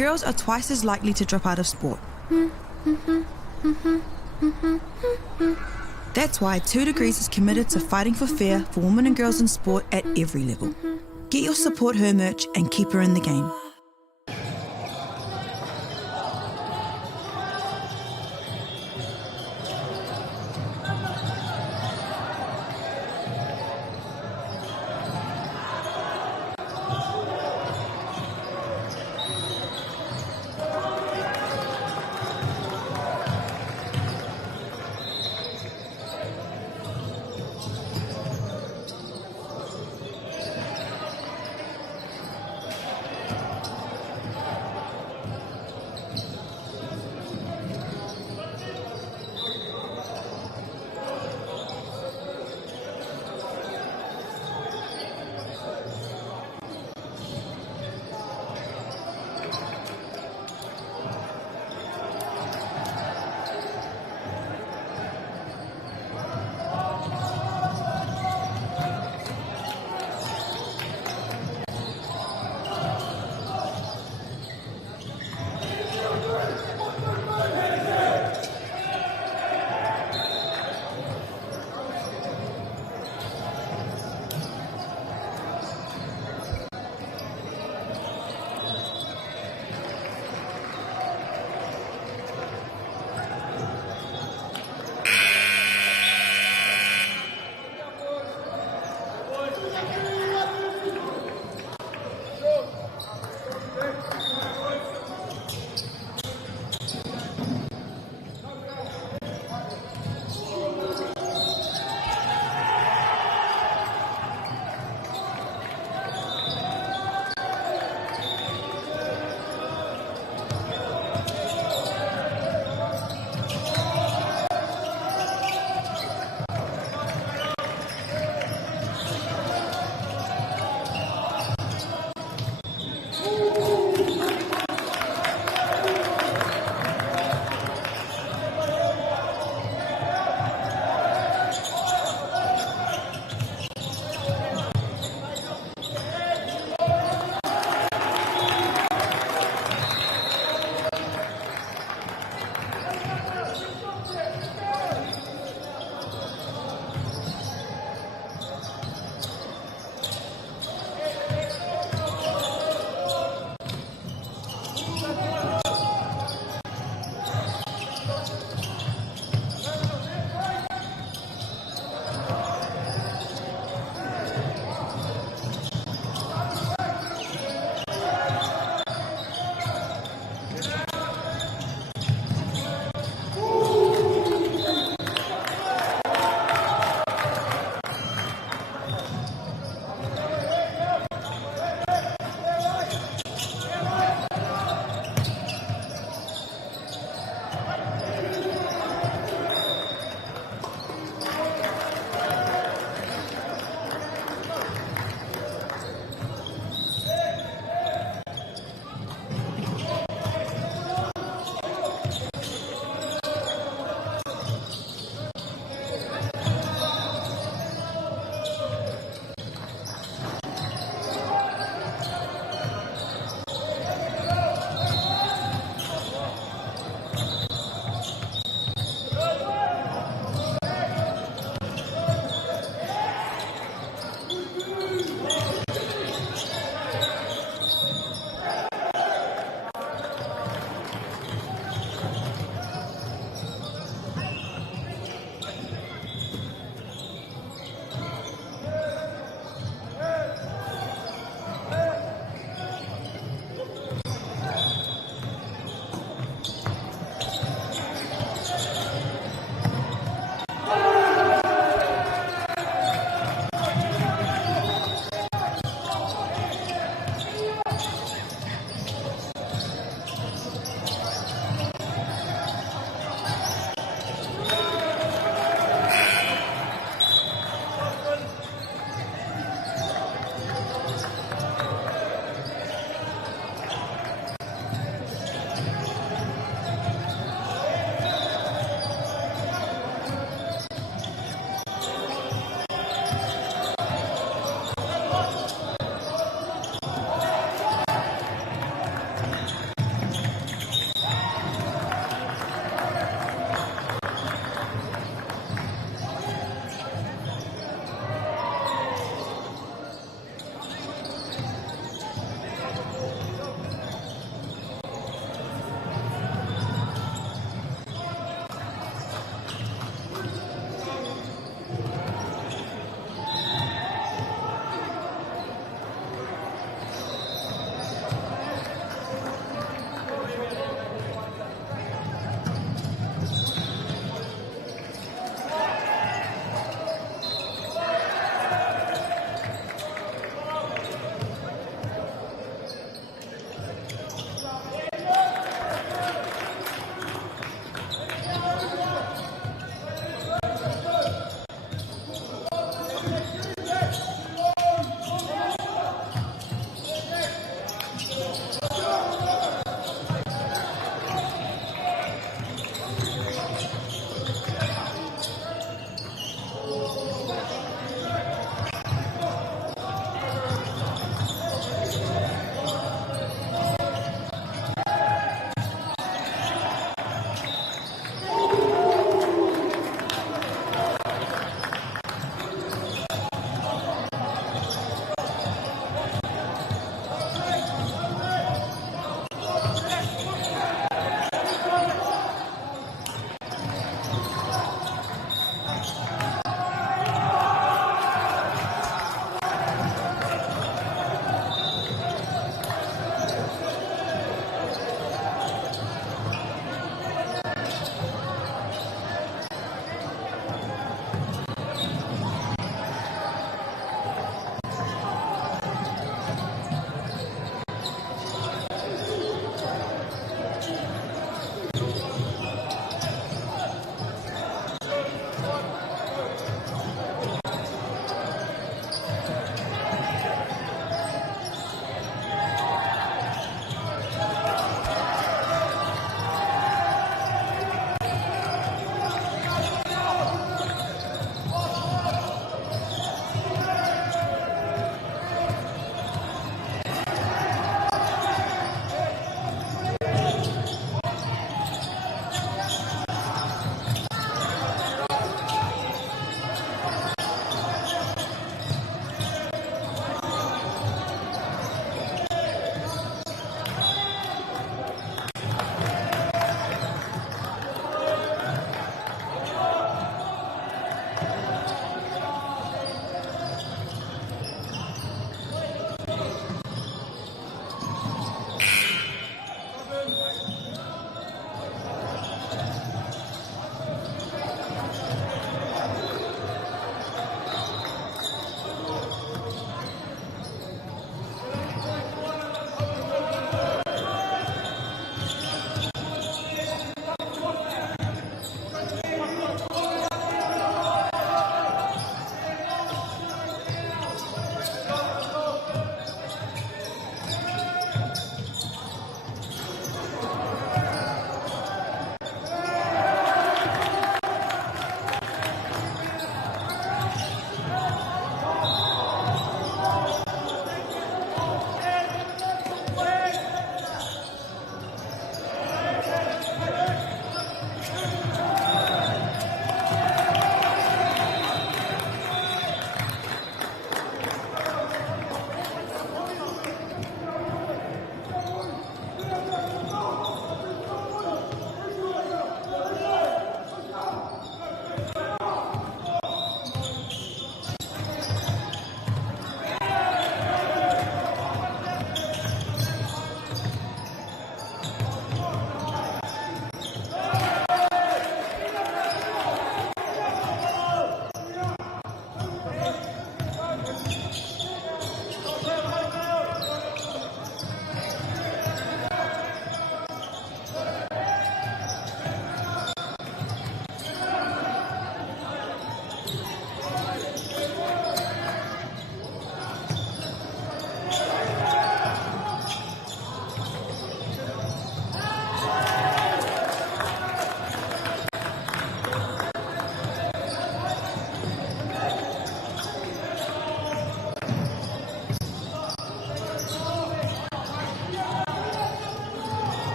Girls are twice as likely to drop out of sport. That's why 2 Degrees is committed to fighting for fair for women and girls in sport at every level. Get your Support Her merch and keep her in the game.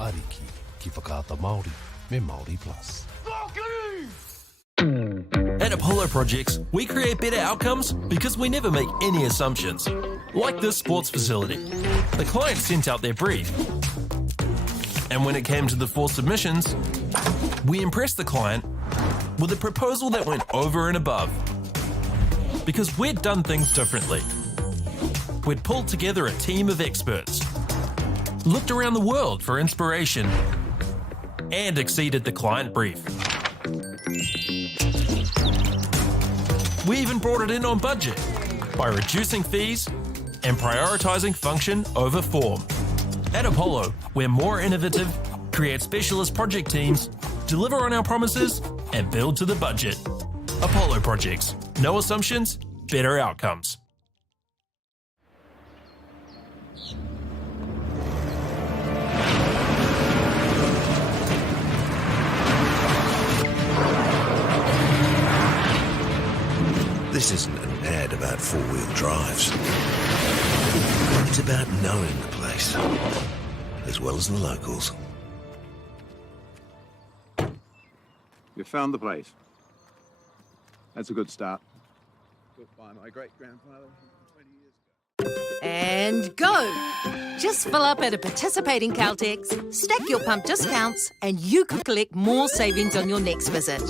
Ariki, ki whakaata Māori, me Māori Plus. At Apollo Projects, we create better outcomes because we never make any assumptions. Like this sports facility. The client sent out their brief. And when it came to the 4 submissions, we impressed the client with a proposal that went over and above. Because we'd done things differently. We'd pulled together a team of experts, looked around the world for inspiration, and exceeded the client brief. We even brought it in on budget by reducing fees and prioritising function over form. At Apollo, we're more innovative, create specialist project teams, deliver on our promises, and build to the budget. Apollo Projects. No assumptions, better outcomes. This isn't an ad about four-wheel drives. It's about knowing the place, as well as the locals. You found the place. That's a good start. Built by my great-grandfather 20 years ago. And go! Just fill up at a participating Caltex, stack your pump discounts, and you could collect more savings on your next visit.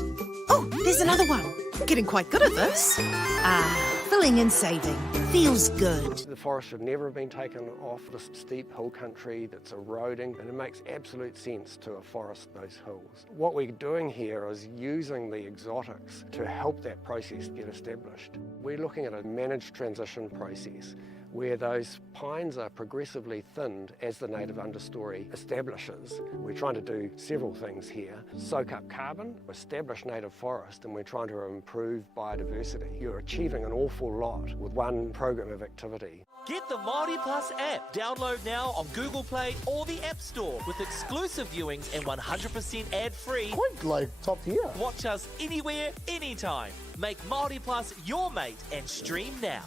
Oh, there's another one. Getting quite good at this. Filling and saving. Feels good. The forest should never have been taken off this steep hill country that's eroding, and it makes absolute sense to afforest those hills. What we're doing here is using the exotics to help that process get established. We're looking at a managed transition process where those pines are progressively thinned as the native understory establishes. We're trying to do several things here. Soak up carbon, establish native forest, and we're trying to improve biodiversity. You're achieving an awful lot with one program of activity. Get the Māori Plus app. Download now on Google Play or the App Store with exclusive viewings and 100% ad-free. Quite like top tier. Watch us anywhere, anytime. Make Māori Plus your mate and stream now.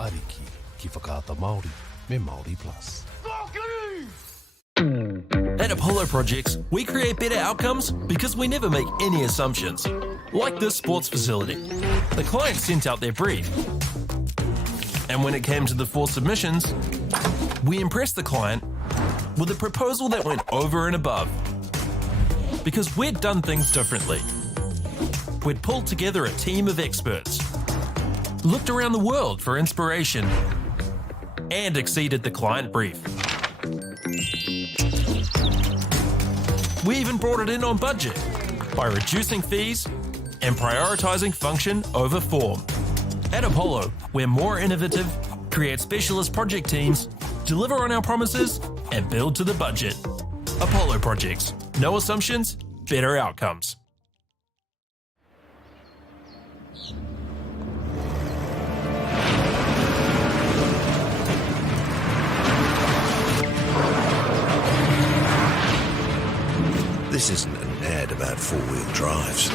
Ariki, ki whakaata Māori, me Māori Plus. At Apollo Projects, we create better outcomes because we never make any assumptions. Like this sports facility. The client sent out their brief. And when it came to the 4 submissions, we impressed the client with a proposal that went over and above. Because we'd done things differently. We'd pulled together a team of experts looked around the world for inspiration, and exceeded the client brief. We even brought it in on budget by reducing fees and prioritising function over form. At Apollo, we're more innovative, create specialist project teams, deliver on our promises, and build to the budget. Apollo Projects. No assumptions, better outcomes. This isn't an ad about four-wheel drives.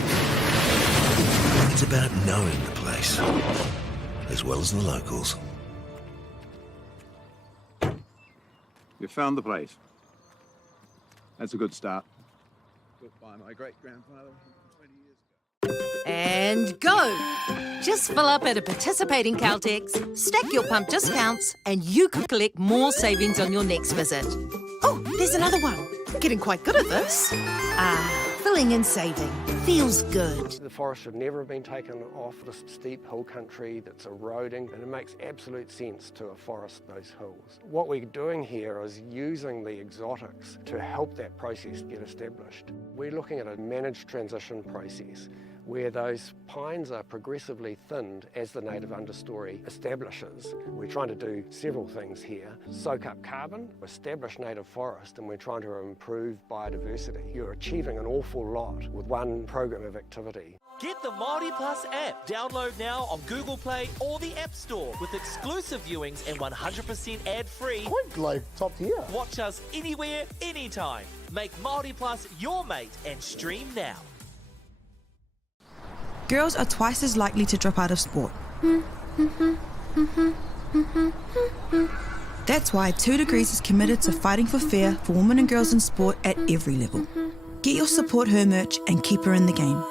It's about knowing the place, as well as the locals. You found the place. That's a good start. Built by my great-grandfather 20 years ago. And go! Just fill up at a participating Caltex, stack your pump discounts, and you could collect more savings on your next visit. Oh, there's another one. Getting quite good at this. Filling and saving. Feels good. The forest should never have been taken off this steep hill country that's eroding, and it makes absolute sense to afforest those hills. What we're doing here is using the exotics to help that process get established. We're looking at a managed transition process where those pines are progressively thinned as the native understory establishes. We're trying to do several things here. Soak up carbon, establish native forest, and we're trying to improve biodiversity. You're achieving an awful lot with one program of activity. Get the Māori Plus app. Download now on Google Play or the App Store with exclusive viewings and 100% ad-free. Quite like top tier. Watch us anywhere, anytime. Make Māori Plus your mate and stream now. Girls are twice as likely to drop out of sport. That's why 2 Degrees is committed to fighting for fair for women and girls in sport at every level. Get your Support Her merch and keep her in the game.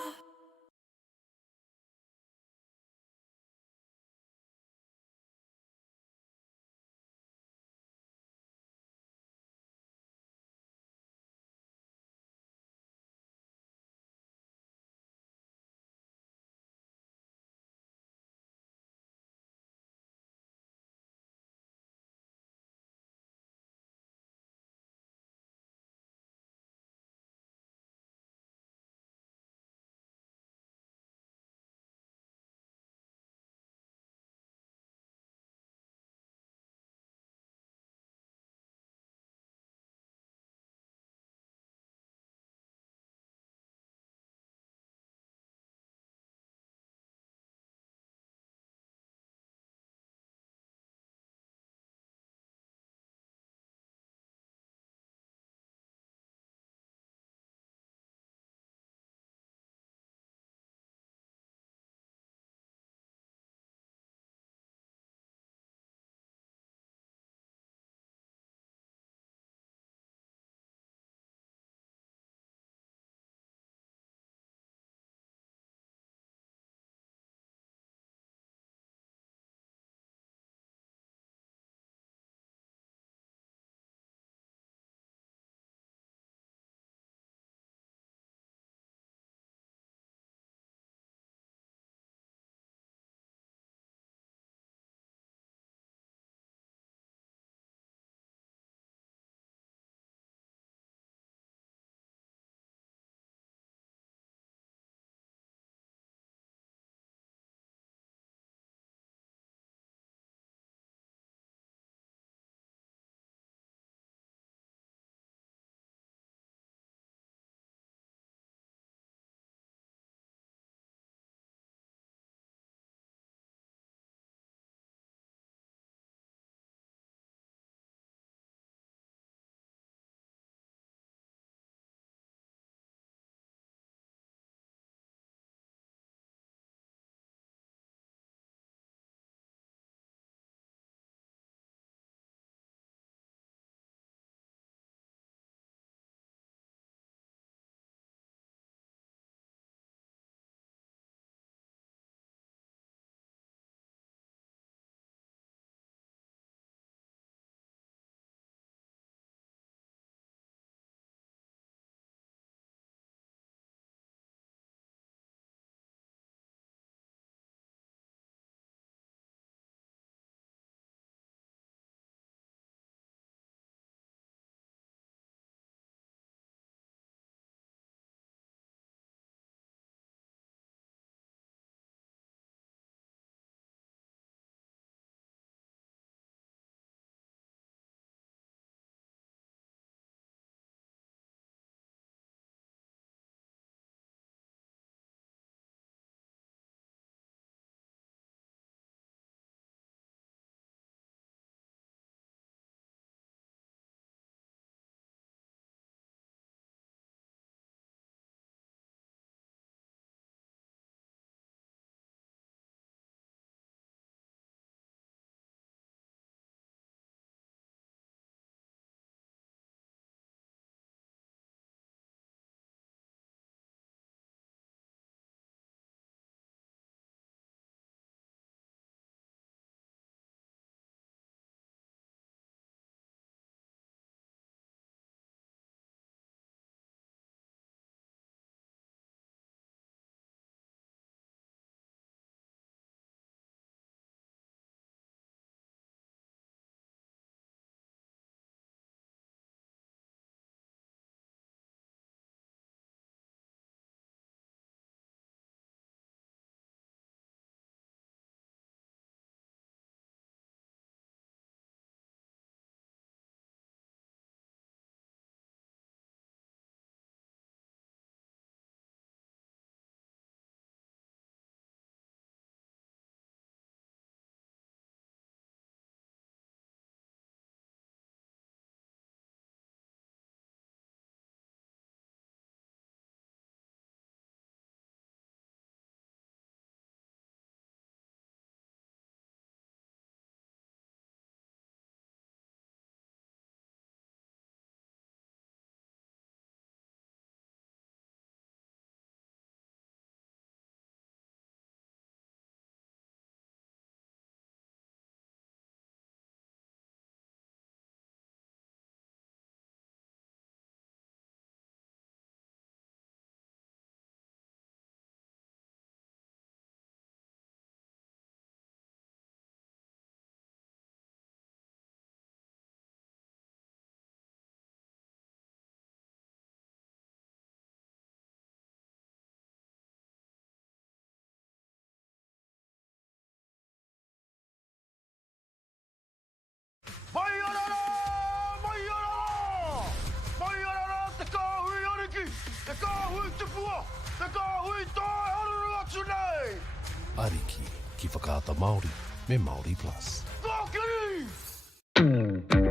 Ariki, ki whakaata Māori, me Māori Plus.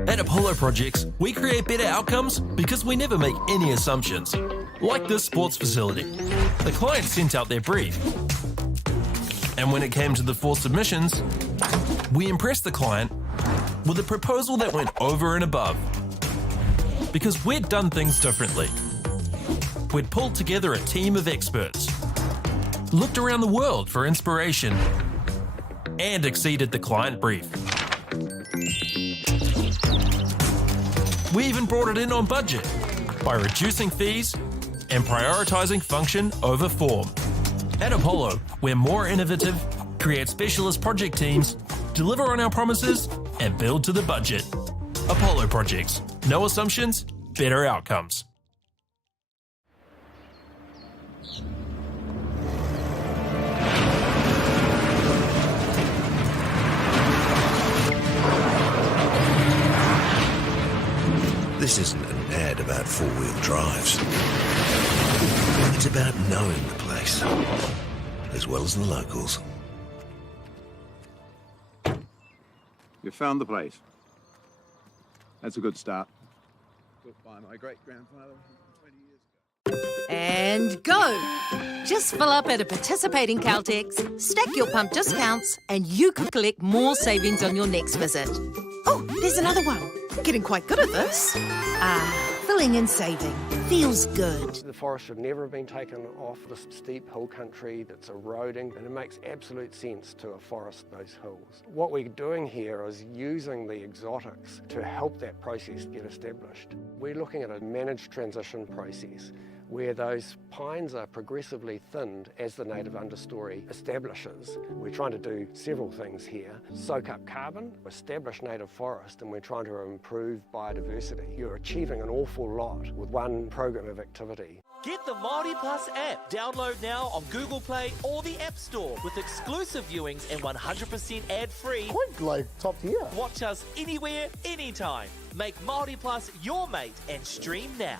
At Apollo Projects, we create better outcomes because we never make any assumptions. Like this sports facility. The client sent out their brief. And when it came to the 4 submissions, we impressed the client with a proposal that went over and above. Because we'd done things differently. We'd pulled together a team of experts, looked around the world for inspiration, and exceeded the client brief. We even brought it in on budget by reducing fees and prioritising function over form. At Apollo, we're more innovative, create specialist project teams, deliver on our promises, and build to the budget. Apollo Projects. No assumptions, better outcomes. This isn't an ad about four-wheel drives. It's about knowing the place, as well as the locals. You found the place. That's a good start. Built by my great-grandfather 20 years ago. And go! Just fill up at a participating Caltex, stack your pump discounts, and you could collect more savings on your next visit. Oh, there's another one. Getting quite good at this. Filling and saving. Feels good. The forest should never have been taken off this steep hill country that's eroding, and it makes absolute sense to afforest those hills. What we're doing here is using the exotics to help that process get established. We're looking at a managed transition process where those pines are progressively thinned as the native understory establishes. We're trying to do several things here. Soak up carbon, establish native forest, and we're trying to improve biodiversity. You're achieving an awful lot with one program of activity. Get the Māori Plus app. Download now on Google Play or the App Store with exclusive viewings and 100% ad-free. Quite like top tier. Watch us anywhere, anytime. Make Māori Plus your mate and stream now.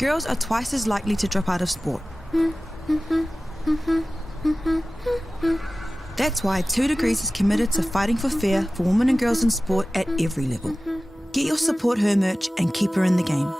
girls are twice as likely to drop out of sport. That's why 2 Degrees is committed to fighting for fair for women and girls in sport at every level. Get your Support Her merch and keep her in the game.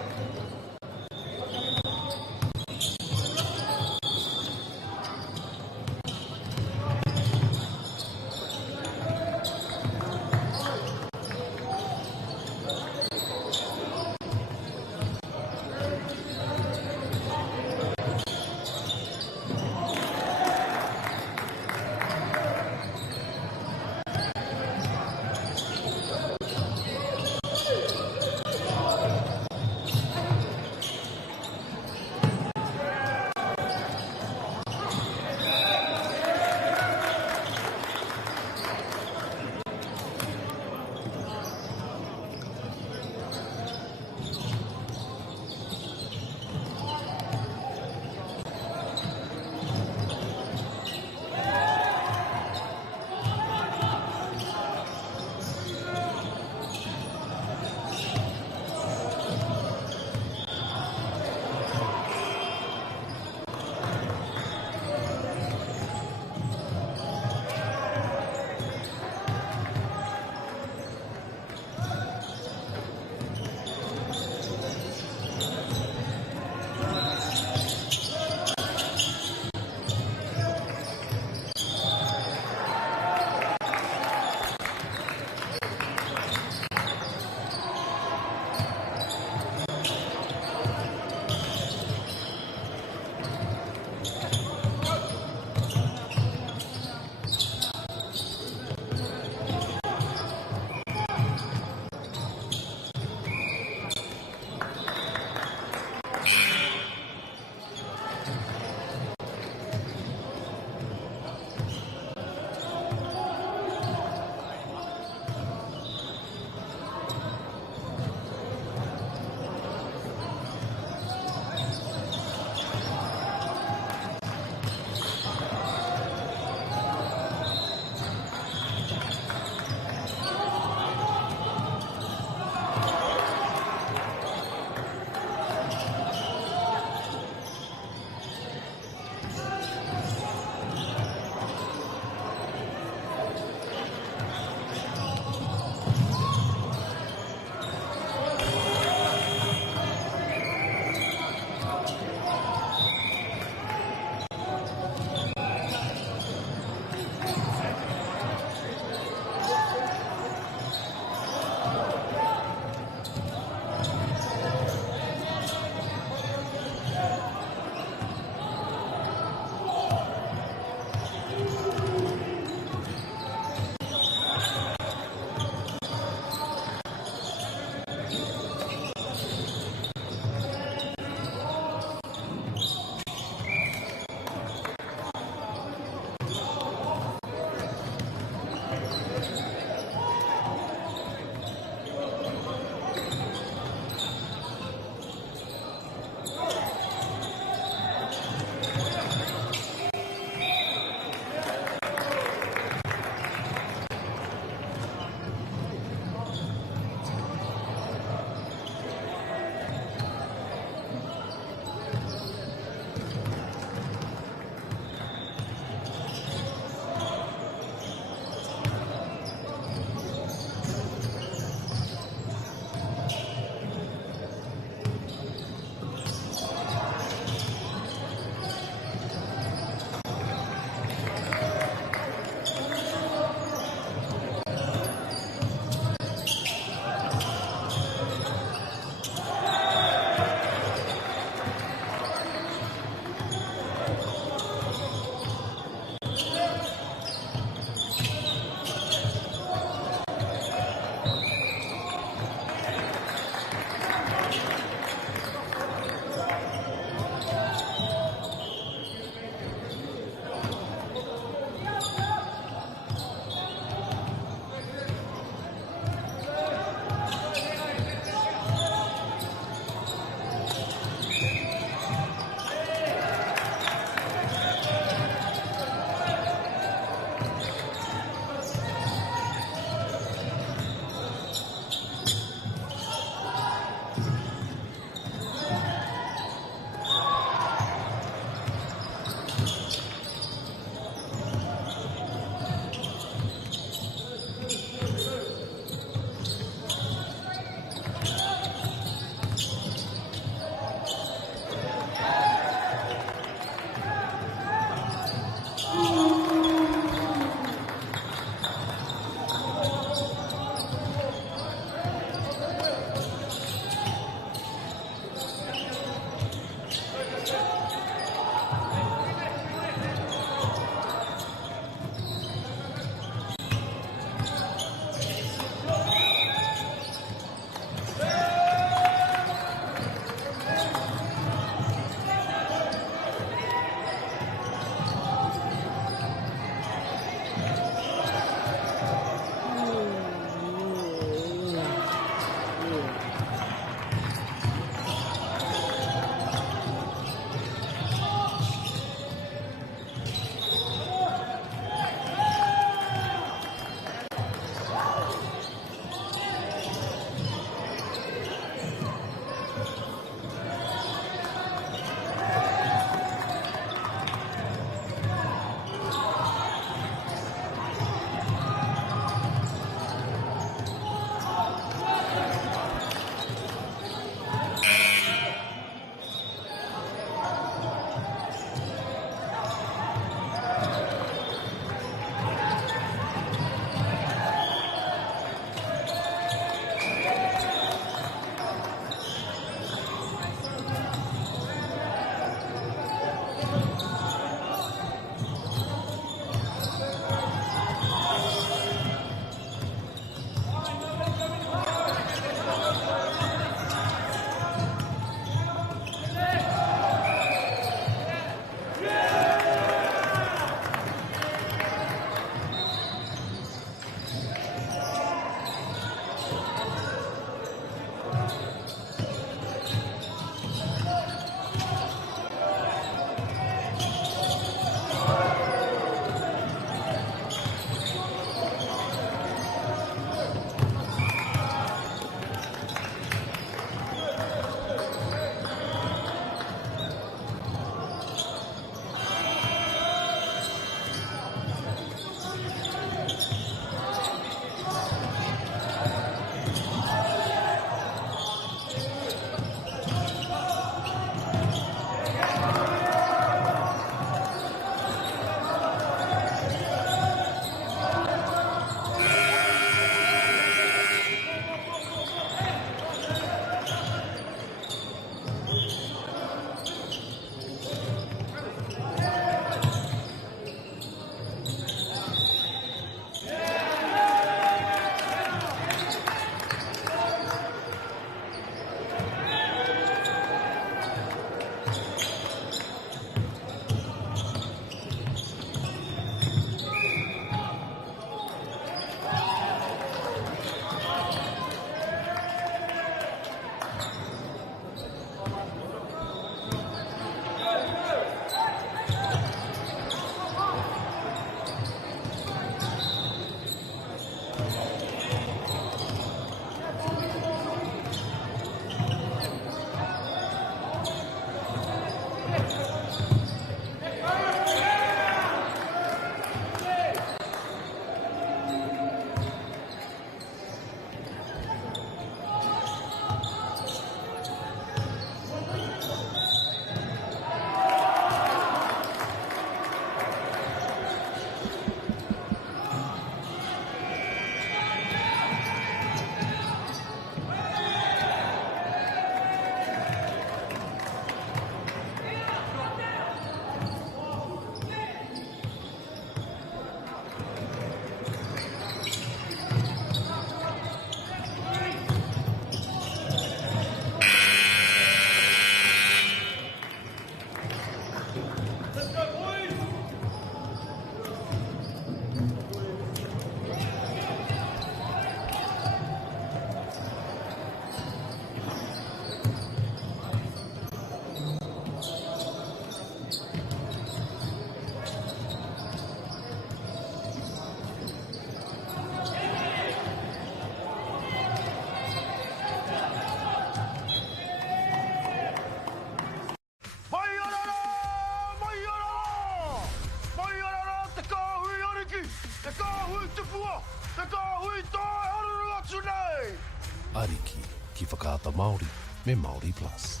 Ariki, ki whakaata Māori, me Māori Plus.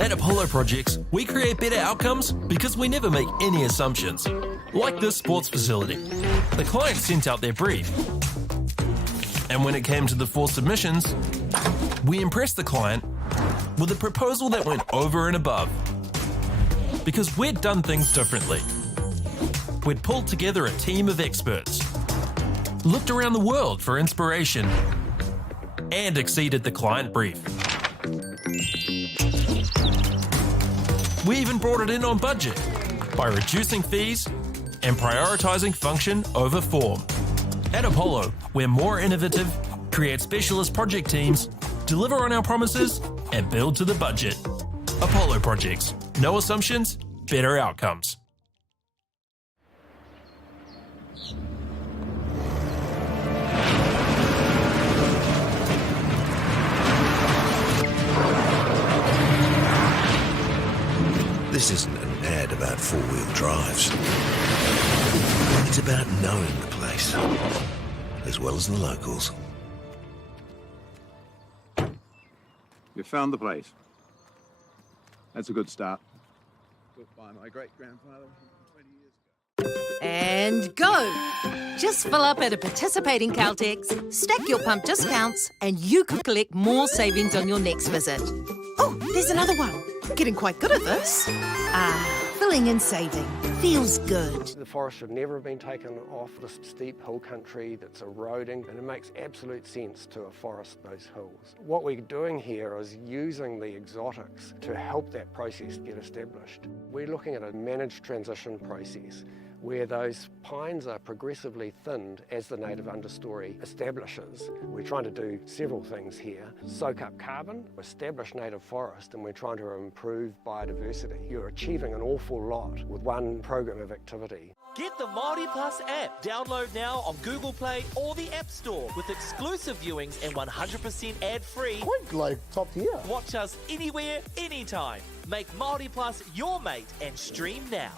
At Apollo Projects, we create better outcomes because we never make any assumptions. Like this sports facility. The client sent out their brief. And when it came to the 4 submissions, we impressed the client with a proposal that went over and above. Because we'd done things differently. We'd pulled together a team of experts, looked around the world for inspiration, and exceeded the client brief. We even brought it in on budget by reducing fees and prioritising function over form. At Apollo, we're more innovative, create specialist project teams, deliver on our promises, and build to the budget. Apollo Projects. No assumptions, better outcomes. This isn't an ad about 4-wheel drives. It's about knowing the place, as well as the locals. You found the place. That's a good start. Built by my great-grandfather 20 years ago. And go! Just fill up at a participating Caltex, stack your pump discounts, and you could collect more savings on your next visit. Oh, there's another one. Getting quite good at this. Filling and saving. Feels good. The forest should never have been taken off this steep hill country that's eroding, and it makes absolute sense to afforest those hills. What we're doing here is using the exotics to help that process get established. We're looking at a managed transition process where those pines are progressively thinned as the native understory establishes. We're trying to do several things here. Soak up carbon, establish native forest, and we're trying to improve biodiversity. You're achieving an awful lot with one program of activity. Get the Māori Plus app. Download now on Google Play or the App Store with exclusive viewings and 100% ad-free. Quite like top tier. Watch us anywhere, anytime. Make Māori Plus your mate and stream now.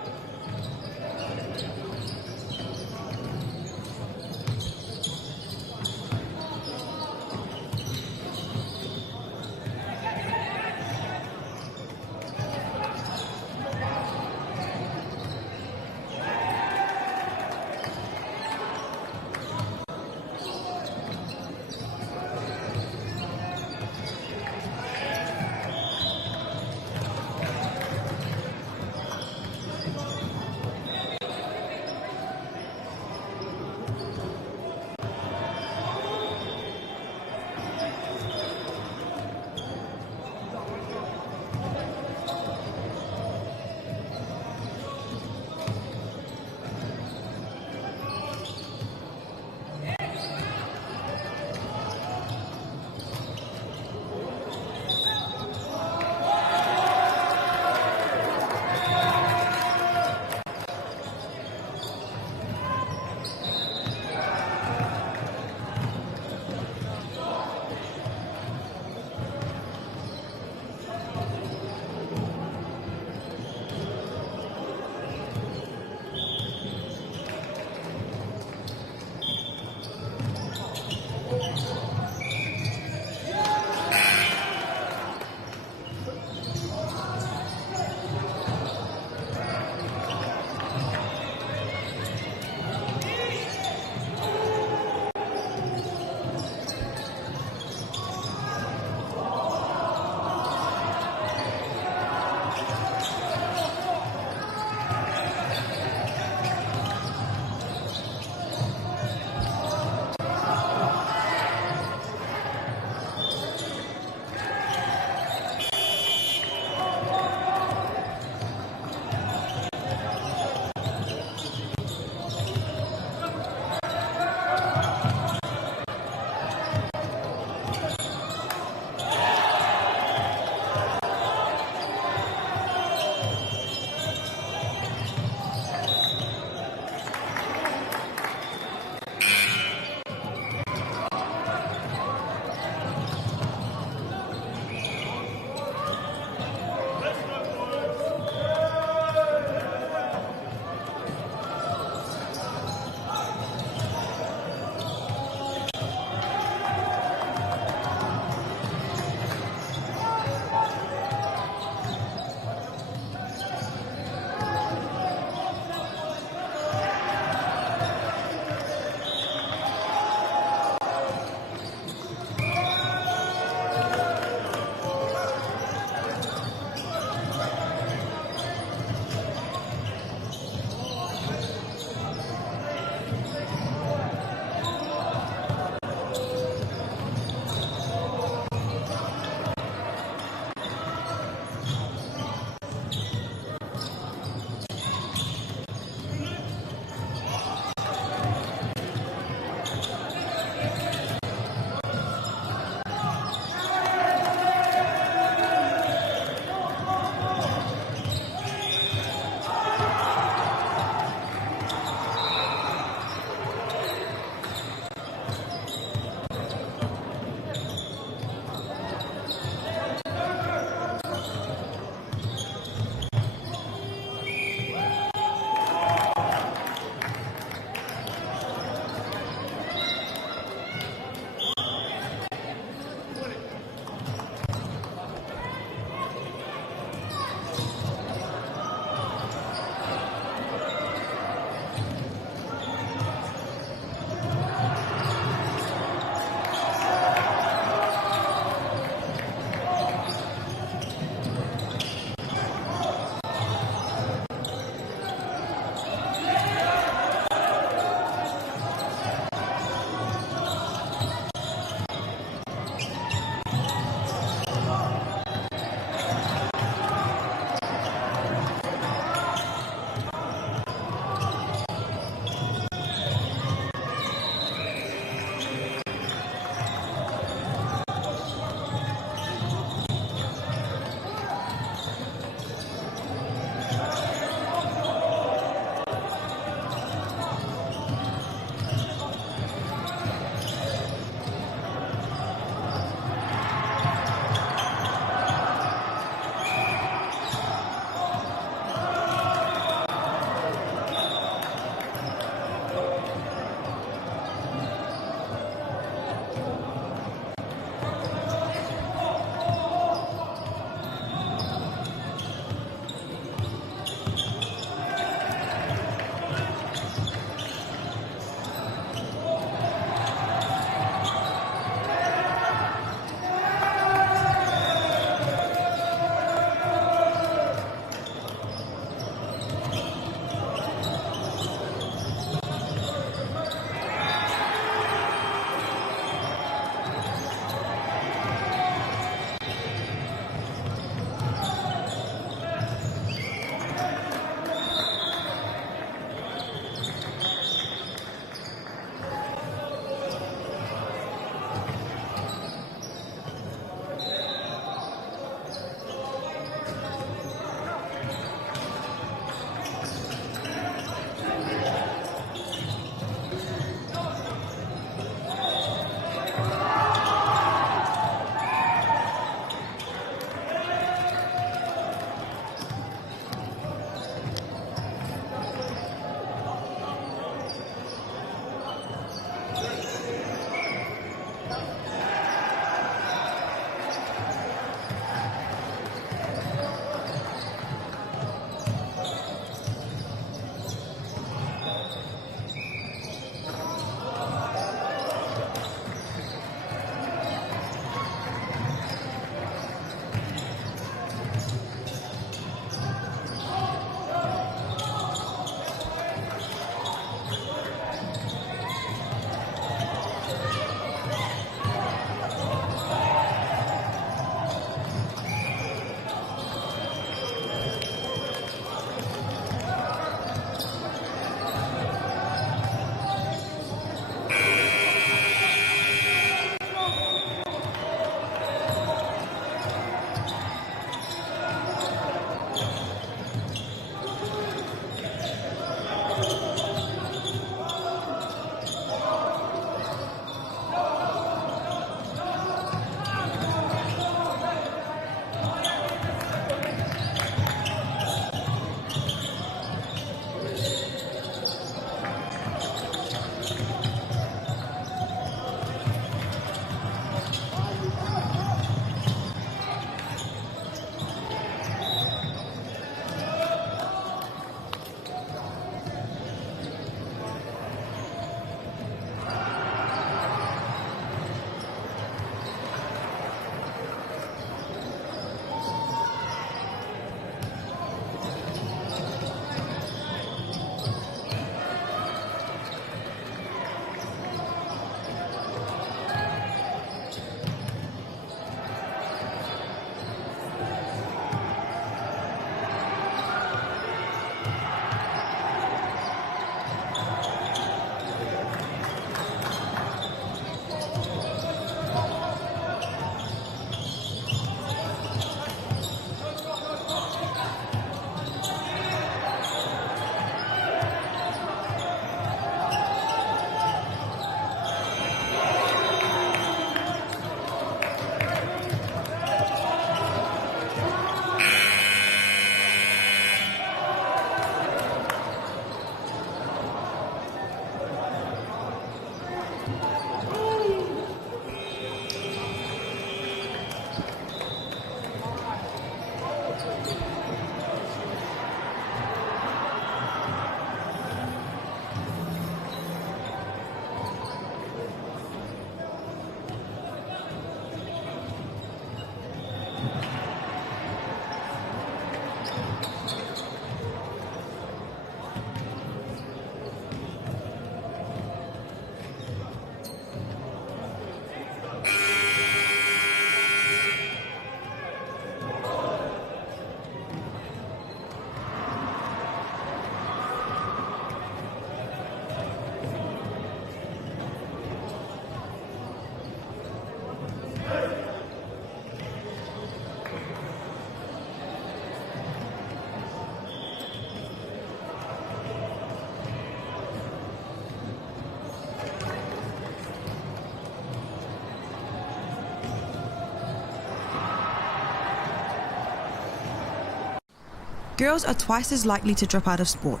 girls are twice as likely to drop out of sport.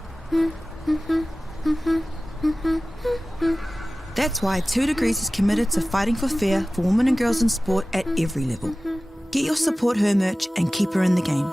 That's why 2 Degrees is committed to fighting for fair for women and girls in sport at every level. Get your Support Her merch and keep her in the game.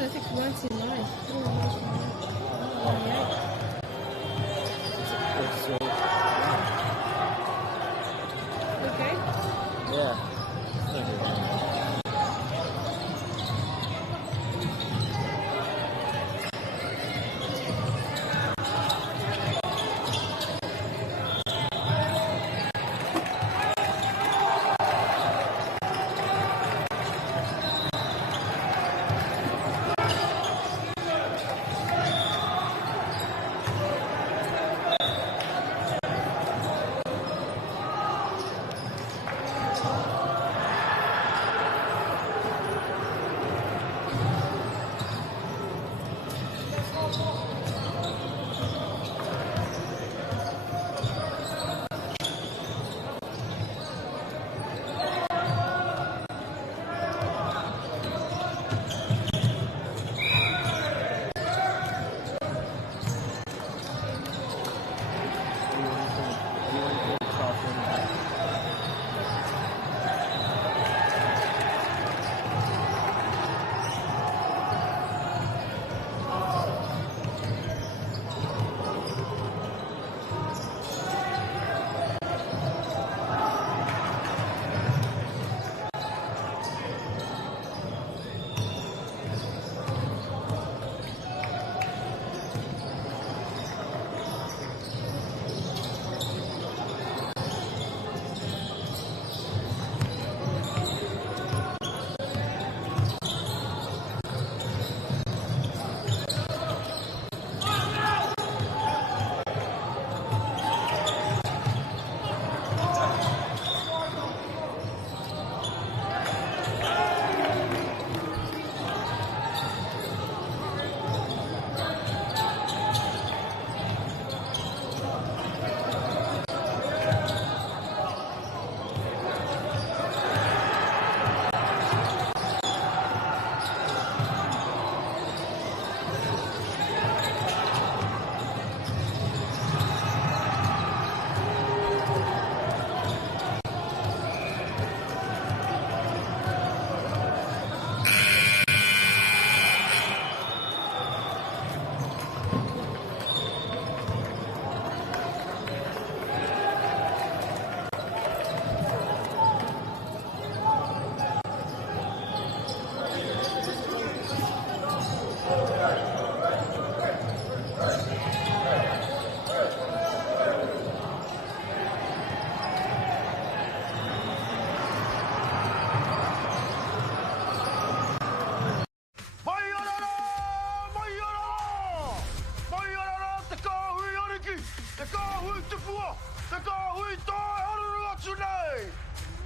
Actually, I think once in line. Okay. Yeah.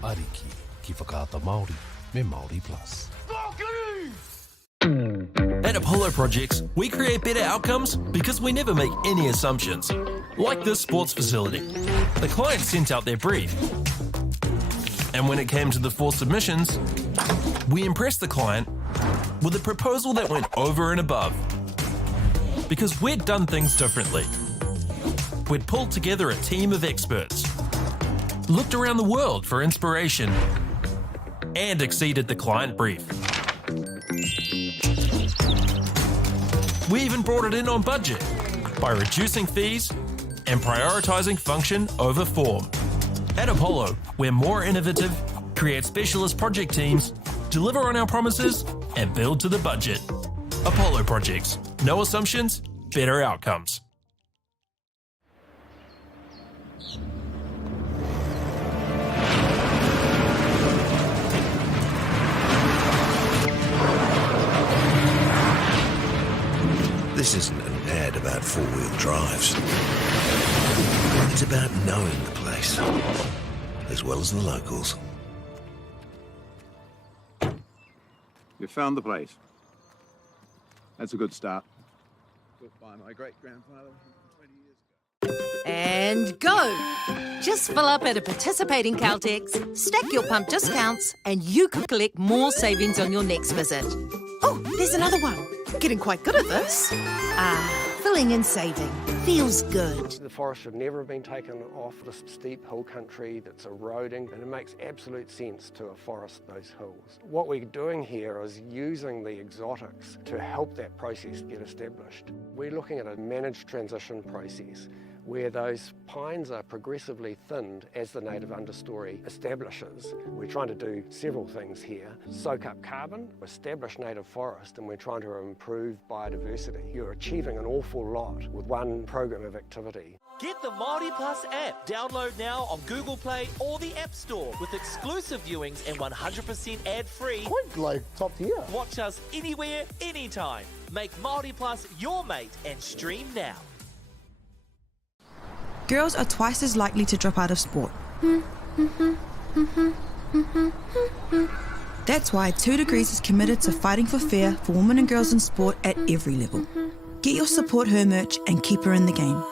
Ariki, ki whakaata Māori, me Māori Plus. At Apollo Projects, we create better outcomes because we never make any assumptions. Like this sports facility. The client sent out their brief. And when it came to the 4 submissions, we impressed the client with a proposal that went over and above. Because we'd done things differently. We'd pulled together a team of experts, looked around the world for inspiration, and exceeded the client brief. We even brought it in on budget by reducing fees and prioritising function over form. At Apollo, we're more innovative, create specialist project teams, deliver on our promises, and build to the budget. Apollo Projects. No assumptions, better outcomes. This isn't an ad about four-wheel drives. It's about knowing the place, as well as the locals. You found the place. That's a good start. Built by my great-grandfather 20 years ago. And go! Just fill up at a participating Caltex, stack your pump discounts, and you could collect more savings on your next visit. Oh, there's another one. Getting quite good at this. Fill Pulling and saving feels good. The forest should never have been taken off this steep hill country that's eroding, and it makes absolute sense to afforest those hills. What we're doing here is using the exotics to help that process get established. We're looking at a managed transition process where those pines are progressively thinned as the native understory establishes. We're trying to do several things here. Soak up carbon, establish native forest, and we're trying to improve biodiversity. You're achieving an awful lot with one program of activity. Get the Māori Plus app. Download now on Google Play or the App Store with exclusive viewings and 100% ad-free. Quite like top tier. Watch us anywhere, anytime. Make Māori Plus your mate and stream now. Girls are twice as likely to drop out of sport. That's why 2 Degrees is committed to fighting for fair for women and girls in sport at every level. Get your Support Her merch and keep her in the game.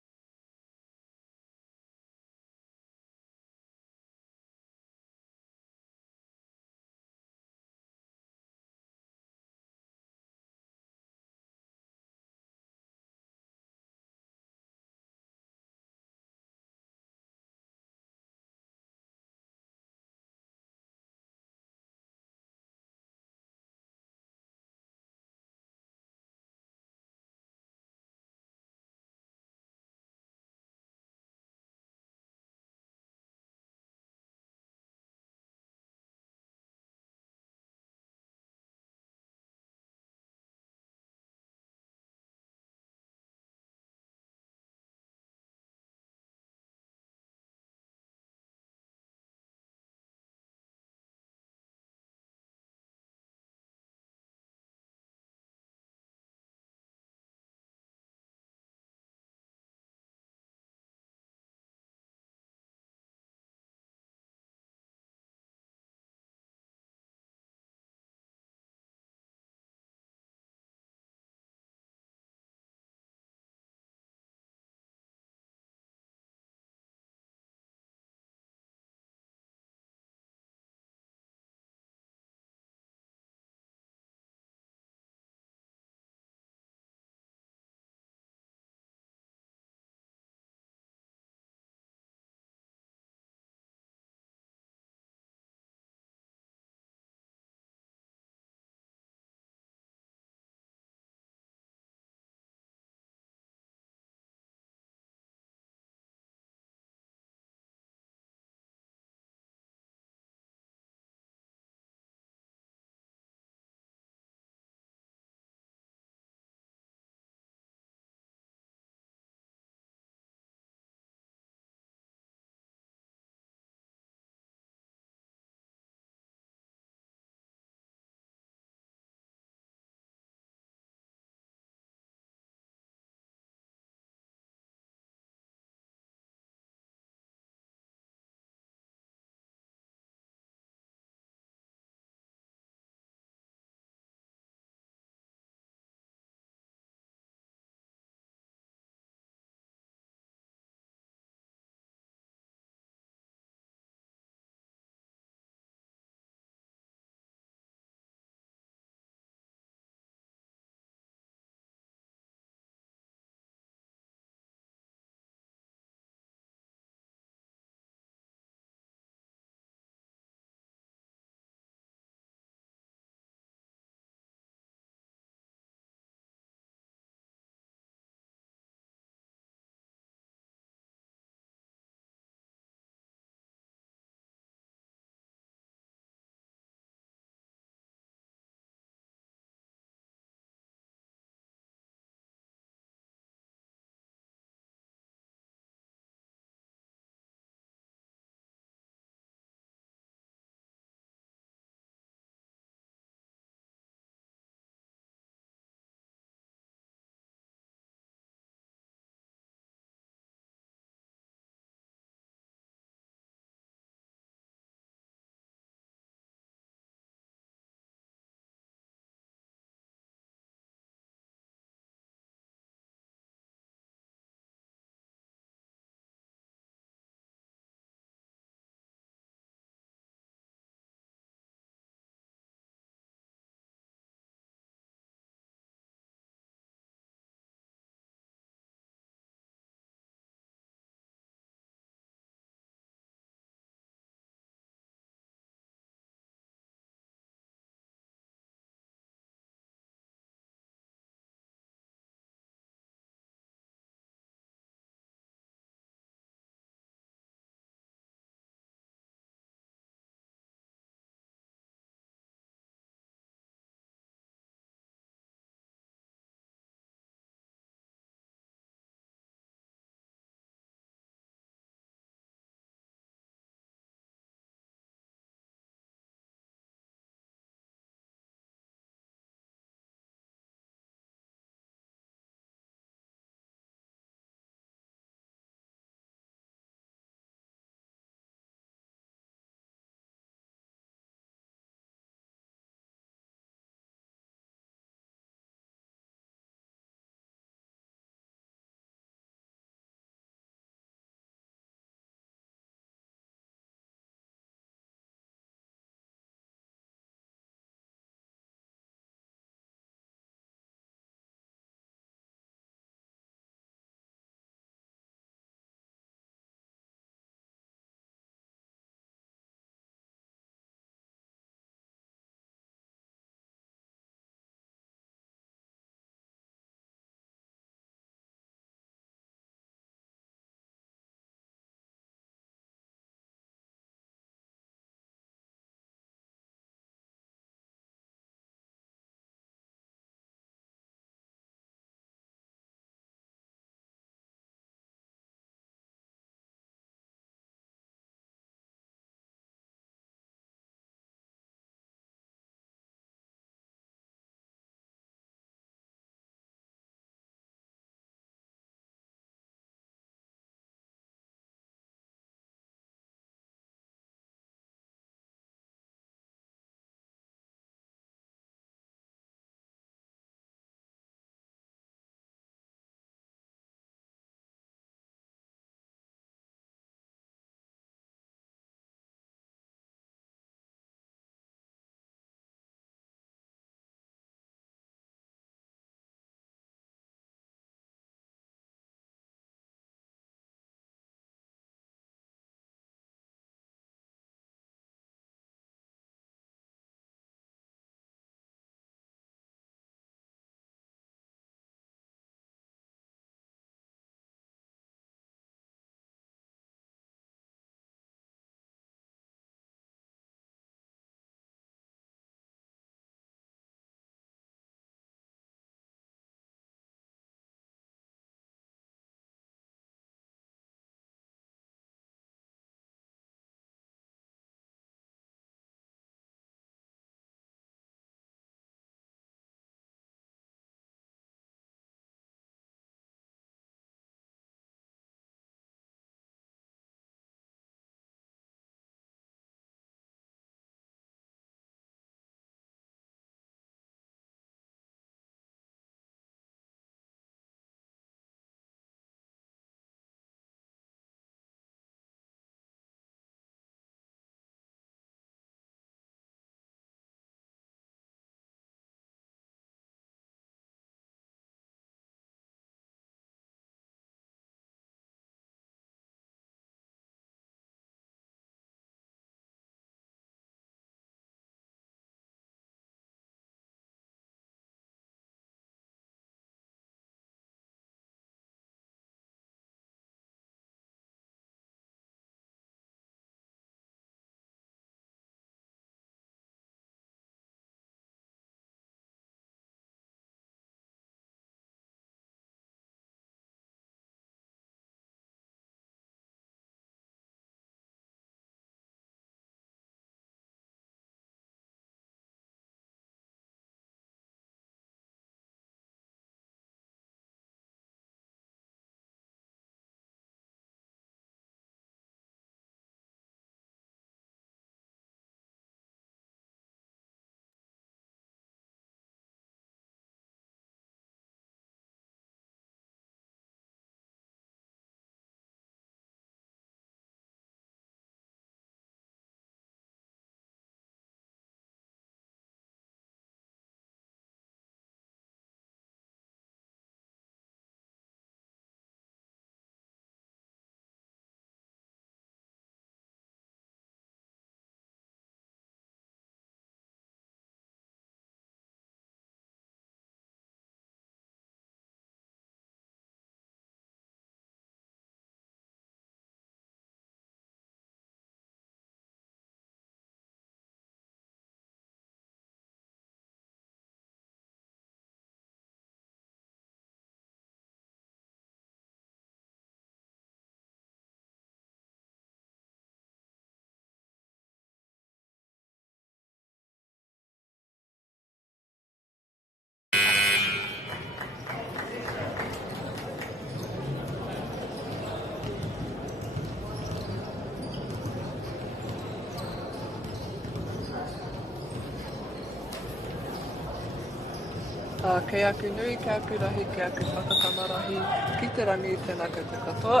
Kei aku nui, kei aku rahi, kei aku whakakamarahi, ki te rangi tēnā koutou katoa.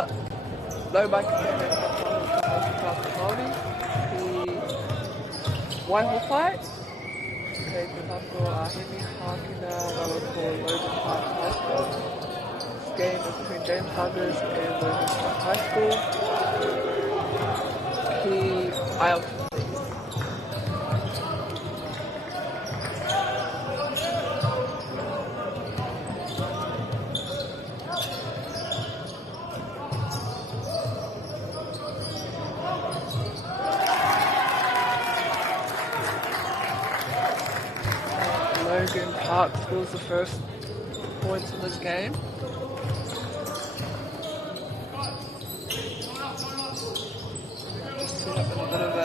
Lau mai ki tēnei whakamu ki Māori Māori, ki Waiho Whai, kei te mako a Hemi Hākina rawa ko Logan Park High School. This game is between James Hargreaves and Logan Park High School. Ki Ailton. Logan Park scores the first points in this game. Just set up in a bit of a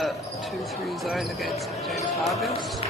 2-3 zone against James Hargreaves.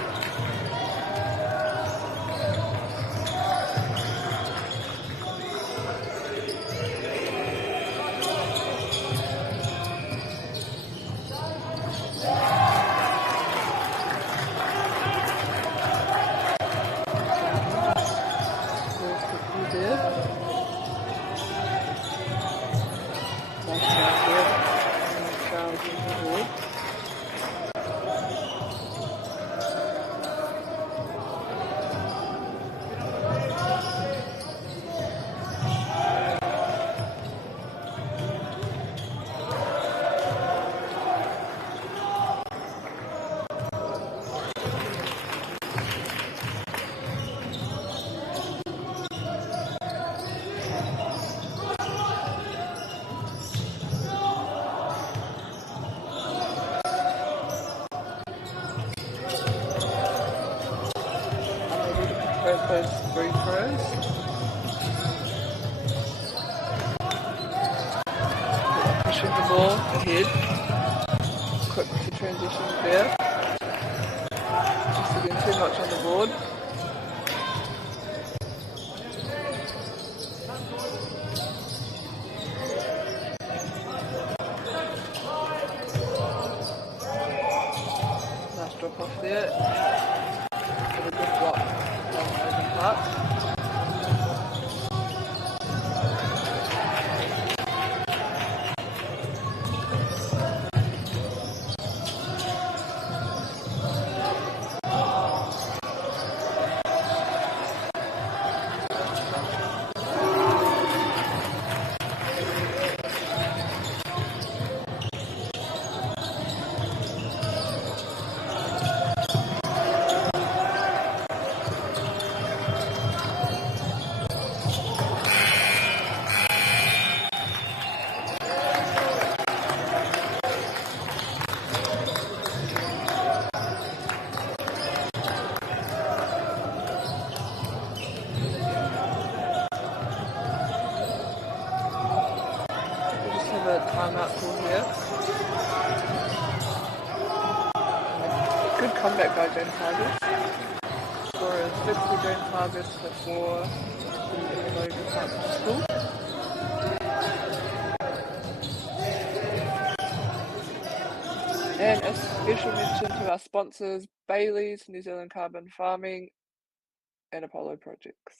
Those free throws. Pushing the ball ahead. Quick to transition there. Just again too much on the board. Nice drop off there. With a good block. Timeout call here. Good comeback by James Hargreaves. Score is 6 for James Hargreaves for 4 for Logan Park School. And a special mention to our sponsors, Bailey's, New Zealand Carbon Farming, and Apollo Projects.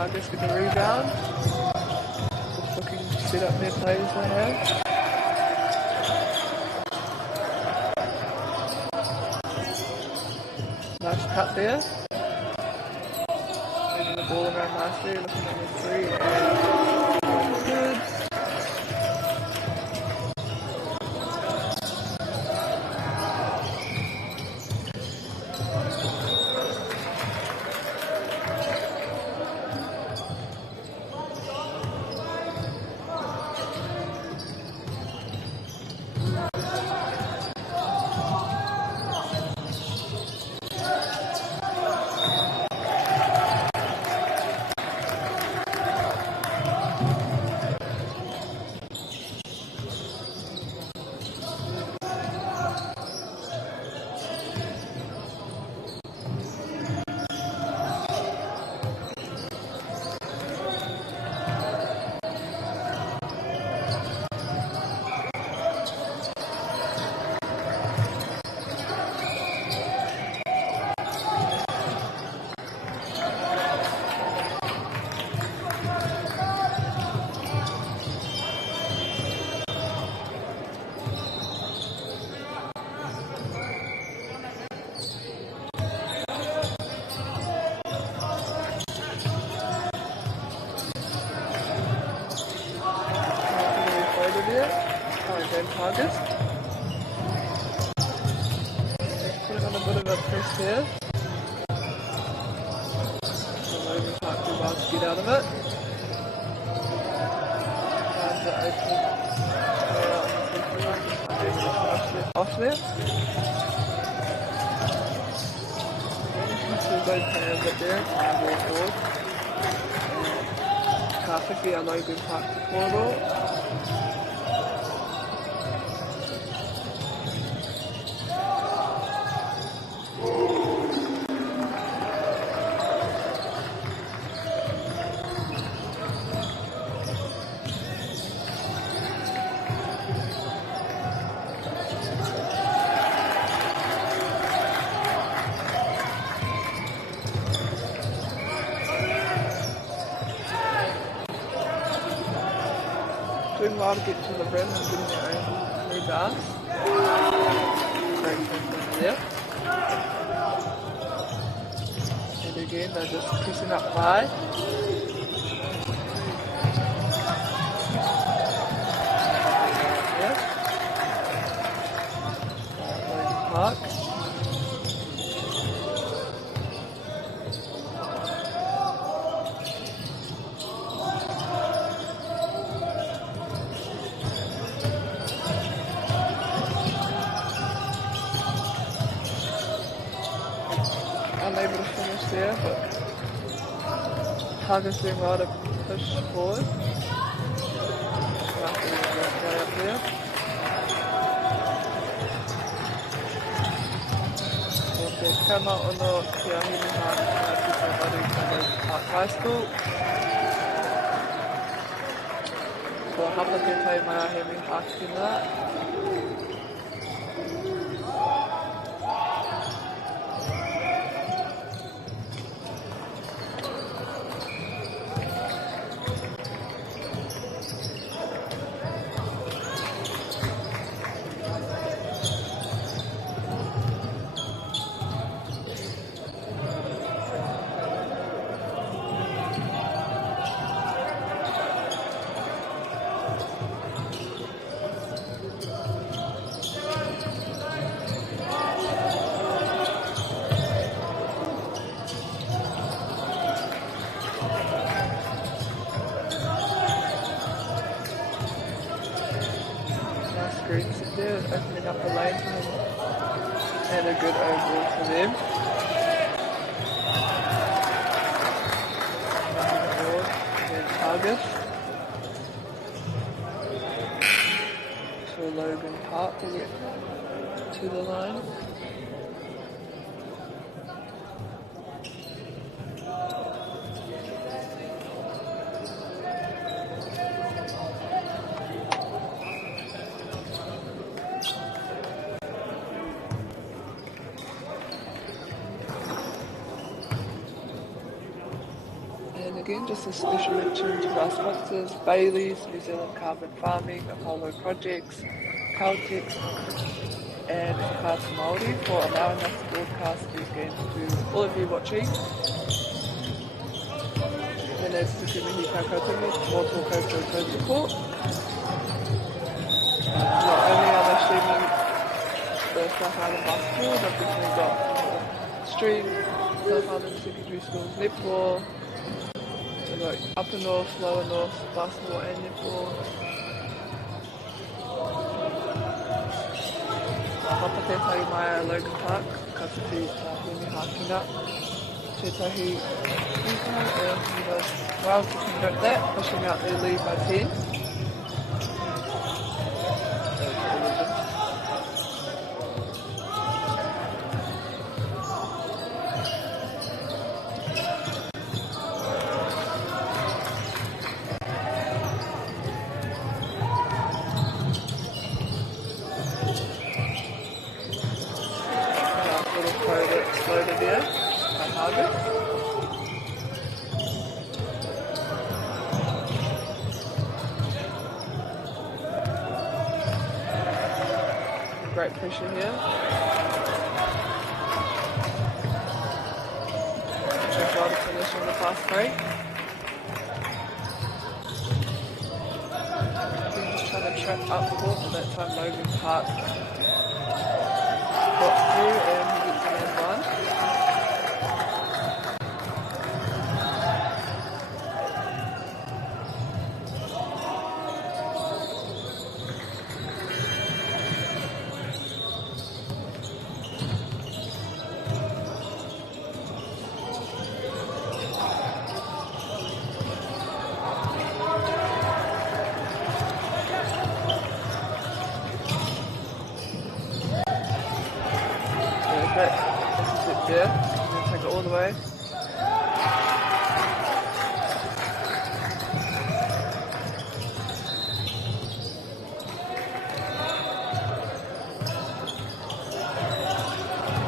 Hargreaves with the rebound. Just looking to set up their plays they have. cut there. Moving the ball around nicely, looking at the 3 and good. August. Putting on a bit of a press here. So Logan can't do well to get out of it. Finds it open. Off there. Two good players up there. Ball forward. Perfectly a Logan Park corridor. Doing well to get to the rim and getting their own rebound. Great movement there. And again, they're just pressing up high. Yeah. Logan Park. Unable to finish there, but Target's doing well to push forward. Right up there. Also, Kama Ono Kia Himihan Kisa Baru Park High School. So Hapake Maya Hemi Hakina. There, opening up the lane for him, and a good overall for them. And Target for Logan Park to get to the line. Again, just a special mention to our sponsors, Bailey's, New Zealand Carbon Farming, Apollo Projects, Caltex, and Whakaata Māori for allowing us to broadcast these games to all of you watching. Tēnei tuku mihi ka koutou, mō tō koutou koutuko. Not only are they streaming the South Island basketball, they've definitely got stream South Island Secondary School's netball, so like upper north, lower north, basketball and netball. Hapa tētahi mai a Logan Park, ka whiti Hemi Hākina. Tētahi ika, and he was well to convert that, pushing out their lead by 10. Great pressure here. Just well to finish on the fast break. I think just trying to trap up the ball, but that time Logan Park got through and he gets an end one. Yeah, I'm going to take it all the way.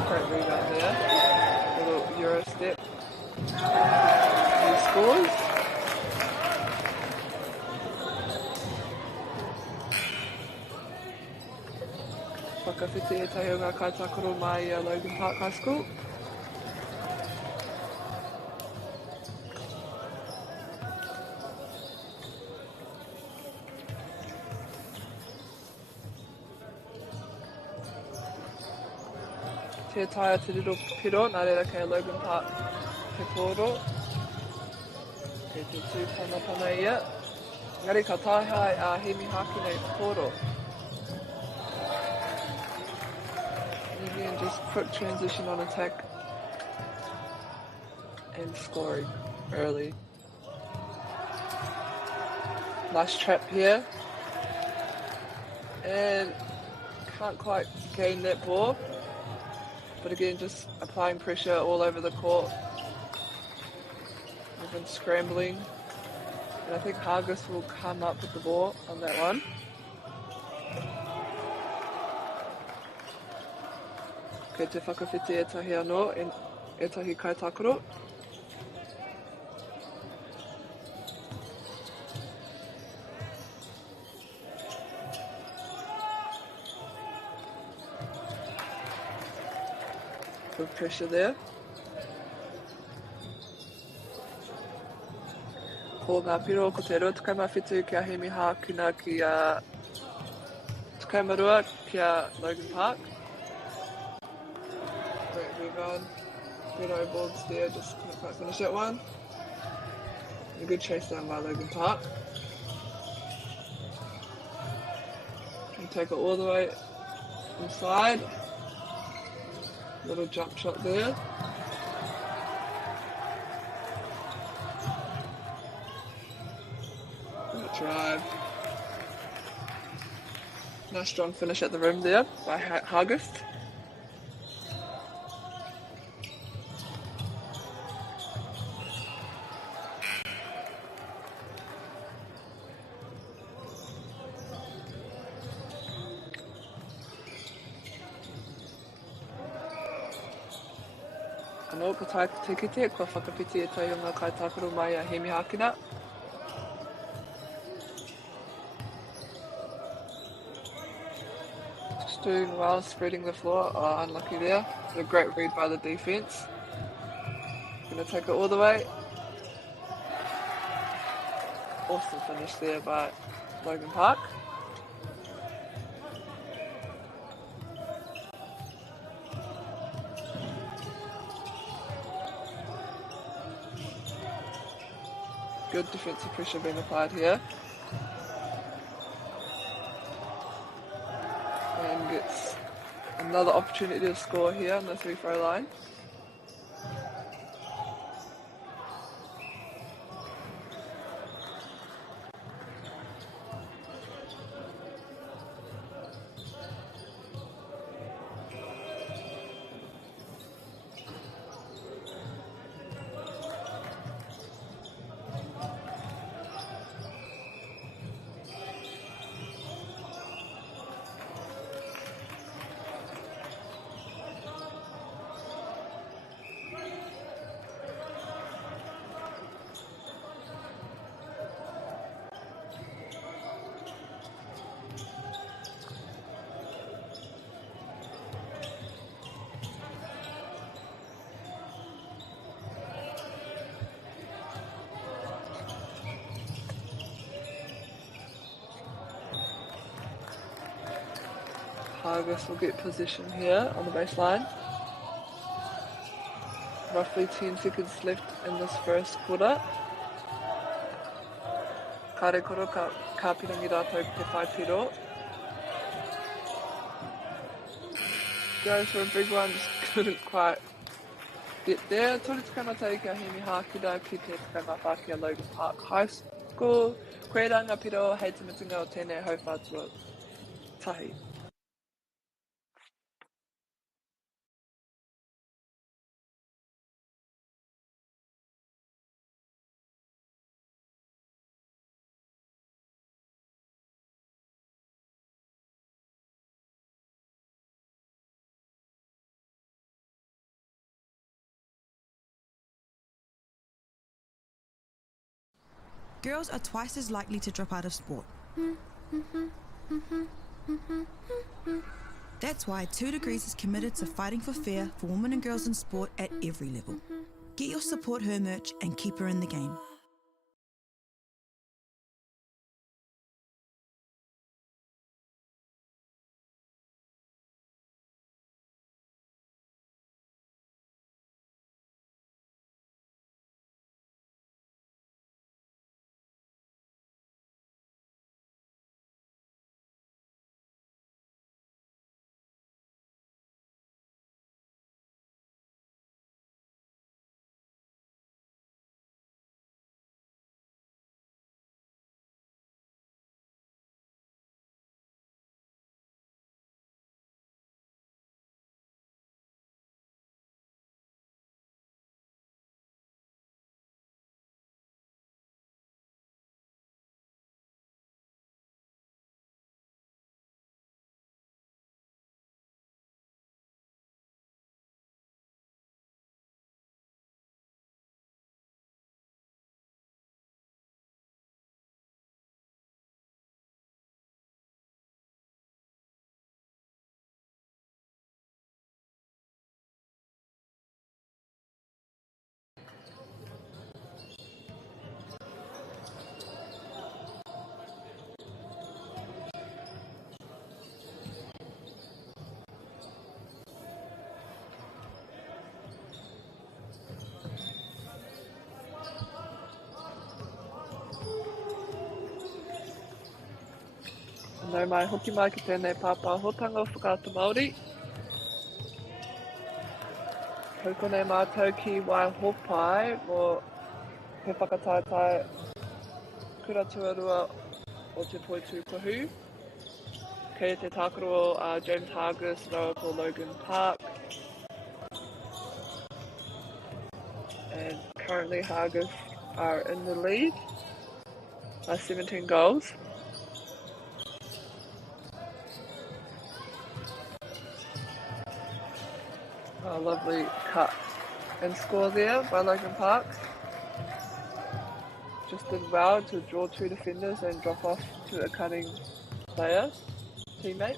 Great rebound there. A little Euro step. He scores. Whakawhiti e tahi o ngā kaitakoro mai a Logan Park High School. Te taia te riro piro, nā reira kei Logan Park te pōro. Kei te tū pana ia. Ngari ka tāhai a Hemi Hākina i te pōro. And again, just quick transition on attack and scoring early. Nice trap here. And can't quite gain that ball. But again, just applying pressure all over the court. We've been scrambling. And I think Hargis will come up with the ball on that one. Kei te whakawhiti e tahi anō, e tahi kaitakoro. Good pressure there. Ko ngā piro ko te rotukaimawhitu kia Hemi Hākina ki a Tukaimarua kia Logan Park. Great rebound. Good eye boards there, just couldn't quite finish that one. A good chase down by Logan Park. And take it all the way inside. Little jump shot there. Good drive. Nice strong finish at the rim there by Hargis. Anō, ka tae te kite, kua whakapiti e tai o ngā kaitakoro mai a Hemi Hākina. Just Doing well, spreading the floor. Oh, unlucky there. A great read by the defense. Gonna take it all the way. Awesome finish there by Logan Park. Good defensive pressure being applied here. And gets another opportunity to score here on the 3-throw line. Hargis will get position here on the baseline. Roughly 10 seconds left in this first quarter. Kare koro ka pirangi rātou te whai piro. Goes for a big one, just couldn't quite get there. Tōriti kamatau kia hemi hākura ki te whakawhākia Logan Park High School. Koe ranga piro, hei te mitunga o tēnei hauwhātua tahi. Girls are twice as likely to drop out of sport. That's why 2 Degrees is committed to fighting for fair for women and girls in sport at every level. Get your Support Her merch and keep her in the game. Nau mai hoki mai ki tēnei pāpahotanga o whakaata Māori. Hau konei mātou ki Waihopai mō he whakataetai kura tuarua o te poitu kohu. Kei te tākaro o James Hargis, roa ko Logan Park. And currently Hargis are in the lead by 17 goals. A lovely cut and score there by Logan Park. Just did well to draw 2 defenders and drop off to a cutting player, teammate.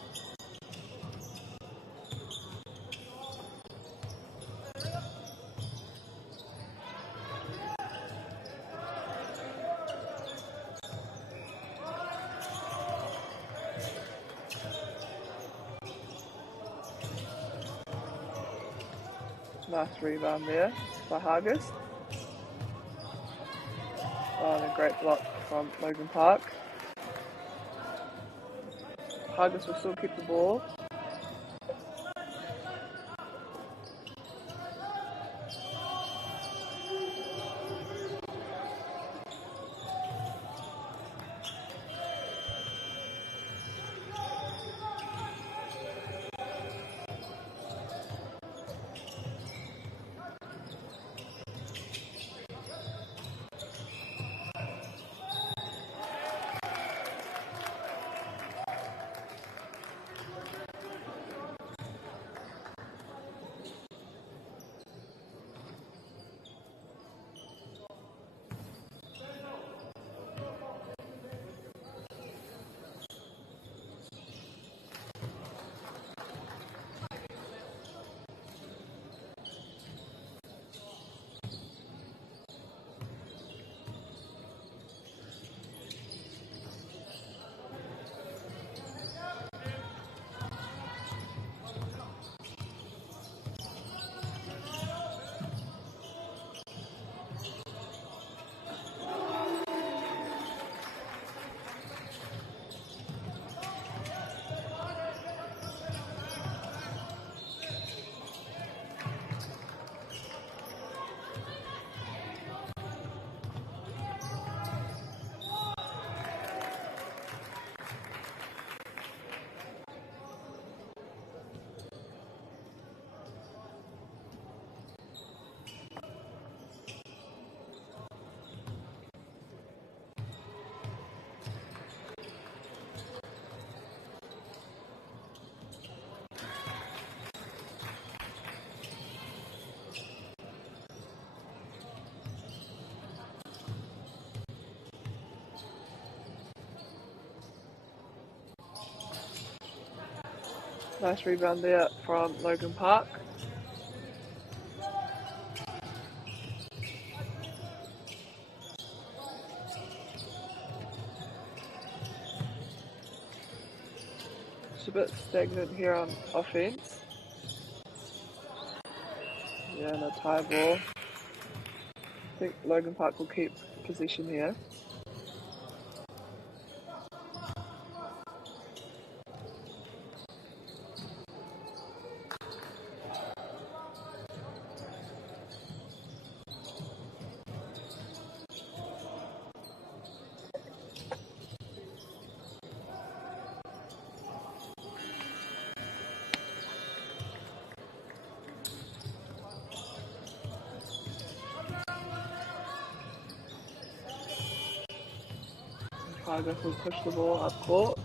Nice rebound there by Hargis. Oh, and a great block from Logan Park. Hargis will still keep the ball. Nice rebound there from Logan Park. It's a bit stagnant here on offense. Yeah, and a tie ball. I think Logan Park will keep possession here. Hargis will push the ball up court.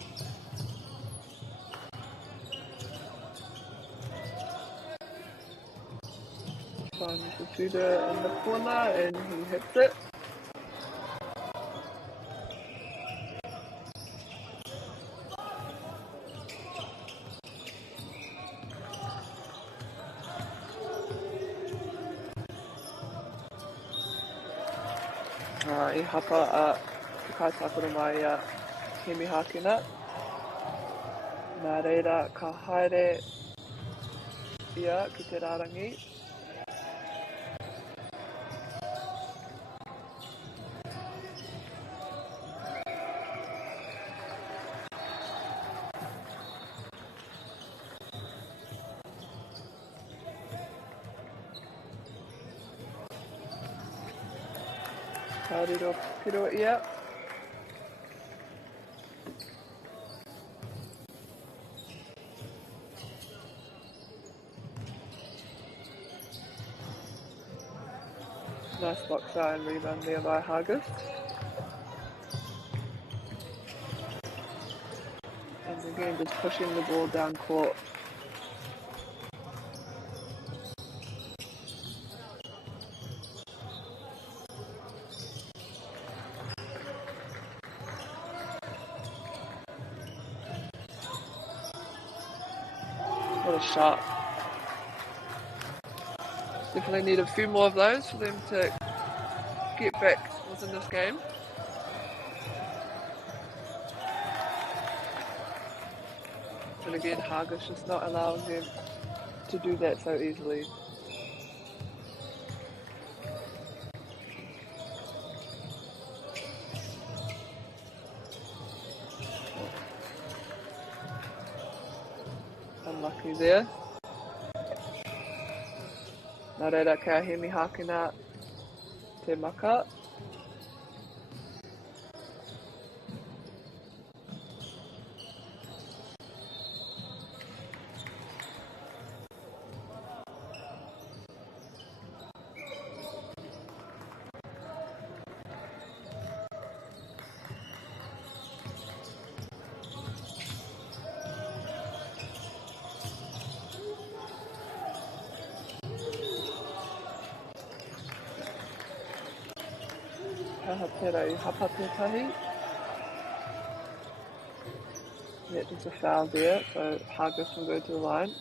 Finds the shooter in the corner and he hits it. I hapa kai tākura mai he mihakina. Nā reira ka haere ia ki te rārangi. Kāriro piro ia. Nice box out and rebound there by Hargis. And again, just pushing the ball down court. What a shot. Definitely need a few more of those for them to get back within this game. And again, Hargis just not allowing them to do that so easily. Unlucky there. Nā reira kia hemi hākina te maka. Kaha tērā I hapa tētahi. Yeah, there's a foul there, so Hargis will go to the line.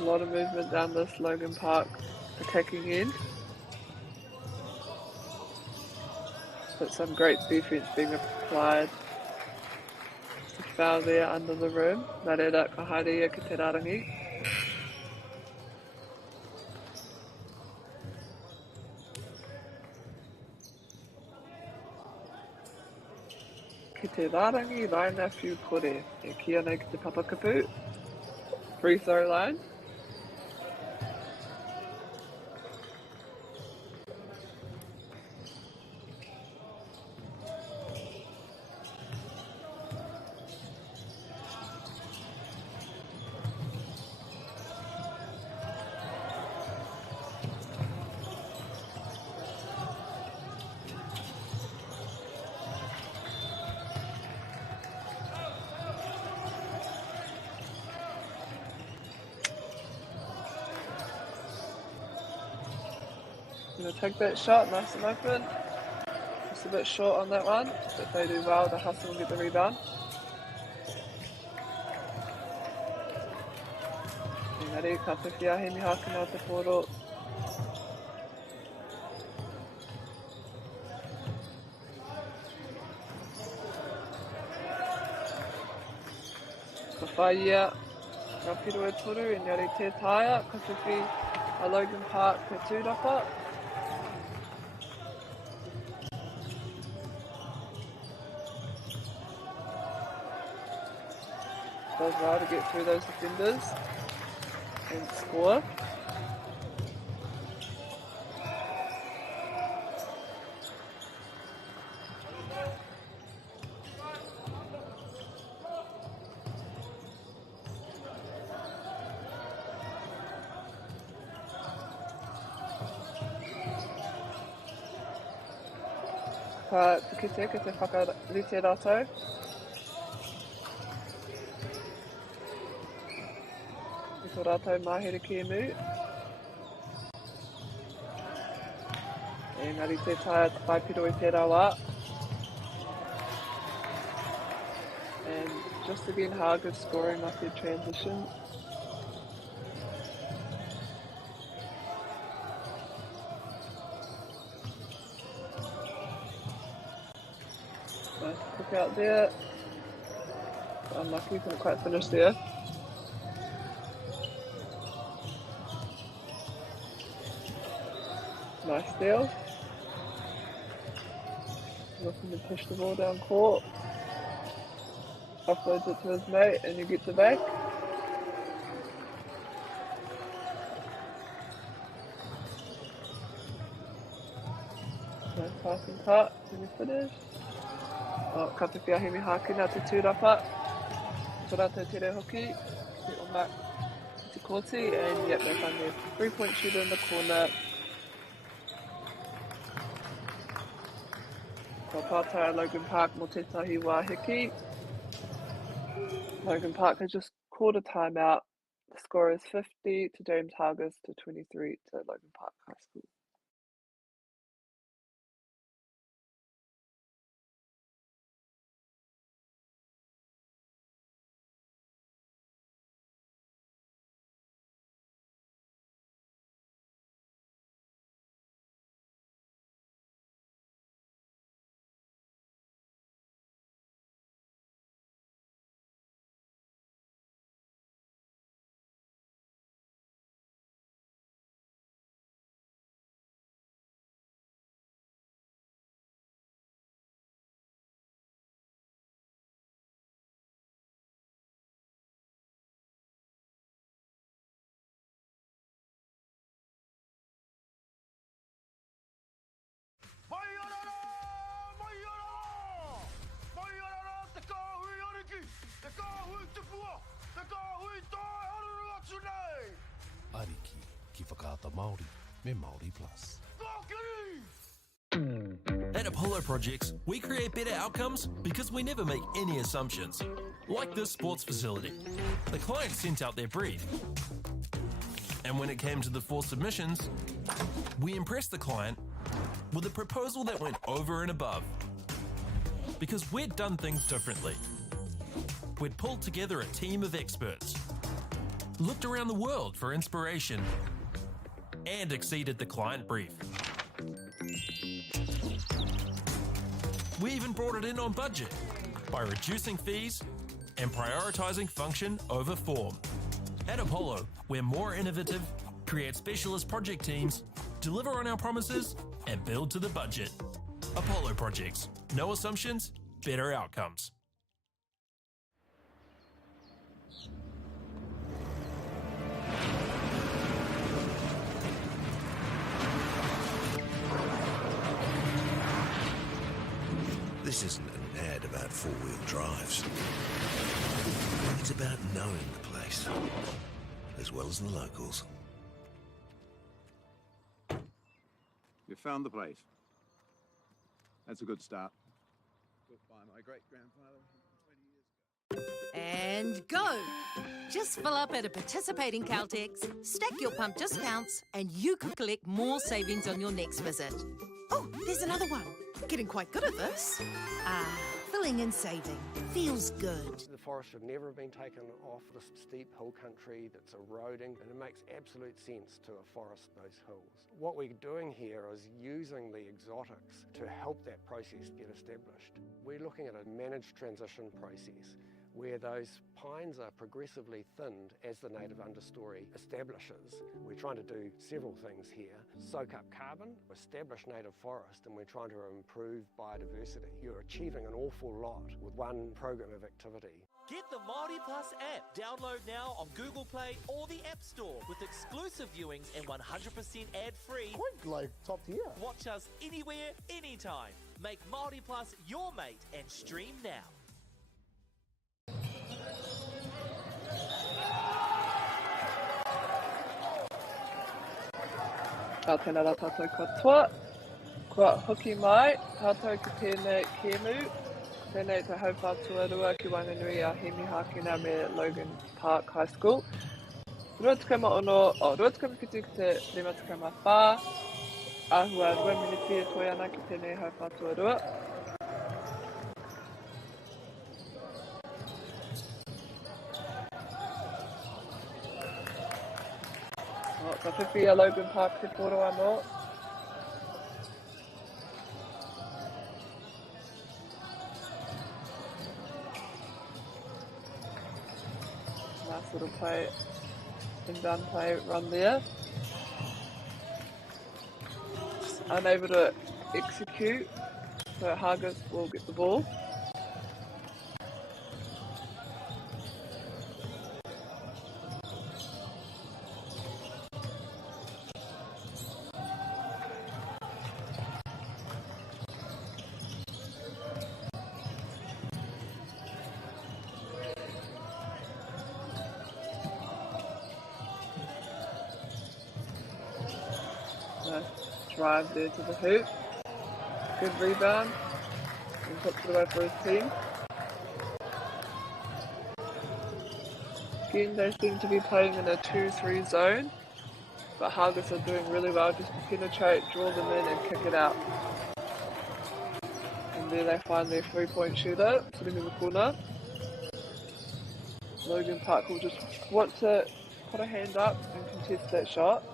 A lot of movement down this Logan Park attacking end. But some great defence being applied. Just a foul there under the rim. Nā reira ka haere ki te rarangi. Ki te rarangi, Raina Whiu Kore. E kia nei ki te papakapu. Free throw line. Gonna take that shot, nice and open. Just a bit short on that one, but they do well to hustle and get the rebound. Engari, ka whiwhia hemi hākina o te pōro. Ka whaia, ngā piro e toru, engari te taia, ka whiwhi a Logan Park te tūrapa. Does well to get through those defenders and score. Ka tukite ki te whakarite rātou. Ko rātou mahere ki e mū. Engari te taia te whaipiro I tērā wā. And just again, Hargis scoring off their transition. Nice cook out there. Unlucky, couldn't quite finish there. Nice steal. Looking to push the ball down court. Offloads it to his mate and he gets it back. Nice passing cut. Did he finish? Oh, ka te whia hemi hākina te tūrapa. Tō rātou tere hoki. Te o mak te kōti and yep, they found their 3-point shooter in the corner. Ka pātai Logan Park mō tētahi wāhiki. Logan Park has just called a timeout. The score is 50 to James Hargis to 23 to Logan Park High School. Ariki, ki whakaata Māori, me Māori Plus. At Apollo Projects, we create better outcomes because we never make any assumptions. Like this sports facility. The client sent out their brief. And when it came to the 4 submissions, we impressed the client with a proposal that went over and above. Because we'd done things differently. We'd pulled together a team of experts, looked around the world for inspiration, and exceeded the client brief. We even brought it in on budget by reducing fees and prioritising function over form. At Apollo, we're more innovative, create specialist project teams, deliver on our promises, and build to the budget. Apollo Projects. No assumptions, better outcomes. This isn't an ad about four-wheel drives. It's about knowing the place, as well as the locals. You found the place. That's a good start. Built by my great-grandfather 20 years ago. And go! Just fill up at a participating Caltex, stack your pump discounts, and you could collect more savings on your next visit. Oh, there's another one. Getting quite good at this. Filling and saving. Feels good. The forest should never have been taken off the steep hill country that's eroding, and it makes absolute sense to afforest those hills. What we're doing here is using the exotics to help that process get established. We're looking at a managed transition process where those pines are progressively thinned as the native understory establishes. We're trying to do several things here. Soak up carbon, establish native forest, and we're trying to improve biodiversity. You're achieving an awful lot with one program of activity. Get the Māori Plus app. Download now on Google Play or the App Store with exclusive viewings and 100% ad-free. Quite like top tier. Watch us anywhere, anytime. Make Māori Plus your mate and stream now. Ka tēnā rā tātou katoa. Kua hoki mai, tātou ki tēnei kēmu. Tēnei te haupātua rua ki Wanganui a Hemi Hākina me Logan Park High School. Rua tukama ki te 5 tukama whā. Āhua 2 miniti e toi ana ki tēnei haupātua rua. Ka whiwhi a Logan Park te poro anō. Nice little play, inbound play run there. Just unable to execute, so Hargis will get the ball. Nice drive there to the hoop. Good rebound. and puts it away for his team. Again, they seem to be playing in a 2-3 zone, but Hargis are doing really well just to penetrate, draw them in and kick it out. And there they find their 3-point shooter sitting in the corner. Logan Park will just want to put a hand up and contest that shot.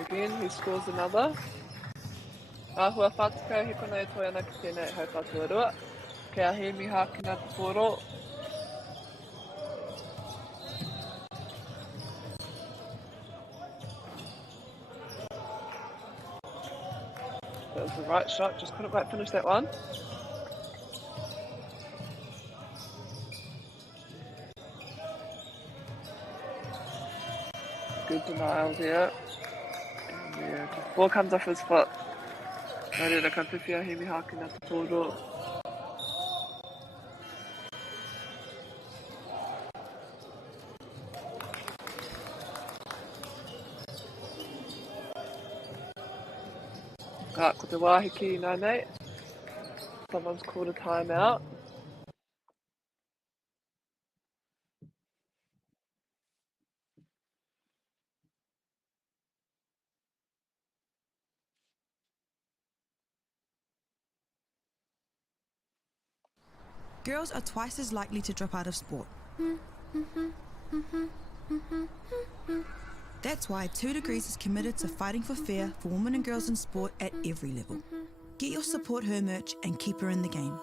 Again, he scores another. Ahua whātukau he kona e toi ana ki tēnei hau whātua rua. Kia he miha ki ngā taporo. That was the right shot, just couldn't quite finish that one. Good denial there. And yeah, the ball comes off his foot. Nā reira ka whiwhia he miha ki ngā taporo. Ko te wāhiki nā nei. Someone's called a timeout. Girls are twice as likely to drop out of sport. That's why 2 Degrees is committed to fighting for fair for women and girls in sport at every level. Get your Support Her merch and keep her in the game.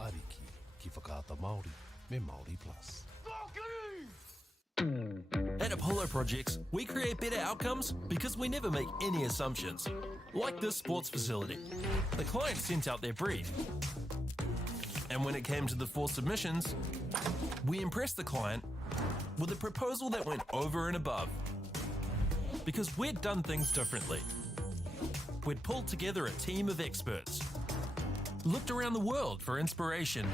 Ariki, ki whakaata Māori, me Māori Plus. At Apollo Projects, we create better outcomes because we never make any assumptions. Like this sports facility. The client sent out their brief. And when it came to the 4 submissions, we impressed the client with a proposal that went over and above. Because we'd done things differently. We'd pulled together a team of experts, looked around the world for inspiration,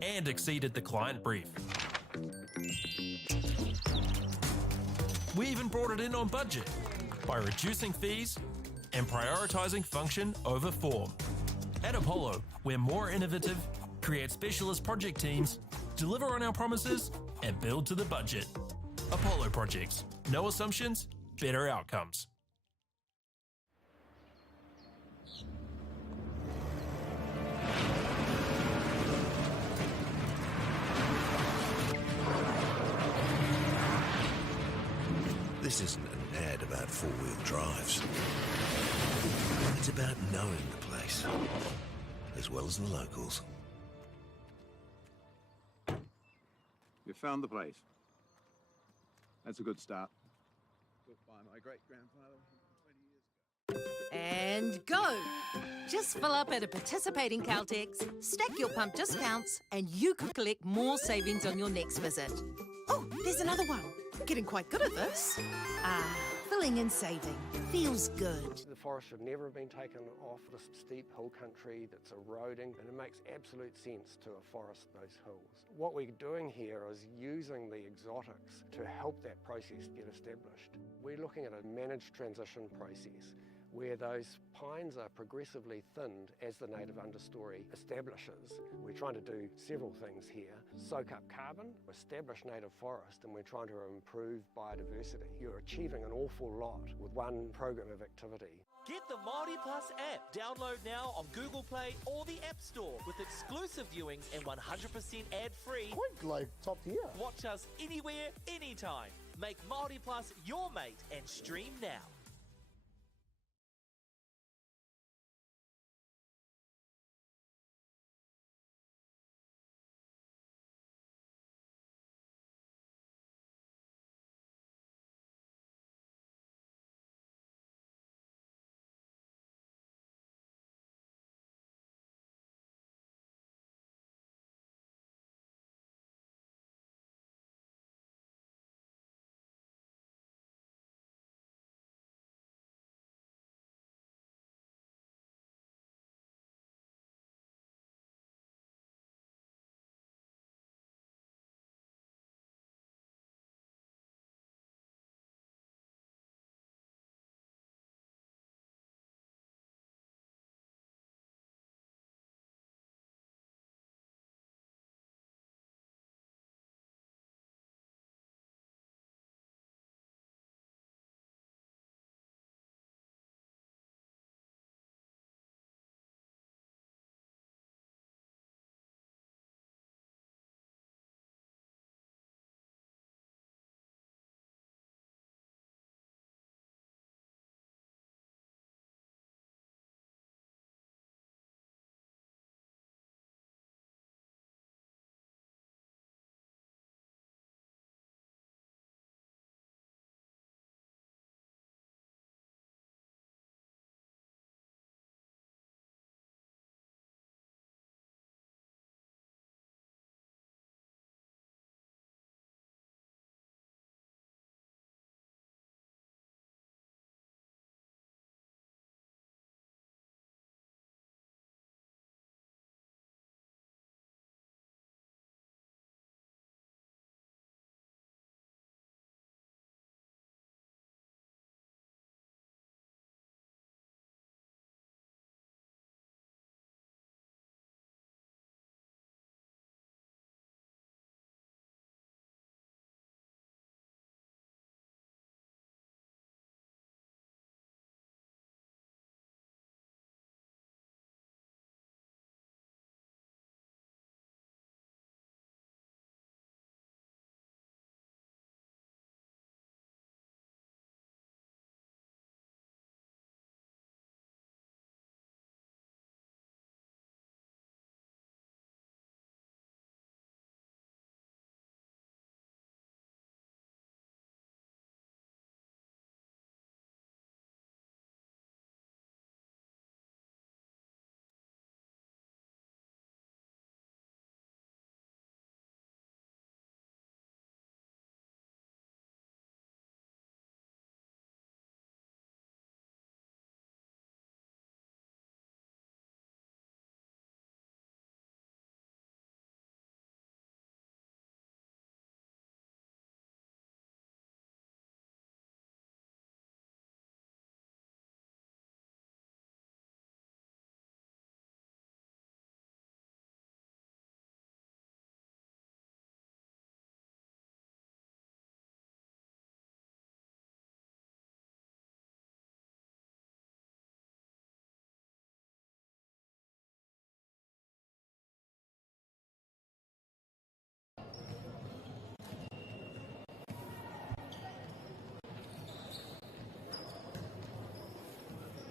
and exceeded the client brief. We even brought it in on budget by reducing fees and prioritising function over form. At Apollo, we're more innovative, create specialist project teams, deliver on our promises, and build to the budget. Apollo Projects. No assumptions, better outcomes. This isn't an ad about 4-wheel drives. It's about knowing the place, as well as the locals. You found the place. That's a good start. Built by my great-grandfather 20 years ago. And go! Just fill up at a participating Caltex, stack your pump discounts, and you could collect more savings on your next visit. Oh, there's another one. Getting quite good at this. Filling and saving. Feels good. The forest should never have been taken off this steep hill country that's eroding, and it makes absolute sense to afforest those hills. What we're doing here is using the exotics to help that process get established. We're looking at a managed transition process where those pines are progressively thinned as the native understory establishes. We're trying to do several things here. Soak up carbon, establish native forest, and we're trying to improve biodiversity. You're achieving an awful lot with one program of activity. Get the Māori Plus app. Download now on Google Play or the App Store with exclusive viewings and 100% ad-free. Quite like top tier. Watch us anywhere, anytime. Make Māori Plus your mate and stream now.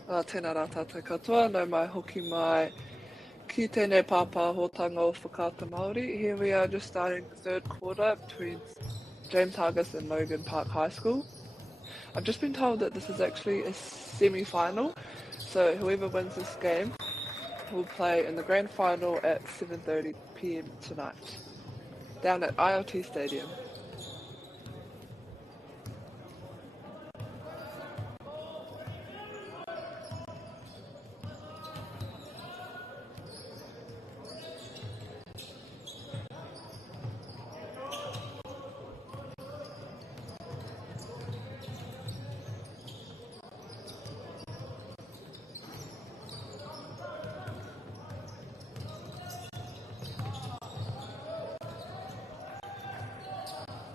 Tēnā rā tātou katoa, nau mai hoki mai ki tēnei pāpāhotanga o Whakaata Māori. Here we are just starting the third quarter between James Hargis and Logan Park High School. I've just been told that this is actually a semi-final, so whoever wins this game will play in the grand final at 7:30 PM tonight, down at ILT Stadium.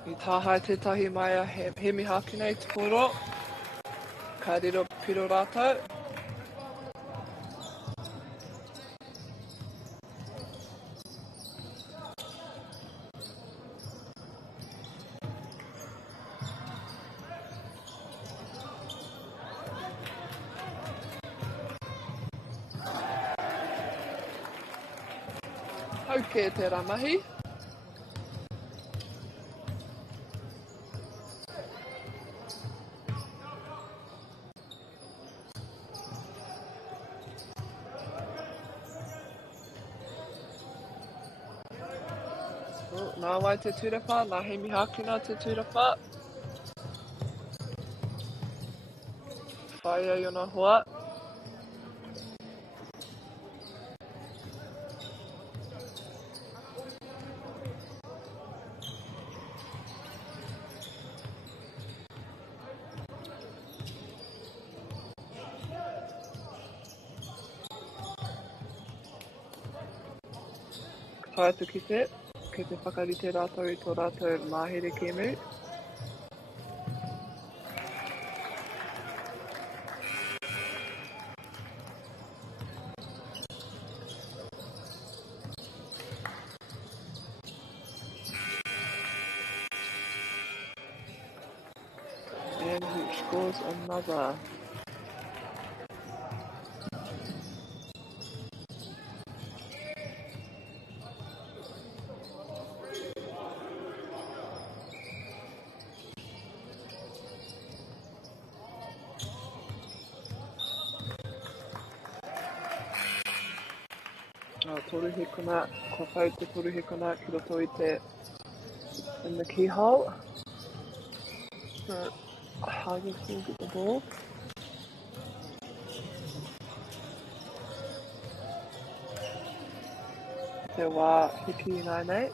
I tāhai tētahi maia he mihaki nei te koro, ka riro piro rātou. Hauke te ramahi. Nā wai te tūrapa, nā he mihakina te tūrapa. Whai ai ona hoa. Whai atu ki te whakarite rātou i tō rātou mahere kēmu. And who scores another? Toru hekona, kua whau te toru hekona ki roto I te in the keyhole. So, Haggis will get the ball. Te wā hiki nai nei.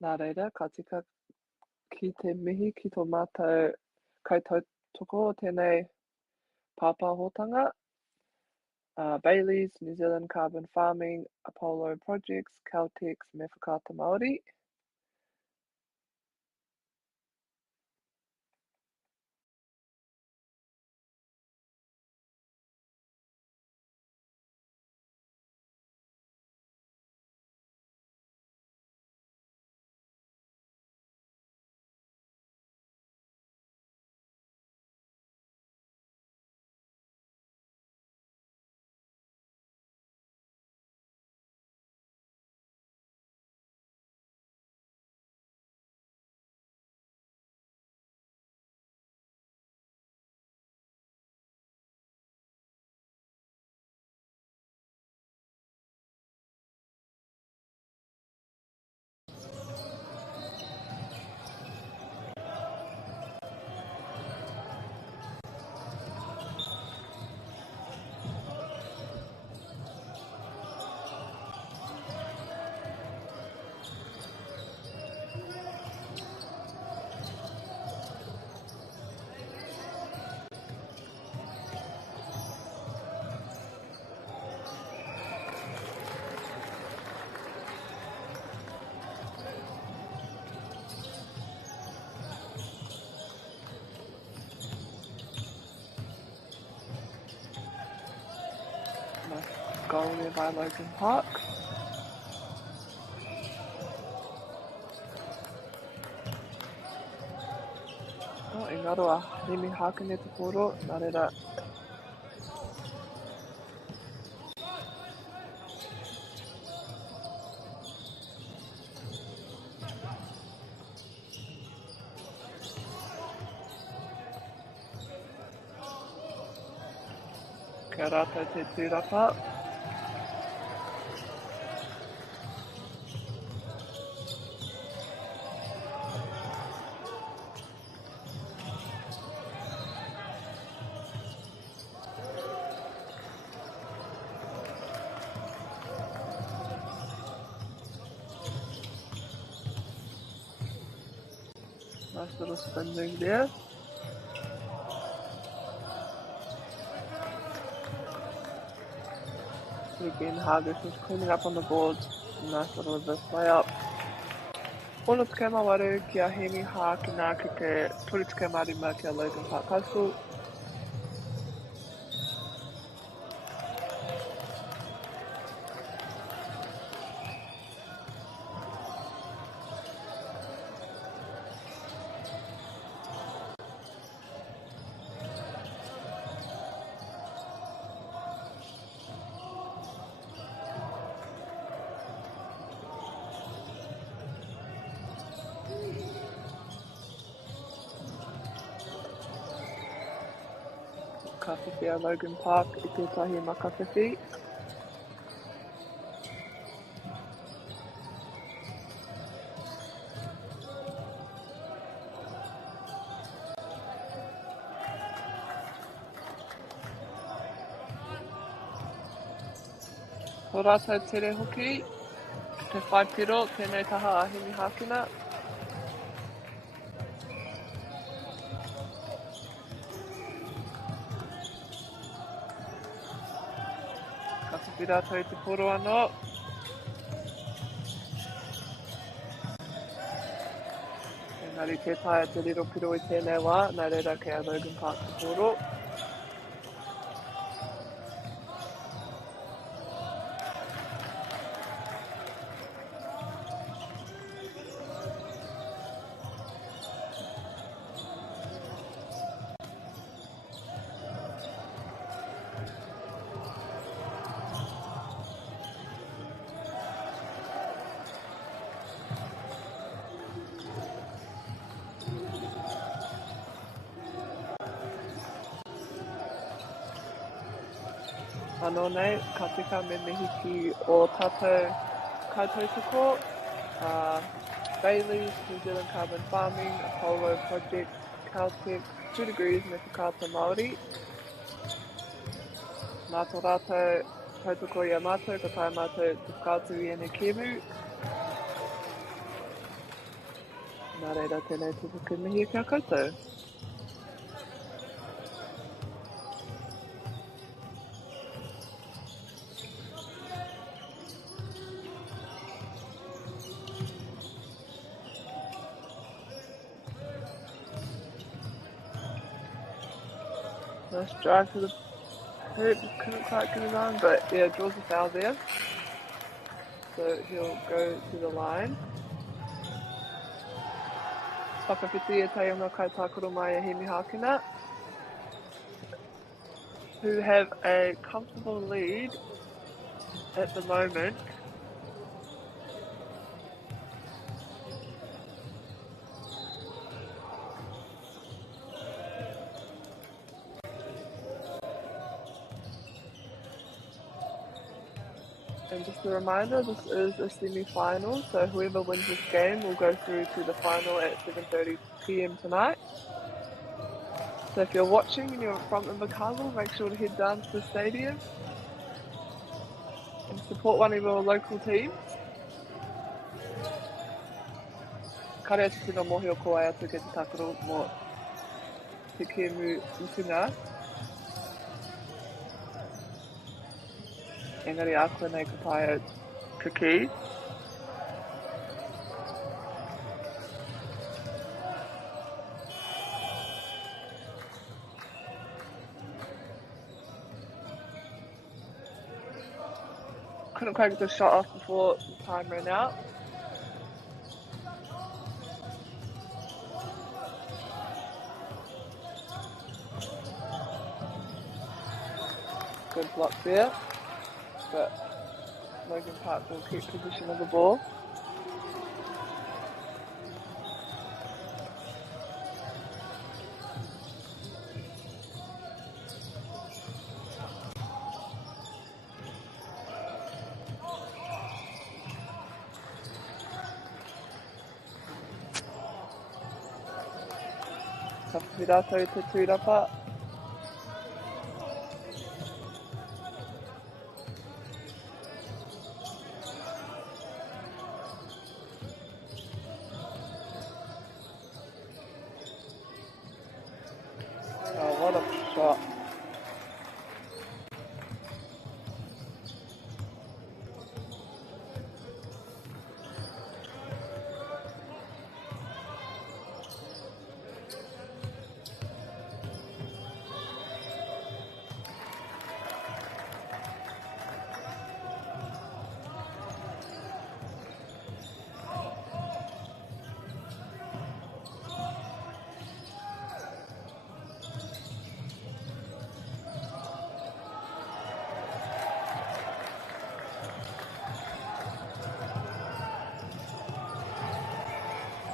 Nā reira, ka tika ki te mihi ki tō mātou kaitautoko o tēnei pāpāhotanga. Bailey's, New Zealand Carbon Farming, Apollo Projects, Caltex, me whakaata Māori. Goal there by Logan Park. Ingaroa, nimi hākene te koro, nā reira. Kia rātou te tūrapa. Nice little spin move there. Again, Haggis was cleaning up on the board. Nice little reverse layup. Ono te keimawaru kia hemi hākina ki te turi te keimarima kia Logan Park High School. ka whiwhia Logan Park I tētahi makawhiwhi. Ko rātou tere hoki, te whai piro, tēnei taha ahimi hākina. Ka tupi rātou te poro anō. Engari te taia te riro piro I tēnei wā, nā reira kei a Logan Park te poro. Anō nei, ka tika me mihiki o tātou kautautoko, Bailey's, New Zealand Carbon Farming, Apollo Project, Caltech, 2 Degrees me whakata Māori. Nā tō rātou tautoko I a mātou, ka tae mātou te whakatu I ene kēmu. Nā reira tēnei te whaka mihi kia koutou. Nice drive to the hoop, couldn't quite get it on, but yeah, draws a foul there. So he'll go to the line. Whakawhiti e Taionga kai tākoro mai a Hemi Hākina, who have a comfortable lead at the moment. And just a reminder, this is a semi-final, so whoever wins this game will go through to the final at 7:30 PM tonight. So if you're watching and you're from Invercargill, make sure to head down to the stadium and support one of your local teams. Karea te tino mohi o ko ai atu ke te takaro mo te kēmu utunga. Engari a koe nei ka tae ka ki. Couldn't quite get the shot off before the time ran out. Good block there. But Logan Park will keep possession of the ball. Ka whirato te tūrapa. What a shot.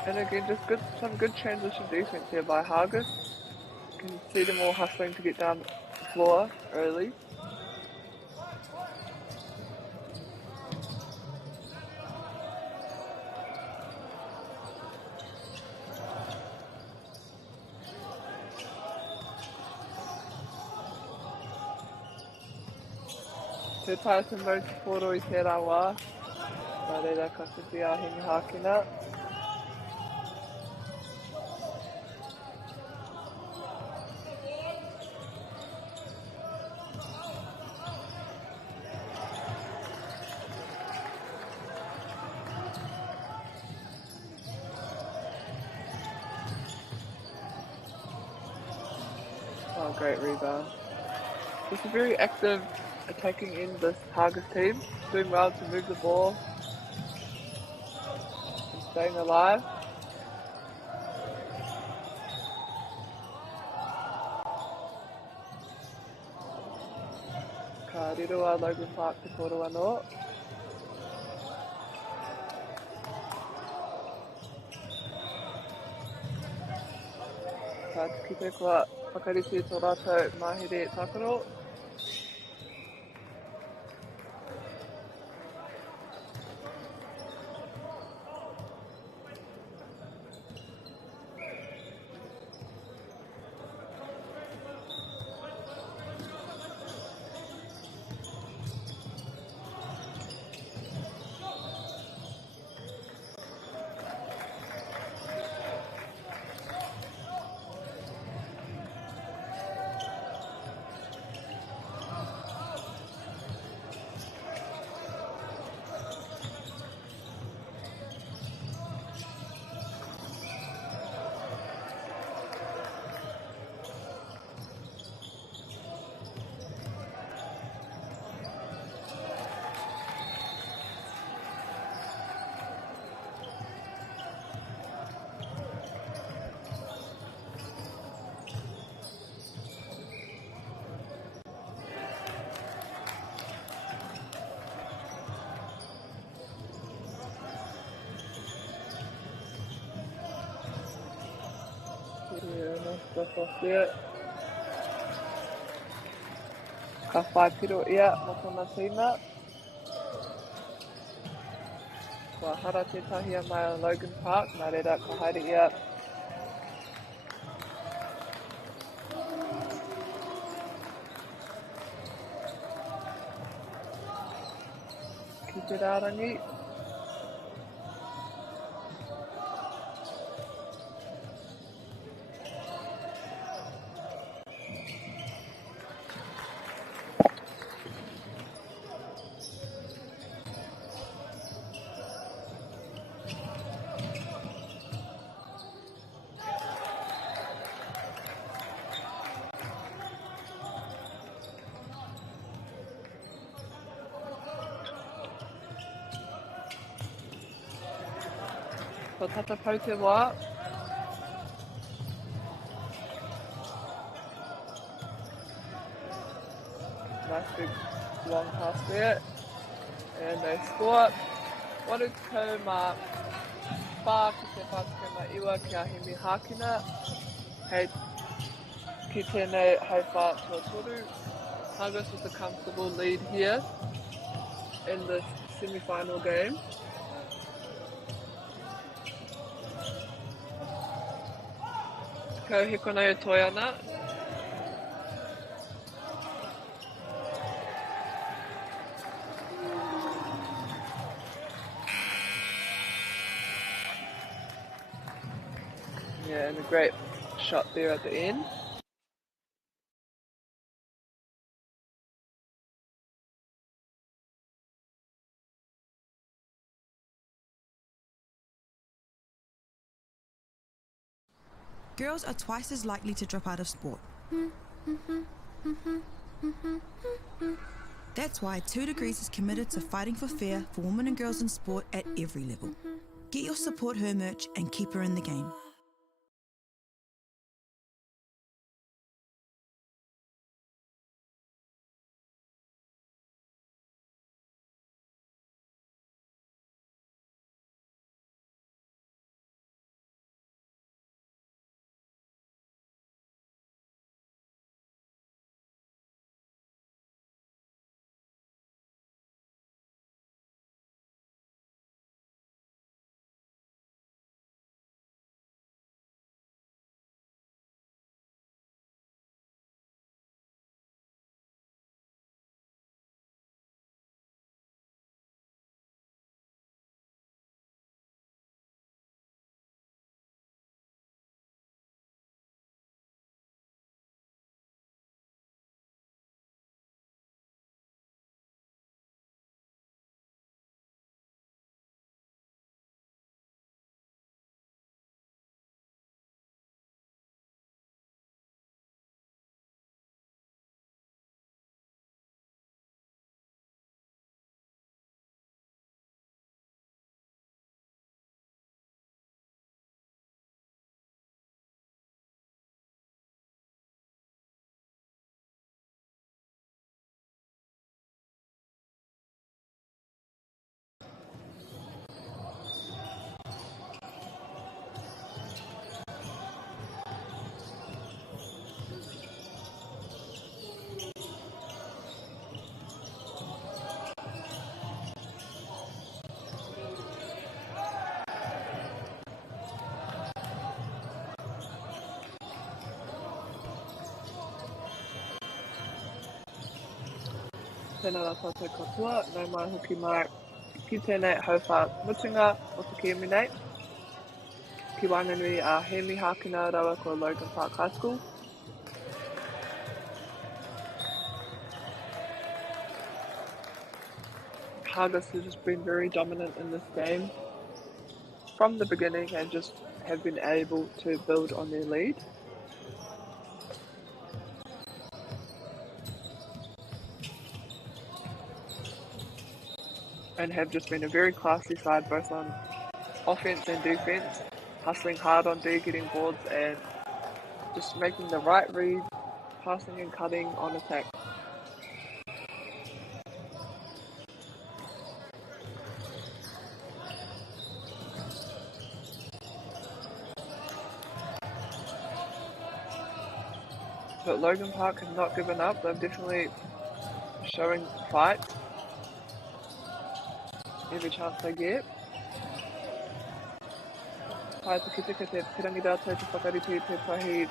And again, just some good transition defense here by Hargis. You can see them all hustling to get down the floor early. Te taita mau te poro I te rawa. Nā reira ka whiwhi a hingi hākina. Oh, great rebound. It's a very active attacking in this Tigers team. Doing well to move the ball and staying alive. Ka riro a Logan Park te koro anō. Ka kite kua whakarite tō rātou mahere tākaro. Stuff off there. Ka whai piro ia mo tōna tīma. Kua hara te tahia mai o Logan Park, nā reira ka haere ia. Ki te rārangi. Ko tata pau te wā. Nice big long pass there. And they score. Waru tau mā whā ki te whātuka mai iwa ki a Hemi Hākina. Hei ki tēnei hei whā tua toru. Tigers with a comfortable lead here in this semi-final game. Ko hiko nei o toi ana. Yeah, and a great shot there at the end. Girls are twice as likely to drop out of sport. That's why 2 Degrees is committed to fighting for fair for women and girls in sport at every level. Get your Support Her merch and keep her in the game. tēnā rā tātou katoa, nau mai hoki mai ki tēnei hauwha mutunga o te Kiwi nei. Ki Wainganui a Hemi Hākina rawa ko Logan Park High School. Hargis has just been very dominant in this game from the beginning and just have been able to build on their lead. And have just been a very classy side both on offense and defense, hustling hard on D, getting boards and just making the right read, passing and cutting on attack. But Logan Park have not given up. They're definitely showing fight every chance they get. Pai te kite te pirangi rātou te whakarite tētahi.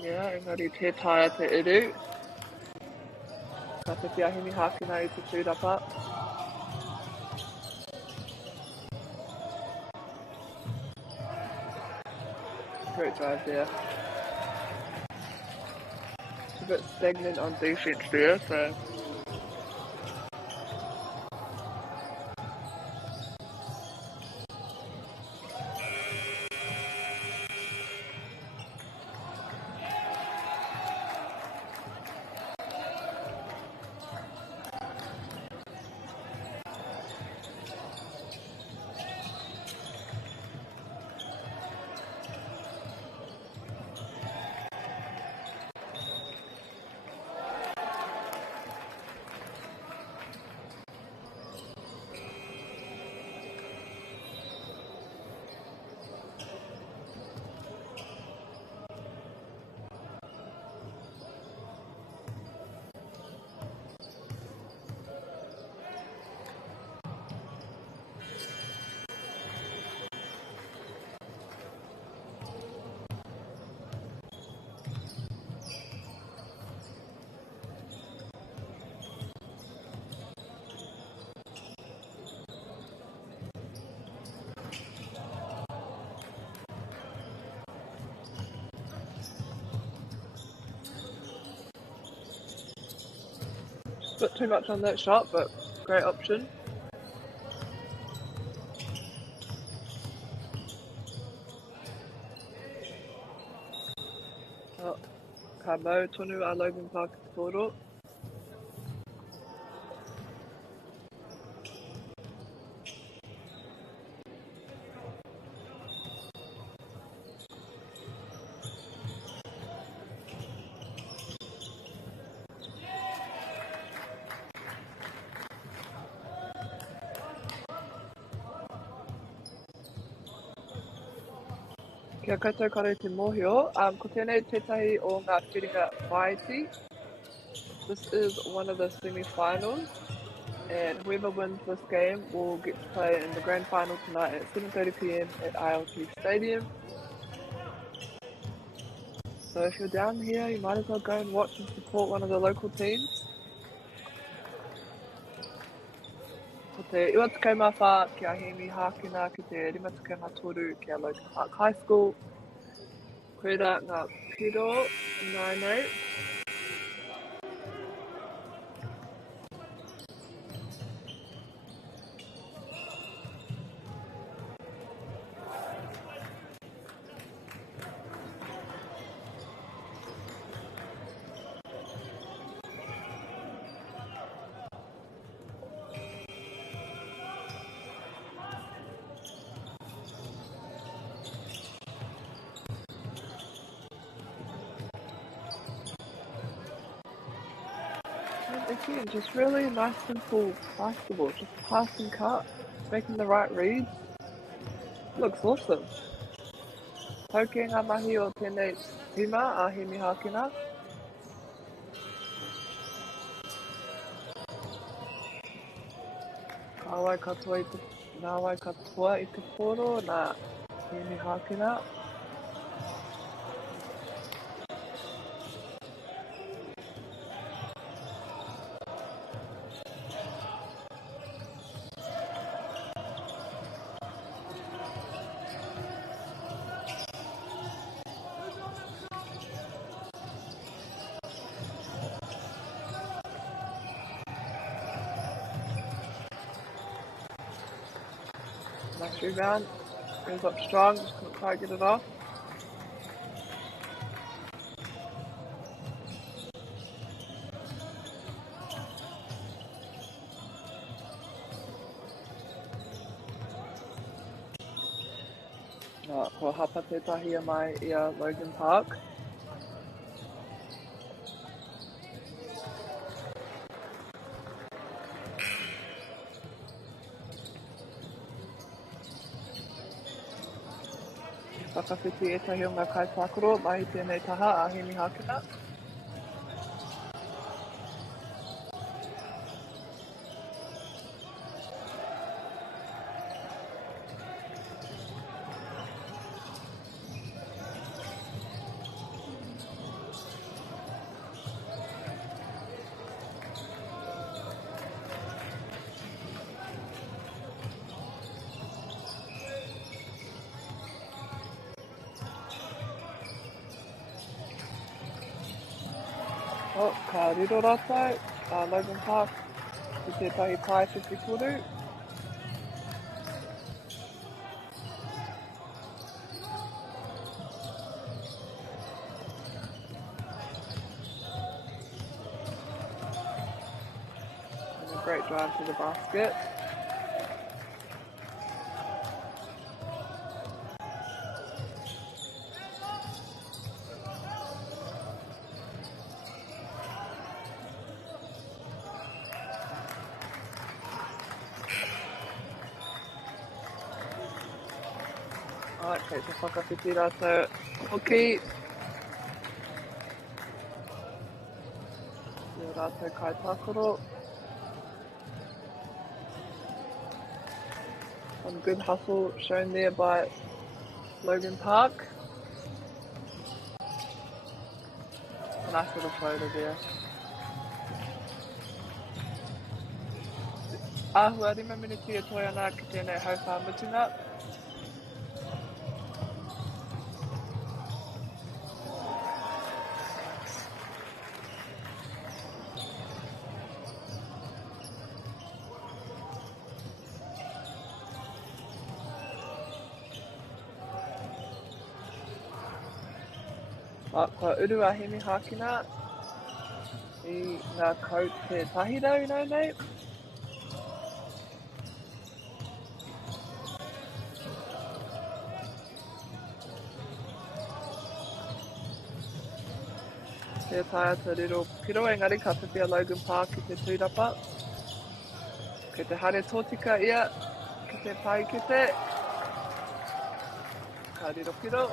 Engari tētaia te iru. Ka te pia Hemi Hākina I te tūrapa. Great drive there. It's a bit stagnant on defense there, so. A bit too much on that shot, but great option. Oh, ka mau tonu a Logan Park te koro. Kia koutou kare te mōhio, ko tēnei tētahi o ngā whiringa whaiti. This is one of the semi-finals, and whoever wins this game will get to play in the grand final tonight at 7:30 PM at ILT Stadium. So if you're down here, you might as well go and watch and support one of the local teams. Ko te Iwatukaumawha kia Hemi Hākina ki te Rimatukunga toru kia Logan Park High School. Koera ngā piro nei. Again, just really nice, simple basketball. Just pass and cut, making the right reads. Looks awesome. Tauke ngā mahi o tēnei tima a Hemi Hākina. Nāwai katoa I te koro nā Hemi Hākina. Nice rebound. Goes up strong, just couldn't quite get it off. Ko hapa tētahi mai ia Logan Park. Whakawhiti etahi o ngā kaitākaro, mahi tēnei taha, ahimi hakina. Ka riro rātou, Logan Park, ki tētahi pai whiwhitoru. And a great drive to the basket. Okay, so whakawhiti rātou hoki. Ia rātou kaitākaro. Some good hustle shown there by Logan Park. Nice little photo there. Āhua rima miniti e toi ana ki tēnei hauwha mutunga. Kua uru ahimi hakina I ngā kau te tahirau nau nei. Te taia te riro piro, engari ka whiwhia Logan Park ki te tūrapa. Kei te hare tōtika ia, ki te pai ki te. Ka riro piro.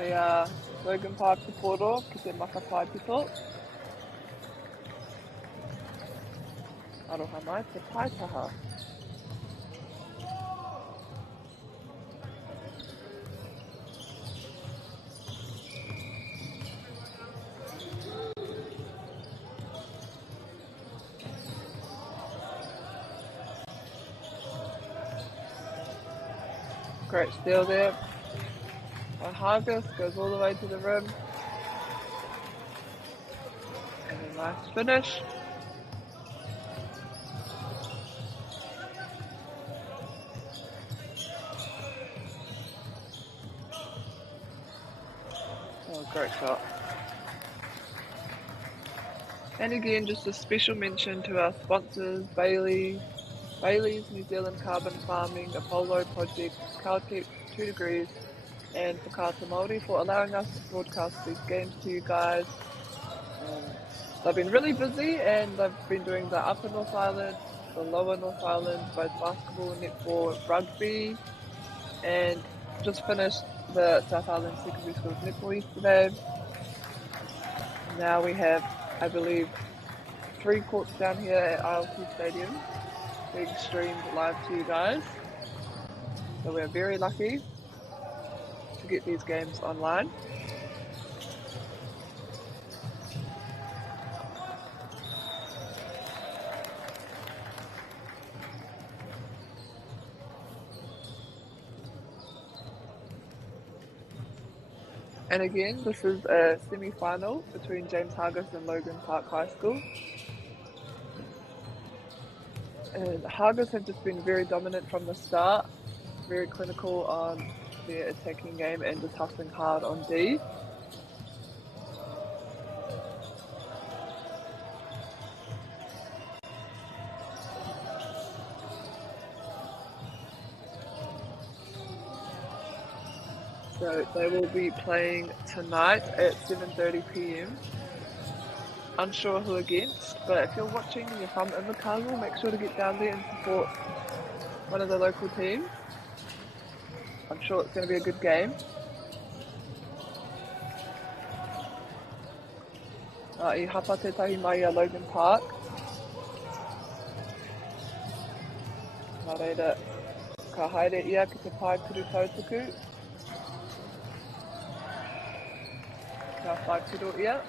Kei Logan Park te poro, ki te makapai pito. Aroha mai, te paitaha. Great steal there. On Hargis, goes all the way to the rim. And a nice finish. Oh, great shot. And again, just a special mention to our sponsors, Bailey's New Zealand Carbon Farming, Apollo Project, Caltech, 2 Degrees, and Whakaata Māori for allowing us to broadcast these games to you guys. They've been really busy and they've been doing the Upper North Island, the Lower North Island, both basketball, netball, rugby, and just finished the South Island Secondary School's netball yesterday. Now we have, I believe, 3 courts down here at ILT Stadium being streamed live to you guys. So we're very lucky to get these games online. And again, this is a semi-final between James Hargis and Logan Park High School. And Hargis have just been very dominant from the start, very clinical on their attacking game and just hustling hard on D. So they will be playing tonight at 7:30 p.m. Unsure who against, but if you're watching and you're from Invercargill, make sure to get down there and support one of the local teams. I'm sure it's going to be a good game. I hapa tētahi mai a Logan Park. Nā reira, ka haere ia ki te pai puru tautuku. Ka whai piro ia.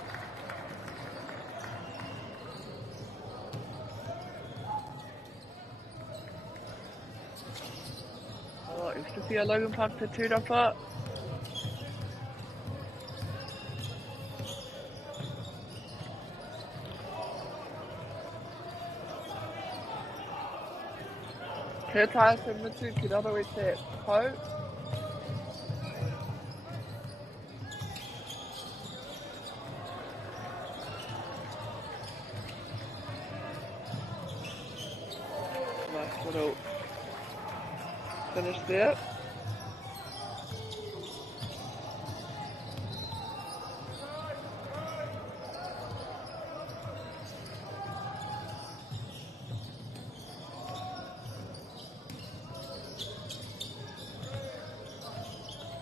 Used to see a Logan Park te tūrapa. Kia tae te mutu ki raro i te pau. Nice little finish there.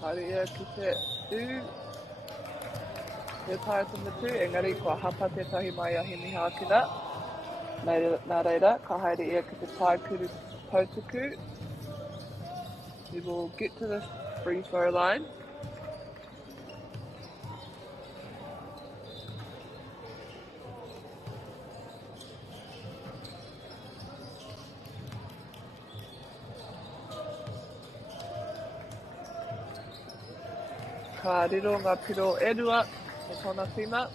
Haere ia ki te u. Te tae te mutu, engari kua hapa tētahi mai a Hemi Hākina. Nā reira, ka haere ia ki te pai puru tautuku. We will get to the free throw line. Ka riro ngā piro e rua e tōna whima.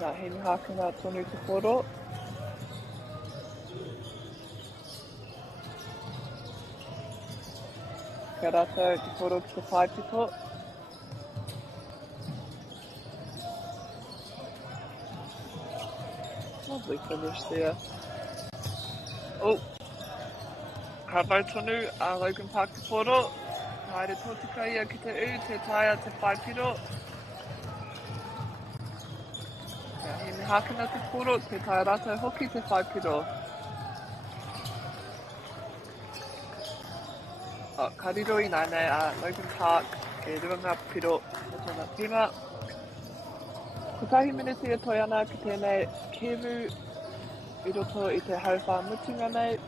Nā Hemi Hākina tonu te koro. Kia rātou te koro ki te paipito. Lovely finish there. Oh, ka rau tonu a Logan Park te koro. Haere tōtika ia ki te u, te taia te paipiro. Hemi Hākina te koro, te tae rātou hoki te whaipiro. Ka riro i nānei a Logan Park e rua ngā piro o tōna tima. Ko tahi miniti e toi ana ki tēnei kēmu i roto i te hauwha mutunga nei.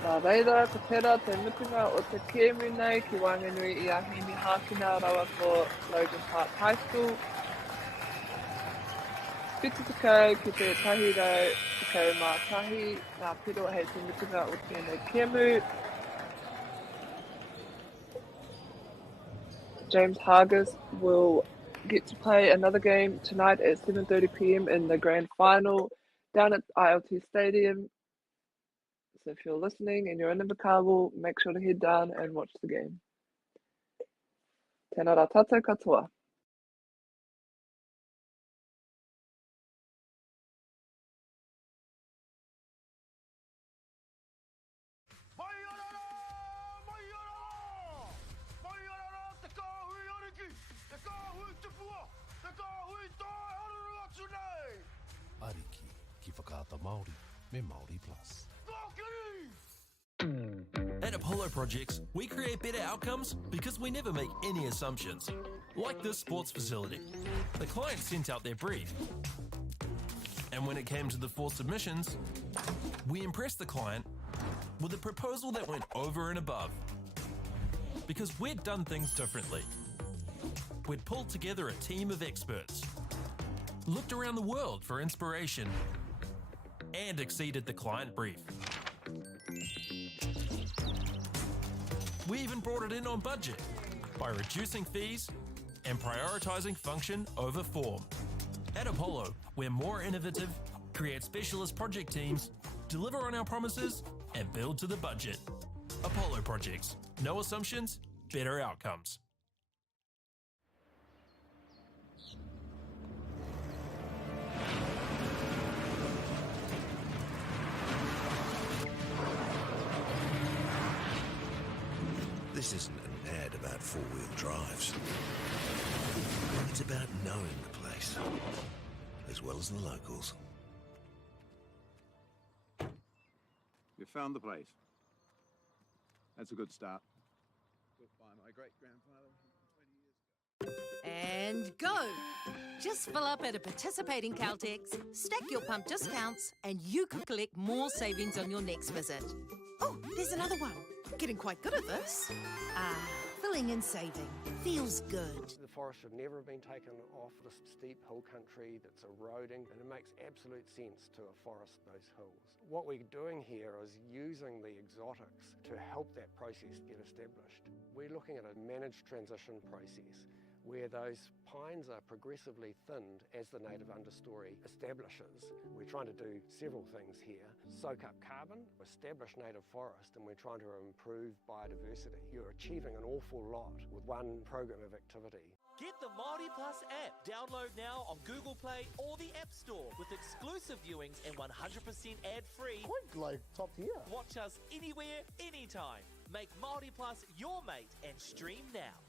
Nā reira, ko tērā te mutunga o te kēmu nei ki Whanganui i a Hemi Hākina rawa ko Logan Park High School. Whitu tekau ki te tahi rau tekau mā tahi, nā piro hei te mutunga o tēnei kēmu. James Hargis will get to play another game tonight at 7:30 p.m. in the grand final down at ILT Stadium. So if you're listening and you're in Invercargill, make sure to head down and watch the game. Tēnā rā tātou katoa. Ariki, ki whakaata Māori, me Māori Plus. At Apollo Projects, we create better outcomes because we never make any assumptions. Like this sports facility. The client sent out their brief. And when it came to the 4 submissions, we impressed the client with a proposal that went over and above. Because we'd done things differently. We'd pulled together a team of experts, looked around the world for inspiration, and exceeded the client brief. We even brought it in on budget by reducing fees and prioritising function over form. At Apollo, we're more innovative, create specialist project teams, deliver on our promises, and build to the budget. Apollo Projects. No assumptions, better outcomes. This isn't an ad about four-wheel drives. It's about knowing the place, as well as the locals. You found the place. That's a good start. Built by my great-grandfather 20 years ago. And go! Just fill up at a participating Caltex, stack your pump discounts, and you could collect more savings on your next visit. Oh, there's another one. Getting quite good at this. Filling and saving. Feels good. The forest should never have been taken off this steep hill country that's eroding, and it makes absolute sense to afforest those hills. What we're doing here is using the exotics to help that process get established. We're looking at a managed transition process where those pines are progressively thinned as the native understory establishes. We're trying to do several things here. Soak up carbon, establish native forest, and we're trying to improve biodiversity. You're achieving an awful lot with one program of activity. Get the Māori Plus app. Download now on Google Play or the App Store with exclusive viewings and 100% ad-free. Quite like top tier. Watch us anywhere, anytime. Make Māori Plus your mate and stream now.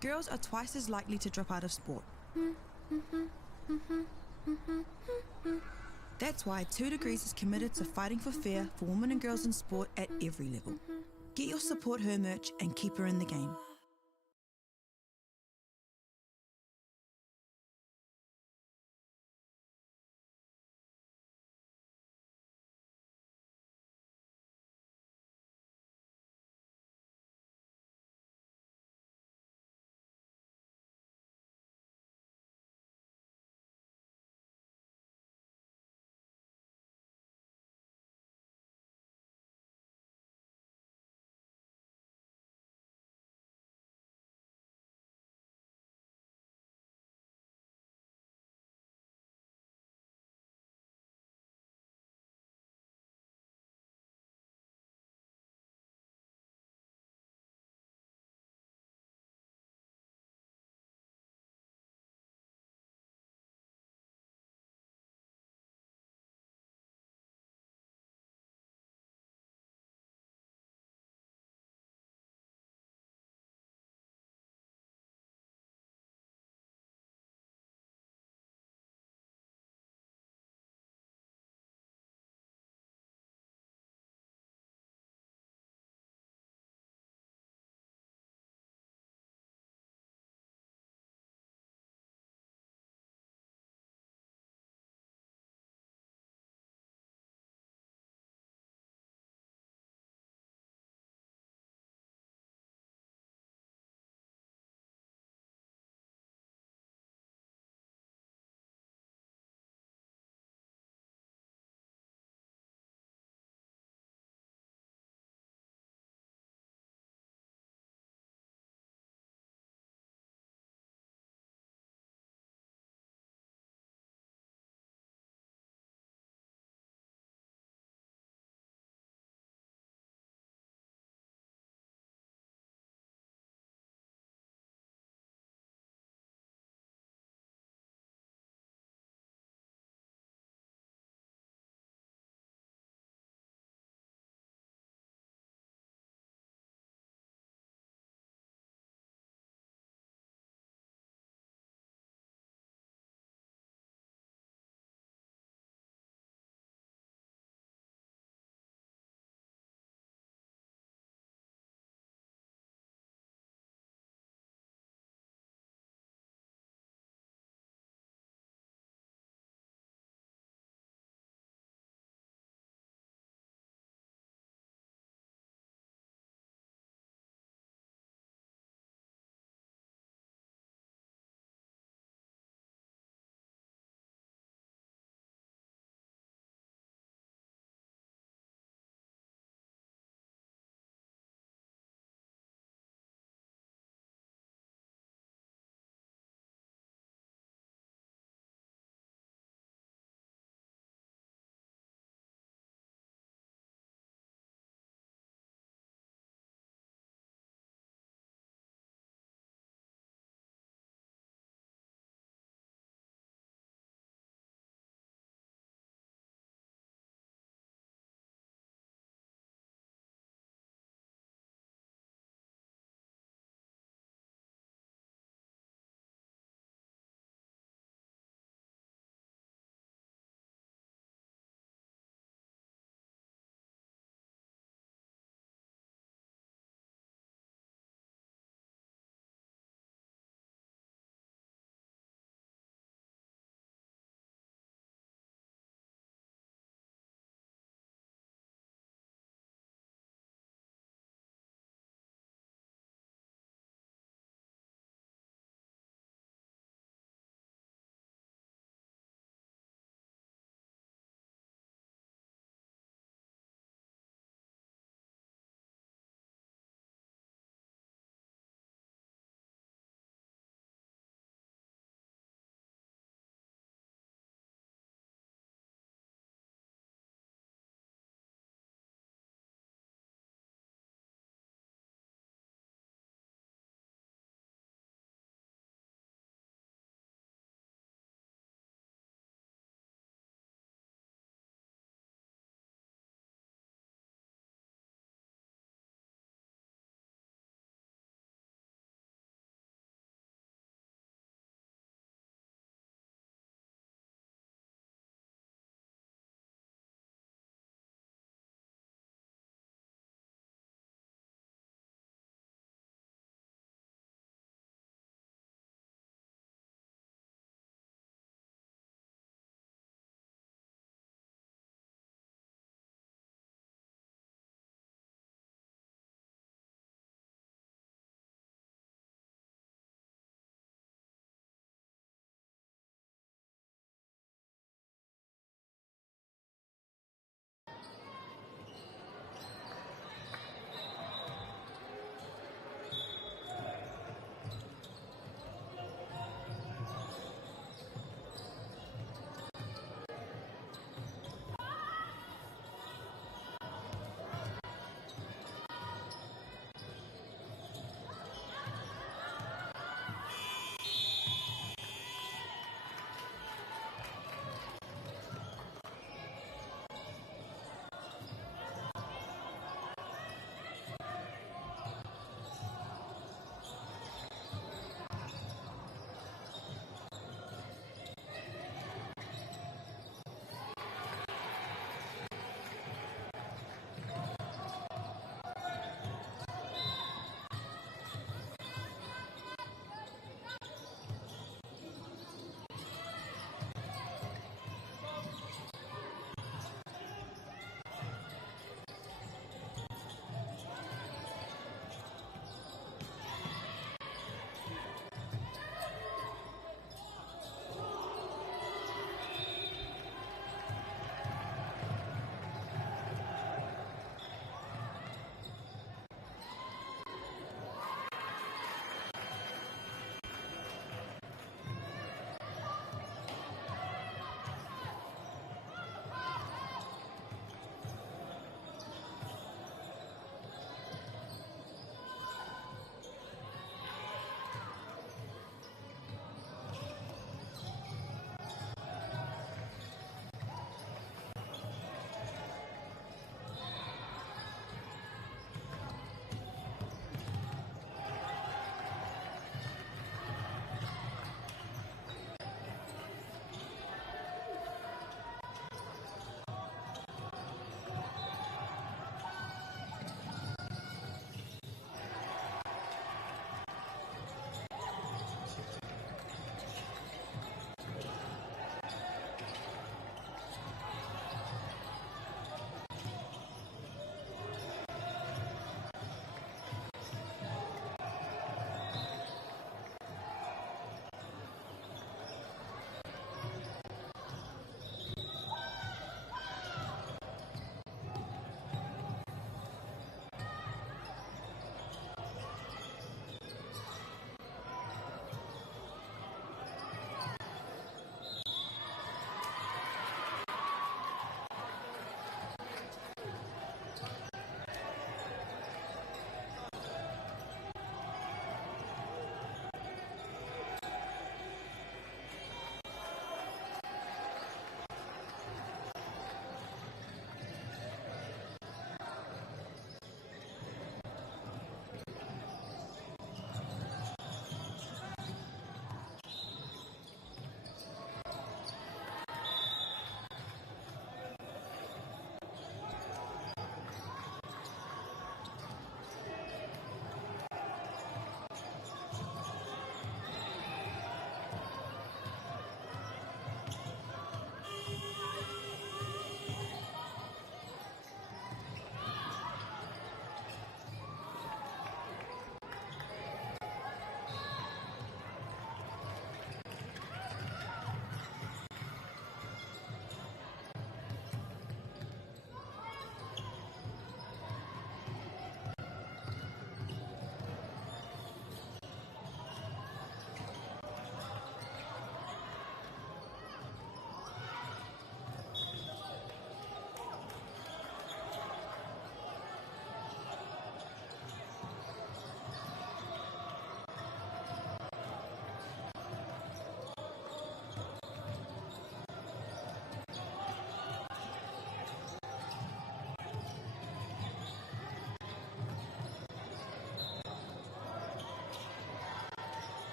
girls are twice as likely to drop out of sport. That's why 2 Degrees is committed to fighting for fair for women and girls in sport at every level. Get your Support Her merch and keep her in the game.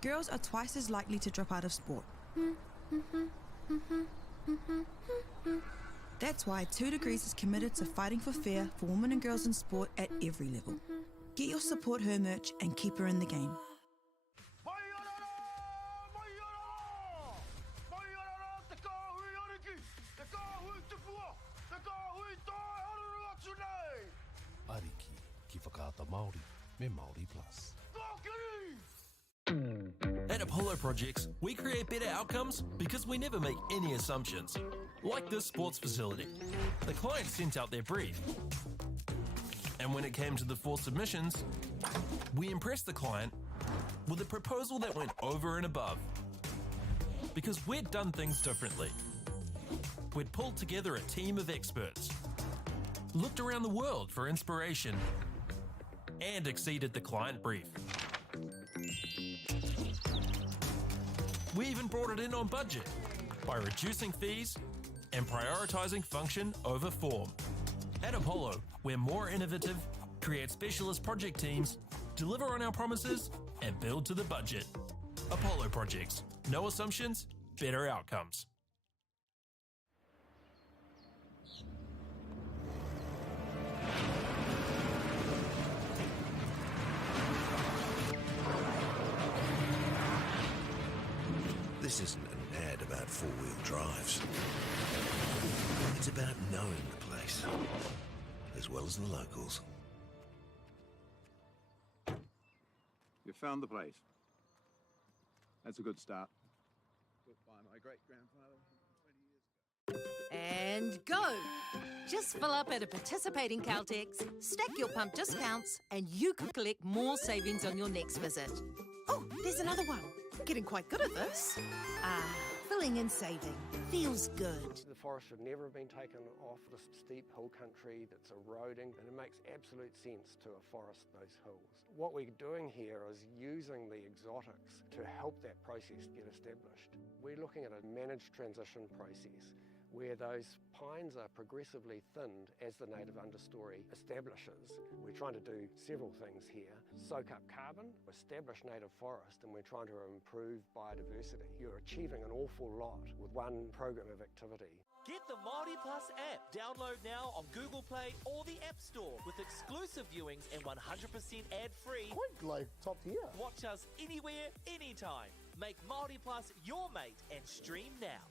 girls are twice as likely to drop out of sport. That's why 2 Degrees is committed to fighting for fair for women and girls in sport at every level. Get your Support Her merch and keep her in the game. Ariki, ki whakaata Māori, me Māori Plus. At Apollo Projects, we create better outcomes because we never make any assumptions. Like this sports facility. The client sent out their brief. And when it came to the 4 submissions, we impressed the client with a proposal that went over and above. Because we'd done things differently. We'd pulled together a team of experts, looked around the world for inspiration, and exceeded the client brief. We even brought it in on budget by reducing fees and prioritising function over form. At Apollo, we're more innovative, create specialist project teams, deliver on our promises, and build to the budget. Apollo Projects. No assumptions, better outcomes. This isn't an ad about four-wheel drives. It's about knowing the place, as well as the locals. You found the place. That's a good start. Built by my great-grandfather 20 years ago. And go! Just fill up at a participating Caltex, stack your pump discounts, and you could collect more savings on your next visit. Oh, there's another one. Getting quite good at this. Filling and saving. Feels good. The forest should never have been taken off this steep hill country that's eroding, and it makes absolute sense to afforest those hills. What we're doing here is using the exotics to help that process get established. We're looking at a managed transition process where those pines are progressively thinned as the native understory establishes. We're trying to do several things here. Soak up carbon, establish native forest, and we're trying to improve biodiversity. You're achieving an awful lot with one program of activity. Get the Māori Plus app. Download now on Google Play or the App Store with exclusive viewings and 100% ad-free. Quite like top tier. Watch us anywhere, anytime. Make Māori Plus your mate and stream now.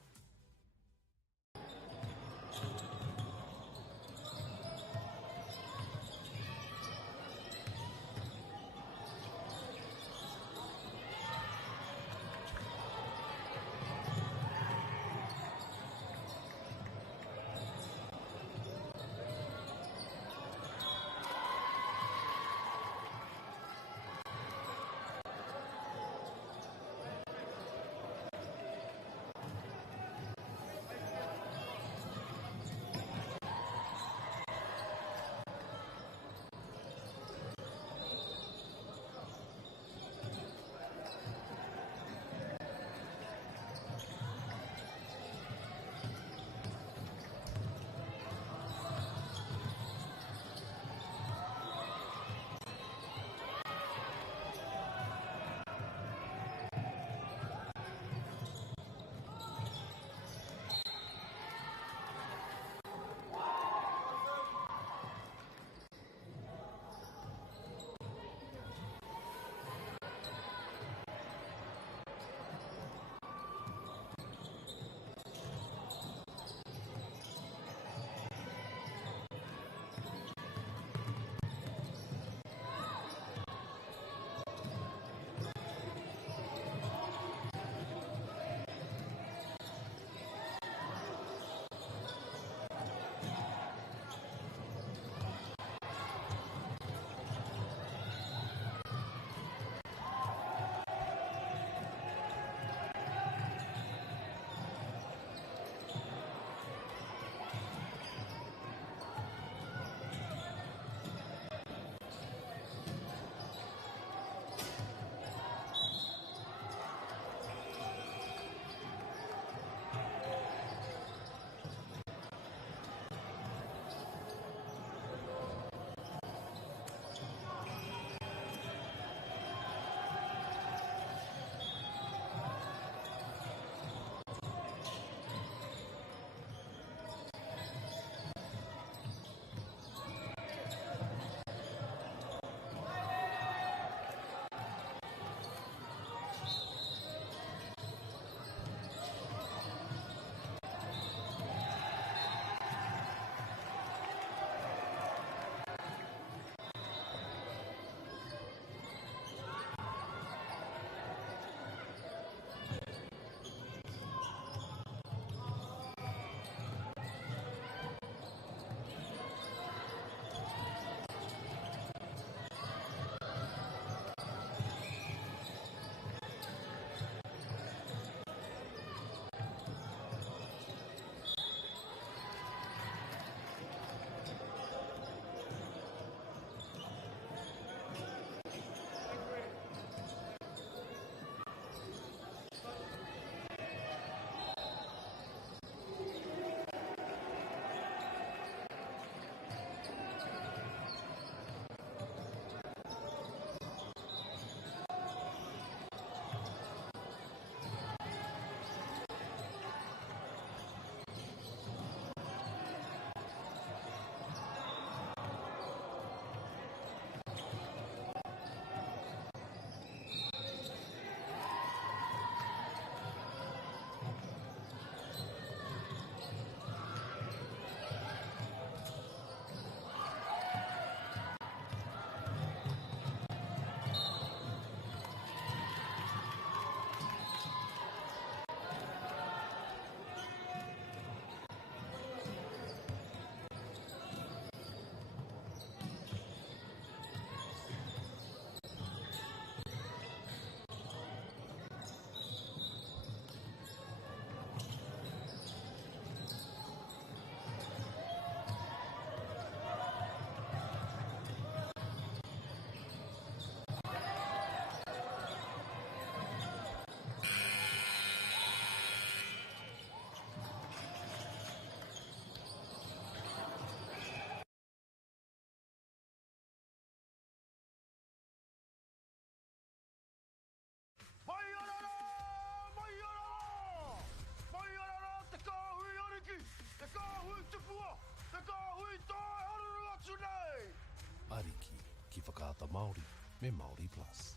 ki whakaata Māori me Māori Plus.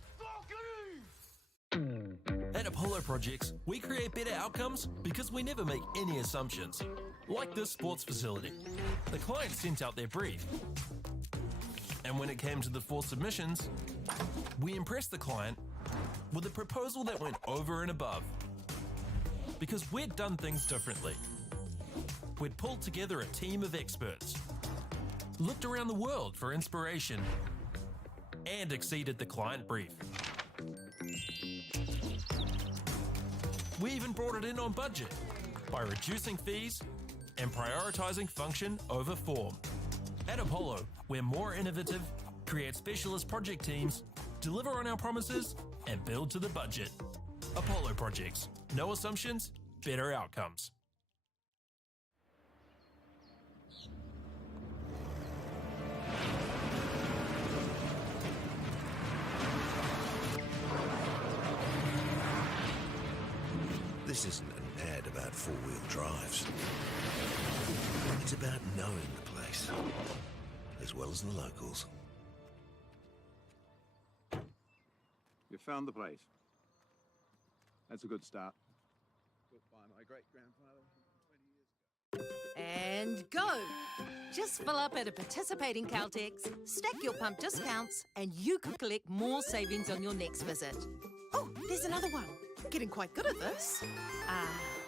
At Apollo Projects, we create better outcomes because we never make any assumptions. Like this sports facility. The client sent out their brief. And when it came to the 4 submissions, we impressed the client with a proposal that went over and above. Because we'd done things differently. We'd pulled together a team of experts, looked around the world for inspiration, and exceeded the client brief. We even brought it in on budget by reducing fees and prioritising function over form. At Apollo, we're more innovative, create specialist project teams, deliver on our promises, and build to the budget. Apollo Projects. No assumptions, better outcomes. This isn't an ad about four-wheel drives. It's about knowing the place, as well as the locals. You found the place. That's a good start. Built by my great-grandfather 20 years ago. And go! Just fill up at a participating Caltex, stack your pump discounts, and you could collect more savings on your next visit. Oh, there's another one. Getting quite good at this.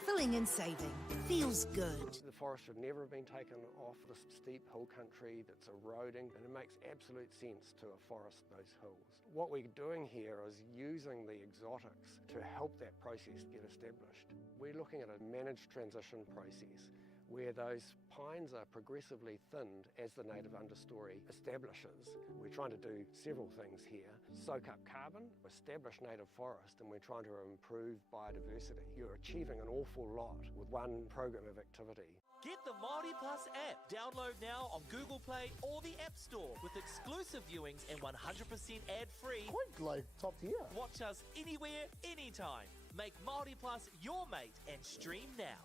Filling and saving. Feels good. The forest should never have been taken off the steep hill country that's eroding, and it makes absolute sense to afforest those hills. What we're doing here is using the exotics to help that process get established. We're looking at a managed transition process where those pines are progressively thinned as the native understory establishes. We're trying to do several things here. Soak up carbon, establish native forest, and we're trying to improve biodiversity. You're achieving an awful lot with one program of activity. Get the Māori Plus app. Download now on Google Play or the App Store with exclusive viewings and 100% ad-free. Quite like top tier. Watch us anywhere, anytime. Make Māori Plus your mate and stream now.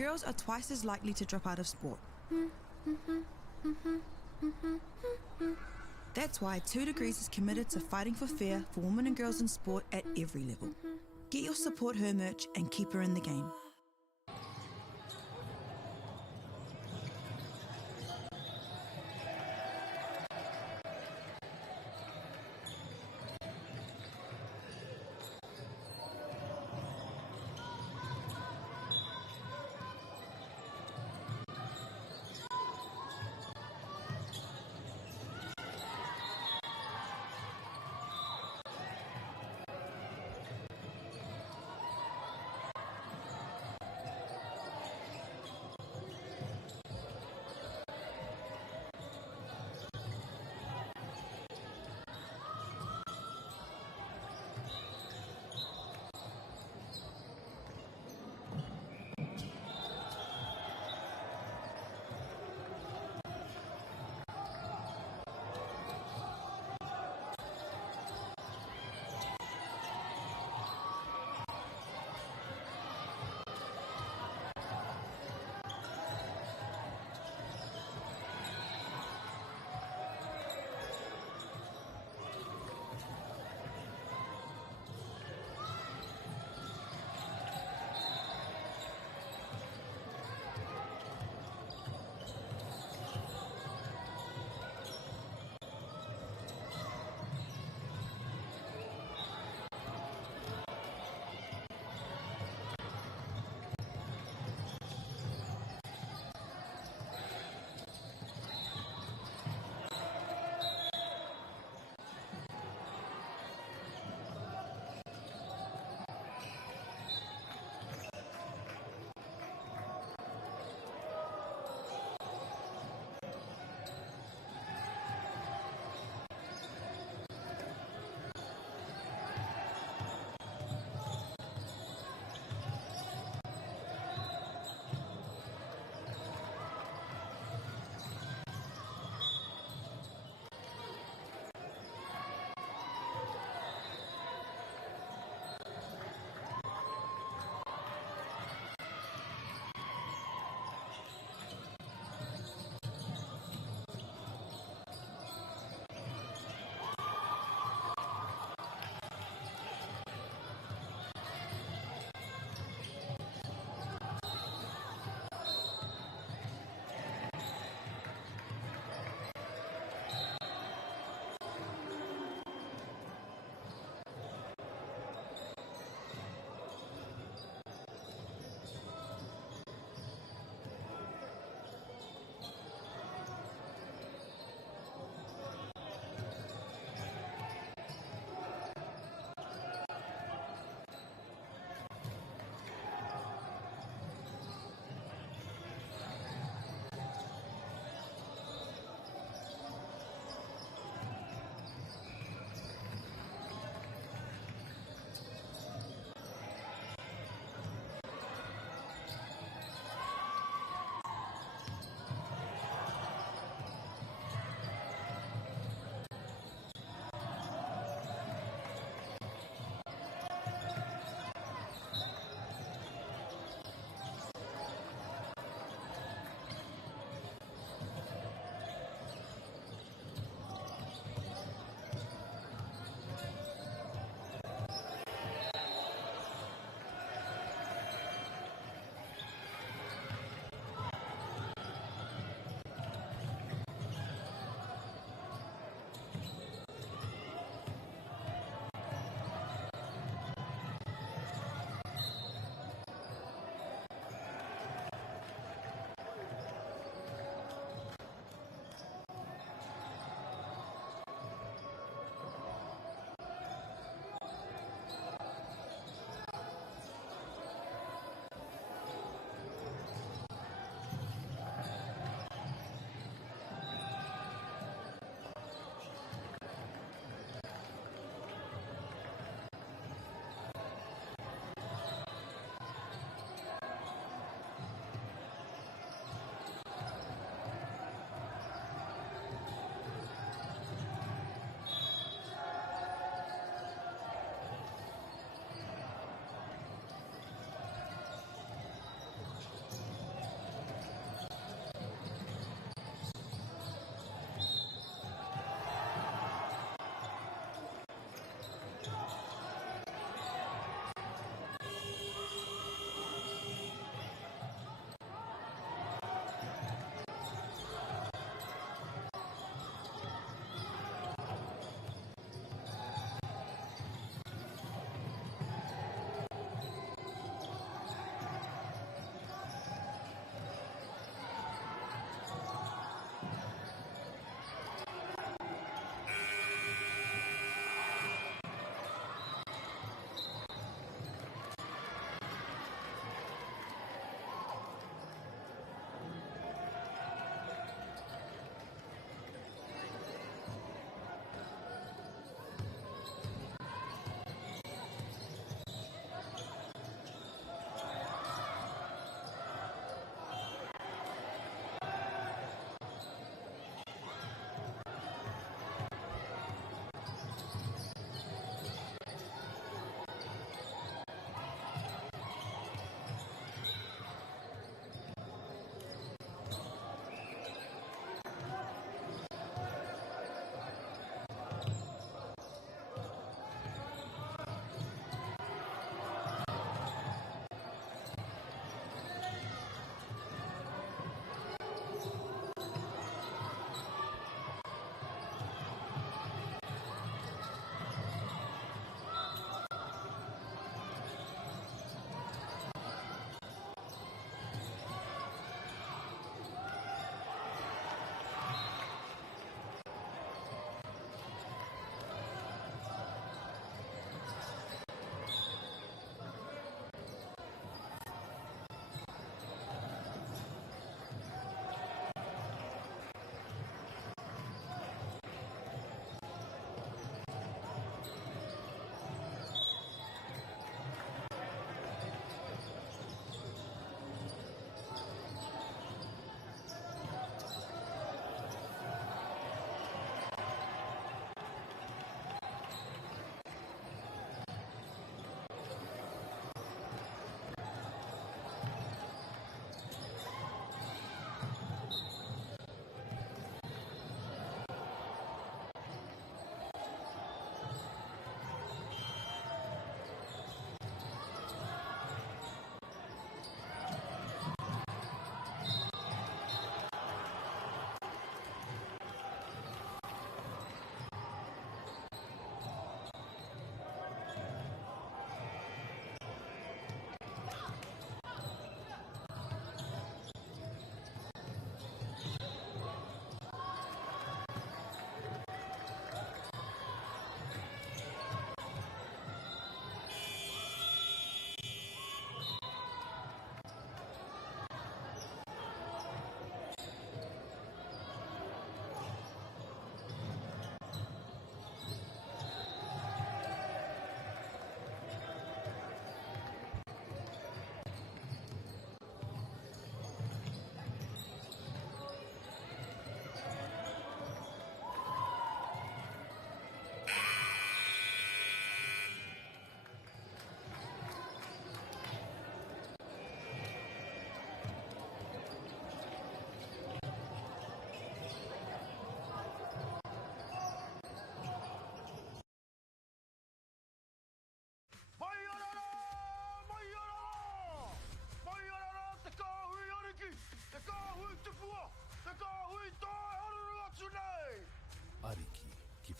girls are twice as likely to drop out of sport. That's why 2 Degrees is committed to fighting for fair for women and girls in sport at every level. Get your Support Her merch and keep her in the game.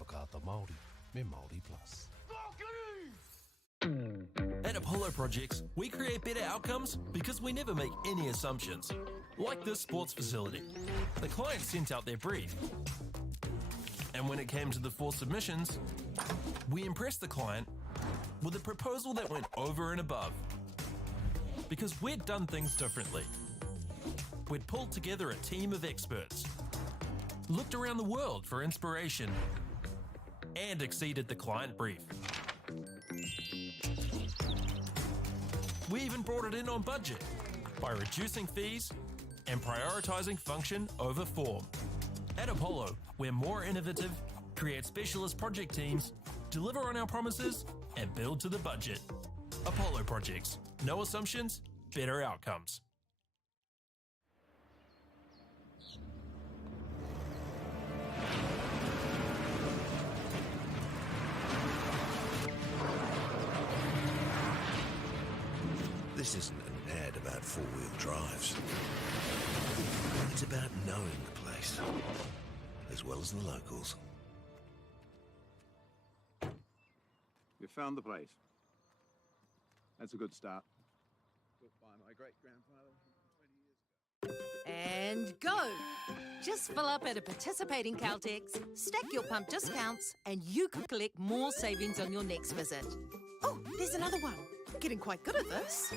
whakaata Māori me Māori Plus. At Apollo Projects, we create better outcomes because we never make any assumptions. Like this sports facility. The client sent out their brief. And when it came to the 4 submissions, we impressed the client with a proposal that went over and above. Because we'd done things differently. We'd pulled together a team of experts, looked around the world for inspiration, and exceeded the client brief. We even brought it in on budget by reducing fees and prioritising function over form. At Apollo, we're more innovative, create specialist project teams, deliver on our promises, and build to the budget. Apollo Projects. No assumptions, better outcomes. This isn't an ad about four-wheel drives. It's about knowing the place, as well as the locals. You found the place. That's a good start. Built by my great-grandfather 20 years ago. And go! Just fill up at a participating Caltex, stack your pump discounts, and you could collect more savings on your next visit. Oh, there's another one. Getting quite good at this.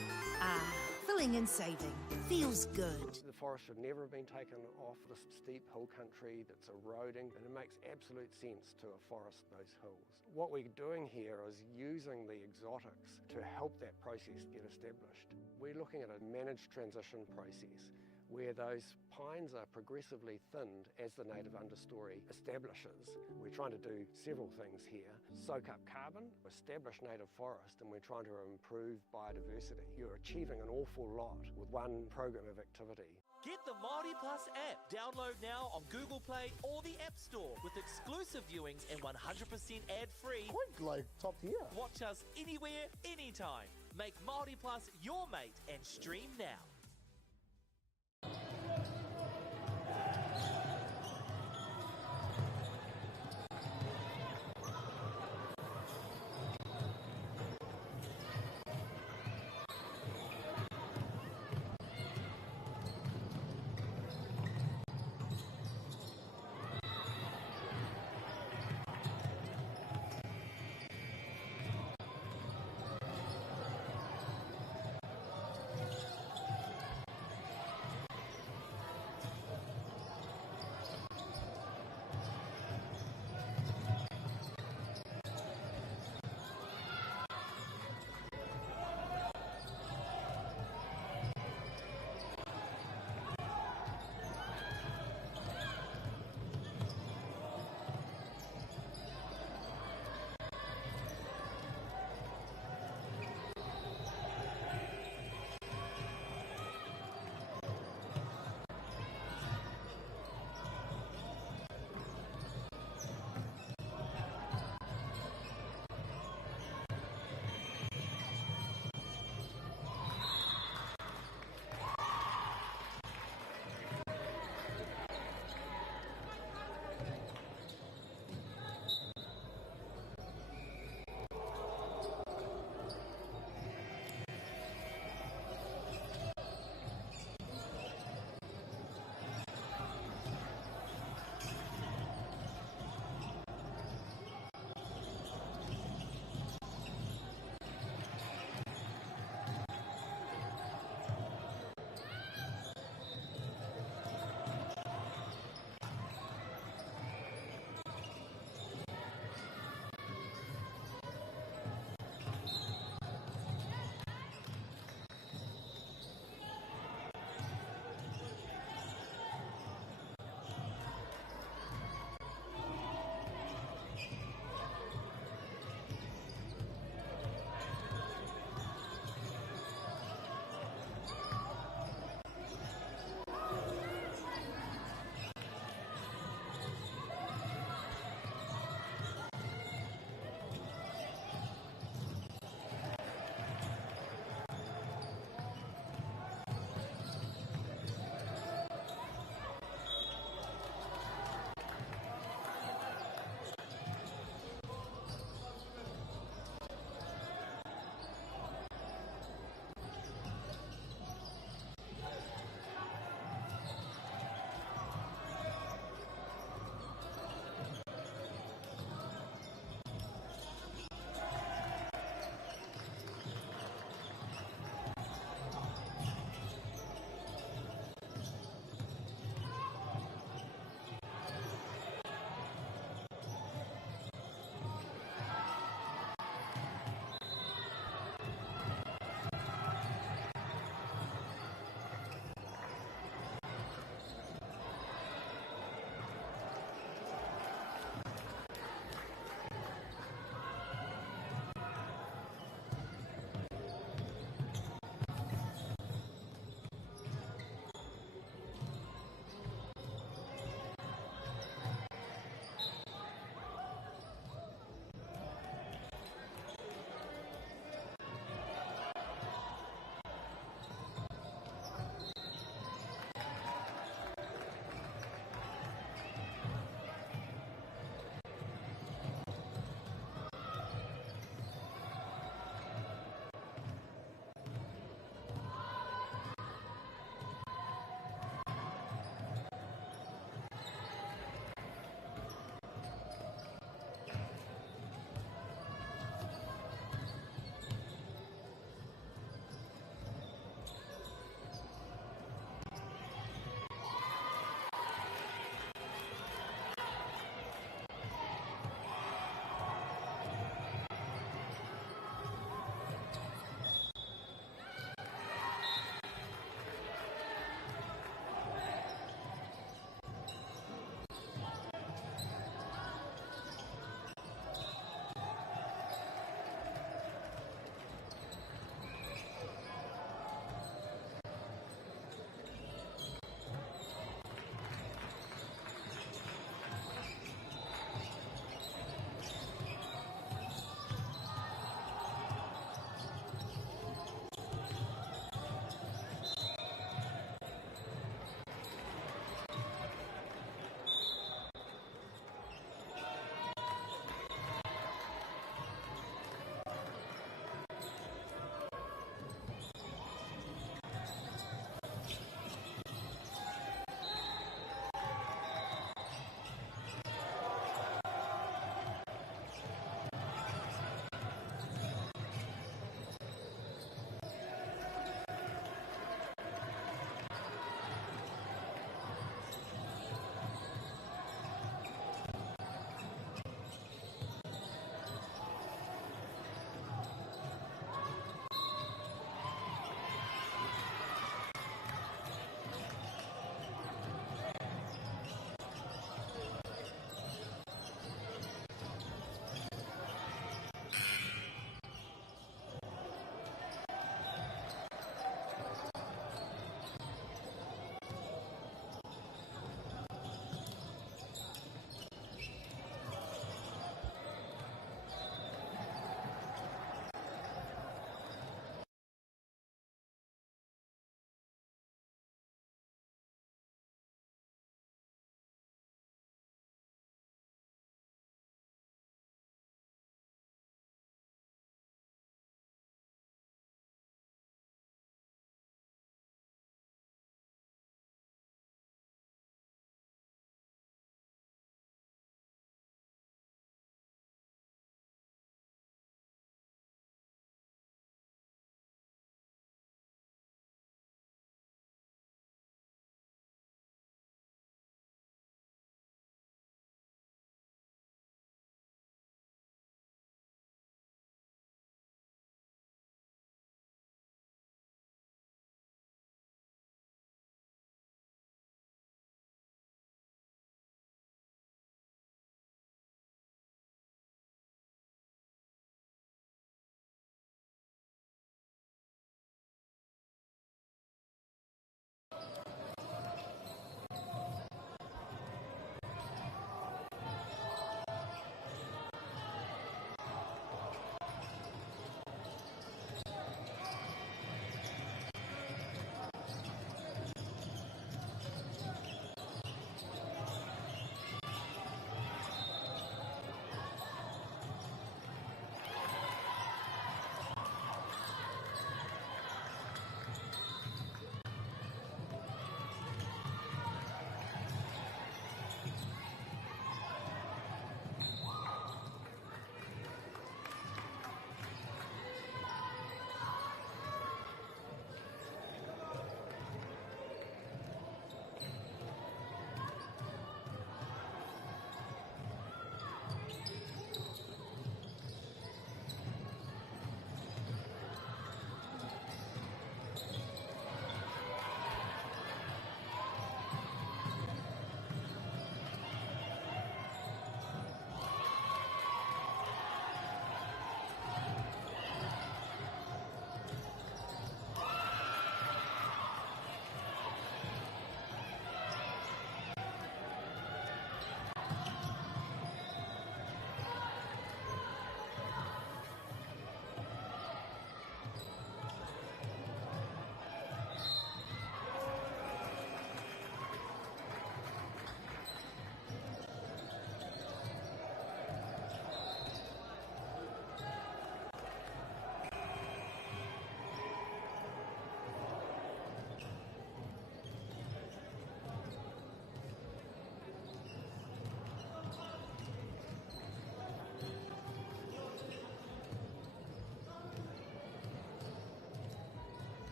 Filling and saving. Feels good. The forest should never have been taken off the steep hill country that's eroding, and it makes absolute sense to afforest those hills. What we're doing here is using the exotics to help that process get established. We're looking at a managed transition process where those pines are progressively thinned as the native understory establishes. We're trying to do several things here. Soak up carbon, establish native forest, and we're trying to improve biodiversity. You're achieving an awful lot with one program of activity. Get the Māori Plus app. Download now on Google Play or the App Store with exclusive viewings and 100% ad-free. Quite like top tier. Watch us anywhere, anytime. Make Māori Plus your mate and stream now.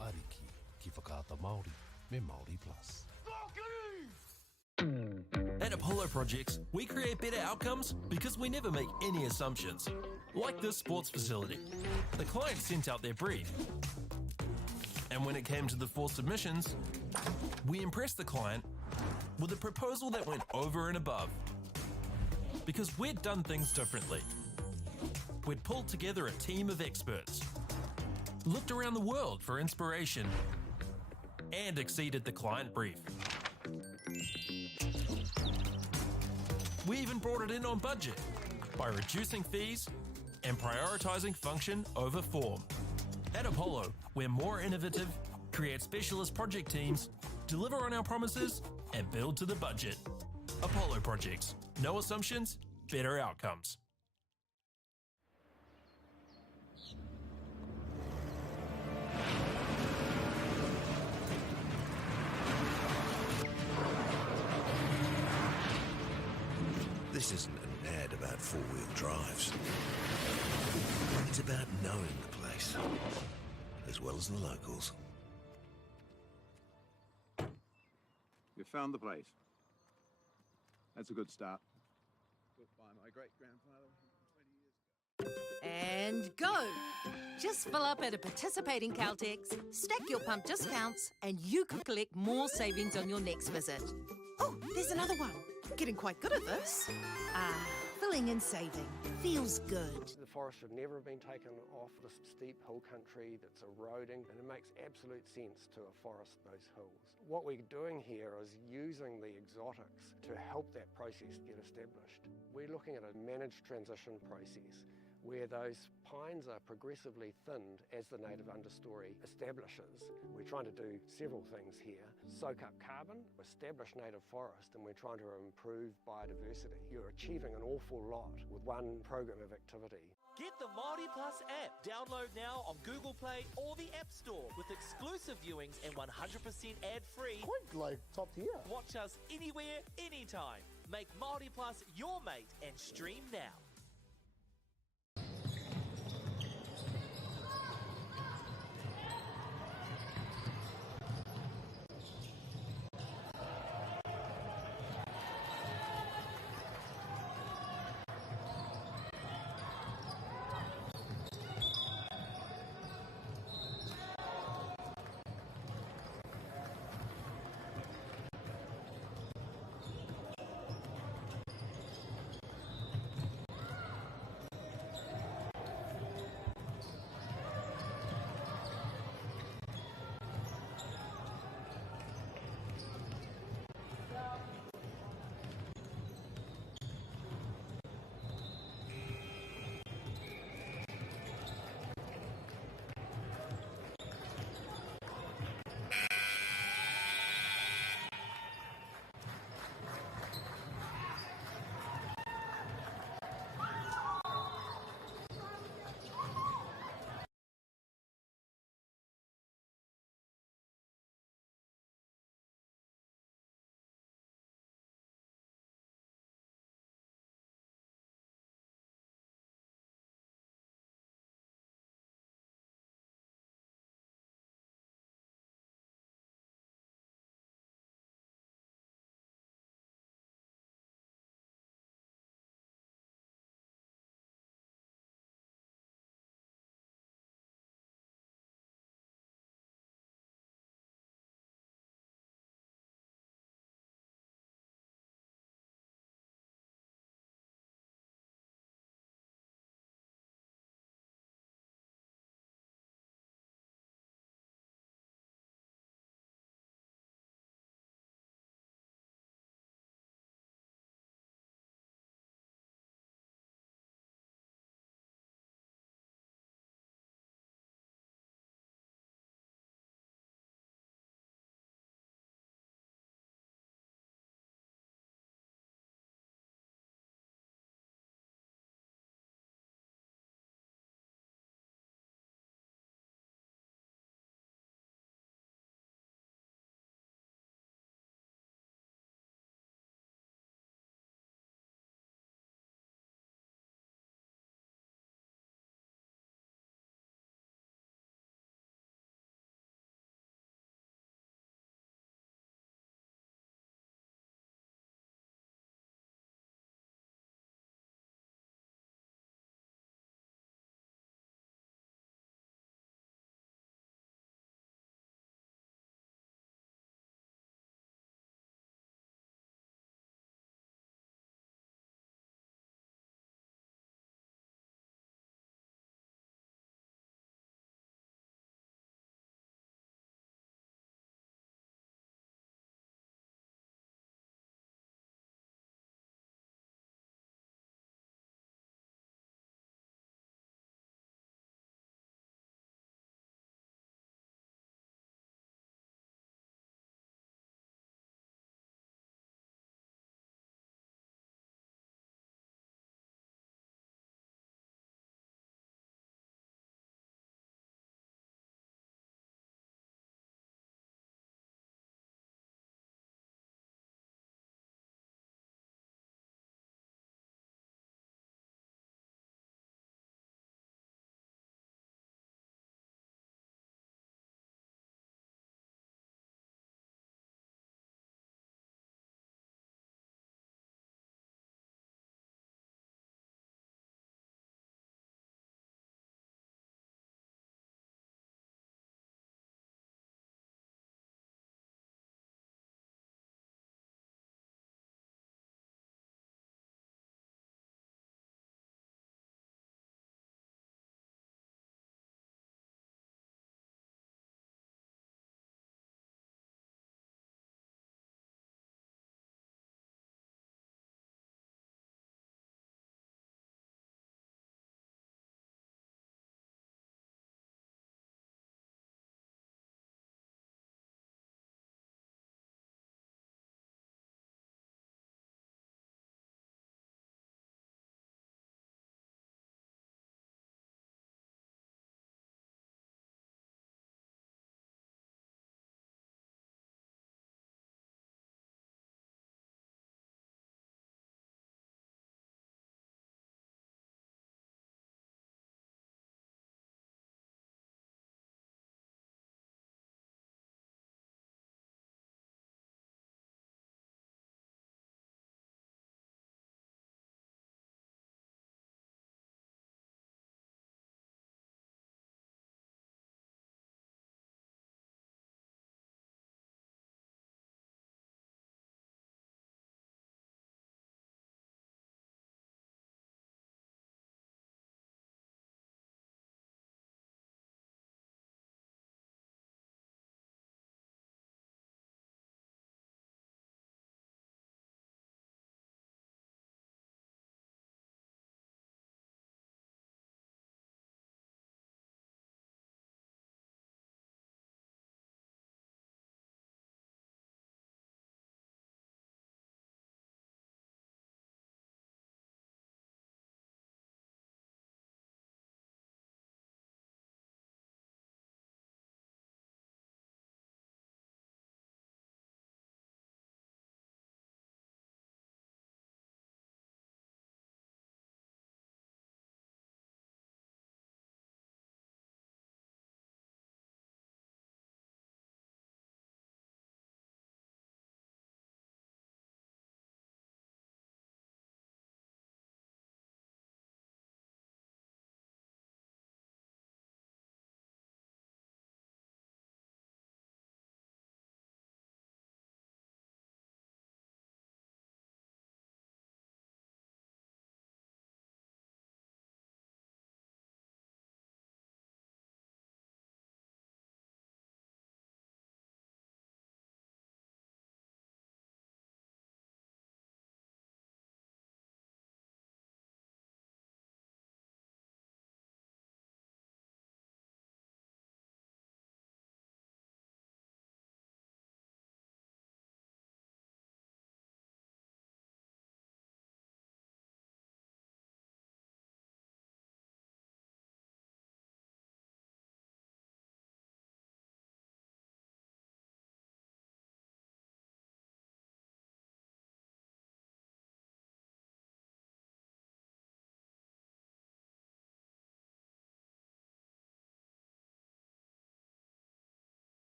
Ariki, ki whakaata Māori, me Māori Plus. At Apollo Projects, we create better outcomes because we never make any assumptions. Like this sports facility. The client sent out their brief. And when it came to the 4 submissions, we impressed the client with a proposal that went over and above. Because we'd done things differently. We'd pulled together a team of experts, looked around the world for inspiration, and exceeded the client brief. We even brought it in on budget by reducing fees and prioritising function over form. At Apollo, we're more innovative, create specialist project teams, deliver on our promises, and build to the budget. Apollo Projects. No assumptions, better outcomes. This isn't an ad about four-wheel drives. It's about knowing the place, as well as the locals. You found the place. That's a good start. Built by my great-grandfather 20 years ago. And go! Just fill up at a participating Caltex, stack your pump discounts, and you could collect more savings on your next visit. Oh, there's another one. Getting quite good at this. Filling and saving. Feels good. The forest should never have been taken off this steep hill country that's eroding, and it makes absolute sense to afforest those hills. What we're doing here is using the exotics to help that process get established. We're looking at a managed transition process where those pines are progressively thinned as the native understory establishes. We're trying to do several things here. Soak up carbon, establish native forest, and we're trying to improve biodiversity. You're achieving an awful lot with one program of activity. Get the Māori Plus app. Download now on Google Play or the App Store with exclusive viewings and 100% ad-free. Quite like top tier. Watch us anywhere, anytime. Make Māori Plus your mate and stream now.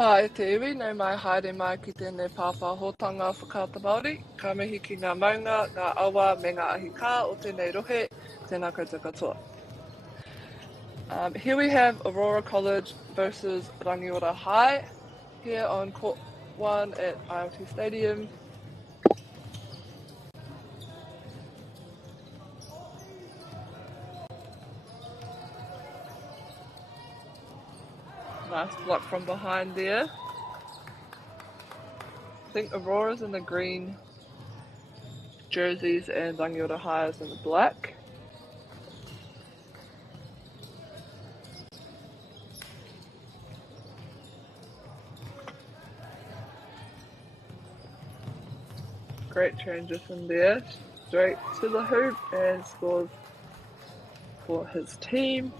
E te iwi, nei mai haere mai ki tēnei pāpāhotanga whakaata Māori, ka mihi ki ngā maunga, ngā awa me ngā ahika o tēnei rohe, tēnā koutou katoa. Here we have Aurora College versus Rangiora High, here on Court 1 at ILT Stadium. Nice block from behind there. I think Aurora's in the green jerseys and Rangiora High is in the black. Great transition there, straight to the hoop and scores for his team.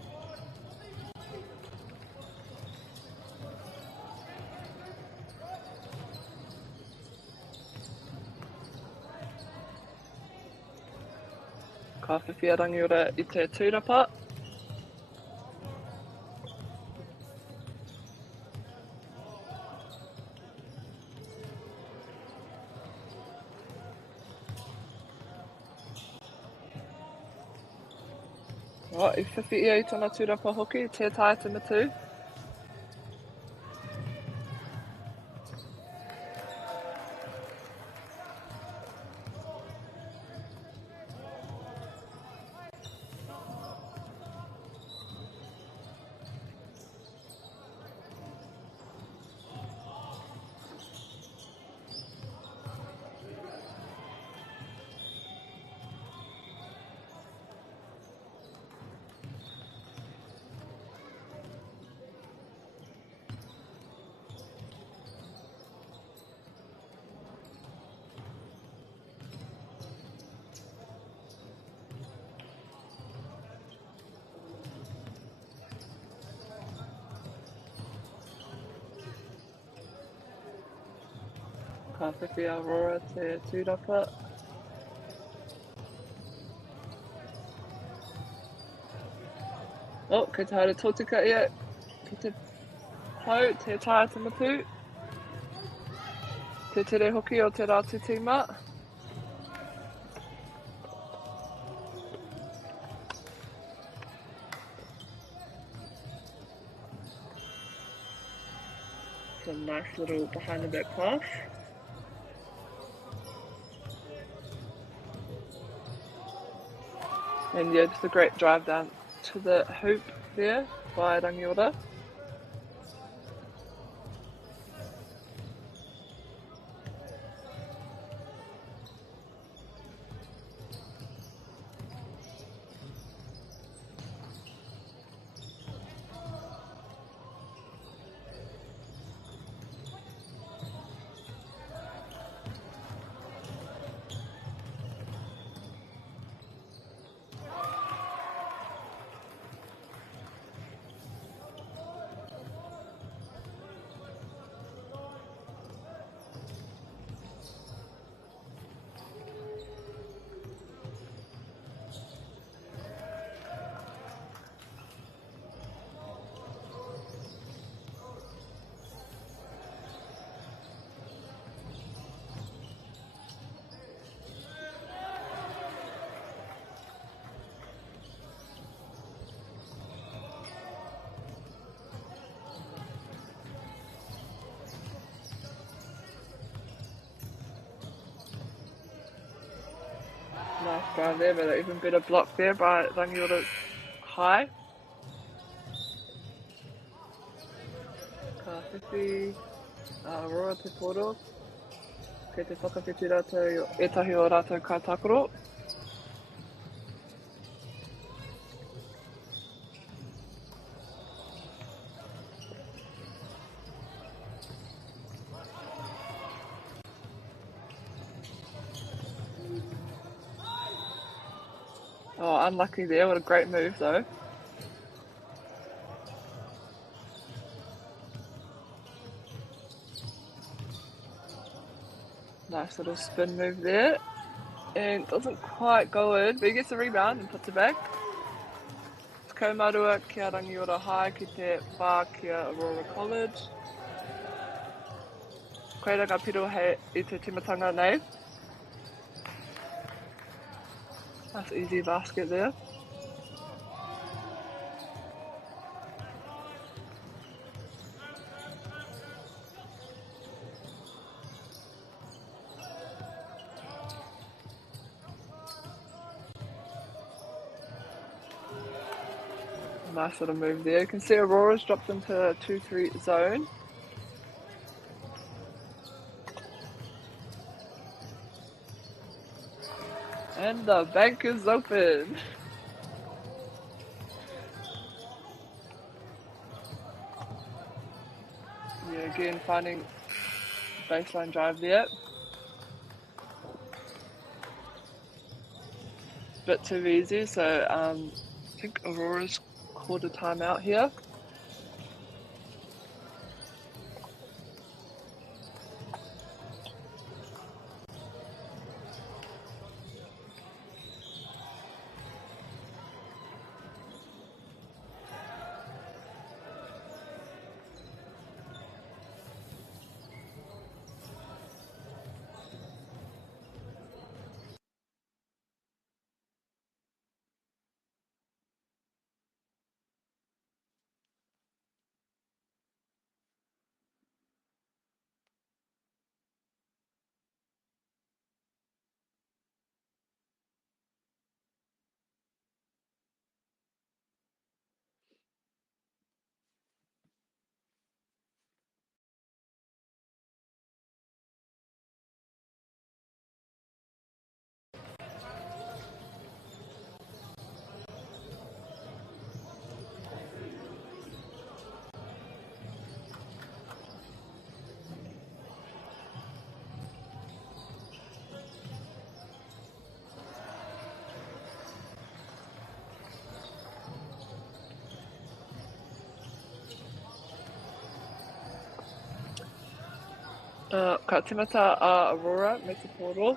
Ka whiwhia Rangiora i te tūrapa. I whiwhi i tōna tūrapa hoki, te tae te matu. Ka whiwhi Aurora te tūrapa. Oh, kei te haere tōtika ia, ki te hau, te tae te matu. Te tere hoki o te rātu tīma. It's a nice little behind the back pass. And yeah, just a great drive down to the hoop there by Rangiora. Nice drive there, but an even better block there by Rangiora High. Ka whiwhi Aurora te poro. Kei te whakawhiti rātou etahi o rātou kaitakoro. Oh, unlucky there. What a great move, though. Nice little spin move there. And doesn't quite go in, but he gets a rebound and puts it back. It's Kaumarua kia Rangiora High ki te whā kia Aurora College. Koe ranga piro hei I te timatanga nei. Nice easy basket there. Nice little move there. You can see Aurora's dropped into a 2-3 zone. And the bank is open. Yeah, again finding baseline drive there. Bit too easy, so I think Aurora's called a timeout here. Ka timata a Aurora, me te poro.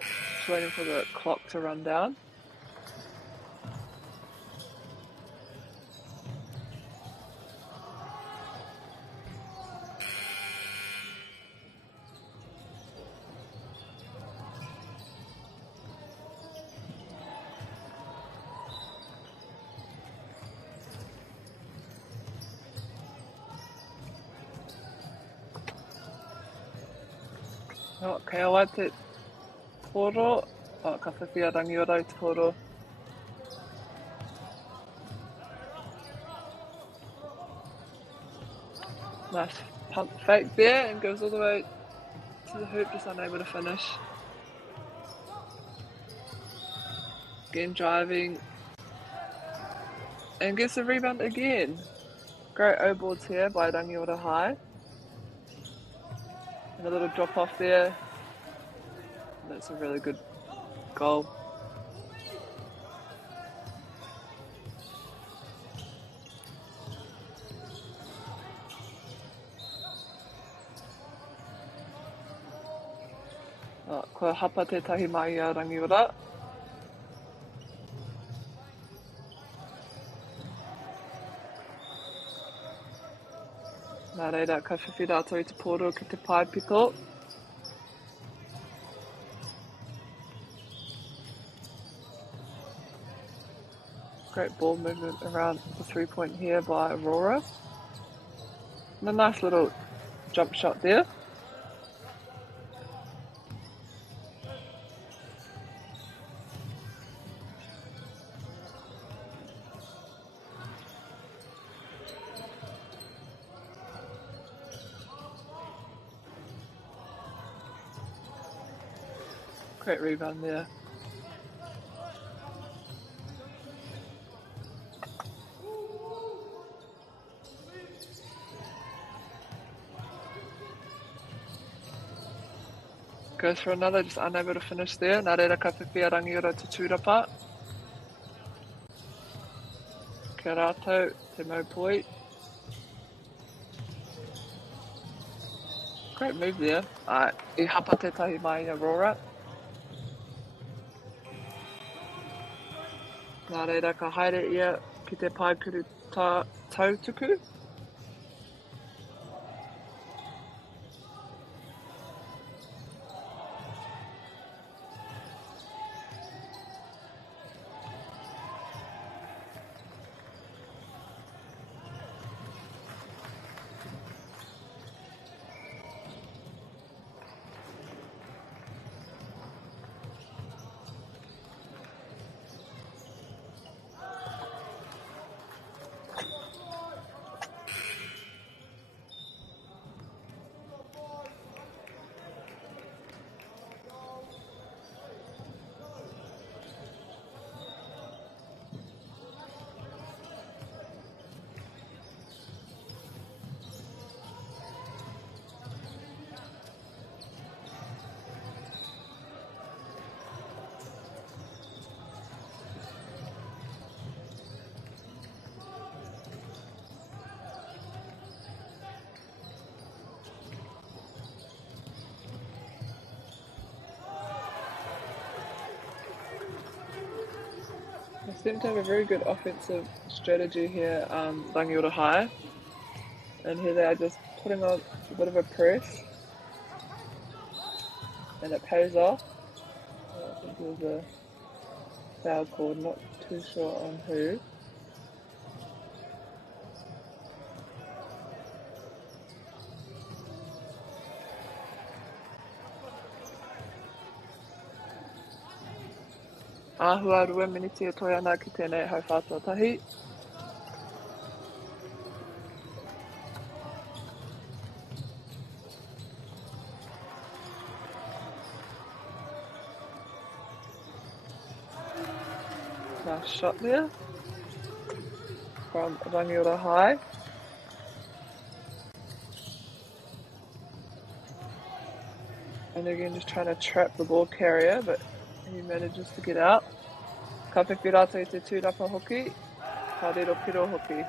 Just waiting for the clock to run down. Kei awa te poro. Ka whiwhia rangi ora I te poro. Nice pump fake there and goes all the way to the hoop, just unable to finish. Again driving. And gets the rebound again. Great O-boards here by Rangiora High. And a little drop off there. That's a really good goal. Kua hapa tētahi mai a Rangiora. Nā reira, ka whiwhi rātou I te poro ki te pai piko. Great ball movement around the 3-point here by Aurora. And a nice little jump shot there. Great rebound there. Goes for another, just unable to finish there. Nā reira ka whiwhia Rangiora te tūrapa. Kia rātou, te maupoi. Great move there. I hapa tētahi mai Aurora. Nā reira ka haere ia ki te paipuru Tautuku. They seem to have a very good offensive strategy here, Rangiora High. And here they are just putting on a bit of a press. And it pays off. I think it was a foul called, not too sure on who. Āhua rua miniti e toi ana ki tēnei hau whātua tahi. Nice shot there from Rangiora High. And again, just trying to trap the ball carrier, but he manages to get out. Ka whiwhirata i te tūrapa hoki, ka rero piro hoki.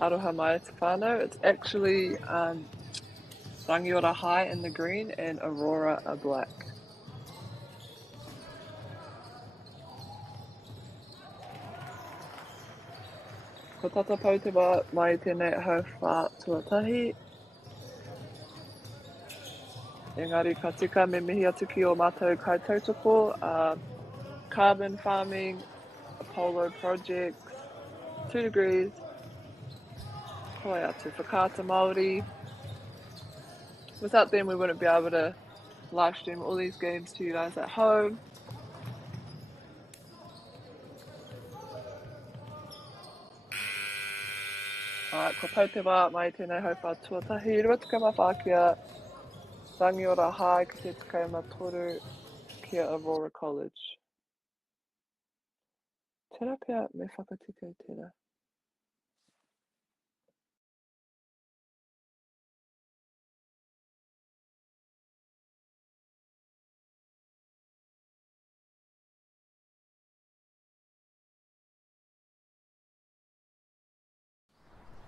Aroha mai te whānau. It's actually Rangiora High in the green and Aurora are black. Ko tata pau te wā mai tēnei hau whā tuatahi. Engari ka tika me mihi atu ki o mātou kai tautoko, carbon farming, Apollo projects, 2 degrees, koe atu whakaata Māori. Without them, we wouldn't be able to live stream all these games to you guys at home. Alright, ko pau te wā mai tēnei hau whā tuatahi. Rua tika mawhākia, Rangiora High ki te takaima toru kia Aurora College. Tērā pia me whakatika i tērā.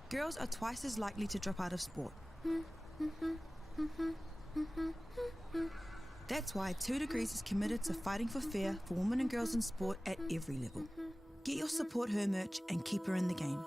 Girls are twice as likely to drop out of sport. That's why 2 Degrees is committed to fighting for fair for women and girls in sport at every level. Get your Support Her merch and keep her in the game.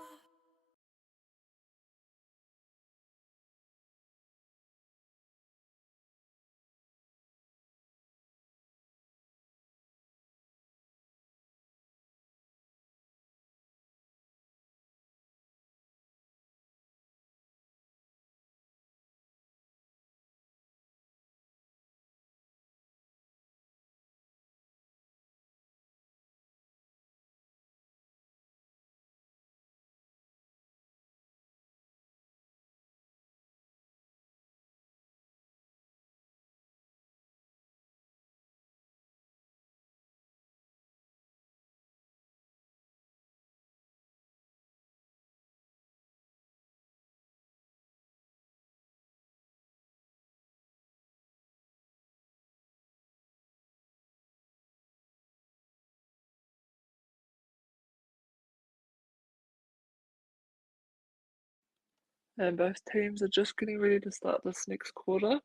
And both teams are just getting ready to start this next quarter.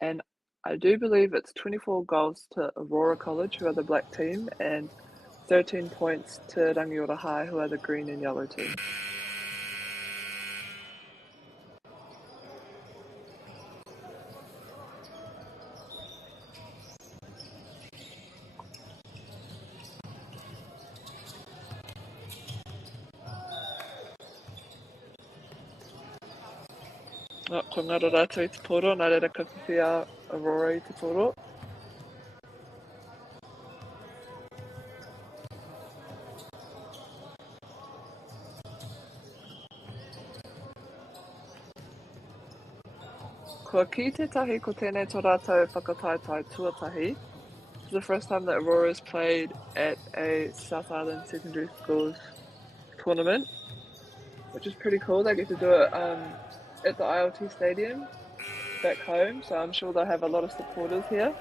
And I do believe it's 24 goals to Aurora College, who are the black team, and 13 points to Rangiora High, who are the green and yellow team. Ko ngā rātou I te toro, nā reira ka whiwhia Aurora I te toro. Kua ki te tahi ko tēnei tō rātou whakataetai tuatahi. This is the first time that Aurora has played at a South Island Secondary Schools tournament, which is pretty cool. They get to do it at the ILT Stadium back home, so I'm sure they'll have a lot of supporters here.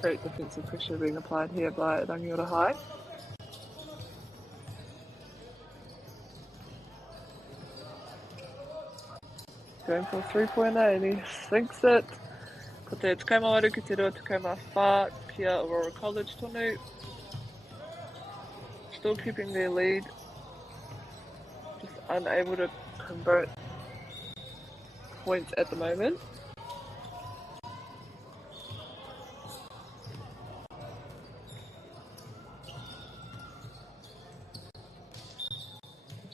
Great defensive pressure being applied here by Rangiora High. Going for a three-pointer and he sinks it. Ko te tukaumawaru ki te rua tukaumawha kia Aurora College tonu. Still keeping their lead. Just unable to convert points at the moment.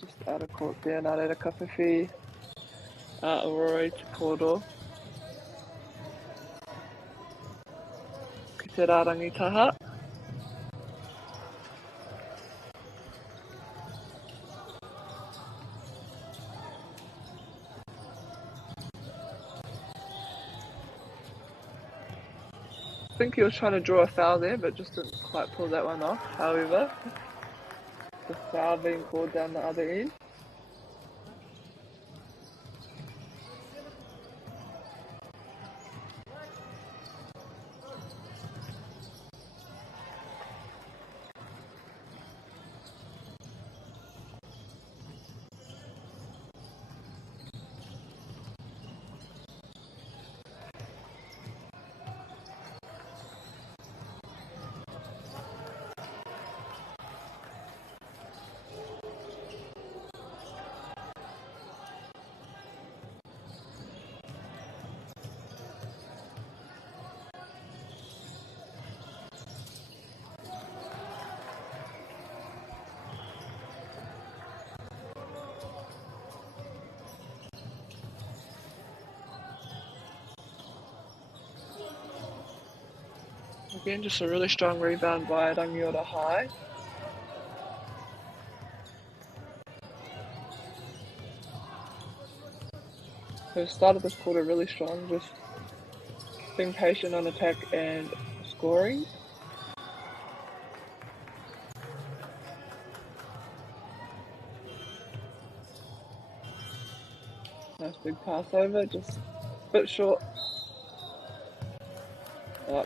Just out of court there, nā reira ka whiwhi Aurora I te koro. Ki te rārangi taha. I think he was trying to draw a foul there, but just didn't quite pull that one off. However, the foul being called down the other end. Again, just a really strong rebound by Rangiora High. So started this quarter really strong, just being patient on attack and scoring. Nice big pass over, just a bit short.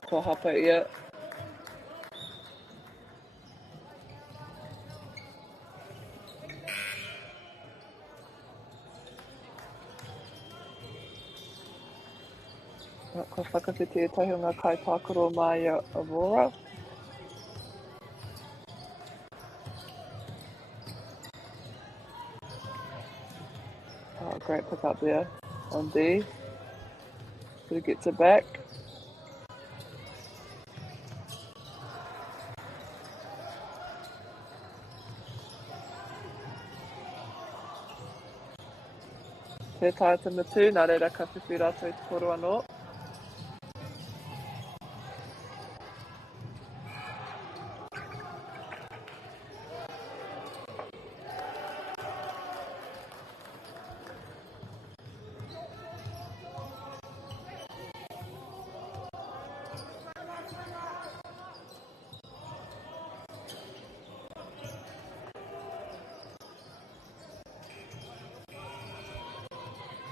Ko hapa ia. Ko whakawhiti e tahi o ngā kai tākaro mai a Aurora. Oh, great pick up there on D. But it gets it back. Te tae te mutu, nā reira ka whiwhi rātou I te koro anō.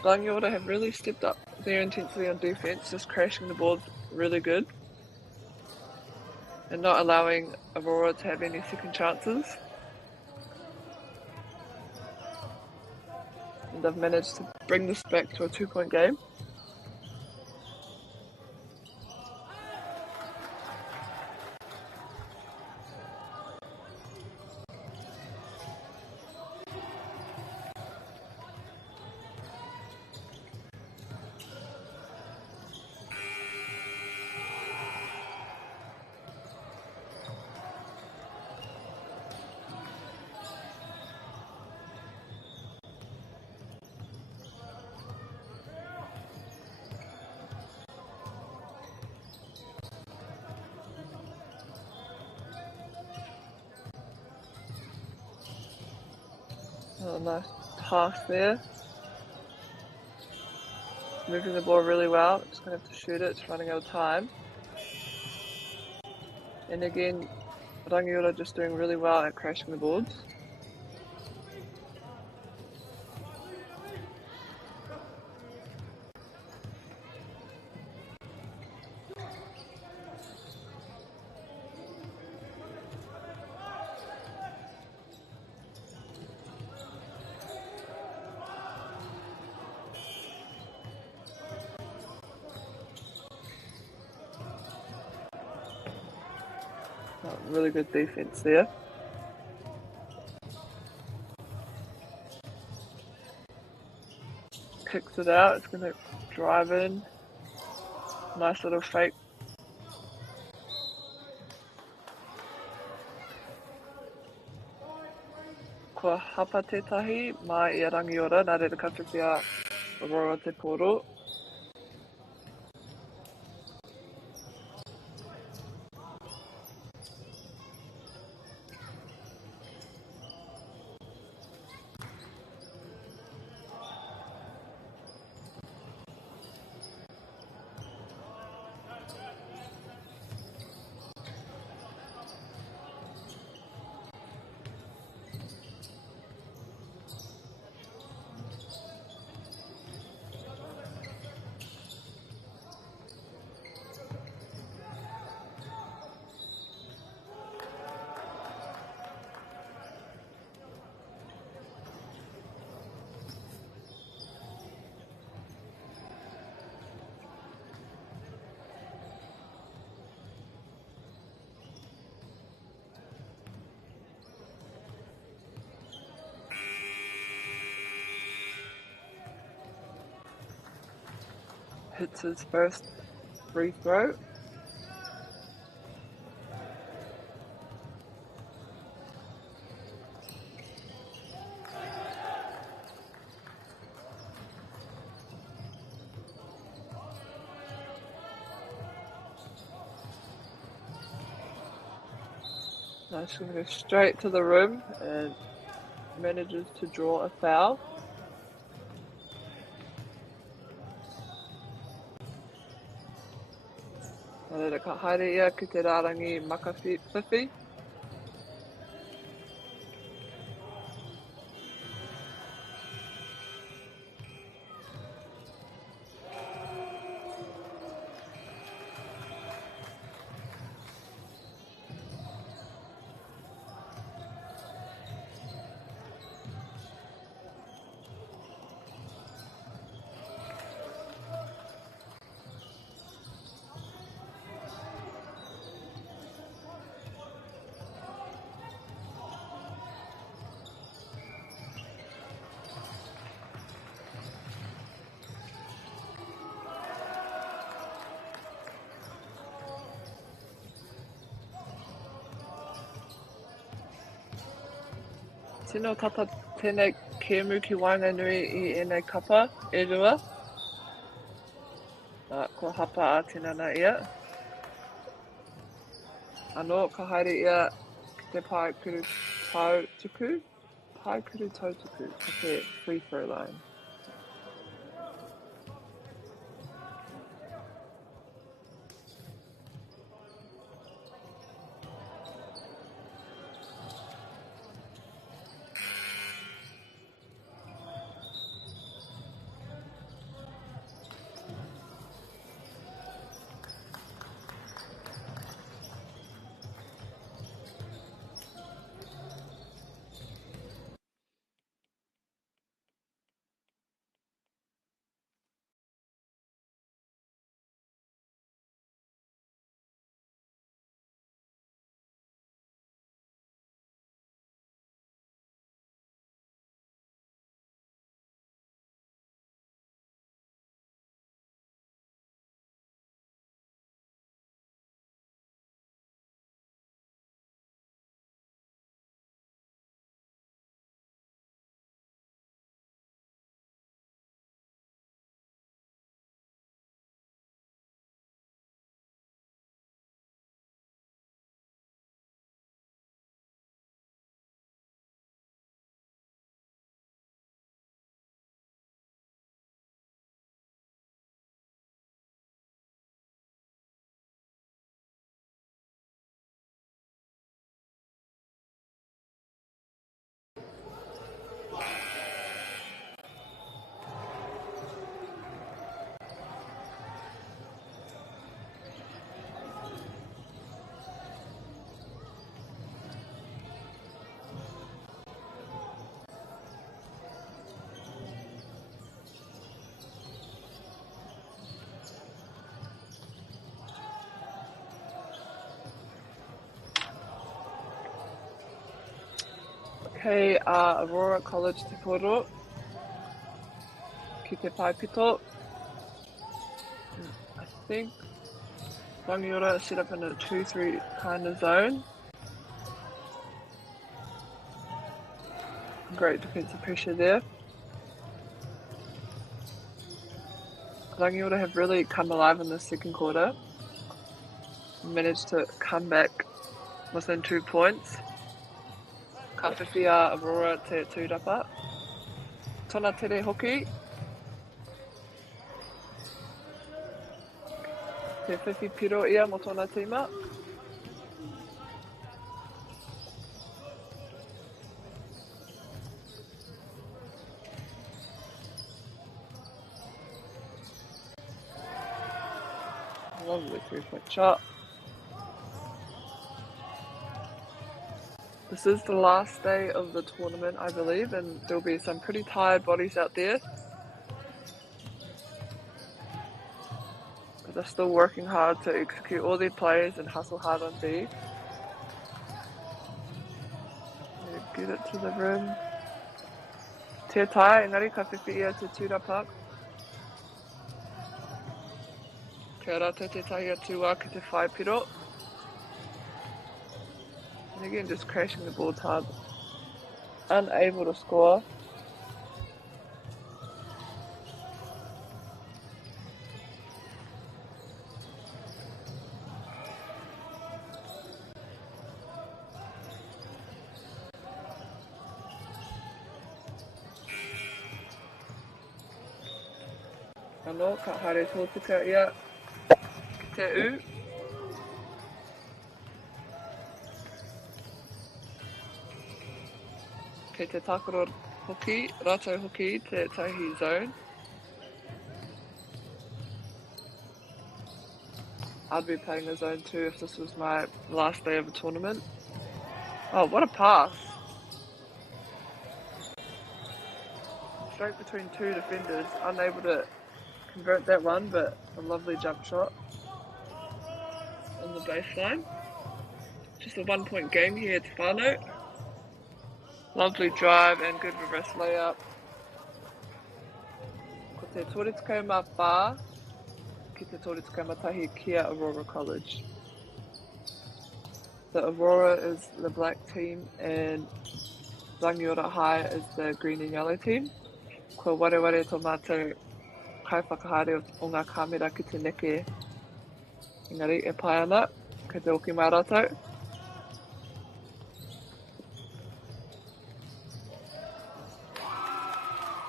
Rangiora have really stepped up their intensity on defence, just crashing the boards really good and not allowing Aurora to have any second chances. And they've managed to bring this back to a 2-point game. Oh, nice pass there. Moving the ball really well. Just going to have to shoot it. It's running out of time. And again, Rangiora just doing really well at crashing the boards. Really good defense there. Kicks it out. It's going to drive in. Nice little fake. Kua hapa tētahi mai I a Rangiora, nā reira ka whiwhi a Aurora te poro. Hits his first free throw. Now she's going to go straight to the rim and manages to draw a foul. Nā ka haere ia ki te rārangi Makawhiwhi. Tino tata tēnei kēmu ki Wainganui I ēnei kapa, e rua. Ko hapa a tinana ia. Anō, ka haere ia ki te paikuru tautuku. Paikuru tautuku, ka te free throw line. Kei Aurora College Te Poro. Ki Te Paipito. I think Rangiora is set up in a 2-3 kind of zone. Great defensive pressure there. Rangiora have really come alive in the second quarter. Managed to come back within 2 points. Ka whiwhia Aurora te tūrapa. Tōna tere hoki. Te whiwhi piro ia mo tōna tīma. Lovely 3-point shot. This is the last day of the tournament, I believe, and there'll be some pretty tired bodies out there. But they're still working hard to execute all their plays and hustle hard on D. Get it to the rim. Te tai, engari ka whiwhia te tūrapa. Kia rata te tahi atua ki te whai piro. And again, just crashing the boards hard. Unable to score. Ano, ka haere tōtika ia ki te u. Kei te takaro hoki, rātou hoki, te tahi zone. I'd be playing a zone 2 if this was my last day of a tournament. Oh, what a pass. Straight between 2 defenders, unable to convert that one, but a lovely jump shot on the baseline. Just a 1-point game here at Whānau. Lovely drive and good reverse layup. Ko te tōritukai mā whā, ki te tōritukai matahi kia Aurora College. The Aurora is the black team and Rangiora High is the green and yellow team. Ko wareware tō mātou kai whakahaere o ngā kāmera ki te neke. Engari, e pai ana, kei te oki mai rātou.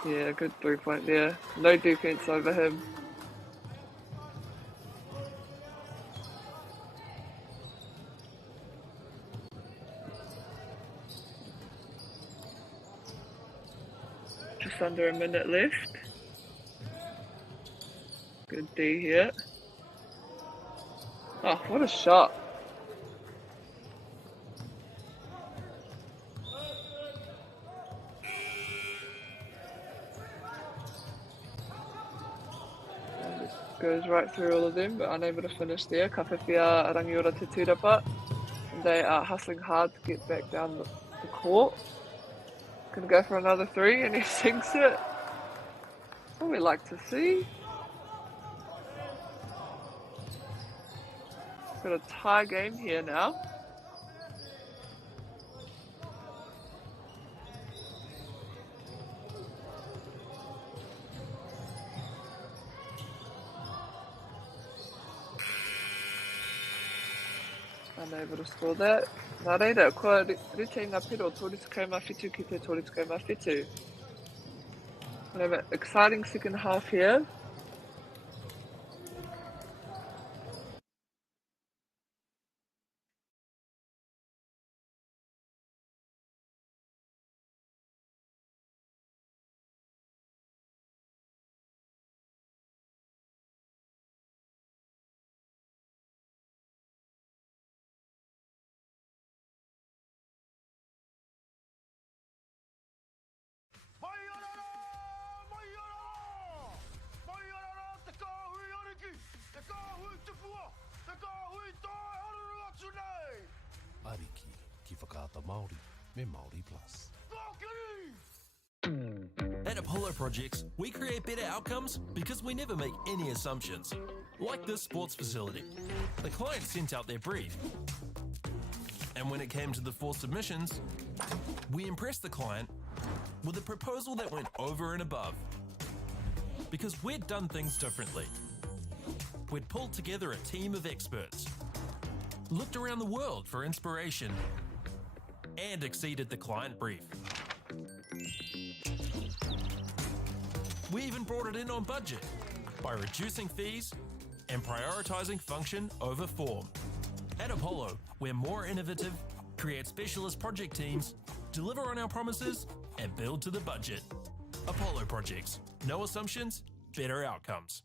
Yeah, good 3-point there. No defense over him. Just under a minute left. Good D here. Oh, what a shot. Goes right through all of them, but unable to finish there. Ka whiwhia Rangiora te tūrapa. They are hustling hard to get back down the court. Gonna go for another 3 and he sinks it. That's what we like to see. Got a tie game here now. Unable to score that. Nā reira, kua rite ngā piro, tōritukai mā whitu ki te tōritukai mā whitu. We have an exciting second half here. Ariki, ki whakaata Māori, me Māori Plus. Apollo Projects, we create better outcomes because we never make any assumptions. Like this sports facility. The client sent out their brief. And when it came to the 4 submissions, we impressed the client with a proposal that went over and above. Because we'd done things differently. We'd pulled together a team of experts, looked around the world for inspiration, and exceeded the client brief. We even brought it in on budget by reducing fees and prioritizing function over form. At Apollo, we're more innovative, create specialist project teams, deliver on our promises, and build to the budget. Apollo Projects. No assumptions, better outcomes.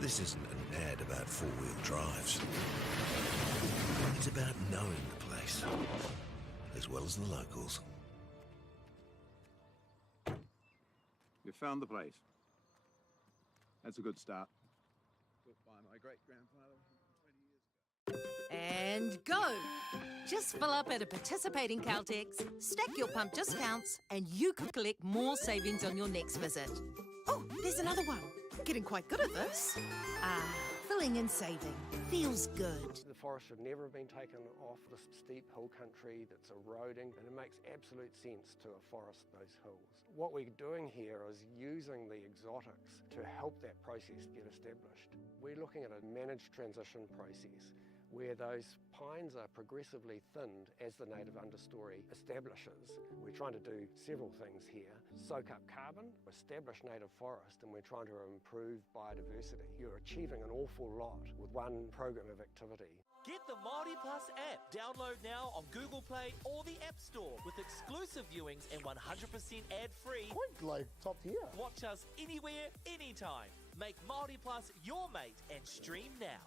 This isn't an ad about four-wheel drives. It's about knowing the place, as well as the locals. You found the place. That's a good start. Built by my great-grandfather 20 years ago. And go! Just fill up at a participating Caltex, stack your pump discounts, and you could collect more savings on your next visit. Oh, there's another one. Getting quite good at this. Filling and saving. Feels good. The forest should never have been taken off the steep hill country that's eroding, and it makes absolute sense to afforest those hills. What we're doing here is using the exotics to help that process get established. We're looking at a managed transition process where those pines are progressively thinned as the native understory establishes. We're trying to do several things here. Soak up carbon, establish native forest, and we're trying to improve biodiversity. You're achieving an awful lot with one program of activity. Get the Māori Plus app. Download now on Google Play or the App Store with exclusive viewings and 100% ad-free. Quite like top tier. Watch us anywhere, anytime. Make Māori Plus your mate and stream now.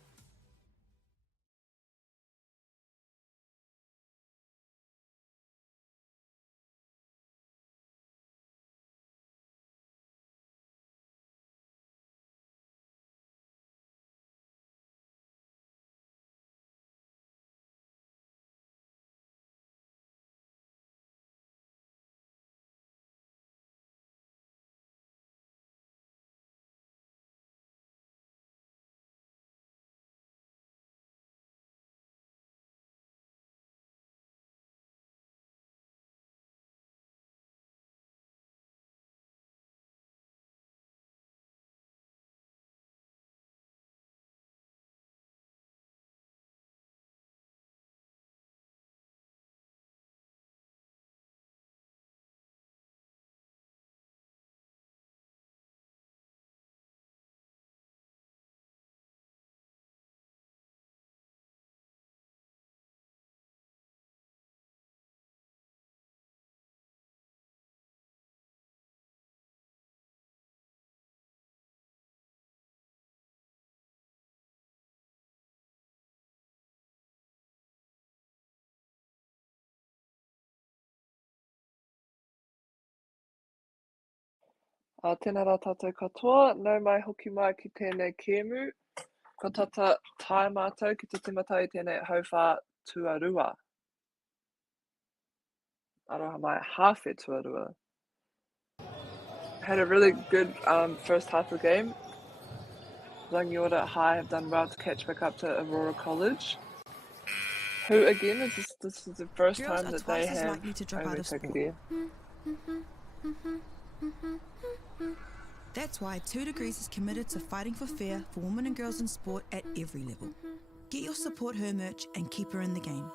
Tēnā rā tātou katoa, nau mai hoki mai ki tēnei kēmu. Ko tata tae mātou ki te timata i tēnei hauwhā tuarua. Aroha mai hawhe tuarua. Had a really good first half of the game. Rangiora High have done well to catch back up to Aurora College, who again this is the first Girls time are that they twice as have likely to drop out of overtaken sport. there. That's why 2 Degrees is committed to fighting for fair for women and girls in sport at every level. Get your Support Her merch and keep her in the game.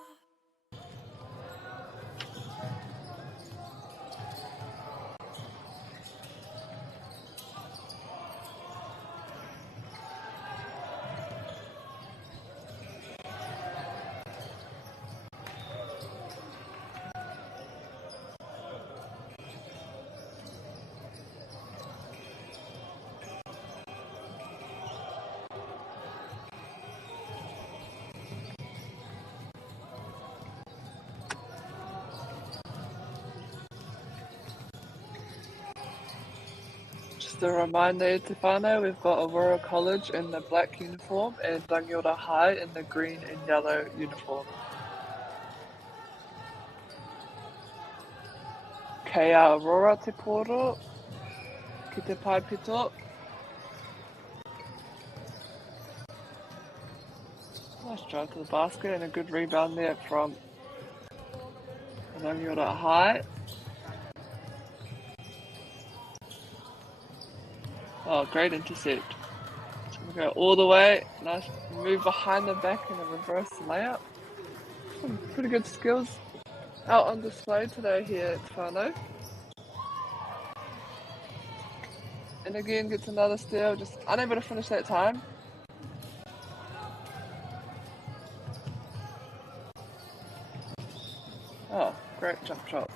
Just a reminder, Te whānau, we've got Aurora College in the black uniform and Rangiora High in the green and yellow uniform. Kei a Aurora te poro, ki te pai pito. Nice drive to the basket and a good rebound there from Rangiora High. Oh, great intercept. It's going to go all the way. Nice move behind the back and a reverse layup. Some pretty good skills out on display today here at Te Whānau. And again, gets another steal, just unable to finish that time. Oh, great jump shot.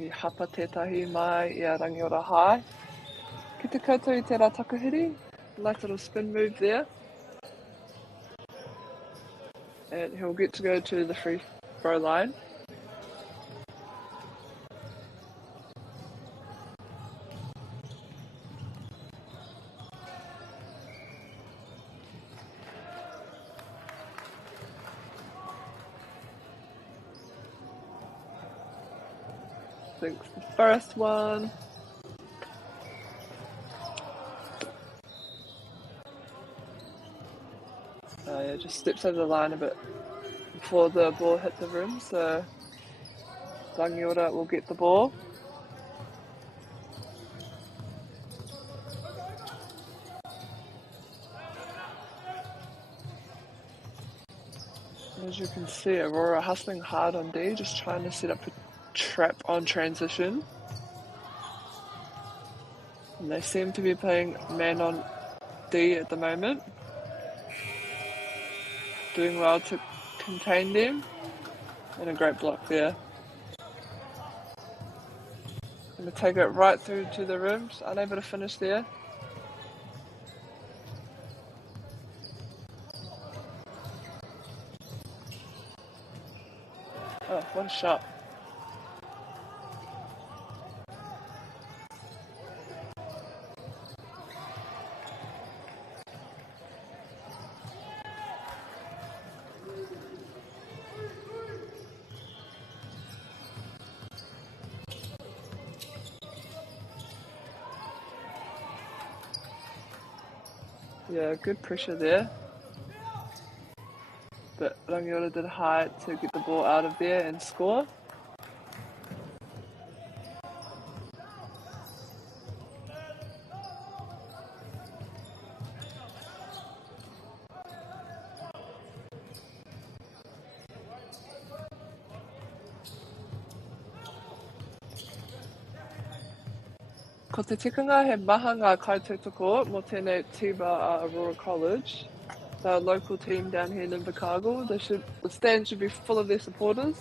I hapa tētahi mai I a Rangiora High. Ki te koutou I tērā takahiri. Nice little spin move there. And he'll get to go to the free throw line. Thinks the first one. Yeah, just steps over the line a bit before the ball hit the rim, so Rangiora will get the ball. And as you can see, Aurora hustling hard on D, just trying to set up a trap on transition. And they seem to be playing man on D at the moment. Doing well to contain them. And a great block there. Going to take it right through to the rim, just unable to finish there. Oh, what a shot. Yeah, good pressure there. But Rangiora did high to get the ball out of there and score. Ko te tikanga he maha ngā kaitautoko mō tēnei tīma a Aurora College. They're a local team down here in Invercargill. The stand should be full of their supporters,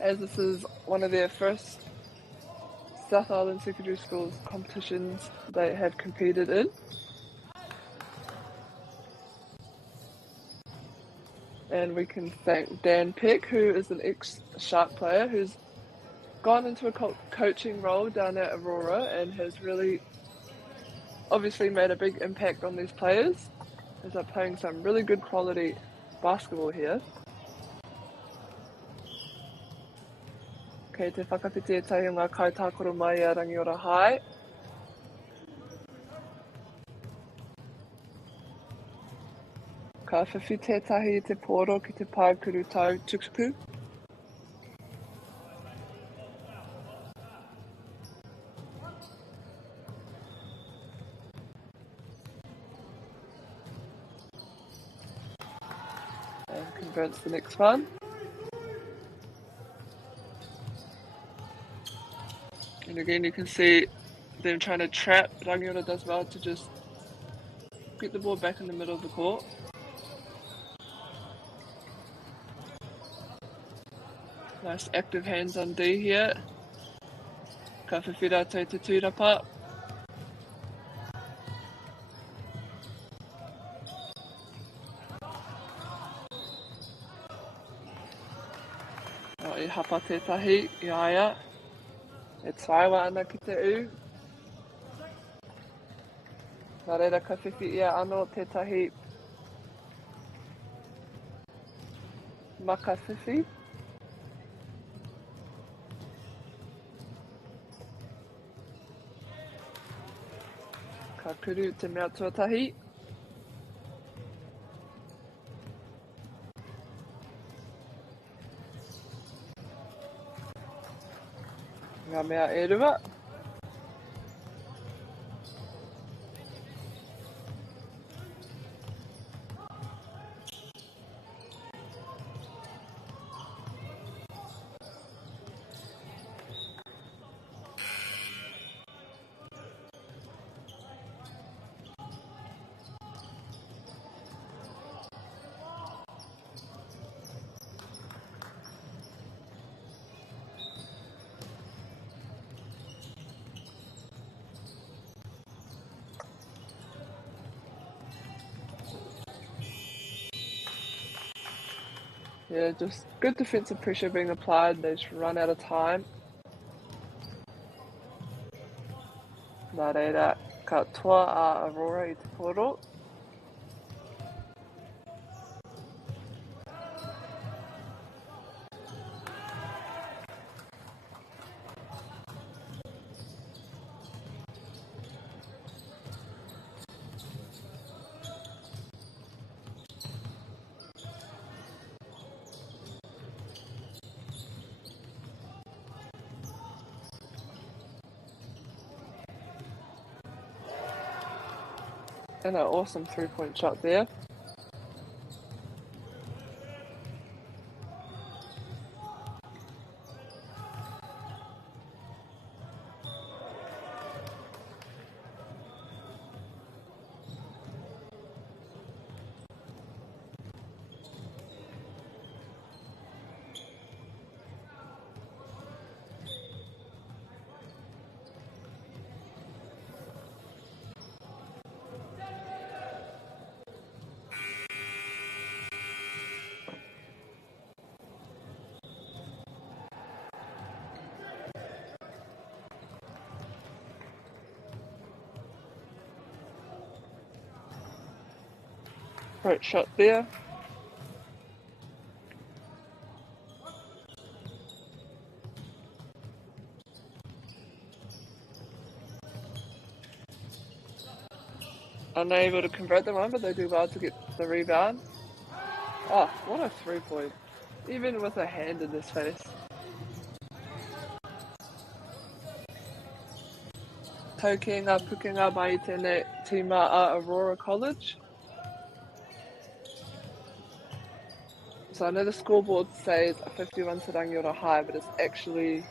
as this is one of their first South Island secondary schools competitions they have competed in. And we can thank Dan Peck, who is an ex-Shark player who's gone into a coaching role down at Aurora and has really obviously made a big impact on these players as they're playing some really good quality basketball here. Kei te whakawhiti etahi o ngā kaitākoro mai a Rangiora High. Ka whiwhi tētahi I te poro ki te paikuru tau tukuku. And converts the next one. And again, you can see them trying to trap. Rangiora does well to just get the ball back in the middle of the court. Nice active hands on D here. Ka whiwhira te te tūrapa. I hapa tētahi, I aia. E taiwa ana ki te u. Nā reira ka whiwhi ia anō tētahi maka whiwhi. Ka kuru te mea tuatahi. Ngā mea e rua. Yeah, just good defensive pressure being applied. They just run out of time. Nā reira, ka toa a Aurora I te koro. And an awesome three-point shot there. Great shot there. Unable to convert the one, but they do well to get the rebound. Oh, what a 3-point. Even with a hand in his face. Taukenga pukenga mai tēnei tīma a Aurora College. So I know the scoreboard says 51 to Rangiora High, but it's actually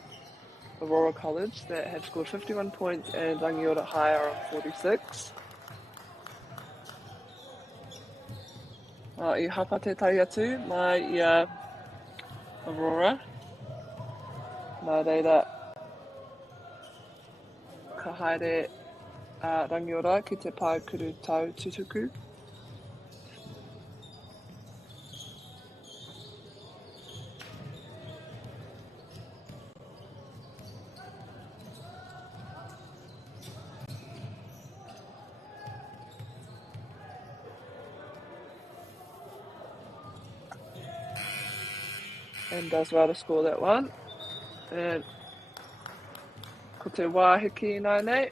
Aurora College that have scored 51 points and Rangiora High are on 46. I hapa tētai atu mai I Aurora. Nā reira ka haere Rangiora ki te pai kuru tau tutuku. And does well to score that one. And ko te wāhiki nai nei. I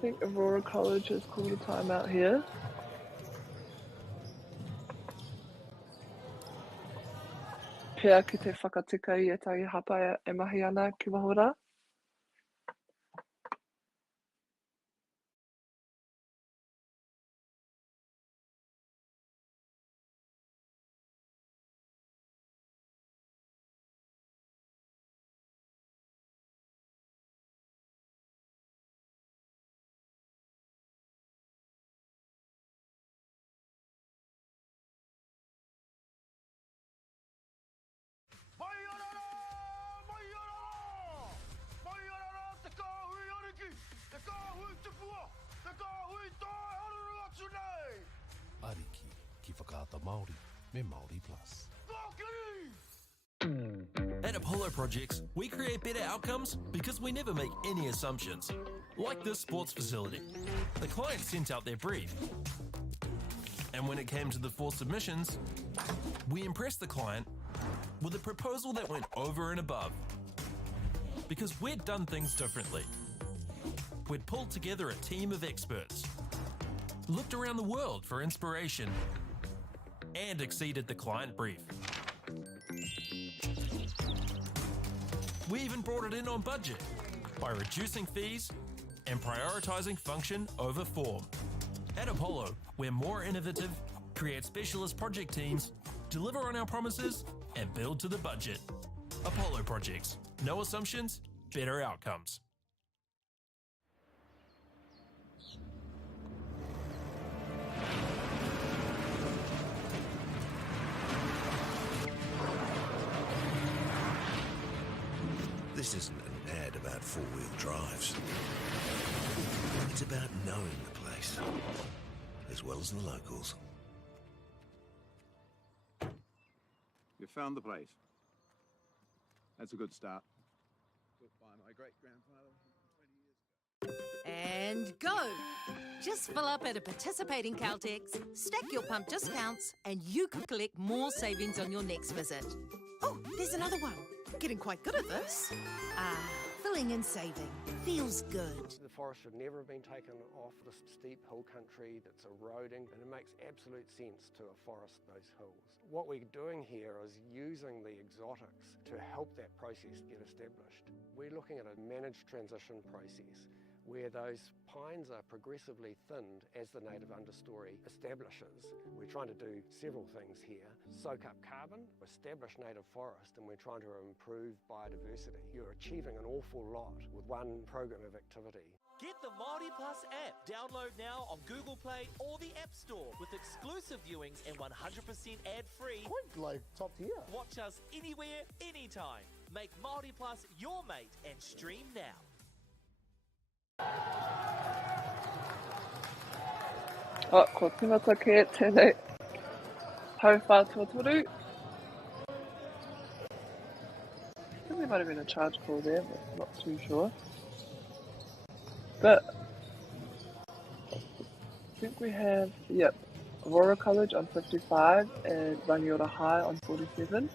think Aurora College has called a timeout here. Pea ki te whakatika I etahi hapa e mahi ana ki wahora. Ariki, ki whakaata Māori, me Māori Plus. At Apollo Projects, we create better outcomes because we never make any assumptions. Like this sports facility. The client sent out their brief. And when it came to the 4 submissions, we impressed the client with a proposal that went over and above. Because we'd done things differently. We'd pulled together a team of experts, looked around the world for inspiration, and exceeded the client brief. We even brought it in on budget by reducing fees and prioritizing function over form. At Apollo, we're more innovative, create specialist project teams, deliver on our promises, and build to the budget. Apollo Projects. No assumptions, better outcomes. This isn't an ad about four-wheel drives. It's about knowing the place, as well as the locals. You found the place. That's a good start. Built by my great-grandfather 20 years ago. And go! Just fill up at a participating Caltex, stack your pump discounts, and you could collect more savings on your next visit. Oh, there's another one. Getting quite good at this. Filling and saving. Feels good. The forest should never have been taken off this steep hill country that's eroding, and it makes absolute sense to afforest those hills. What we're doing here is using the exotics to help that process get established. We're looking at a managed transition process where those pines are progressively thinned as the native understory establishes. We're trying to do several things here. Soak up carbon, establish native forest, and we're trying to improve biodiversity. You're achieving an awful lot with one program of activity. Get the Māori Plus app. Download now on Google Play or the App Store with exclusive viewings and 100% ad-free. Quite like top tier. Watch us anywhere, anytime. Make Māori Plus your mate and stream now. Ko tīmata ke tēnei tauwhā tuatoru. I think there might have been a charge call there, but not too sure. But I think we have, yep, Aurora College on 55 and Rangiora High on 47.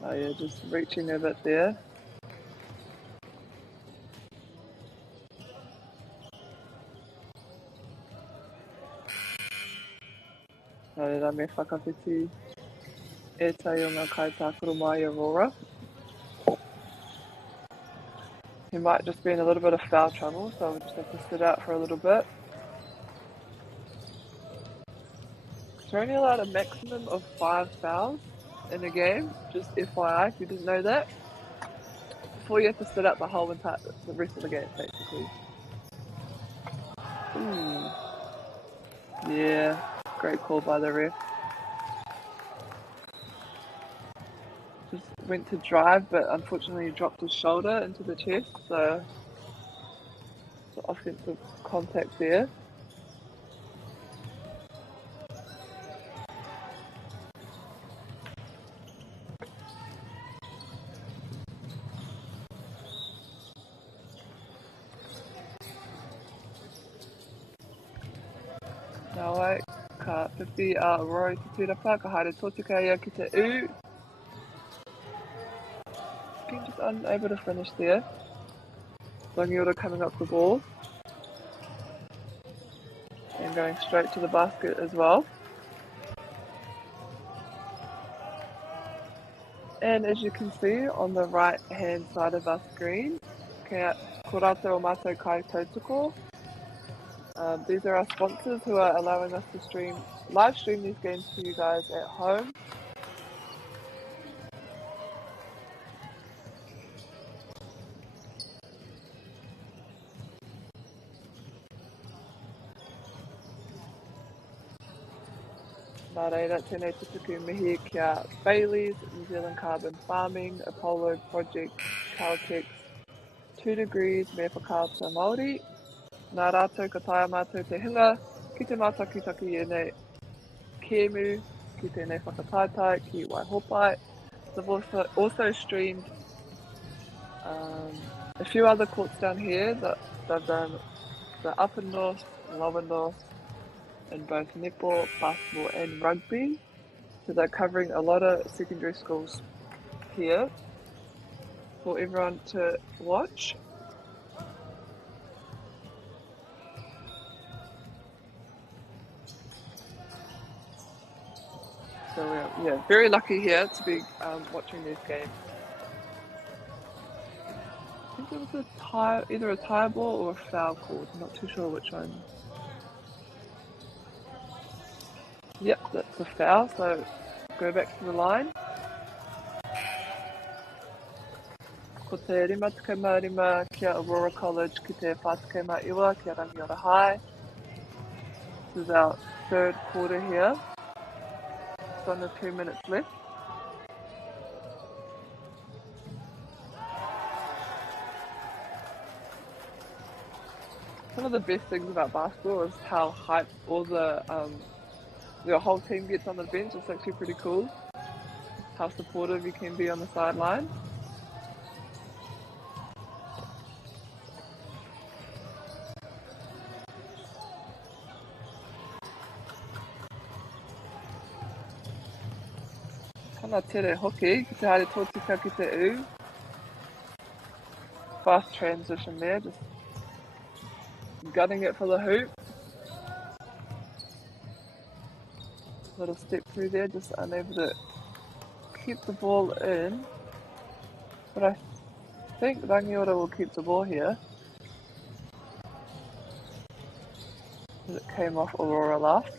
Oh yeah, just reaching a bit there. Nā me whakawhiti e tai o ngā kaitākaro mai Aurora. He might just be in a little bit of foul trouble, so we'll just have to sit out for a little bit. You're only allowed a maximum of 5 fouls in a game, just FYI if you didn't know that. Before you have to sit out the whole entire, the rest of the game basically. Ooh. Yeah, great call by the ref. Just went to drive, but unfortunately dropped his shoulder into the chest, so offensive contact there. Nawai, ka whiwhi a Aurora te tūrapa, ka haere tōtika ia ki te u. Again, just unable to finish there. Rangiora coming up the ball. And going straight to the basket as well. And as you can see on the right hand side of our screen, ko rātou o mātou kai tautoko. These are our sponsors who are allowing us to live stream these games for you guys at home. Nā reira, tēnei tutuku mihi kia Bailey's, New Zealand Carbon Farming, Apollo Project, Caltex, 2 Degrees, me whakaata Māori. Nā rātou ka taia mātou te hinga, Ki te mātakitaki e nei Kemu, ki tēnei whakataetai, ki Waihopai. They've also streamed a few other courts down here that they've done the upper north, lower north, in both netball, basketball and rugby. So they're covering a lot of secondary schools here for everyone to watch. So we're very lucky here to be watching these games. I think it was either a tie ball or a foul called. I'm not too sure which one. Yep, that's a foul. So go back to the line. Ko te rima tukau rima kia Aurora College ki te whātukau iwa kia Rangiora High. This is our third quarter here. It's under 2 minutes left. One of the best things about basketball is how hyped all your whole team gets on the bench. It's actually pretty cool how supportive you can be on the sideline. Kana tere hoki, ki te haere tōtika ki te u. Fast transition there, just gunning it for the hoop. Little step through there, just unable to keep the ball in. But I think Rangiora will keep the ball here. It came off Aurora last.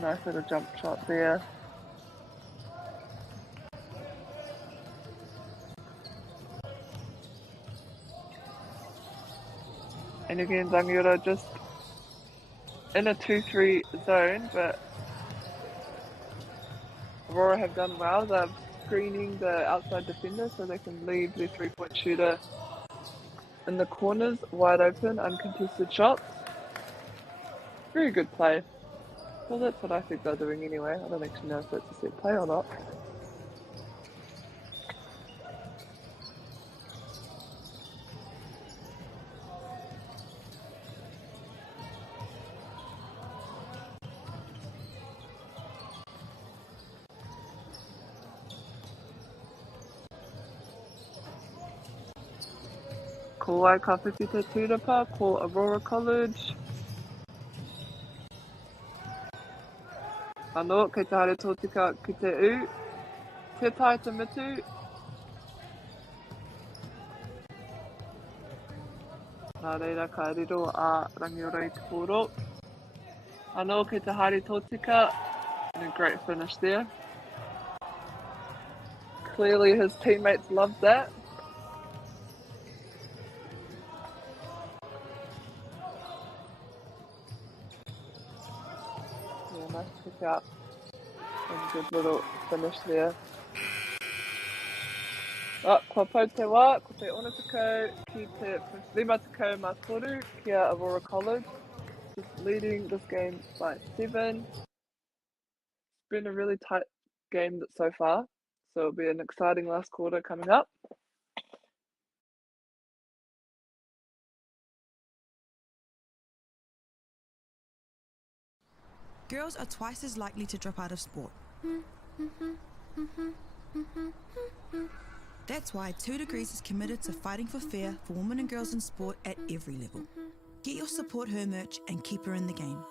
Nice little jump shot there. And again, Rangiora just in a 2-3 zone, but Aurora have done well. They're screening the outside defender so they can leave their 3-point shooter in the corners wide open, uncontested shots. Very good play. Well, that's what I think they're doing anyway. I don't actually know if that's a set play or not. Ko Waikawhiti te tūrapa, ko Aurora College. Anō, kei te haere tōtika ki te u. Te tai te mitu. Nā reira ka riro a Rangiora i te kōro. Anō, kei te haere tōtika. And a great finish there. Clearly his teammates loved that. Yeah, nice pick up. And good little finish there. Kua pau te wā, ko te ona takau ki te rima takau mā toru kia Aurora College. Just leading this game by 7. It's been a really tight game so far, so it'll be an exciting last quarter coming up. Girls are twice as likely to drop out of sport. That's why 2 Degrees is committed to fighting for fair for women and girls in sport at every level. Get your Support Her merch and keep her in the game.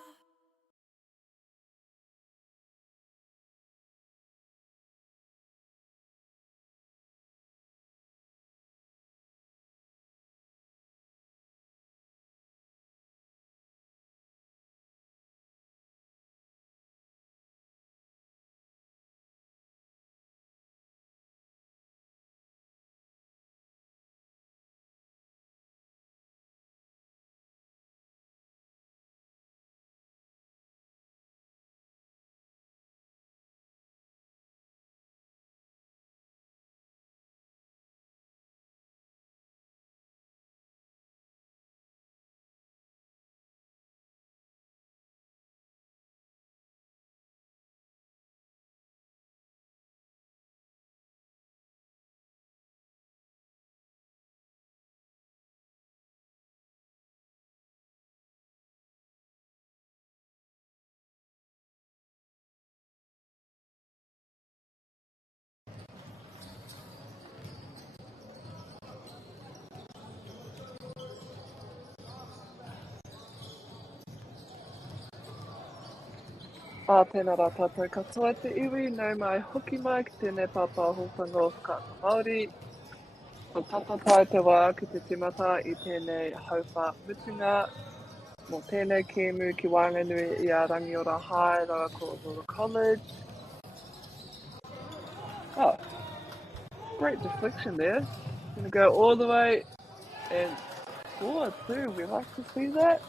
Tēnā rā tātou katoa te iwi, nau mai hoki mai ki tēnei pāpā hōwhanga o whakaata Māori. Ko tapatai te wā ki te timata I tēnei hauwha mutunga. Mō tēnei kēmu ki Whanganui I a Rangiora High, rawa ko Aurora College. Oh, great deflection there. Gonna go all the way and score too. We like to see that.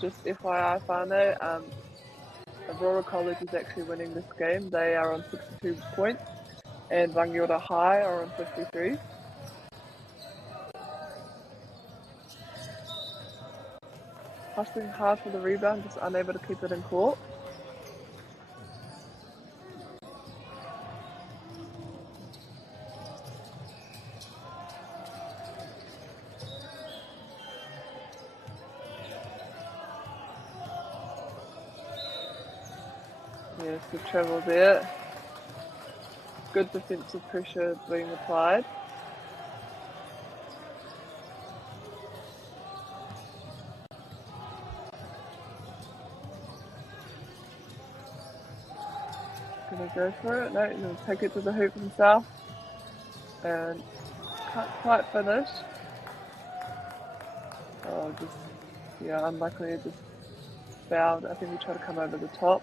Just FYI whānau, Aurora College is actually winning this game. They are on 62 points and Rangiora High are on 53. Hustling hard for the rebound, just unable to keep it in court. Yes, good travel there. Good defensive pressure being applied. Gonna go for it. No, he's gonna take it to the hoop himself. And can't quite finish. Oh, just, yeah, unluckily it just fouled. I think he tried to come over the top.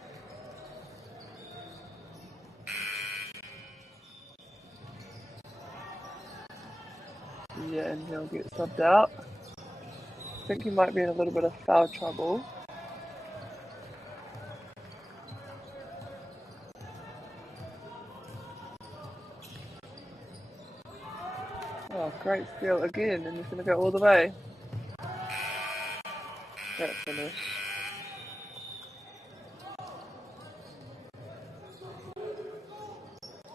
Yeah, and he'll get subbed out. I think he might be in a little bit of foul trouble. Oh, great steal again, and he's going to go all the way. That finish.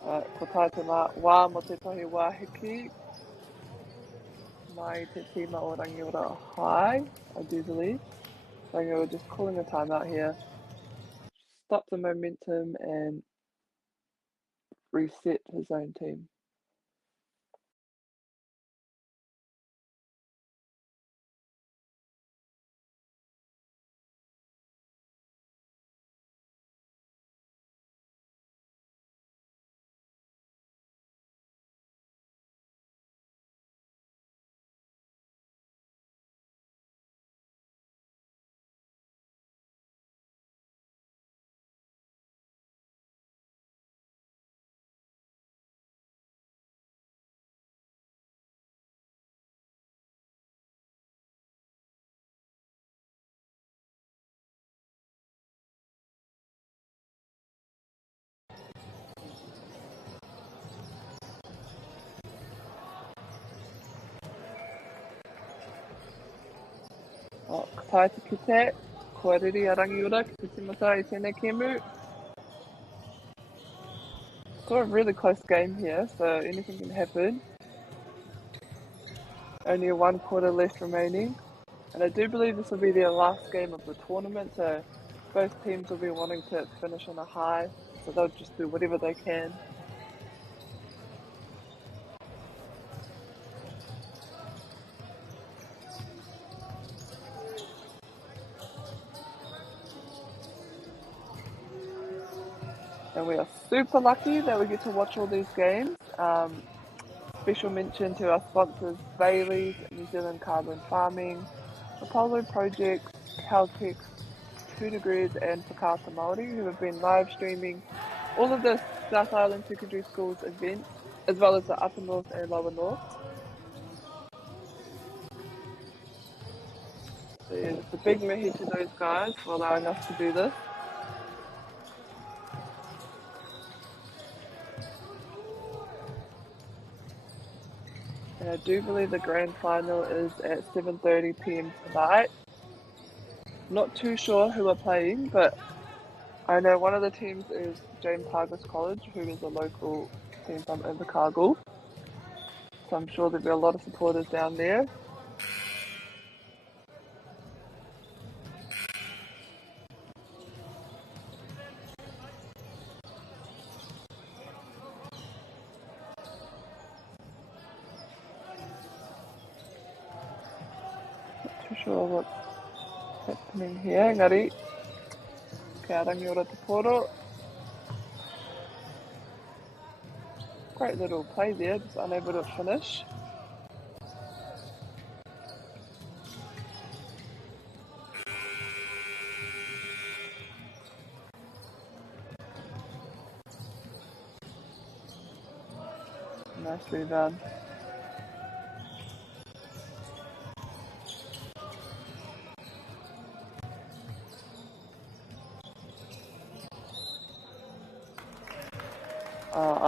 Alright, ko taitama wā mo te tahi wāhiki. Mai te tima o Rangiora High, I do believe. Rangiora just calling a timeout here. Stop the momentum and reset his own team. Oh, ka tae te kite, kua riri a Rangiora ki te timata I tēnei kēmu. Still a really close game here, so anything can happen. Only a 1 quarter left remaining. And I do believe this will be their last game of the tournament, so both teams will be wanting to finish on a high, so they'll just do whatever they can. And we are super lucky that we get to watch all these games. Special mention to our sponsors, Bailey's, New Zealand Carbon Farming, Apollo Projects, Caltex, 2 Degrees and Whakaata Māori, who have been live streaming all of the South Island Secondary Schools events, as well as the Upper North and Lower North. So yeah, it's a big mihi to those guys for allowing us to do this. And I do believe the grand final is at 7:30 PM tonight. Not too sure who are playing, but I know one of the teams is James Hargis College, who is a local team from Invercargill. So I'm sure there'll be a lot of supporters down there. Not too sure what happening here, engari. Kia Rangiora Te Poro. Great little play there, just unable to finish. Nice rebound.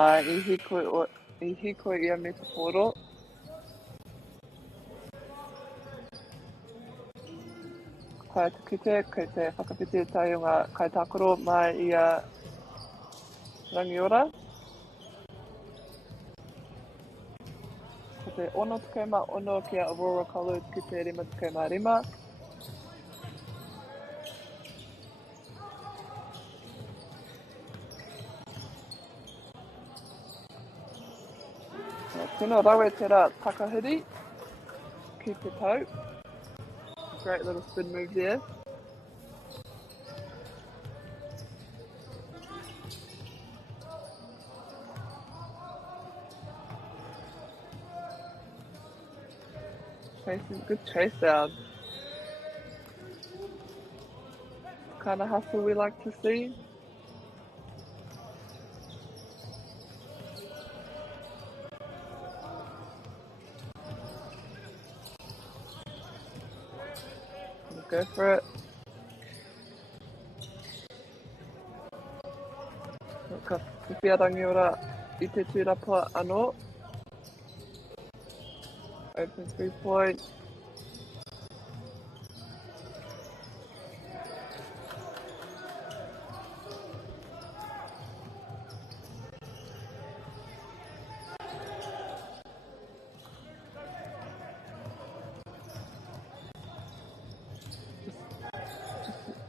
I hiko ia me te poro. Kai te kite, kei te whakapiti tai o ngā kaitakoro mai i a Rangiora. Ko te 6.1 ki a Aurora College ki te 5.5. Tēnā rawe tērā takahiri ki te tau. Great little spin move there. Good chase down. Kind of hustle we like to see. Go for it. Ka whiwhia Rangiora I te tūrapa anō. Open 3-point.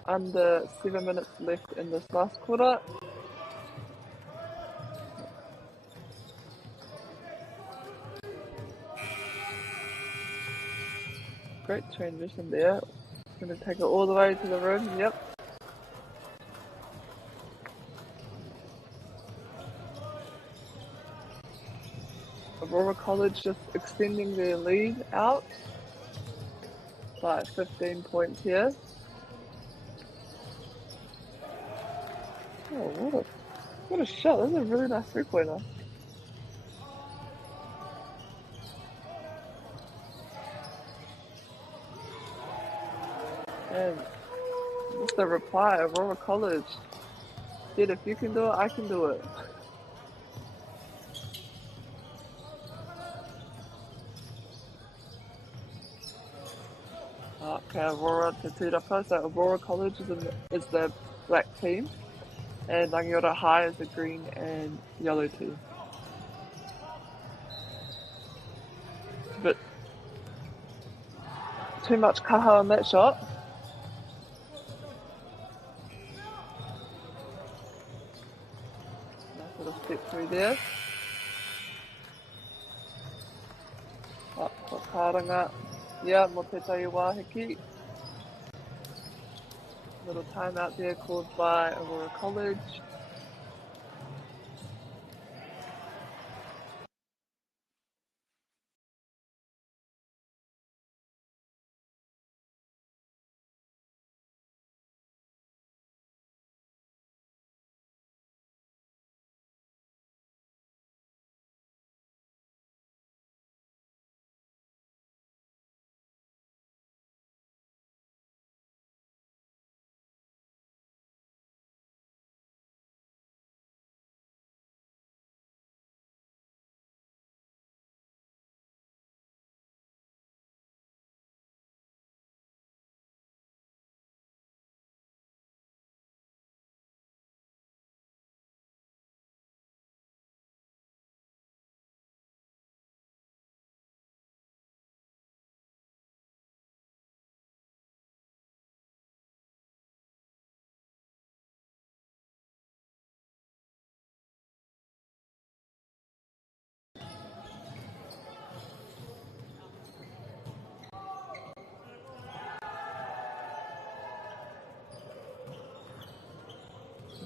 Under 7 minutes left in this last quarter. Great transition there. Going to take it all the way to the rim. Yep. Aurora College just extending their lead out by 15 points here. Oh, what a shot. That's a really nice three-pointer. And just a reply, Aurora College. Dude, if you can do it, I can do it. Okay, Aurora te tūrapa. So Aurora College is the black team. And Rangiora High is the green and yellow team. But too much kaha on that shot. Nice little step through there. Ko Karanga. Yeah, mo te tai wāhiki. Little timeout there called by Aurora College.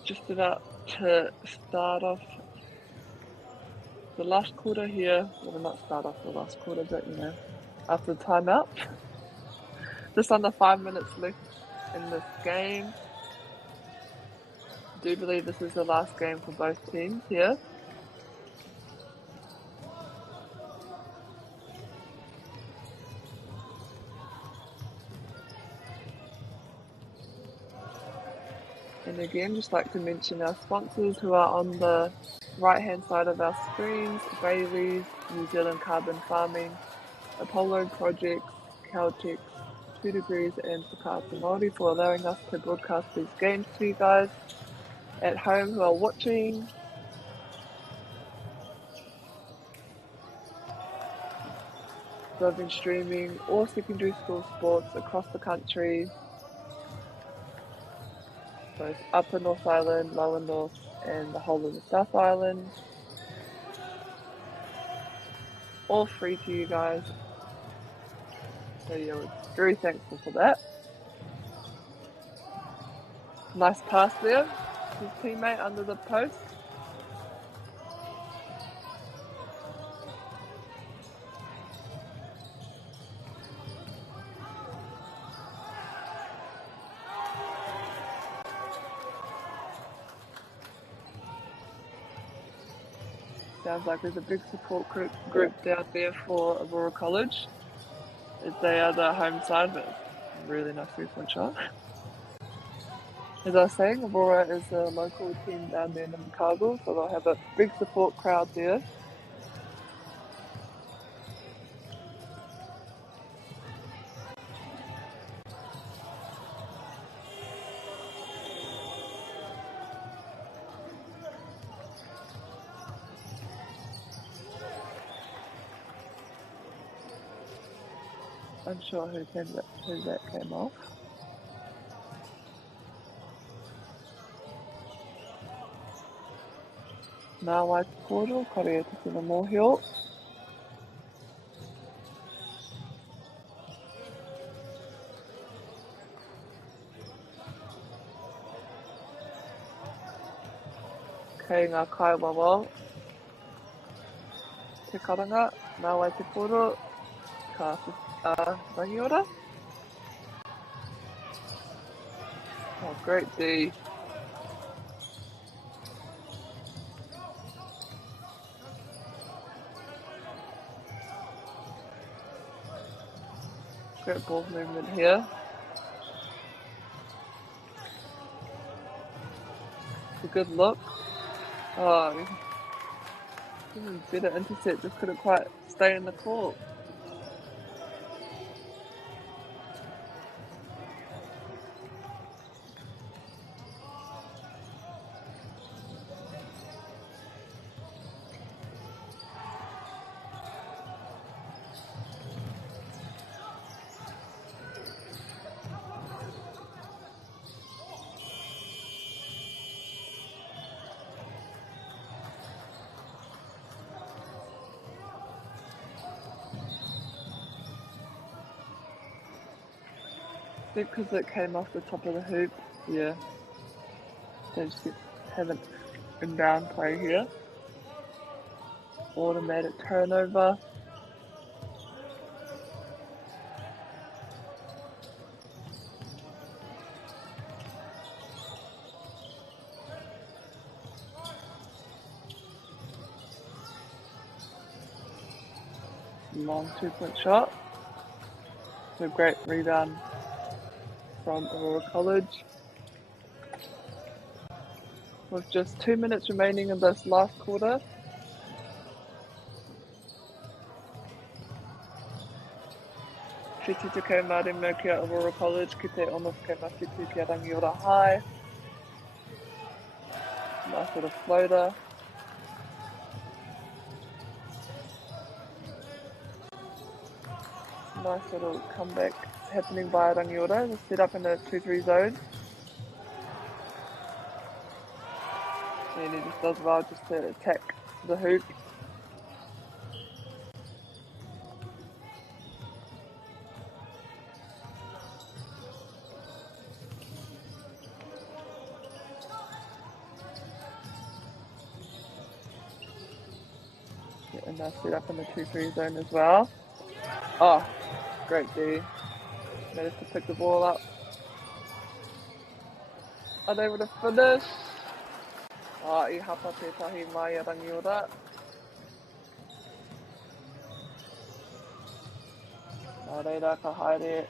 just about to start off the last quarter here. Well, not start off the last quarter, but you know, after the timeout. Just under 5 minutes left in this game. I do believe this is the last game for both teams here. And again, just like to mention our sponsors who are on the right hand side of our screens: Bailey's, New Zealand Carbon Farming, Apollo Projects, Caltex, 2 Degrees, and Whakaata Māori for allowing us to broadcast these games to you guys at home who are watching. So I've been streaming all secondary school sports across the country, both Upper North Island, Lower North, and the whole of the South Island. All free to you guys. So yeah, we're very thankful for that. Nice pass there. His teammate under the post. Sounds like there's a big support group down there for Aurora College, as they are the home side, but really nice 3-point shot. As I was saying, Aurora is a local team down there in Chicago, so they'll have a big support crowd there. Unsure who that came off. Nā wai te koro, kore e te tuna mōhio. Kei ngā kaiwawa. Te karanga, nā wai te koro, ka Rangiora. Oh, great D. Great ball movement here. It's a good look. Oh, even better intercept, just couldn't quite stay in the court. I think because it came off the top of the hoop, yeah. They just have an inbound play here. Automatic turnover. Long 2-point shot. So great rebound from Aurora College. With just 2 minutes remaining in this last quarter. Whiti te kaumare mau kia Aurora College, ki te ono whakawhitu kia Rangiora High. Nice little floater. Nice little comeback happening by Rangiora. They're set up in a 2-3 zone. And he just does well just to attack the hoop. And they're set up in the 2-3 zone as well. Oh, great D. Managed to pick the ball up. Unable to finish. Oh, I hapa tētahi mai a Rangiora. Nā reira ka haere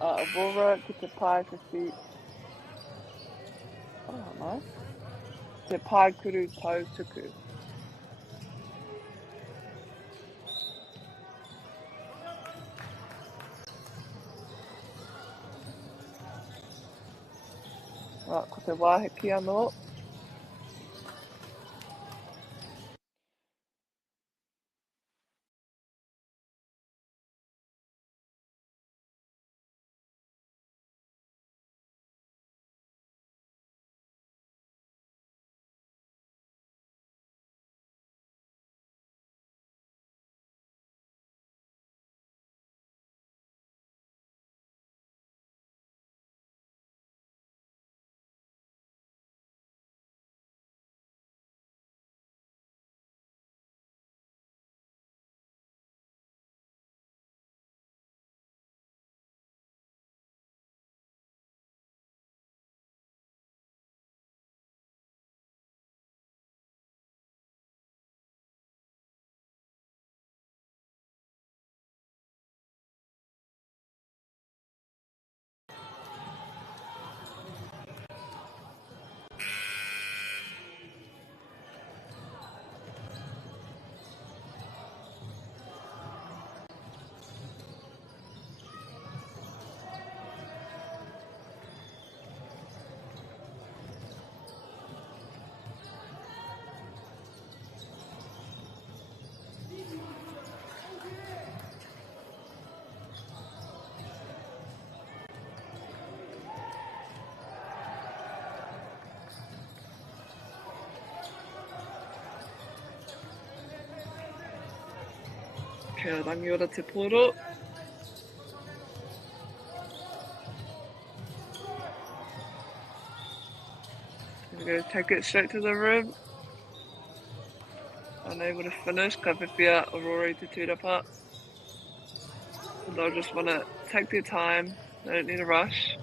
Aurora ki te pai whiwhi. Oh, nice. Te pai kuru tau tuku. Ko te wāhiki anō. Kia Rangiora te poro. We're going to take it straight to the rim. Unable to finish. Ka whiwhia Aurora te tūrapa. They'll just want to take their time. They don't need a rush.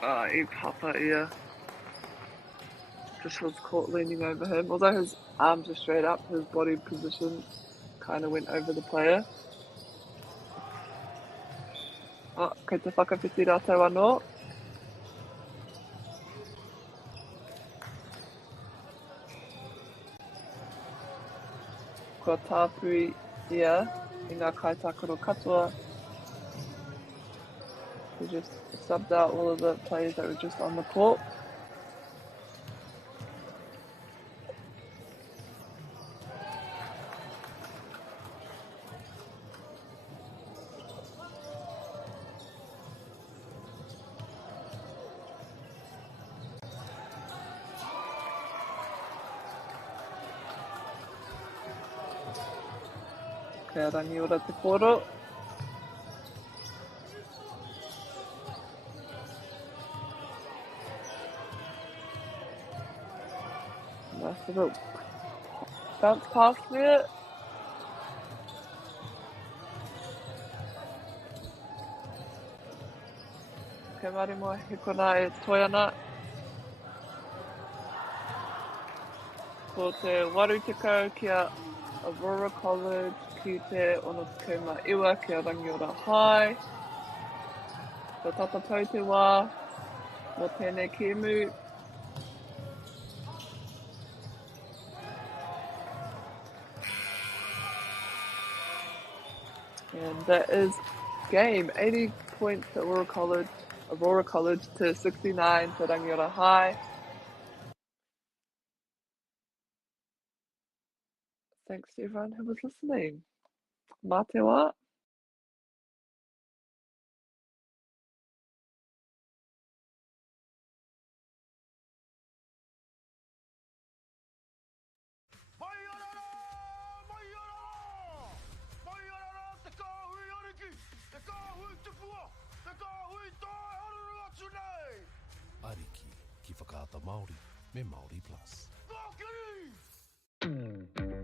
I hapa ia. Just was caught leaning over him. Although his arms are straight up, his body position kind of went over the player. Kei te whakawhiti rātou anō. Kua tāpui ia I ngā kaitākaro katoa. We just subbed out all of the players that were just on the court. Kia Rangiora te koro. Nice little bounce pass there. Kei marimoa he kona e Toiana. Ko te warutekau kia Aurora College, ki te ono tukuma iwa kia Rangiora High. Ko tata pou te wā, mo tēnei kēmu. And that is game. 80 points to Aurora College to 69 to Rangiora High. Thanks to everyone who was listening. Mā te wā. Ariki, ki whakaata Māori, me Māori Plus.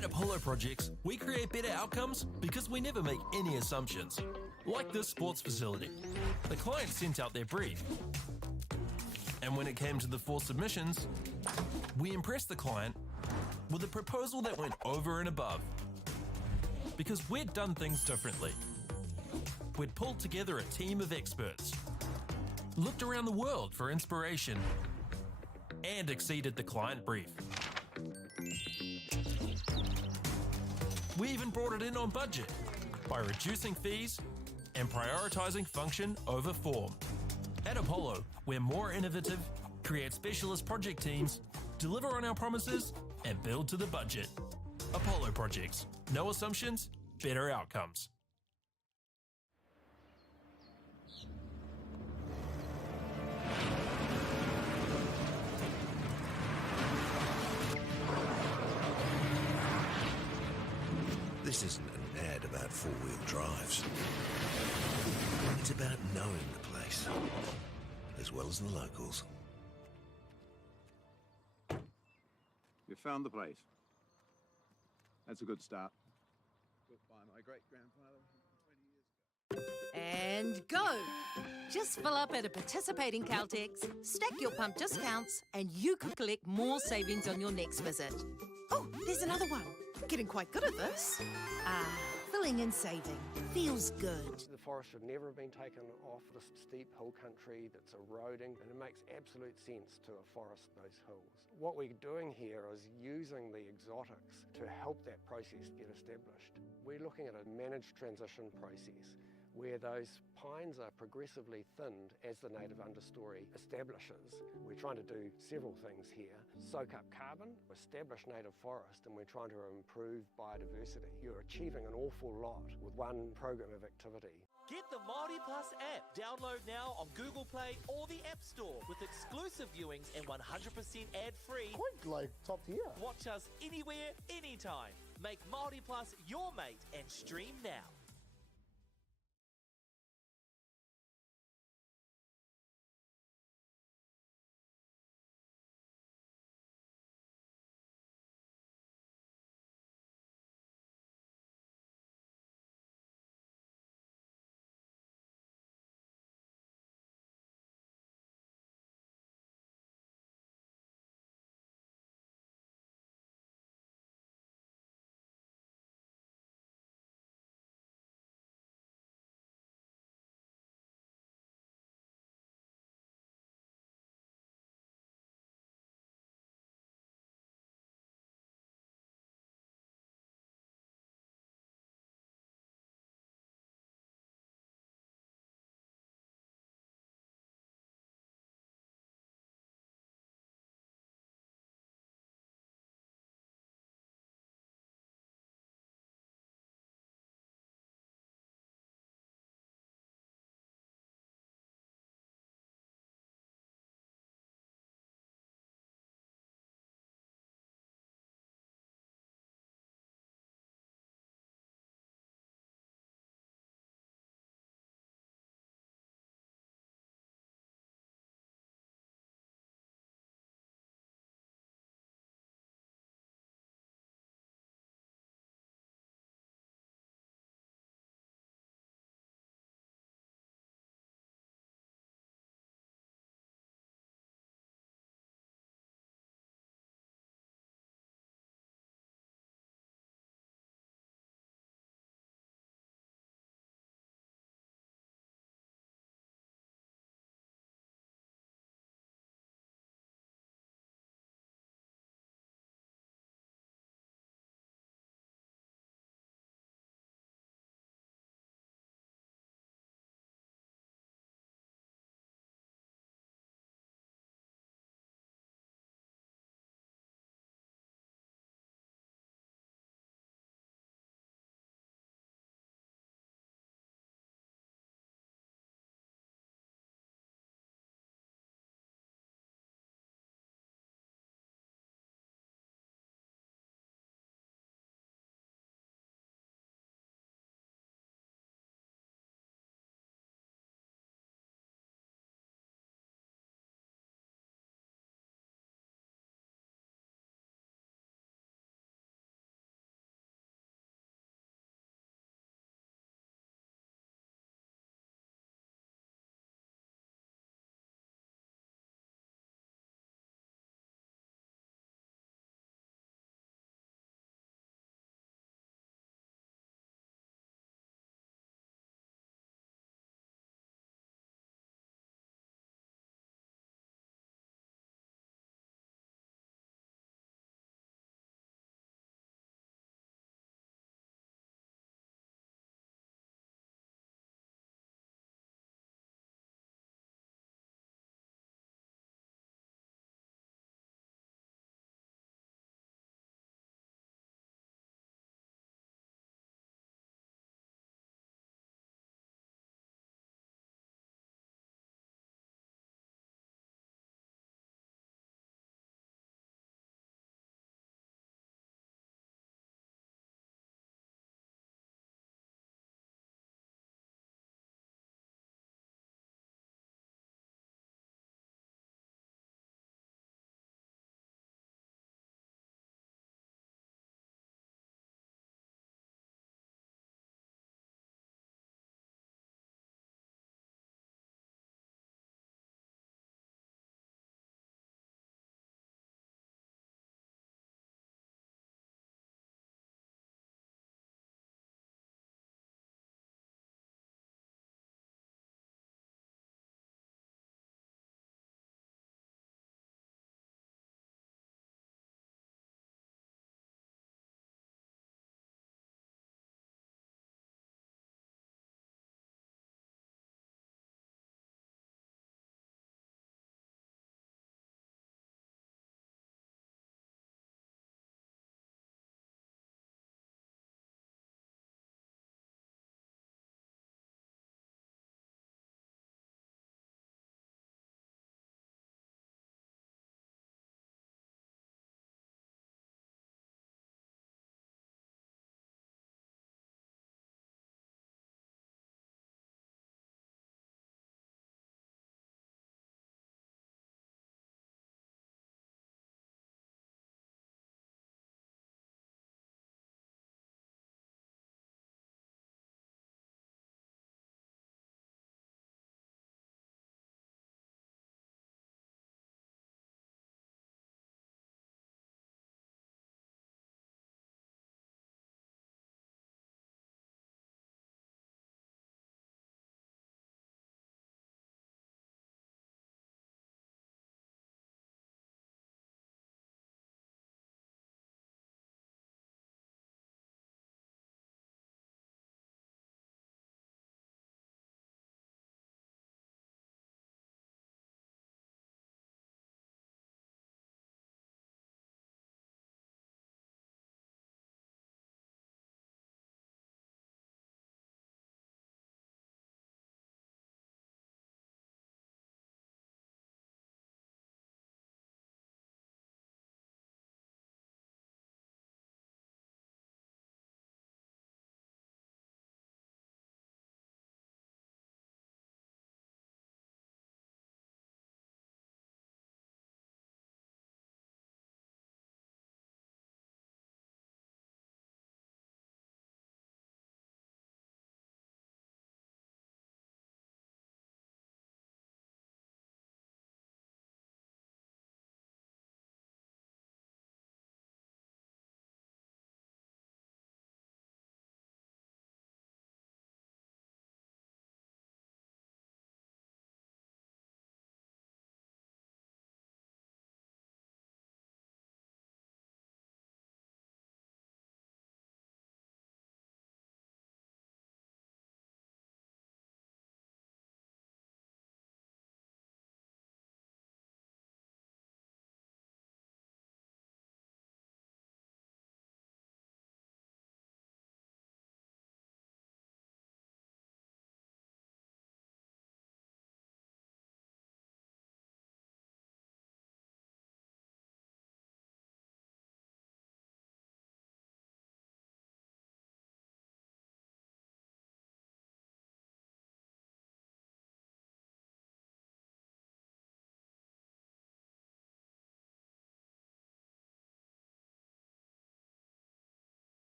At Apollo Projects, we create better outcomes because we never make any assumptions. Like this sports facility. The client sent out their brief. And when it came to the 4 submissions, we impressed the client with a proposal that went over and above. Because we'd done things differently. We'd pulled together a team of experts, looked around the world for inspiration, and exceeded the client brief. We even brought it in on budget by reducing fees and prioritising function over form. At Apollo, we're more innovative, create specialist project teams, deliver on our promises, and build to the budget. Apollo Projects. No assumptions, better outcomes. This isn't an ad about four-wheel drives. It's about knowing the place, as well as the locals. You found the place. That's a good start. Built by my great-grandfather 20 years ago. And go! Just fill up at a participating Caltex, stack your pump discounts, and you could collect more savings on your next visit. Oh, there's another one. Getting quite good at this. Filling and saving. Feels good. The forest should never have been taken off this steep hill country that's eroding, and it makes absolute sense to afforest those hills. What we're doing here is using the exotics to help that process get established. We're looking at a managed transition process where those pines are progressively thinned as the native understory establishes. We're trying to do several things here. Soak up carbon, establish native forest, and we're trying to improve biodiversity. You're achieving an awful lot with one program of activity. Get the Māori Plus app. Download now on Google Play or the App Store with exclusive viewings and 100% ad-free. Quite like top tier. Watch us anywhere, anytime. Make Māori Plus your mate and stream now.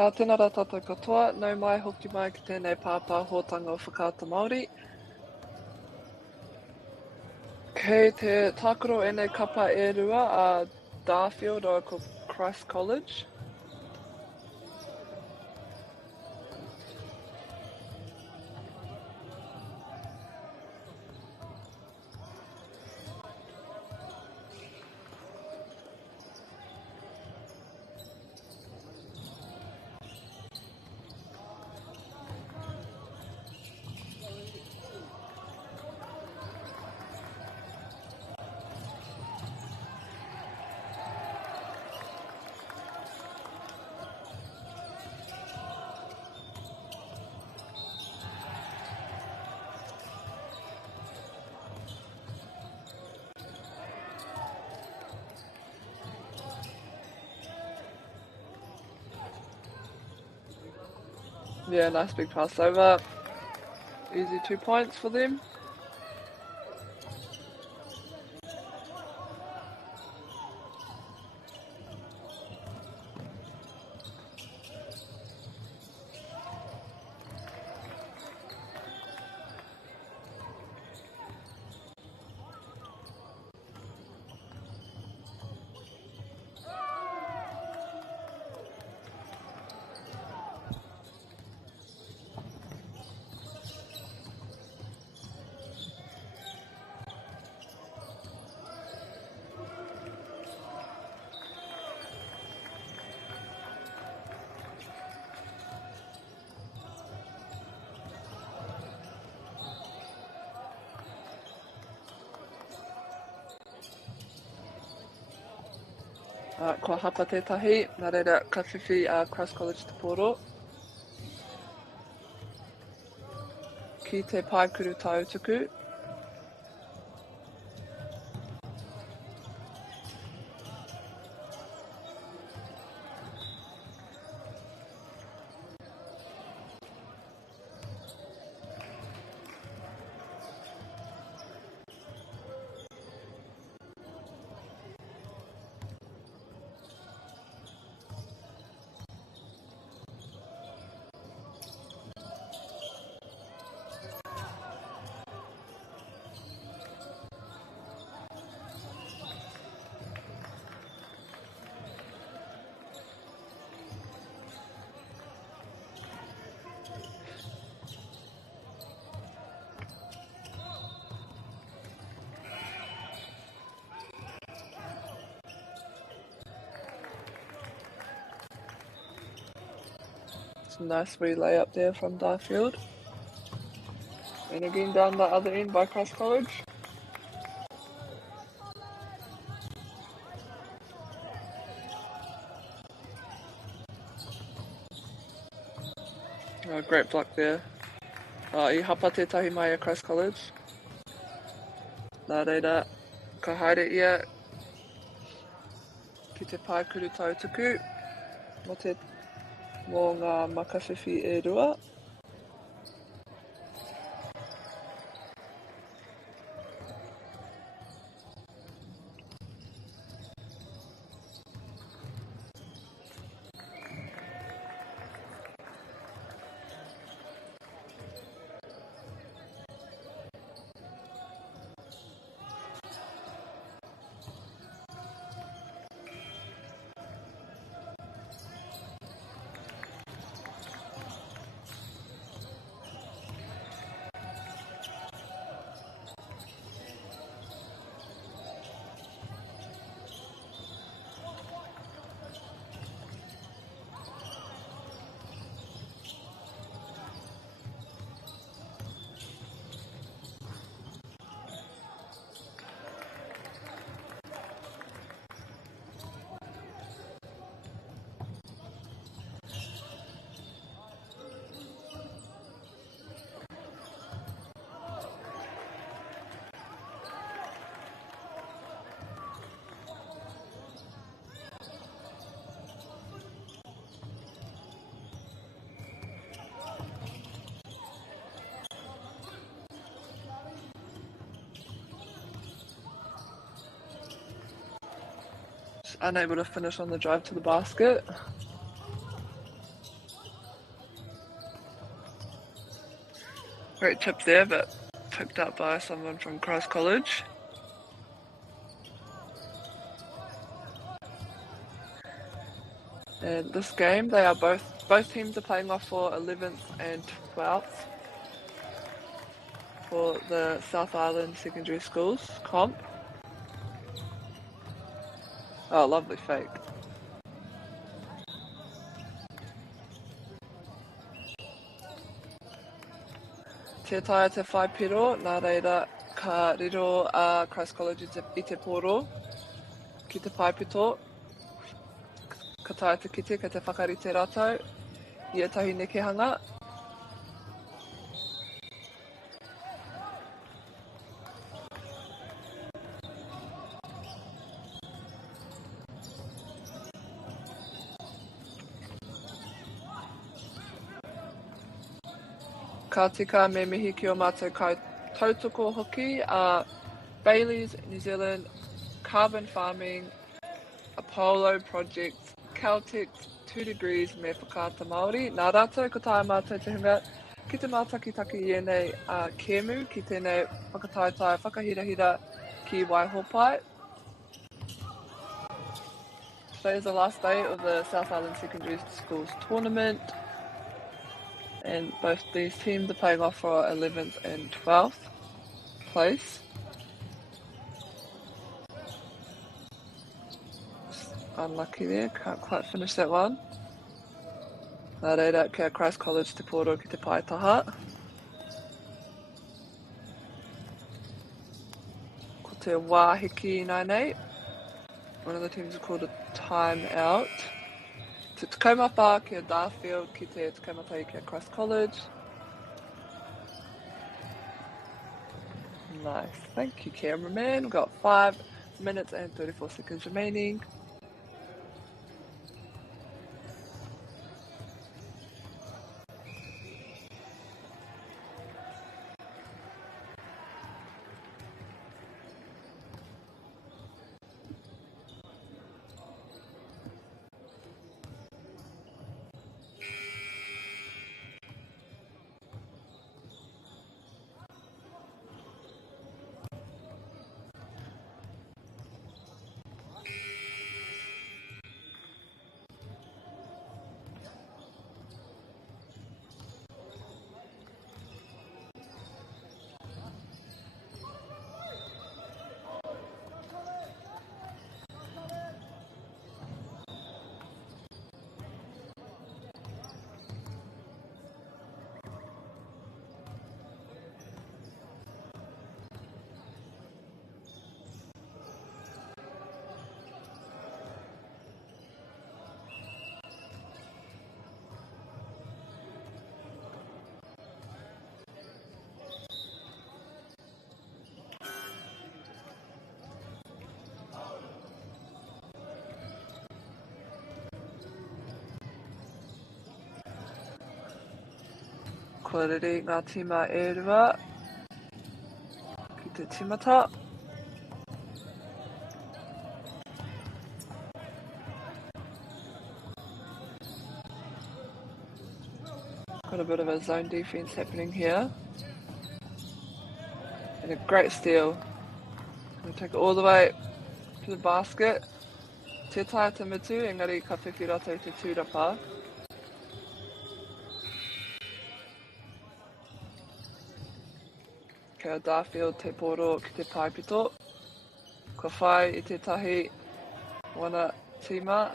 Tēnā rā tātou katoa, nau mai hoki mai ki tēnei pāpā hōtanga o whakaata Māori. Kei te tākaro e nei kapa e rua a Darfield o ko Christ College. Yeah, nice big pass over. Easy 2 points for them. Kua hapa tētahi, nā reira ka whiwhi a Christ College Te Poro. Ki te paikuru tautuku. Nice relay up there from Darfield. And again down the other end by Christ College. Oh, great block there. I hapa tētahi mai a Christ College. Nā reira, ka haere ia ki te paikuru tautuku mō ngā makawhiwhi e rua. Unable to finish on the drive to the basket. Great tip there, but picked up by someone from Christ College. And this game, they are both teams are playing off for 11th and 12th for the South Island Secondary Schools comp. Oh, lovely fake. Te taia te whai piro, nā reira ka riro a Christ College i te poro ki te paipito. Ka taia te kite ka te whakarite rātou i etahi nekehanga. Ka tika me mihi ki o mātou kai tautoko hoki a Bailey's New Zealand, Carbon Farming, Apollo Project, Caltex, 2 Degrees me whakaata Māori. Nā rātou ko taia mātou te hunga ki te mātakitaki i enei kēmu ki tēnei whakataetai whakahirahira ki Waihopai. Today is the last day of the South Island Secondary Schools tournament. And both these teams are playing off for 11th and 12th place. Just unlucky there, can't quite finish that one. Nā reira, kia Christ College te poro ki te paitaha. Ko te wāhiki nai nei. One of the teams is called a timeout. Te Takaumapa kia Darfield ki te Takaumapai kia Christ College. Nice, thank you cameraman. We've got 5 minutes and 34 seconds remaining. Kua rere ngā tima e rua ki te timata. Got a bit of a zone defense happening here. And a great steal. Gonna take it all the way to the basket. Te taia te mitu, engari ka whiwhi rātou te tūrapa. Kia Darfield te poro ki te paipito. Kua whai I te tahi wana tima.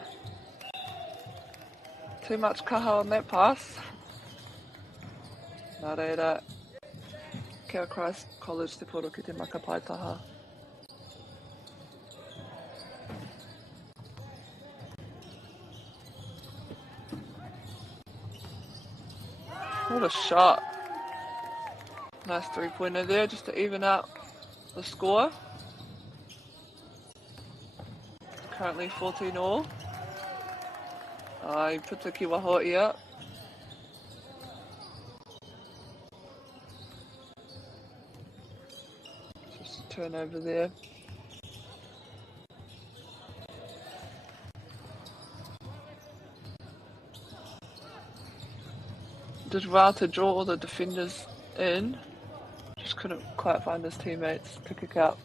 Too much kaha on that pass. Nā reira, kia Christ College te poro ki te maka paitaha. What a shot. Nice 3-pointer there just to even out the score. Currently 14 all. He puts a ki waho ia. Just a turnover there. Did well to draw all the defenders in. Just couldn't quite find his teammates to kick out.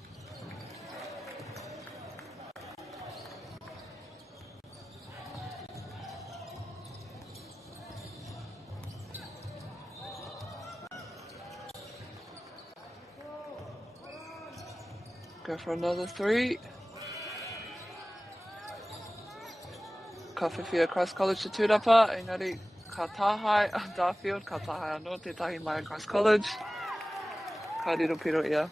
Go for another 3. Ka whiwhia Christ College to tūrapa, engari ka tāhai a Darfield, ka tāhai anō tētahi mai Christ College. Ka riro piro ia.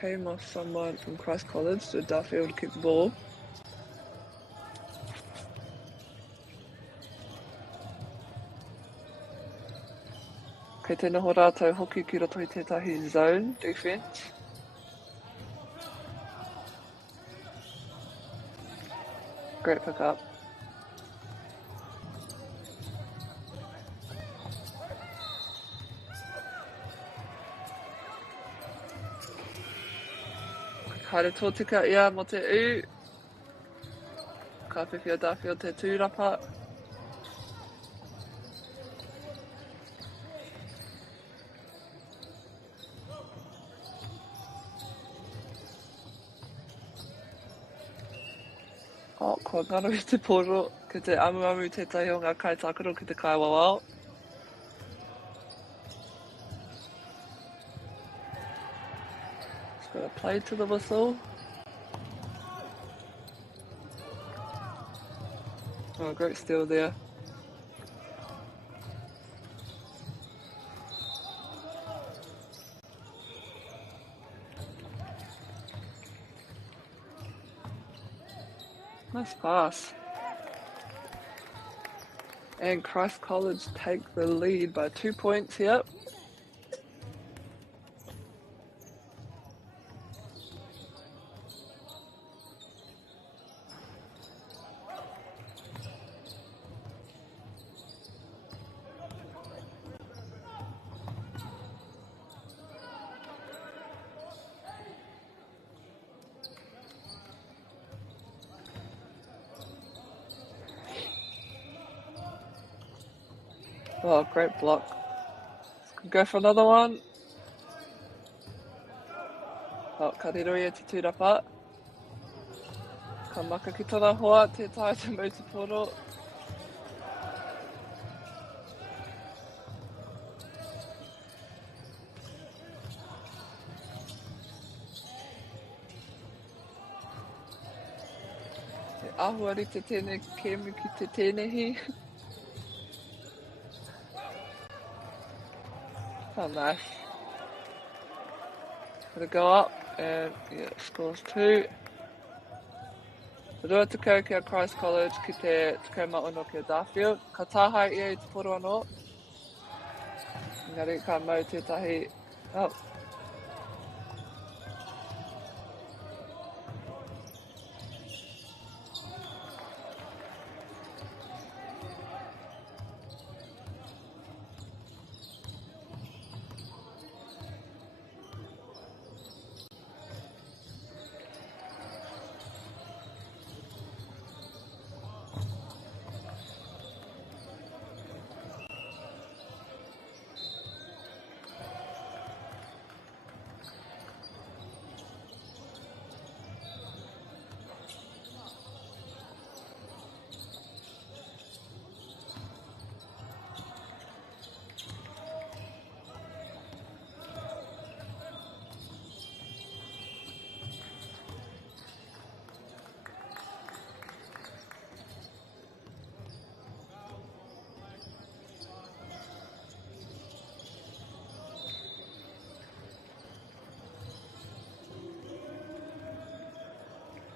Came off someone from Christ College to Darfield kick the ball. Kei te noho rātou hoki ki roto i tētahi zone defense. Great pick up. Haere tōtika ia mo te u. Ka whiwhia Darfield te tūrapa. Oh, kua ngaro i te poro, ki te amu tētahi o ngā kaitakaro ki te kaiwawao. Just gotta play to the whistle. Oh, great steal there. Nice pass. And Christ College take the lead by 2 points here. Oh, great block. Go for another one. Oh, ka riro ia te tūrapa. Ka maka ki tōna hoa, tētahi te mau te poro. Te ahuari te tēnei kēmu ki te tēnehi. Oh, nice. Gonna go up and yeah, scores 2. Rua tukau kia Christ College ki te tukau maono kia Darfield. Ka tāhai ia i te poro anō. Engari ka mau tētahi. Oh.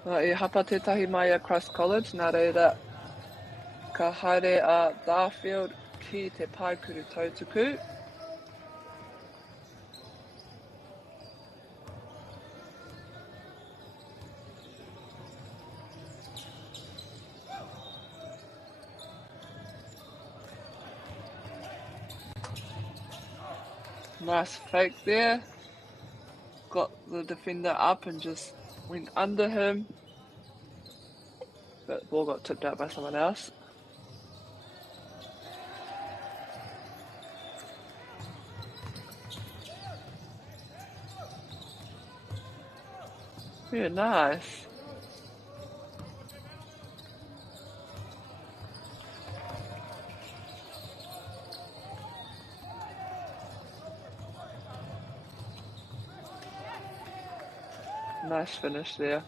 I hapa tētahi mai a Christ College, nā reira ka haere a Darfield ki te paikuru tautuku. Nice fake there. got the defender up and just went under him. But the ball got tipped out by someone else. Yeah, nice. Nice finish there.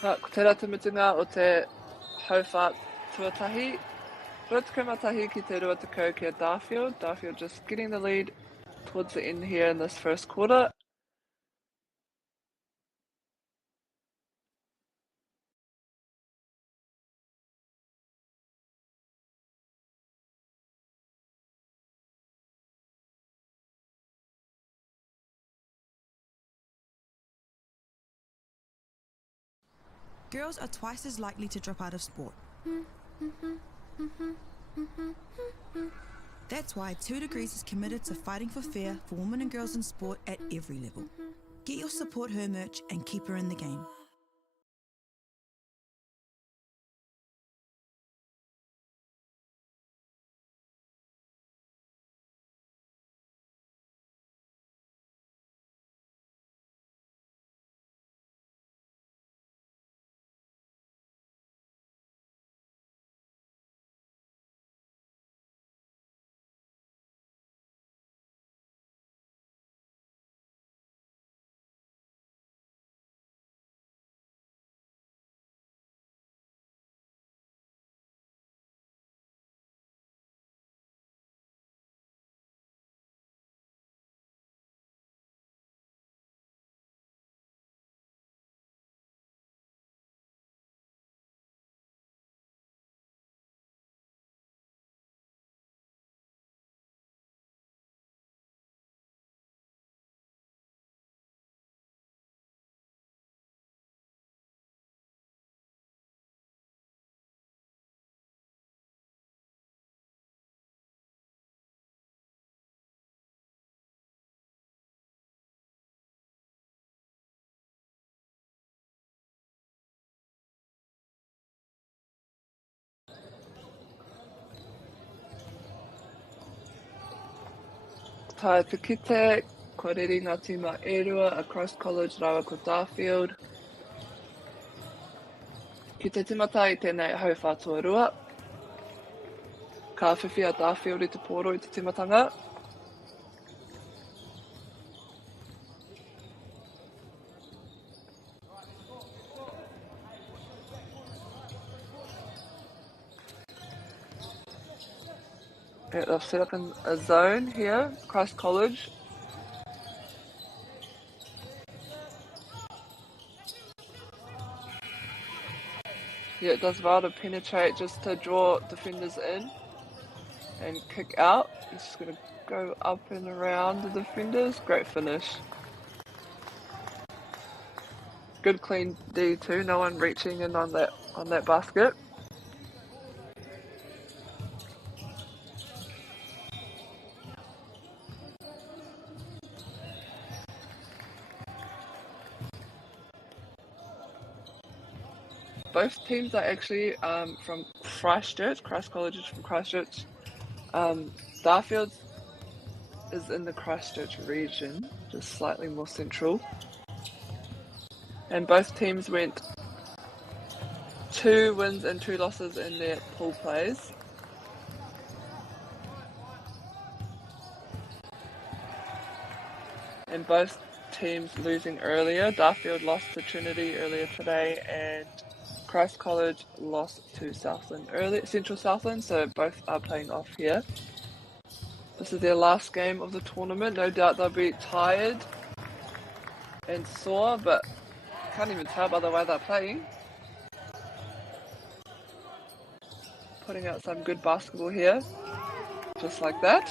Ko te ratamutunga o te hauwha tuatahi. Rutukumatahi ki te ruatakau kia Darfield. Darfield just getting the lead towards the end here in this first quarter. Girls are twice as likely to drop out of sport. That's why 2 Degrees is committed to fighting for fair for women and girls in sport at every level. Get your Support Her merch and keep her in the game. Tai Pikite, ko riri ngā tima erua across college rawa ko Darfield. Ki te timata I tēnei hauwha tuarua. Ka whiwhia Darfield I te pōro I te timatanga. Yeah, they've set up in a zone here, Christ College. Yeah, it does well to penetrate just to draw defenders in and kick out. It's just going to go up and around the defenders. Great finish. Good clean D too, no one reaching in on that basket. Both teams are actually from Christchurch. Christ College is from Christchurch. Darfield is in the Christchurch region, just slightly more central. And both teams went 2 wins and 2 losses in their pool plays. And both teams losing earlier. Darfield lost to Trinity earlier today, and Christ College lost to Southland Central Southland, so both are playing off here. This is their last game of the tournament. No doubt they'll be tired and sore, but can't even tell by the way they're playing. Putting out some good basketball here, just like that.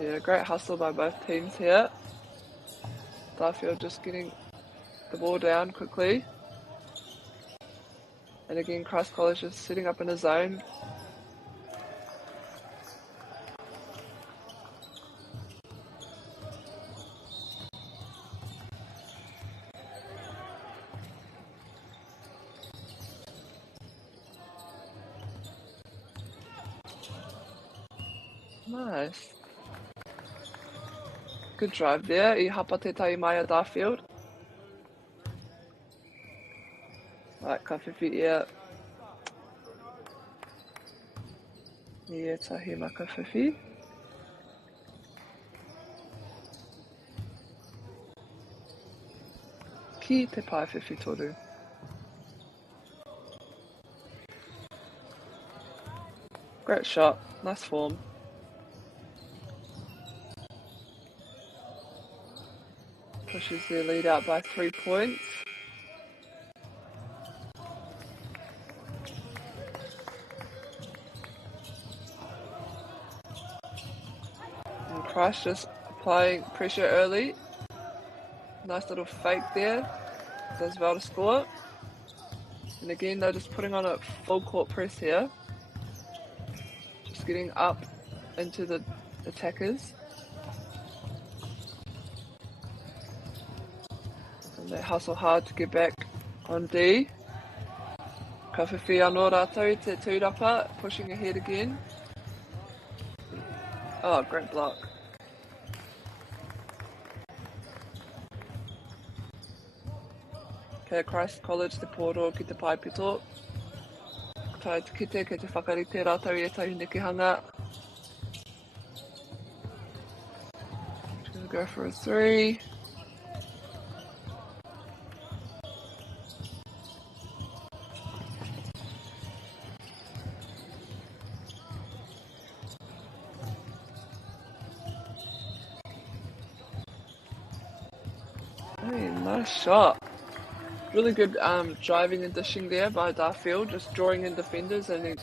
Yeah, great hustle by both teams here. Darfield just getting the ball down quickly. And again, Christ College is setting up in a zone. Nice. Good drive there. I hapa te Taimaya Darfield. Right, ka whiwhi ia. Ia tahi maka whiwhi. Ki te pai whiwhi toru. Great shot. Nice form. Pushes their lead out by 3 points. And Christ just applying pressure early. Nice little fake there. Does well to score. And again, they're just putting on a full court press here. Just getting up into the attackers. They hustle hard to get back on D. Ka whiwhi anō rātou te tūrapa, pushing ahead again. Oh, great block. Okay, Christ College te pōro ki te paipito. Tai te kite ke te whakarite rātou I e tahunekehanga. She's going to go for a 3. Nice shot. Really good driving and dishing there by Darfield, just drawing in defenders and then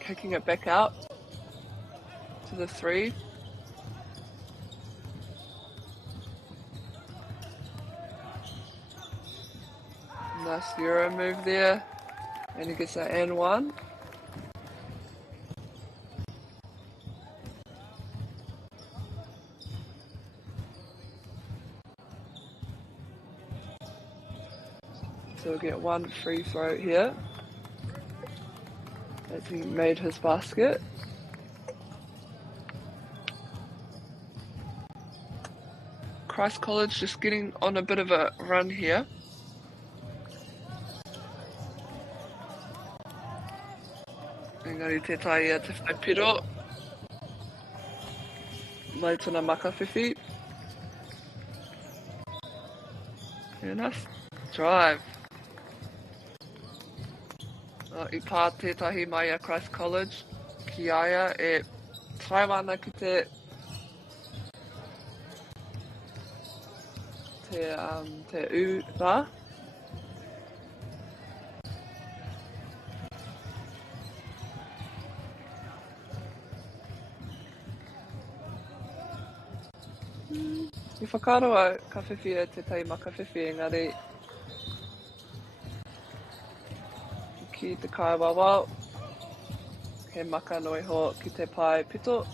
kicking it back out to the 3. Nice Euro move there, and he gets an and 1. So we'll get 1 free throw here as he made his basket. Christ College just getting on a bit of a run here. Engari te tai ia te whaipiro. Mai tuna maka whiwhi. Yeah, nice drive. I pā tētahi mai a Christ College ki aia e taiwana ki te u rā. I whakaro au ka whiwhi e te tai maka whiwhi engari ki te kaiwawa, he maka noi ho ki te pai pito.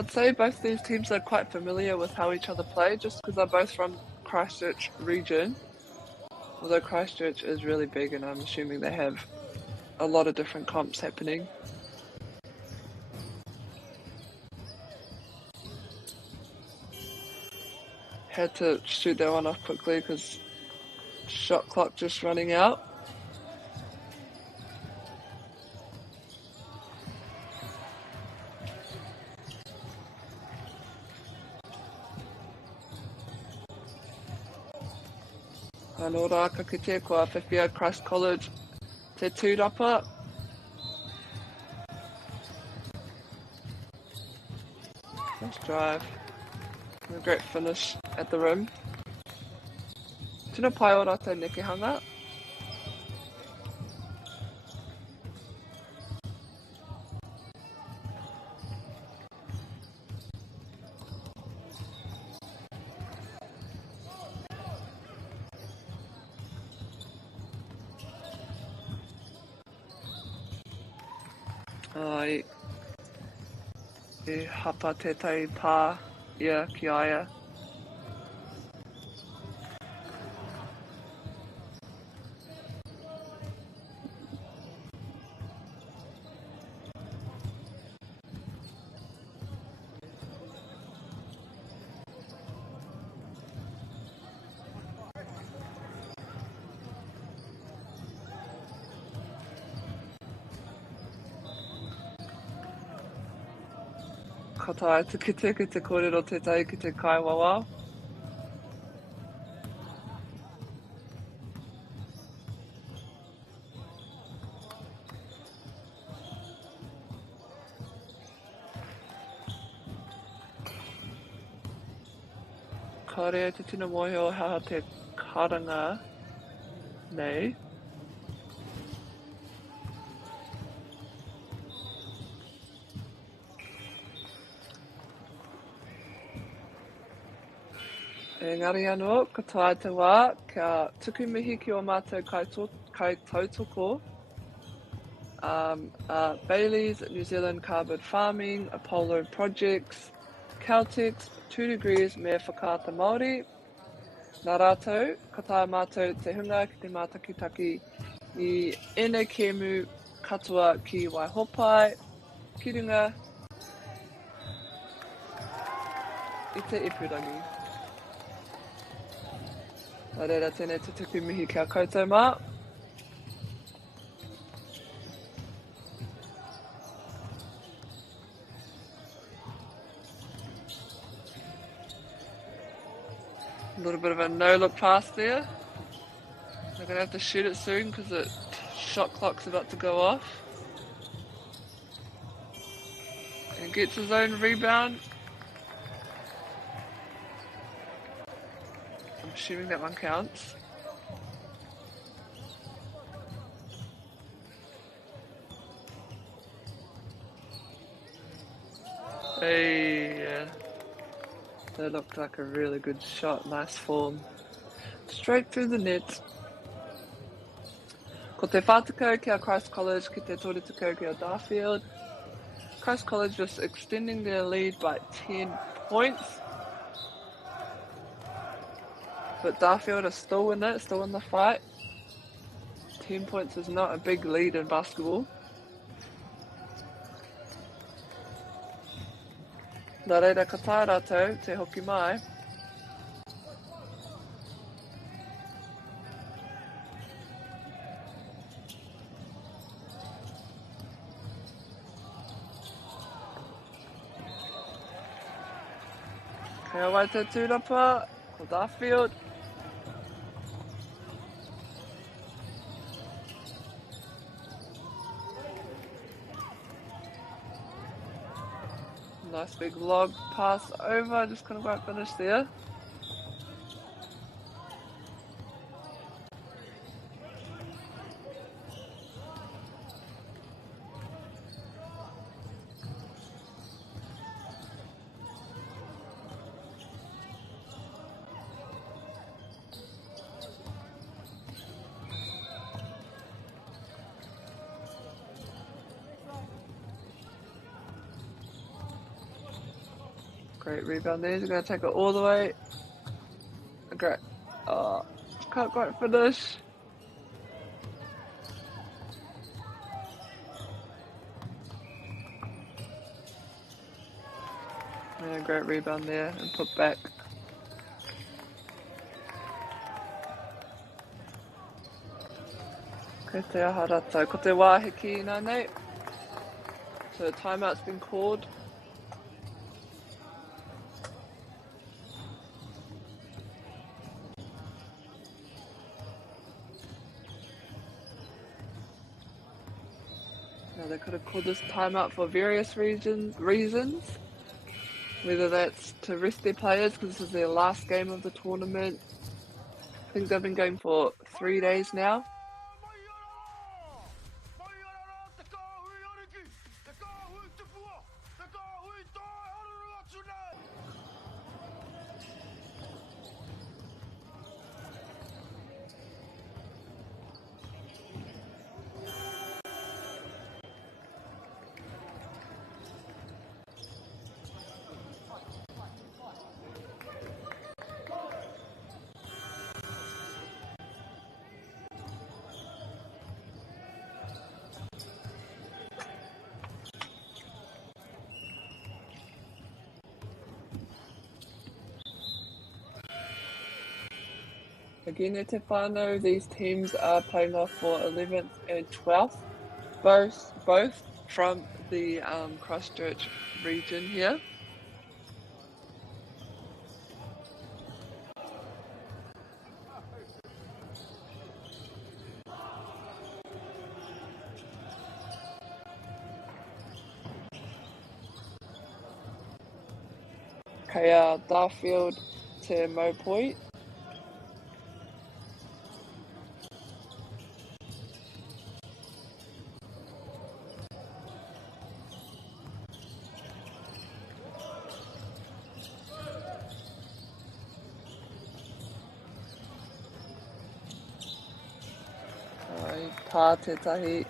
I'd say both these teams are quite familiar with how each other play, just because they're both from Christchurch region. Although Christchurch is really big, and I'm assuming they have a lot of different comps happening. Had to shoot that one off quickly because shot clock just running out. Anō rā ka kite kua whiwhia Christ College te tūrapa. Nice drive. And a great finish at the rim. Tino pai o rātou nekehanga. I hapa tētai pā ia ki aia. Ka tae te kite ki te kōrero tētai ki te kaiwawa. Ka rea te tino mohi haha te karanga nei. Engari anō, ka tae te wā, ka tuku mihi ki o mātou kai tautoko. Bailey's, New Zealand Carbon Farming, Apollo Projects, Caltex, 2 Degrees, me whakaata Māori. Nā rātou, ka tae mātou te hunga ki te mātakitaki I ene kemu katoa ki Waihopai, ki runga I te ipurangi. Nā reira tēnei te tuku mihi kia koutou mā. A little bit of a no-look pass there. They're going to have to shoot it soon because the shot clock's about to go off. And gets his own rebound. I'm assuming that one counts. Hey, yeah. That looked like a really good shot, nice form. Straight through the net. Ko te whātukau kia Christ College, ki te tōretukau kia Darfield. Christ College just extending their lead by 10 points. But Darfield are still in it, still in the fight. 10 points is not a big lead in basketball. Nā reira ka tae rātou, te hoki mai. Kia wai te tūrapa, ko Darfield. Nice big log pass over, just couldn't quite finish there. Great rebound there. He's going to take it all the way. Great. Oh, can't quite finish. Yeah, great rebound there and put back. Ko te aha rātou. Ko te wāhiki nānei. So the timeout's been called. Now they could have called this timeout for various reasons. Whether that's to rest their players because this is their last game of the tournament. I think they've been going for 3 days now. Again, at Te Whānau, these teams are playing off for 11th and 12th, both from the Christchurch region here. Kaya Darfield te Maupoi. Tā tētahi.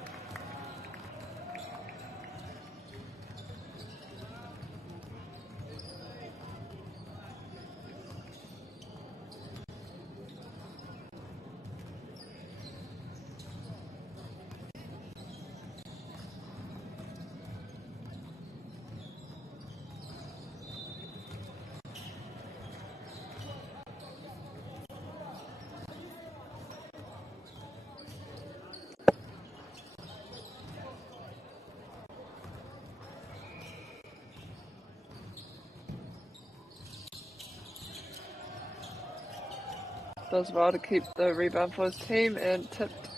Does well to keep the rebound for his team and tipped.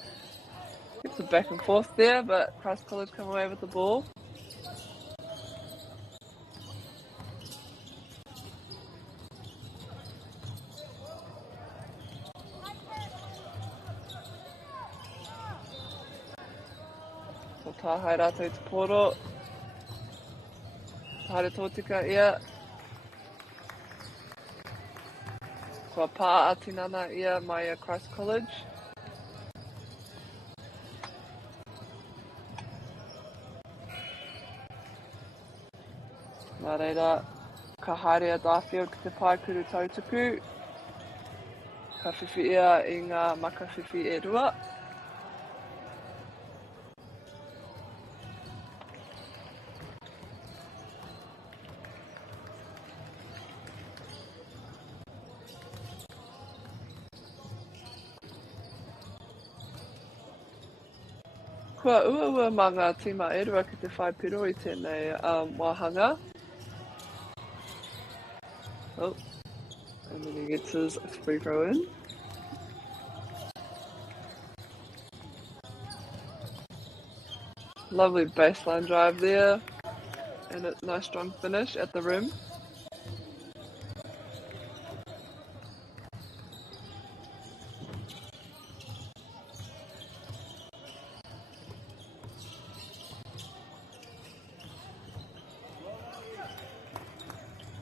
Keeps it back and forth there, but Christ College come away with the ball. So tāhai rātou te poro. Tāre tōtika ia. Kua pā atinana ia mai a Christ College. Nā reira, ka haere a Darfield ki te paikuru tautuku. Ka whiwhi ia I ngā maka whiwhi e rua. Kua ua mā ngā tīma e rua ki te whai piro I tēnei wāhanga. Oh, and then he gets his free throw in. Lovely baseline drive there, and a nice strong finish at the rim.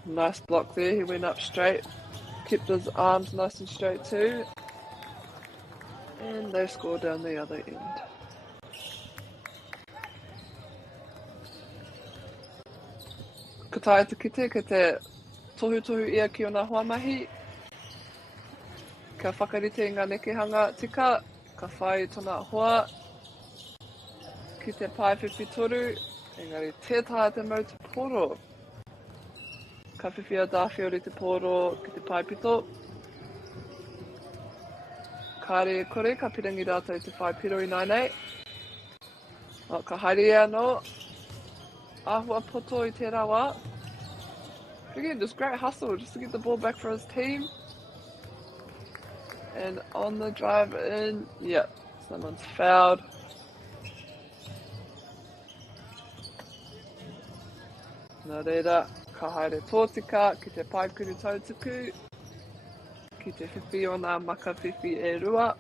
Nice block there, he went up straight, kept his arms nice and straight too, and they scored down the other end. Ka tae te kite, ka te tohu ia ki o ngā huamahi. Ka whakarite ngā nekehanga tika, ka whai tona hoa, ki te paewhiwhi toru, engari tētaha te mau te poro. Ka whiwhia dāwhiori te poro ki te paipito. Kāre e kore, ka pirangi rātou te whai piro i nei. Ka haere anō, āhua poto i tērā wā. Again, just great hustle just to get the ball back for his team. And on the drive in, yeah, someone's fouled. Nā reira, ka haere tōtika ki te paikuru tautuku, ki te whiwhi o ngā maka whiwhi e rua.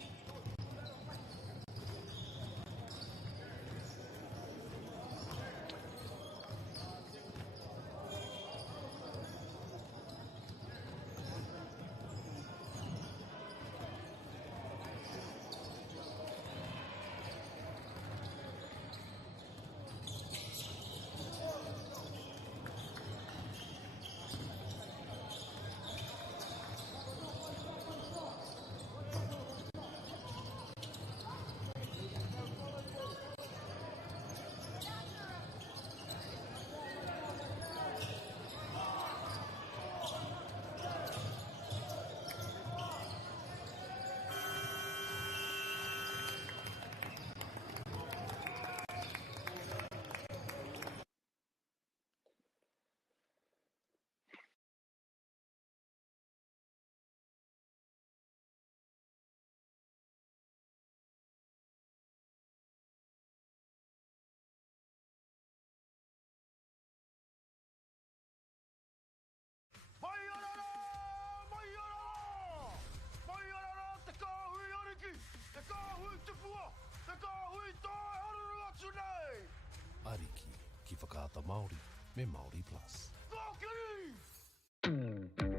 Ariki, ki whakaata Māori, me Māori Plus.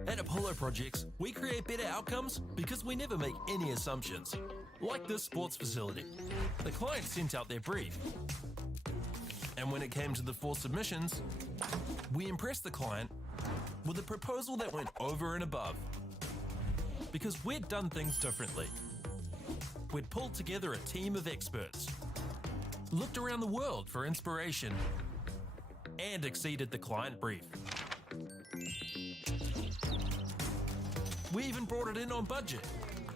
At Apollo Projects, we create better outcomes because we never make any assumptions. Like this sports facility. The client sent out their brief. And when it came to the 4 submissions, we impressed the client with a proposal that went over and above. Because we'd done things differently. We'd pulled together a team of experts, looked around the world for inspiration, and exceeded the client brief. We even brought it in on budget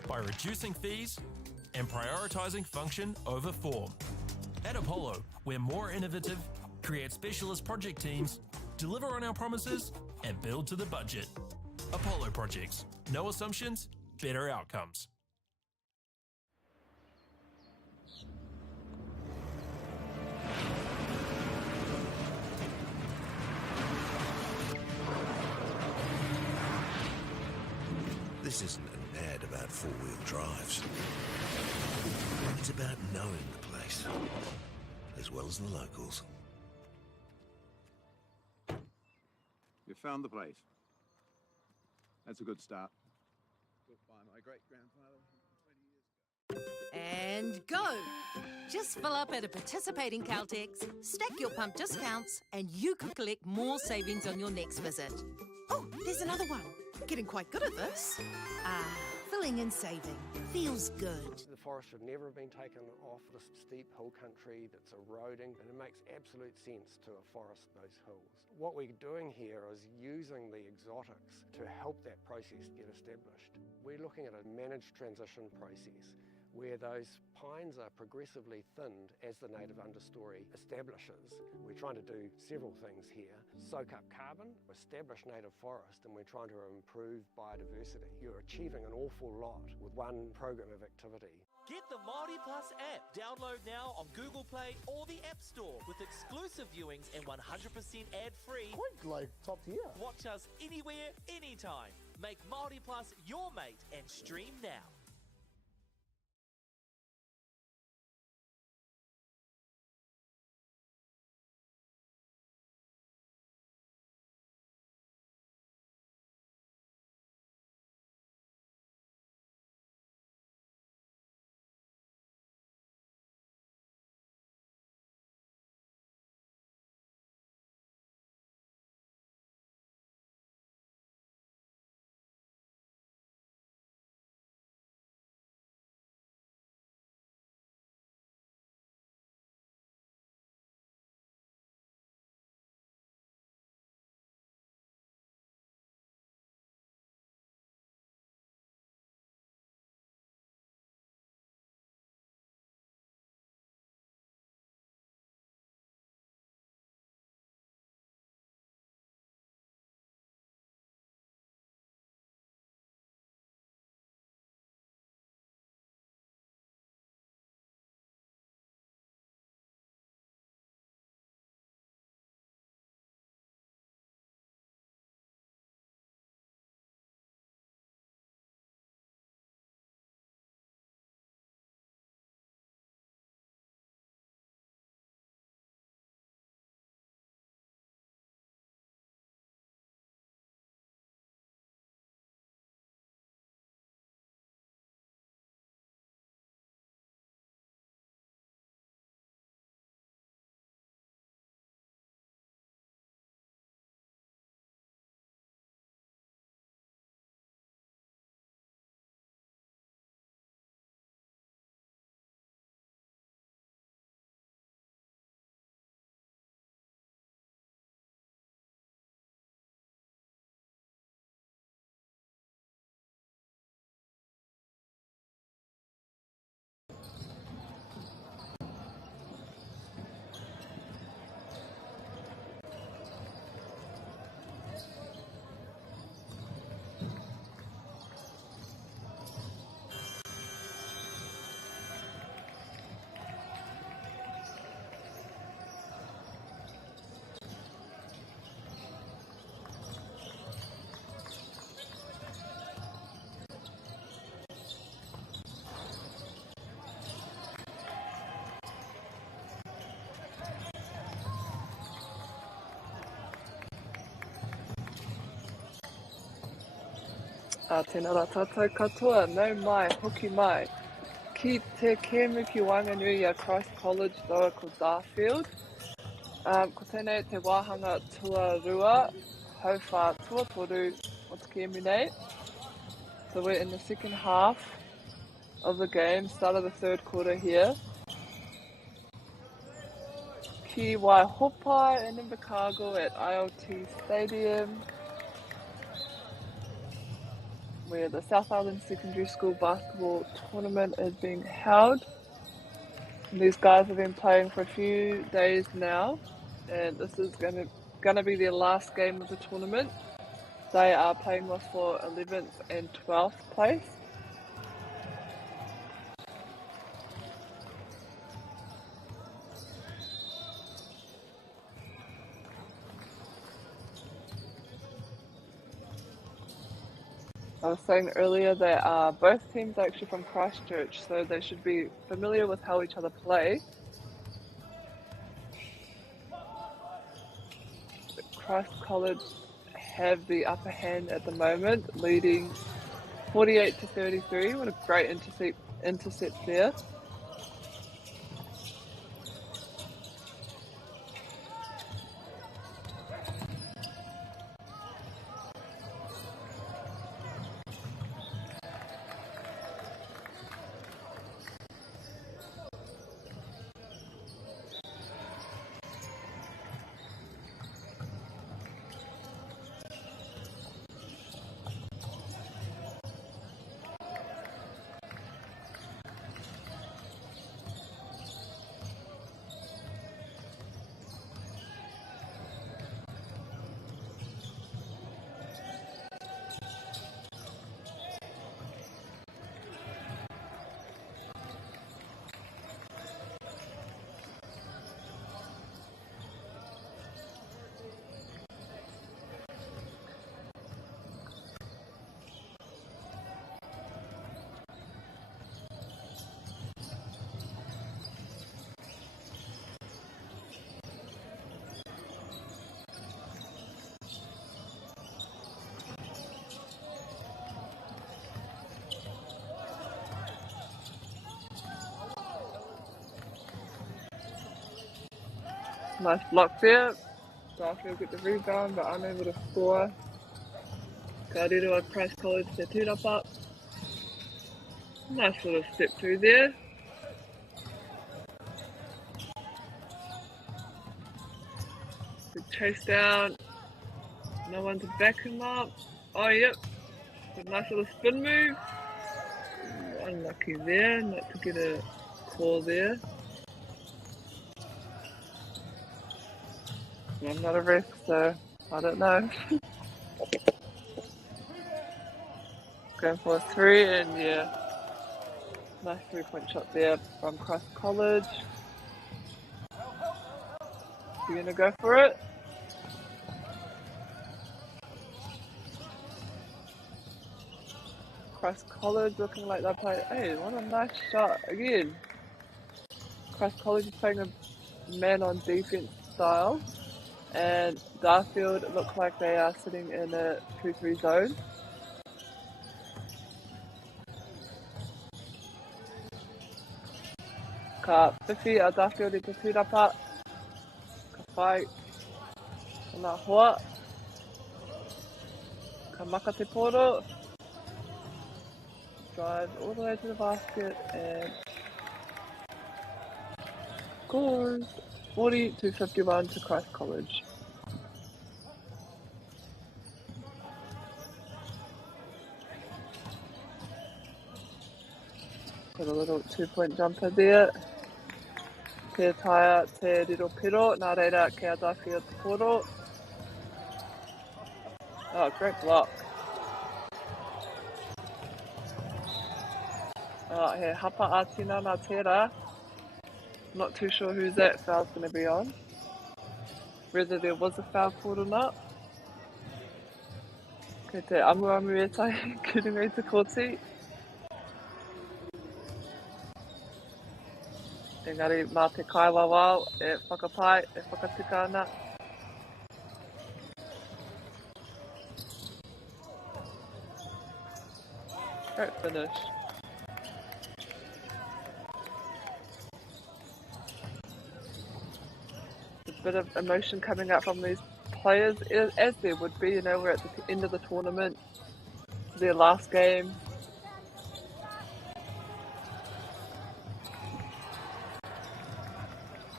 by reducing fees and prioritizing function over form. At Apollo, we're more innovative, create specialist project teams, deliver on our promises, and build to the budget. Apollo Projects. No assumptions, better outcomes. This isn't an ad about four-wheel drives. It's about knowing the place, as well as the locals. You found the place. That's a good start. Built by my great-grandfather 20 years ago. And go! Just fill up at a participating Caltex, stack your pump discounts, and you could collect more savings on your next visit. Oh, there's another one. Getting quite good at this. Filling and saving. Feels good. The forest should never have been taken off the steep hill country that's eroding, and it makes absolute sense to afforest those hills. What we're doing here is using the exotics to help that process get established. We're looking at a managed transition process where those pines are progressively thinned as the native understory establishes. We're trying to do several things here. Soak up carbon, establish native forest, and we're trying to improve biodiversity. You're achieving an awful lot with one program of activity. Get the Māori Plus app. Download now on Google Play or the App Store with exclusive viewings and 100% ad-free. Quite like top tier. Watch us anywhere, anytime. Make Māori Plus your mate and stream now. Tēnā rā tātou katoa, nau mai, hoki mai. Ki te Kemuki Wanganui a Christ College roa ko Darfield. Ko tēnei te wāhanga tuarua, hauwha tuatoru o te Kemu nei. So we're in the second half of the game, start of the third quarter here. Ki Waihopai in Invercargill at ILT Stadium, where the South Island Secondary School basketball tournament is being held. And these guys have been playing for a few days now, and this is gonna be their last game of the tournament. They are playing off for 11th and 12th place. I was saying earlier that both teams are actually from Christchurch, so they should be familiar with how each other play. Christ College have the upper hand at the moment, leading 48 to 33. What a great intercept there. Nice block there. Darfield get the rebound, but unable to score. Ka riro a Christ College te tūrapa. Nice little step through there. Good chase down. No one to back him up. Oh, yep. Good nice little spin move. Unlucky there, not to get a call there. I'm not a ref, so I don't know. Going for a three, and yeah, nice 3-point shot there from Christ College. You gonna go for it? Christ College looking like they play. Hey, what a nice shot again. Christ College is playing a man on defense style. And Darfield look like they are sitting in a 2-3 zone. Ka whiwhi a Darfield I te tūrapa. Ka whai ona hoa. Ka maka te poro. Drive all the way to the basket and scores 40-51 to Christ College. Got a little 2-point jumper there. Te taia te riro piro, nā reira ke a Darfield te poro. Oh, great block. Oh, he hapa ātina nā tērā. Not too sure who that foul's going to be on. Whether there was a foul called or not. Kei te amu e tai, kurunga I te kōti. Engari, mā te kaiwawao, e whakapai, e whakatika ana. Great finish. A bit of emotion coming out from these players, as there would be, you know, we're at the end of the tournament, their last game.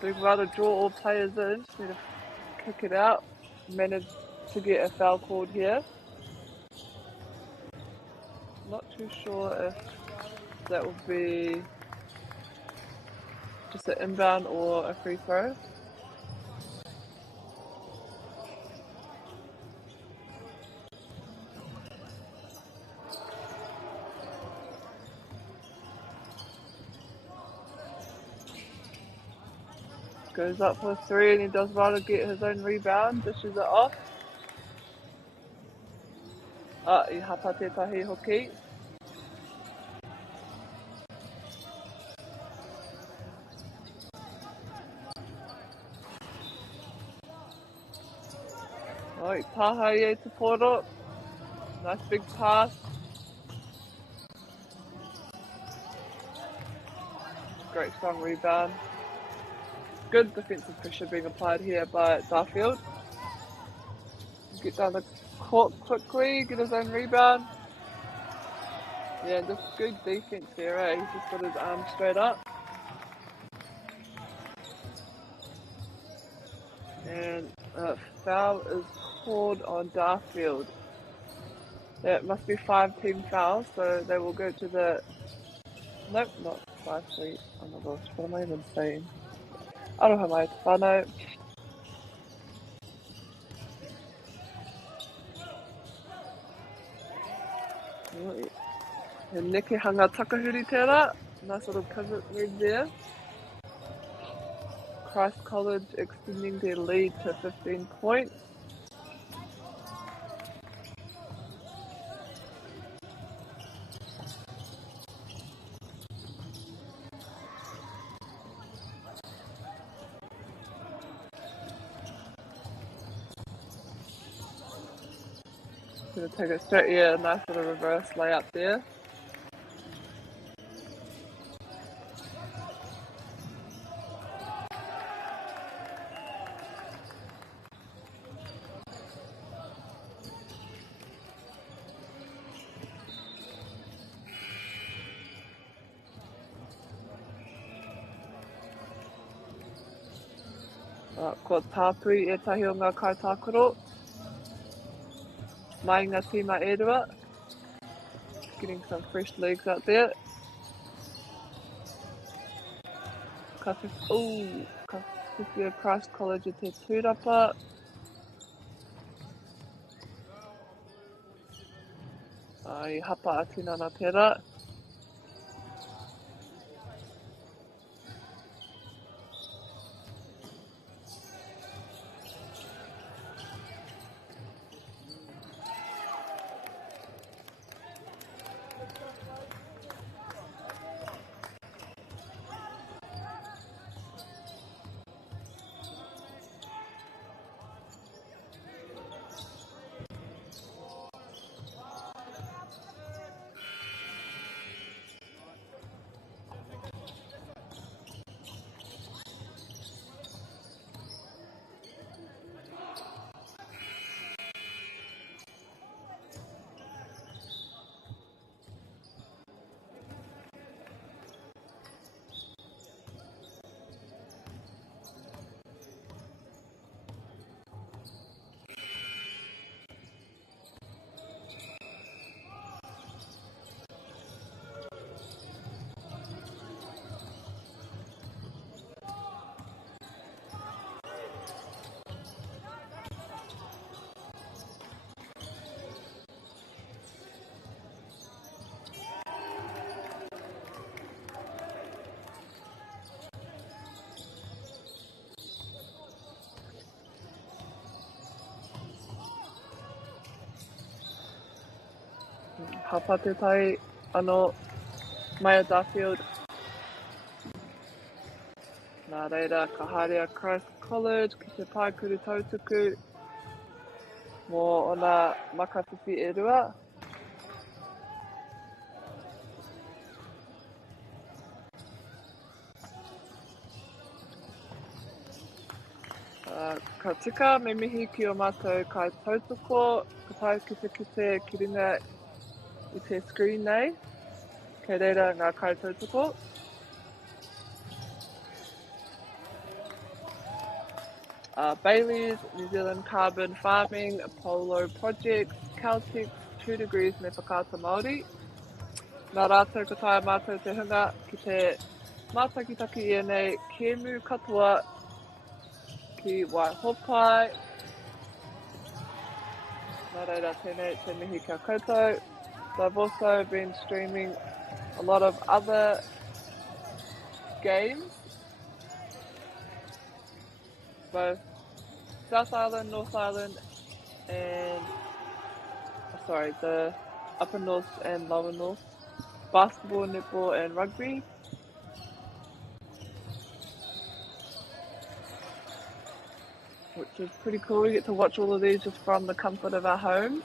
We'd rather draw all players in, just need to kick it out, manage to get a foul called here. Not too sure if that would be just an inbound or a free throw. Goes up for three and he does rather get his own rebound, dishes it off. I hapa tētahi hoki. Oi, pāhai e te poro. Nice big pass. Great strong rebound. Good defensive pressure being applied here by Darfield. Get down the court quickly, get his own rebound. Yeah, just good defense here, eh? He's just got his arm straight up. And foul is called on Darfield. It must be 5 team fouls, so they will go to the... Nope, not 5-3. Oh my gosh, what am I even saying? Aroha mai te whānau. And Neke hanga takahuri tērā. Nice little pivot move there. Christ College extending their lead to 15 points. Gonna take it straight, yeah, nice little reverse layup there. Ko tāpui e tahi o ngā kaitākaro. Mai ngā tīma erua. Getting some fresh legs out there. Ka whiwhia Christ College e te tūrapa. I hapa a tinana pera. Hapa te tai ano Maya Darfield. Nā reira, ka haere Christ College, ki te pai kuru tautuku mō ona makawhiwhi e rua. Ka tika me mihi ki o mātou kai tautoko, ka tai kite ki ringa I te screen nei, kei reira ngā kai tautoko. Bailey's, New Zealand Carbon Farming, Apollo Projects, Caltex, 2 Degrees me whakaata Māori. Nā rātou ka taia mātou te hunga ki te mātakitaki ia nei kēmu katoa ki Waihopai. Nā reira tēnei te mihi kia koutou. So I've also been streaming a lot of other games, both South Island, North Island, and the Upper North and Lower North, basketball, netball, and rugby. Which is pretty cool. We get to watch all of these just from the comfort of our homes,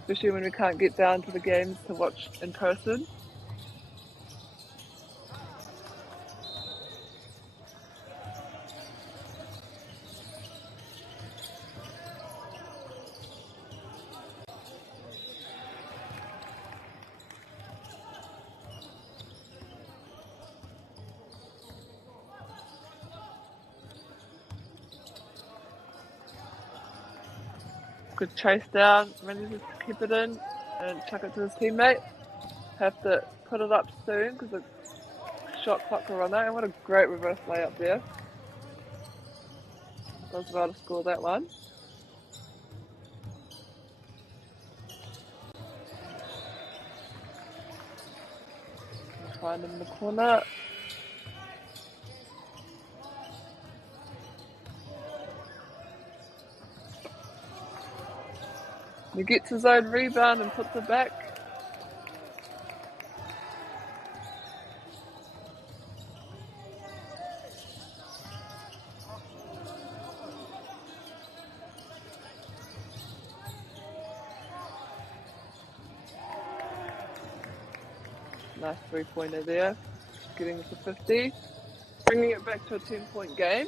especially when we can't get down to the games to watch in person. Good chase down, manages to keep it in and chuck it to his teammate. Have to put it up soon because the shot clock will run out. And what a great reverse layup there. Was about to score that one. Find him in the corner. He gets his own rebound and puts it back. Nice 3-pointer there, getting to 50, bringing it back to a 10-point game.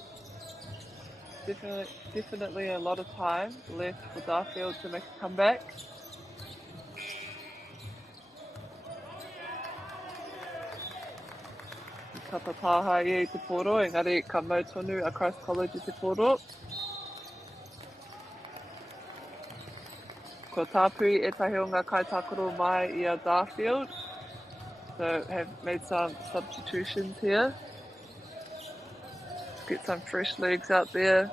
Definitely a lot of time left for Darfield to make a comeback. Tapa taha I te poro, engari ka mau tonu a Christ College I te poro. Ko tāpui etahi o ngā kaitakoro mai I a Darfield. So have made some substitutions here. Get some fresh legs out there.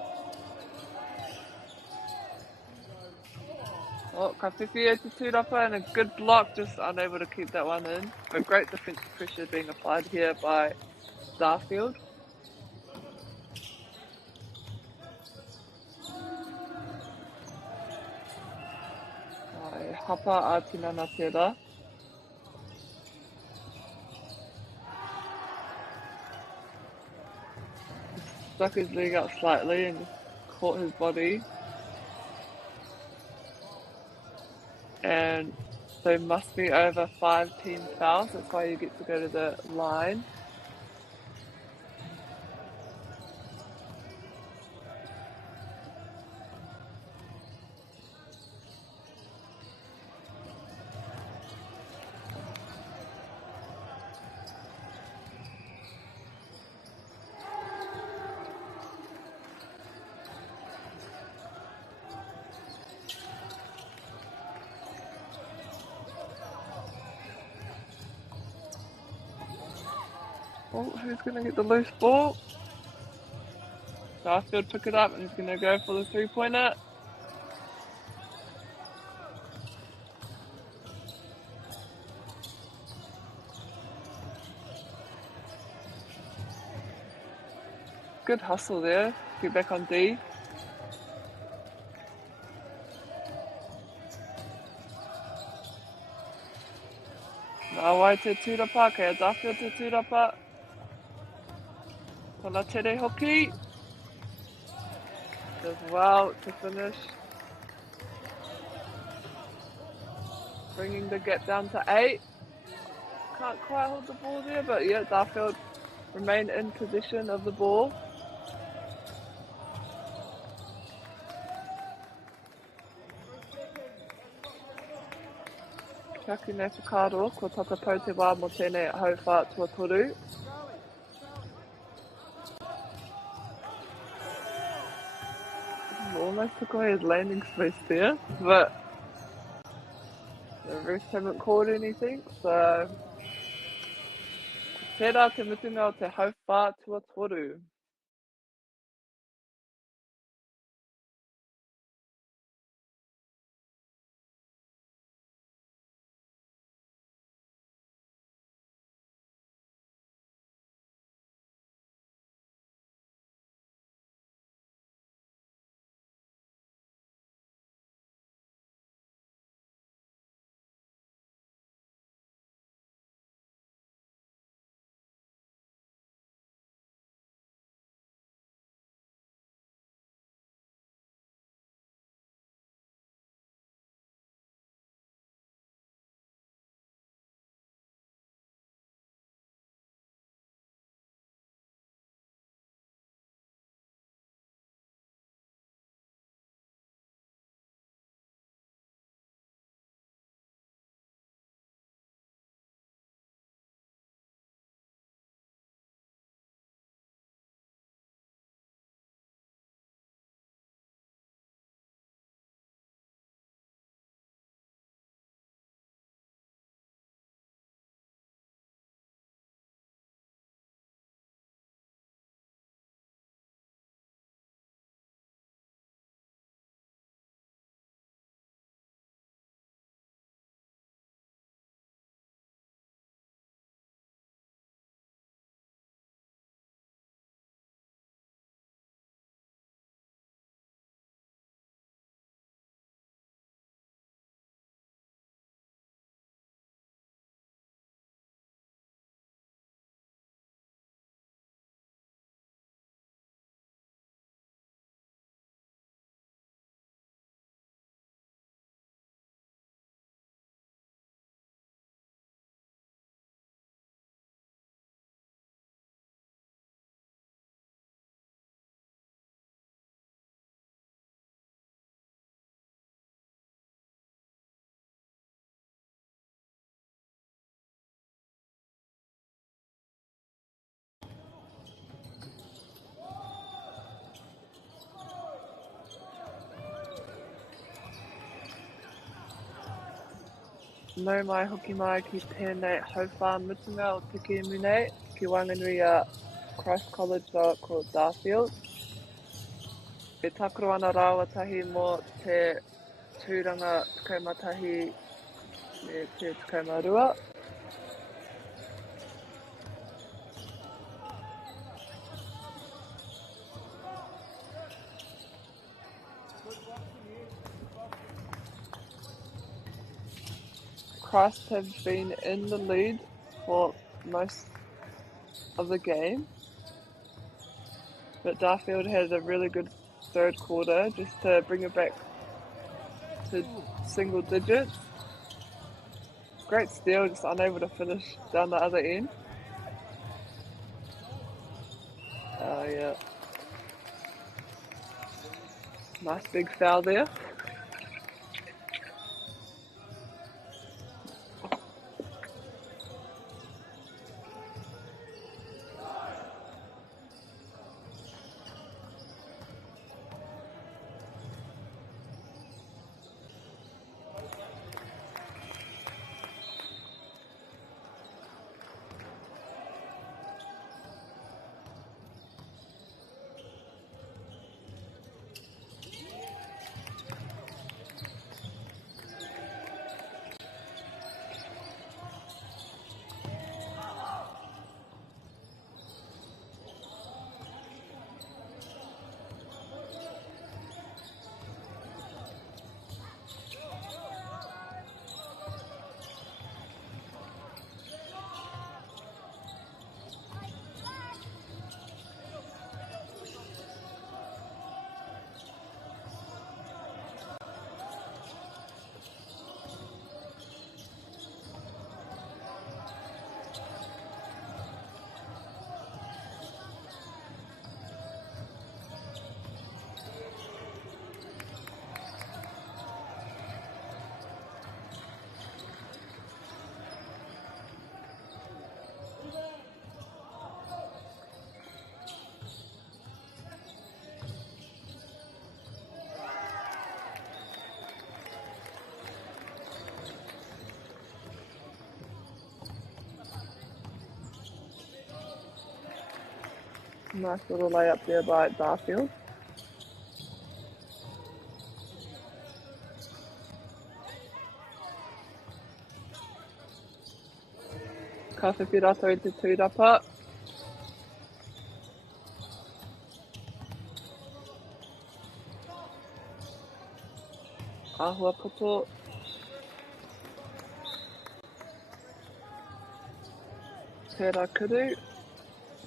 Oh, ka whiwhi e te tūrapa and a good block, just unable to keep that one in. But great defensive pressure being applied here by Darfield. Hapa a tinana tērā. Stuck his leg out slightly and just caught his body. And there must be over 5 team fouls, that's why you get to go to the line. Oh, who's going to get the loose ball? Darfield pick it up and he's going to go for the 3-pointer. Good hustle there. Get back on D. Nā wai te tūrapa, kei a Darfield te tūrapa. Tōna tere hoki. Does well to finish. Bringing the gap down to 8. Can't quite hold the ball there, but yeah, Darfield remain in possession of the ball. Kia aku nei whakaaro, ko tata pau te wā mo tēnei hauwha tuatoru. Almost took away his landing space there, but the refs haven't called anything, so tērā te mutunga o te hauwha tuatoru. Nau mai hoki mai ki tēnei hauwha mutunga o te kēmu nei, ki Wanganui a Christ College ko Darfield. E takaro ana rāwatahi mō te tūranga 11 me te 12. Christ have been in the lead for most of the game, but Darfield had a really good third quarter just to bring it back to single digits. Great steal, just unable to finish down the other end. Yeah. Nice big foul there. Nice little layup there by Darfield. Ka whiwhirato i te tūrapa. Āhua poto. Tērā kuru.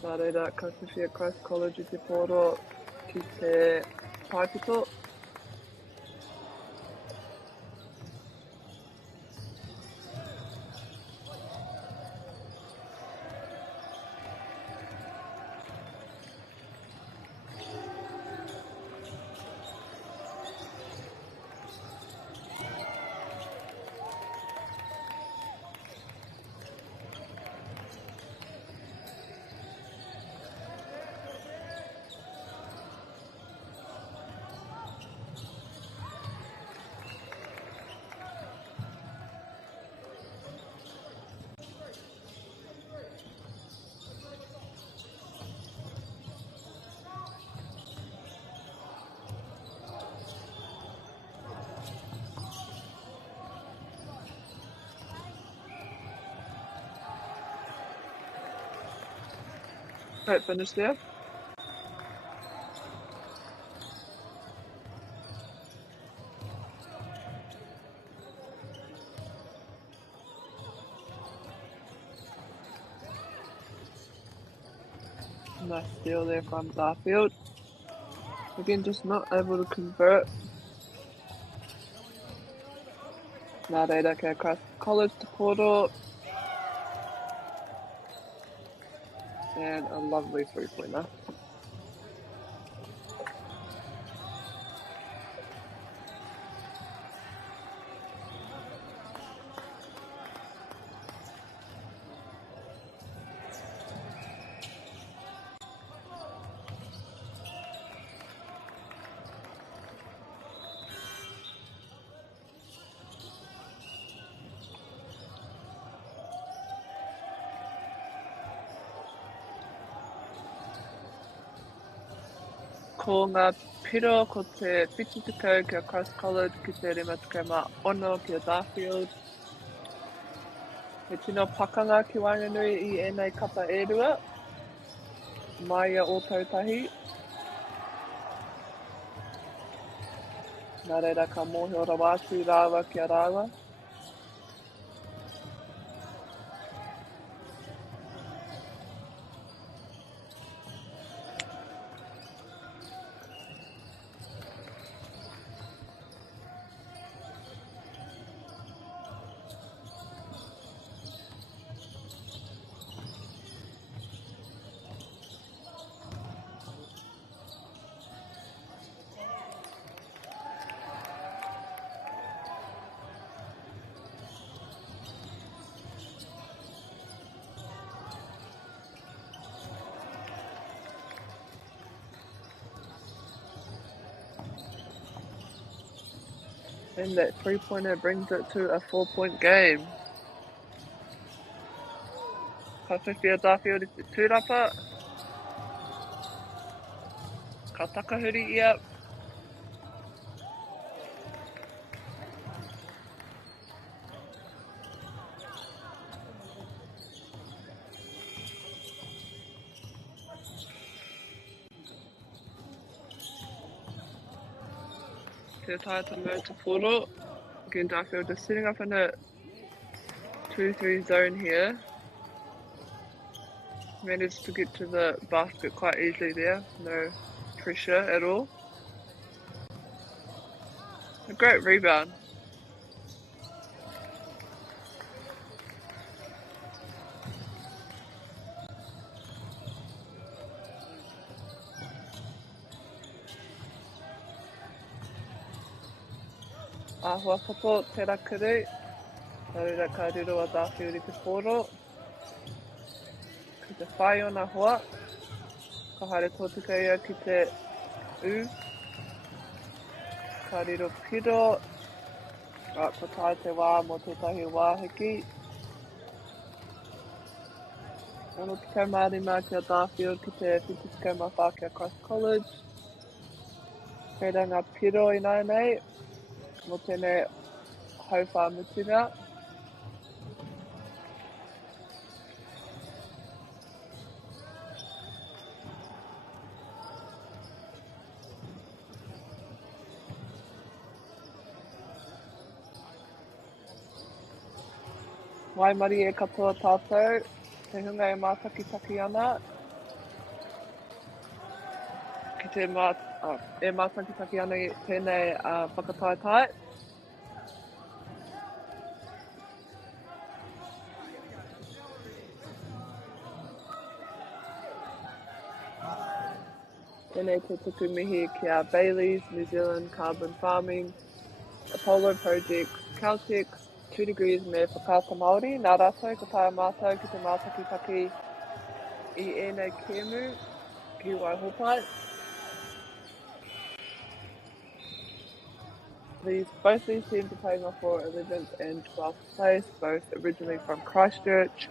Nā reira, ka whiwhia Christ College i te pōro ki te Paipito. Great finish there. Nice steal there from Darfield. Again, just not able to convert. Nā reira, kia Christ College te pōro. And a lovely three-pointer. Ko ngā piro ko te whiti tekau kia Christ College ki te rima tekau ono kia Darfield. He tino pakanga ki Wainganui I ēnei kapa e rua. Mai a o tautahi. Nā reira ka mōhio rawātu rāwa kia rāwa. And that three-pointer brings it to a 4-point game. Ka whiwhia Darfield I te tūrapa. Ka takahuri ia. Te taita mo te poro. Again, Darfield just setting up in a 2-3 zone here. Managed to get to the basket quite easily there. No pressure at all. A great rebound. Āhua poto, tērā kuru. Nā reira ka riro a Darfield I te pōro. Ki te whai o nā hoa. Ka haere tōtika ia ki te u. Ka riro piro. Ko tae te wā mō tētahi wāhiki. Ono te marima kia Darfield ki te whititika mawha kia Christ College. Kei ngā piro I nai nei, mo tēnei hauwha mutunga. Waimari e katoa tātou, te hunga e mātakitaki ana. Ki te e mātakitaki ana I tēnei whakataetai. Tēnei te tuku mihi kia Bailey's, New Zealand Carbon Farming, Apollo Project, Caltex, 2 Degrees me whakaata Māori. Nā rātou, ko taia mātou ki te mātakitaki I ēnei kēmu ki Waihopai. Both these teams are playing off for 11th and 12th place, both originally from Christchurch.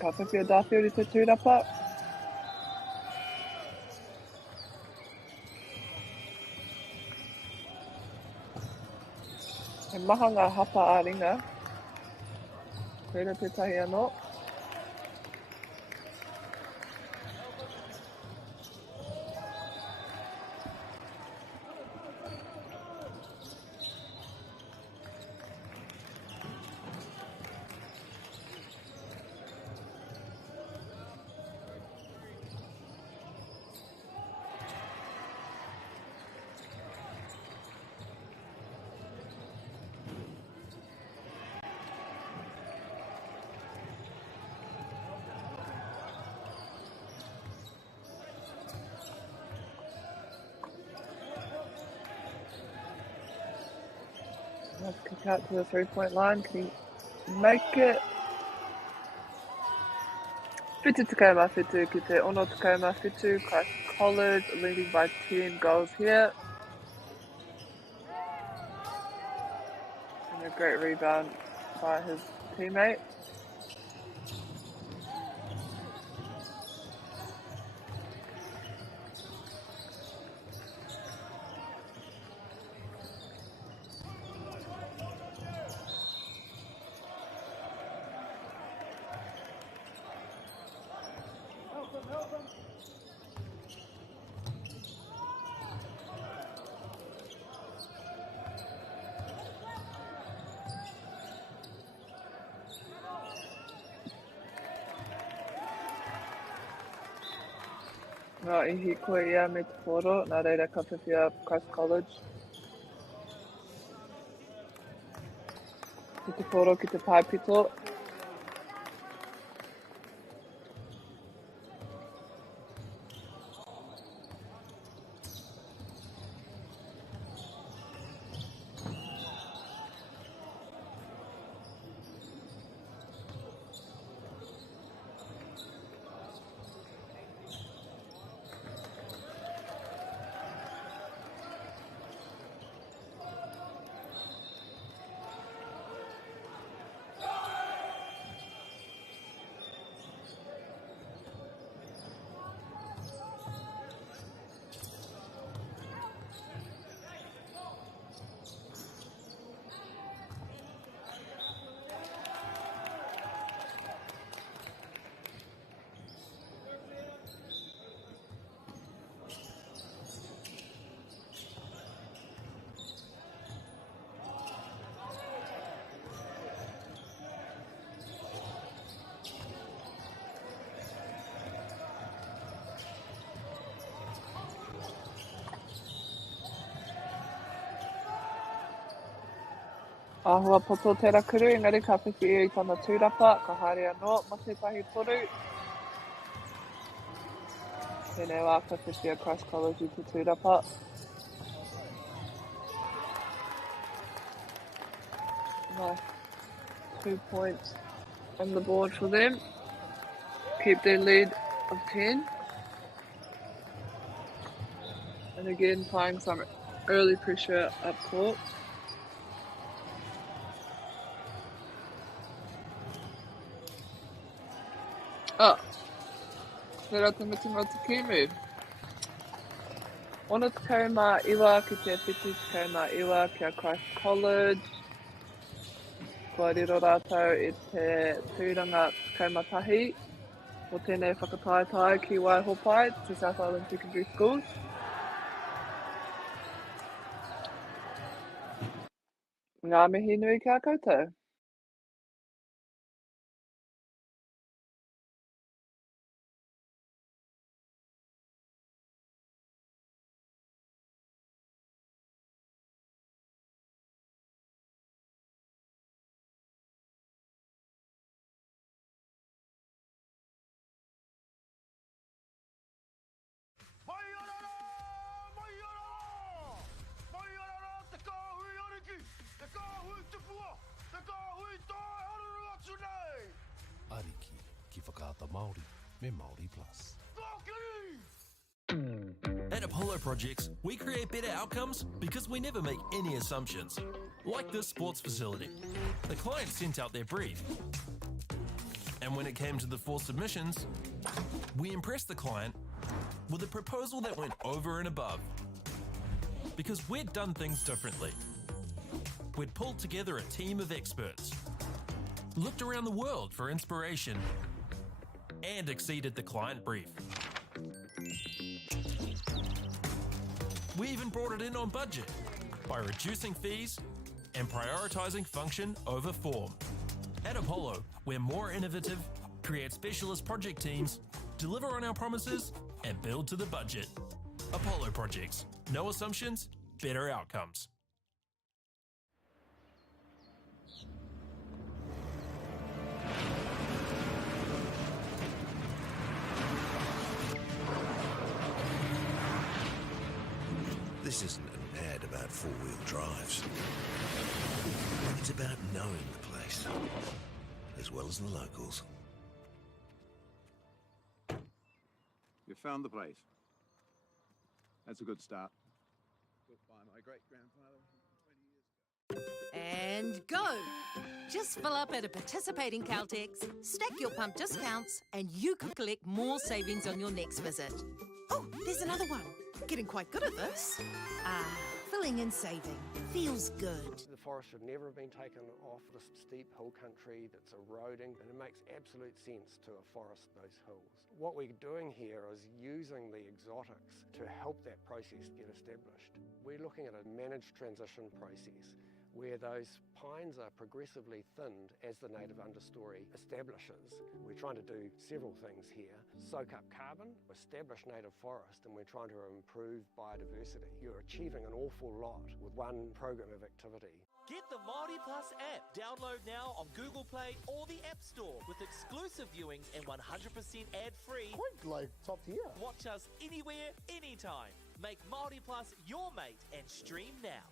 Ka whawhia Darfield I te tūrapa. He maha ngā hapa āringa. Koera te tahi anō. Let's kick out to the 3-point line. Can he make it? Whitu Takauma Whitu ki te Ono Takauma Whitu, Christ College leading by 10 goals here. And a great rebound by his teammate. Ngā ihi koe ia me te whoro, nā reira ka whiwhia Christ College. Ki te whoro ki te paipito. Āhua poto tērā kuru, engari ka whiwhi i tana tūrapa, ka haere anō mo tētahi toru. Tēnei wā ka whiwhi a Christ College i te tūrapa. Nice. 2 points on the board for them. Keep their lead of 10. And again, applying some early pressure up court. Oh, tērā te mutunga te kimu. Ona tekau mā iwa ki te whiti tekau mā iwa kia Christ College. Kua riro rātou i te tūranga tekau mā tahi. O tēnei whakataetai ki Waihopai, te South Island Secondary Schools. Ngā mihi nui kia koutou. Ariki, ki whakaata Māori, me Māori Plus. At Apollo Projects, we create better outcomes because we never make any assumptions. Like this sports facility. The client sent out their brief. And when it came to the 4 submissions, we impressed the client with a proposal that went over and above. Because we'd done things differently. We'd pulled together a team of experts, looked around the world for inspiration, and exceeded the client brief. We even brought it in on budget by reducing fees and prioritising function over form. At Apollo, we're more innovative, create specialist project teams, deliver on our promises, and build to the budget. Apollo Projects. No assumptions, better outcomes. This isn't an ad about 4-wheel drives. It's about knowing the place, as well as the locals. You found the place. That's a good start. Built by my great-grandfather 20 years ago. And go! Just fill up at a participating Caltex, stack your pump discounts, and you could collect more savings on your next visit. Oh, there's another one. Getting quite good at this. Filling and saving. Feels good. The forest should never have been taken off this steep hill country that's eroding, and it makes absolute sense to afforest those hills. What we're doing here is using the exotics to help that process get established. We're looking at a managed transition process where those pines are progressively thinned as the native understory establishes. We're trying to do several things here. Soak up carbon, establish native forest, and we're trying to improve biodiversity. You're achieving an awful lot with one program of activity. Get the Māori Plus app. Download now on Google Play or the App Store with exclusive viewings and 100% ad-free. Quite like top tier. Watch us anywhere, anytime. Make Māori Plus your mate and stream now.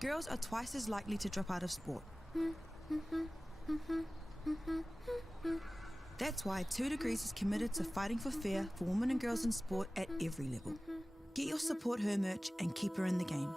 girls are twice as likely to drop out of sport. That's why 2 Degrees is committed to fighting for fair for women and girls in sport at every level. Get your Support Her merch and keep her in the game.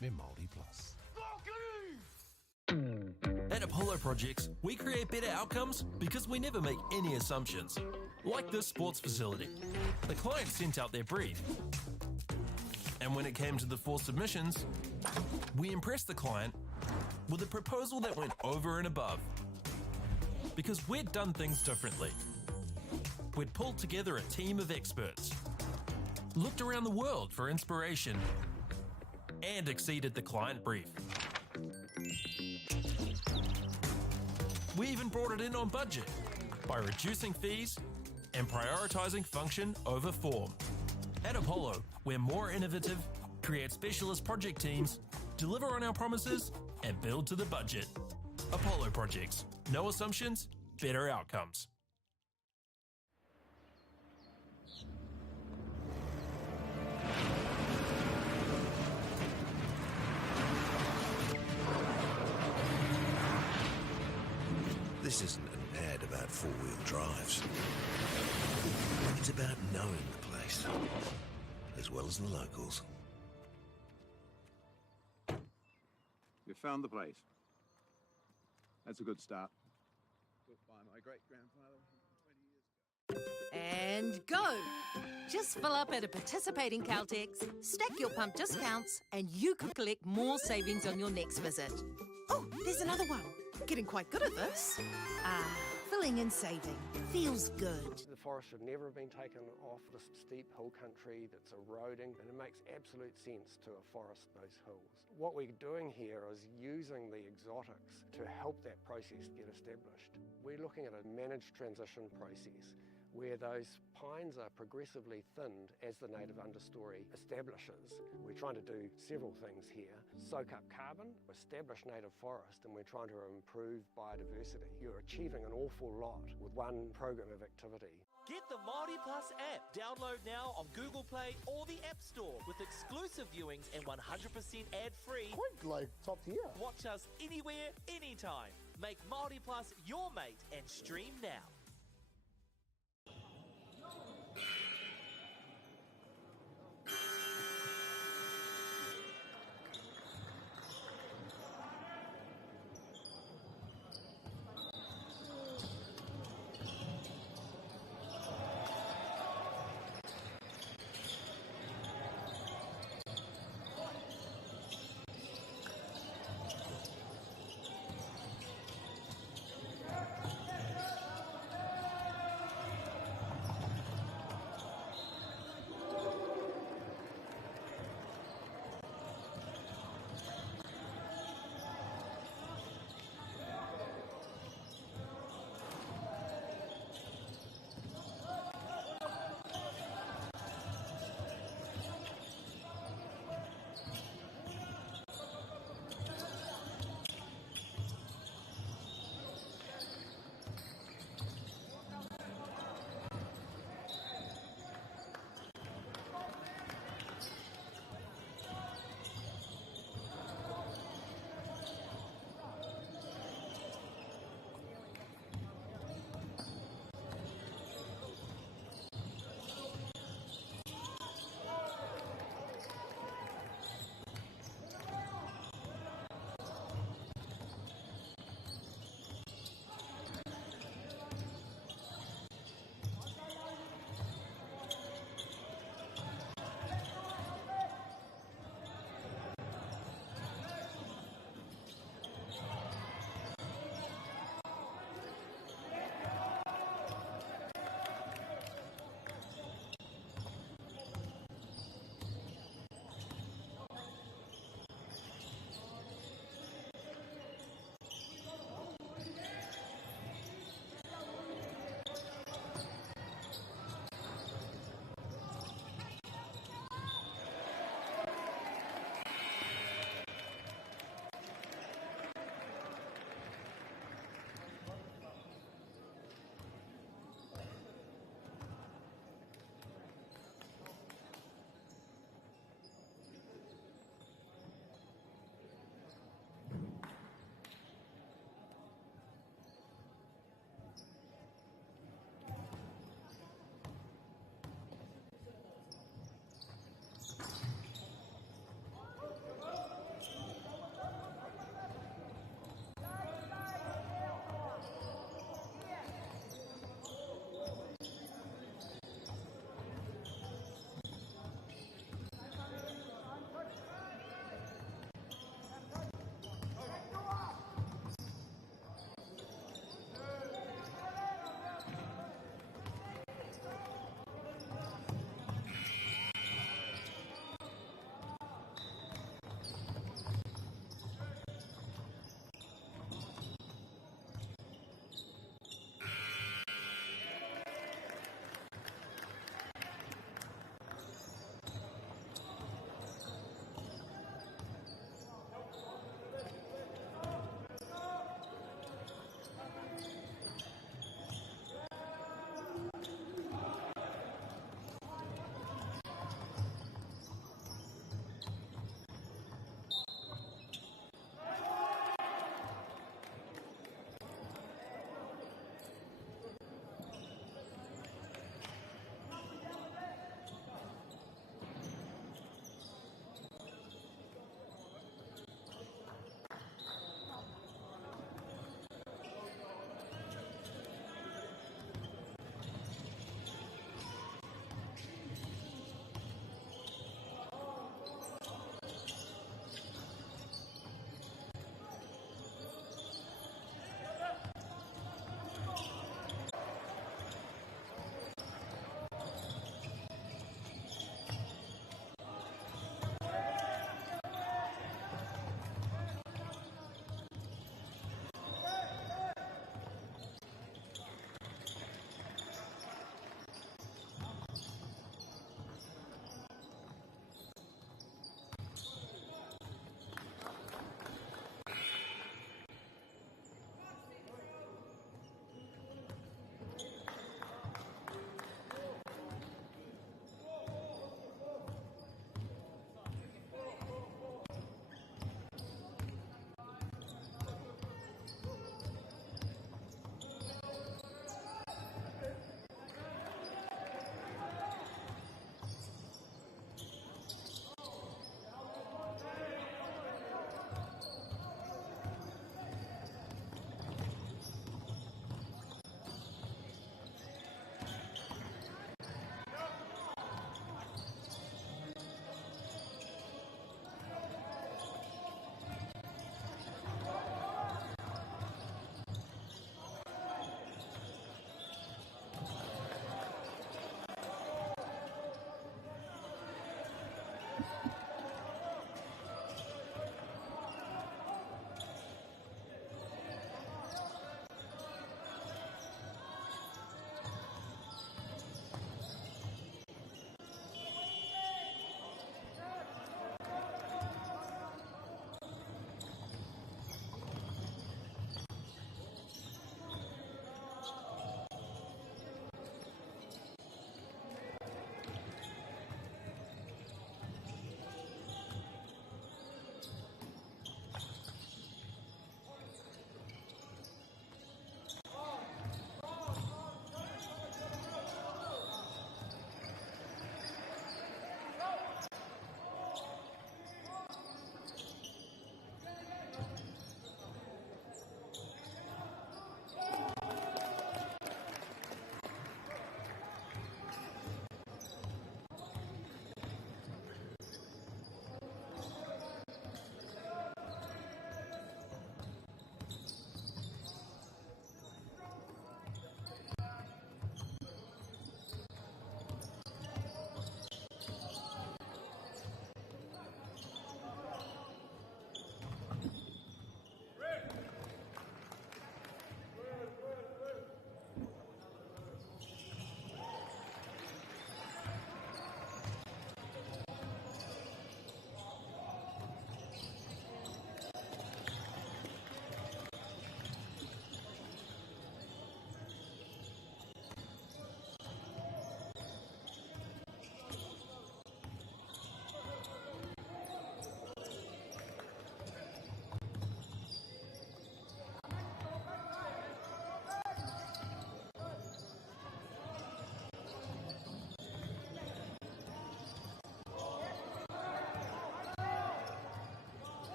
me Māori Plus. At Apollo Projects, we create better outcomes because we never make any assumptions. Like this sports facility. The client sent out their brief. And when it came to the 4 submissions, we impressed the client with a proposal that went over and above. Because we'd done things differently. We'd pulled together a team of experts, looked around the world for inspiration, and exceeded the client brief. We even brought it in on budget by reducing fees and prioritising function over form. At Apollo, we're more innovative, create specialist project teams, deliver on our promises, and build to the budget. Apollo Projects. No assumptions, better outcomes. This isn't an ad about four-wheel drives. It's about knowing the place, as well as the locals. You found the place. That's a good start. Built by my great-grandfather 20 years ago. And go! Just fill up at a participating Caltex, stack your pump discounts, and you could collect more savings on your next visit. Oh, there's another one. Getting quite good at this. Filling and saving. Feels good. The forest should never have been taken off the steep hill country that's eroding, and it makes absolute sense to afforest those hills. What we're doing here is using the exotics to help that process get established. We're looking at a managed transition process where those pines are progressively thinned as the native understory establishes. We're trying to do several things here. Soak up carbon, establish native forest, and we're trying to improve biodiversity. You're achieving an awful lot with one program of activity. Get the Māori Plus app. Download now on Google Play or the App Store with exclusive viewings and 100% ad-free. Quite like top tier. Watch us anywhere, anytime. Make Māori Plus your mate and stream now.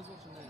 was watching that.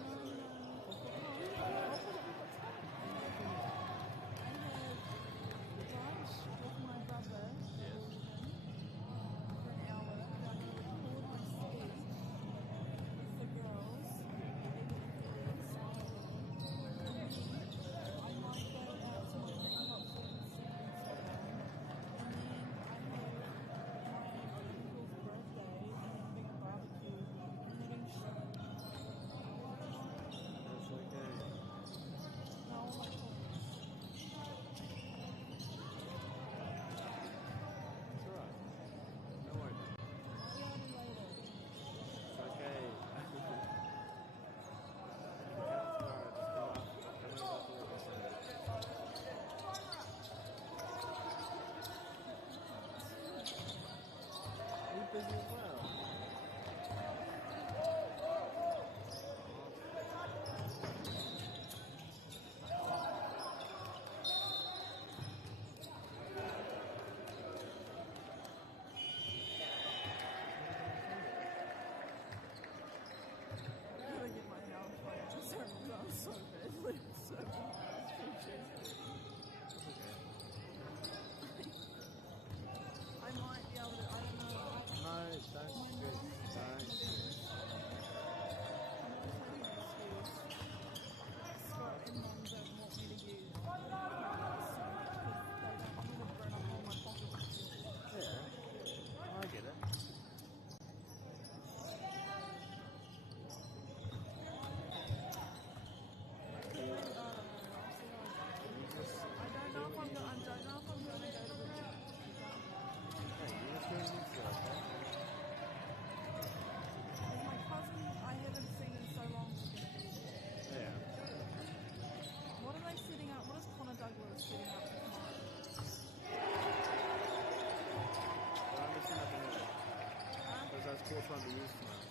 What's one be used tomorrow?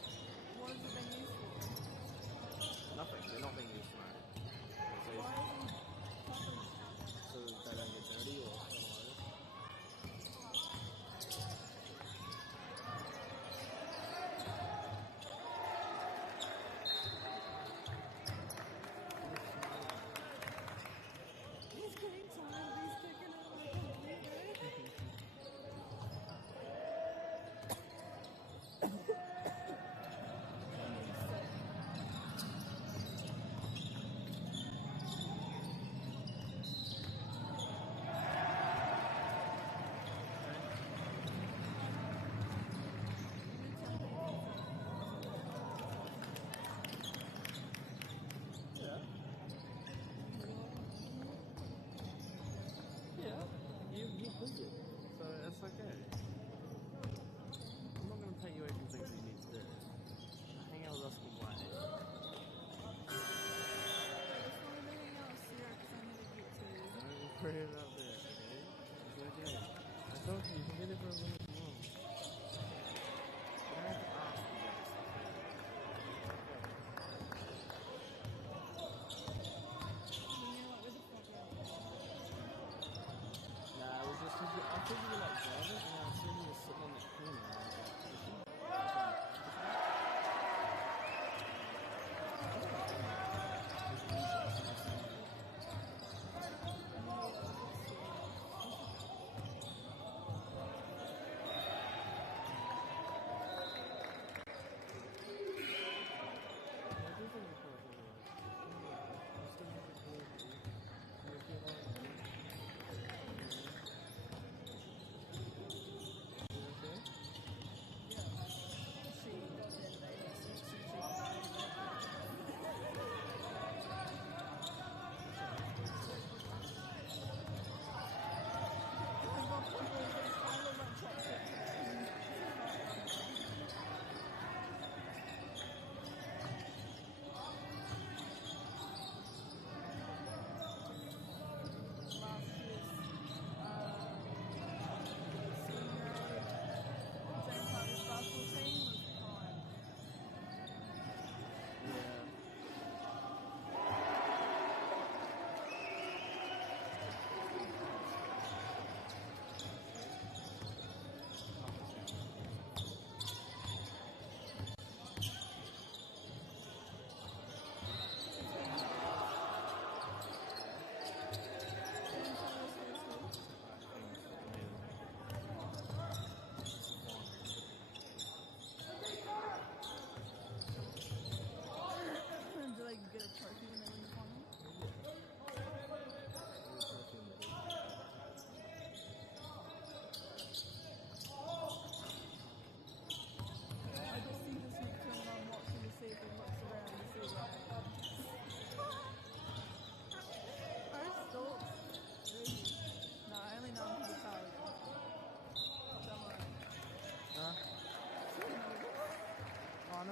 What is it being used for? Nothing. They're not being used tomorrow. So they don't get dirty or something like that. He's getting tired of these sticking out of my computer. You're busy, so it's okay. I'm not going to take you away from things that you need to do. Hang out with us for one. Don't worry about that, okay? It's okay. I told you, you can get it for a minute more. You don't have to ask me about this stuff. Nah, it was just because I thought you were like driving and I seen you were sitting on the corner and I was like,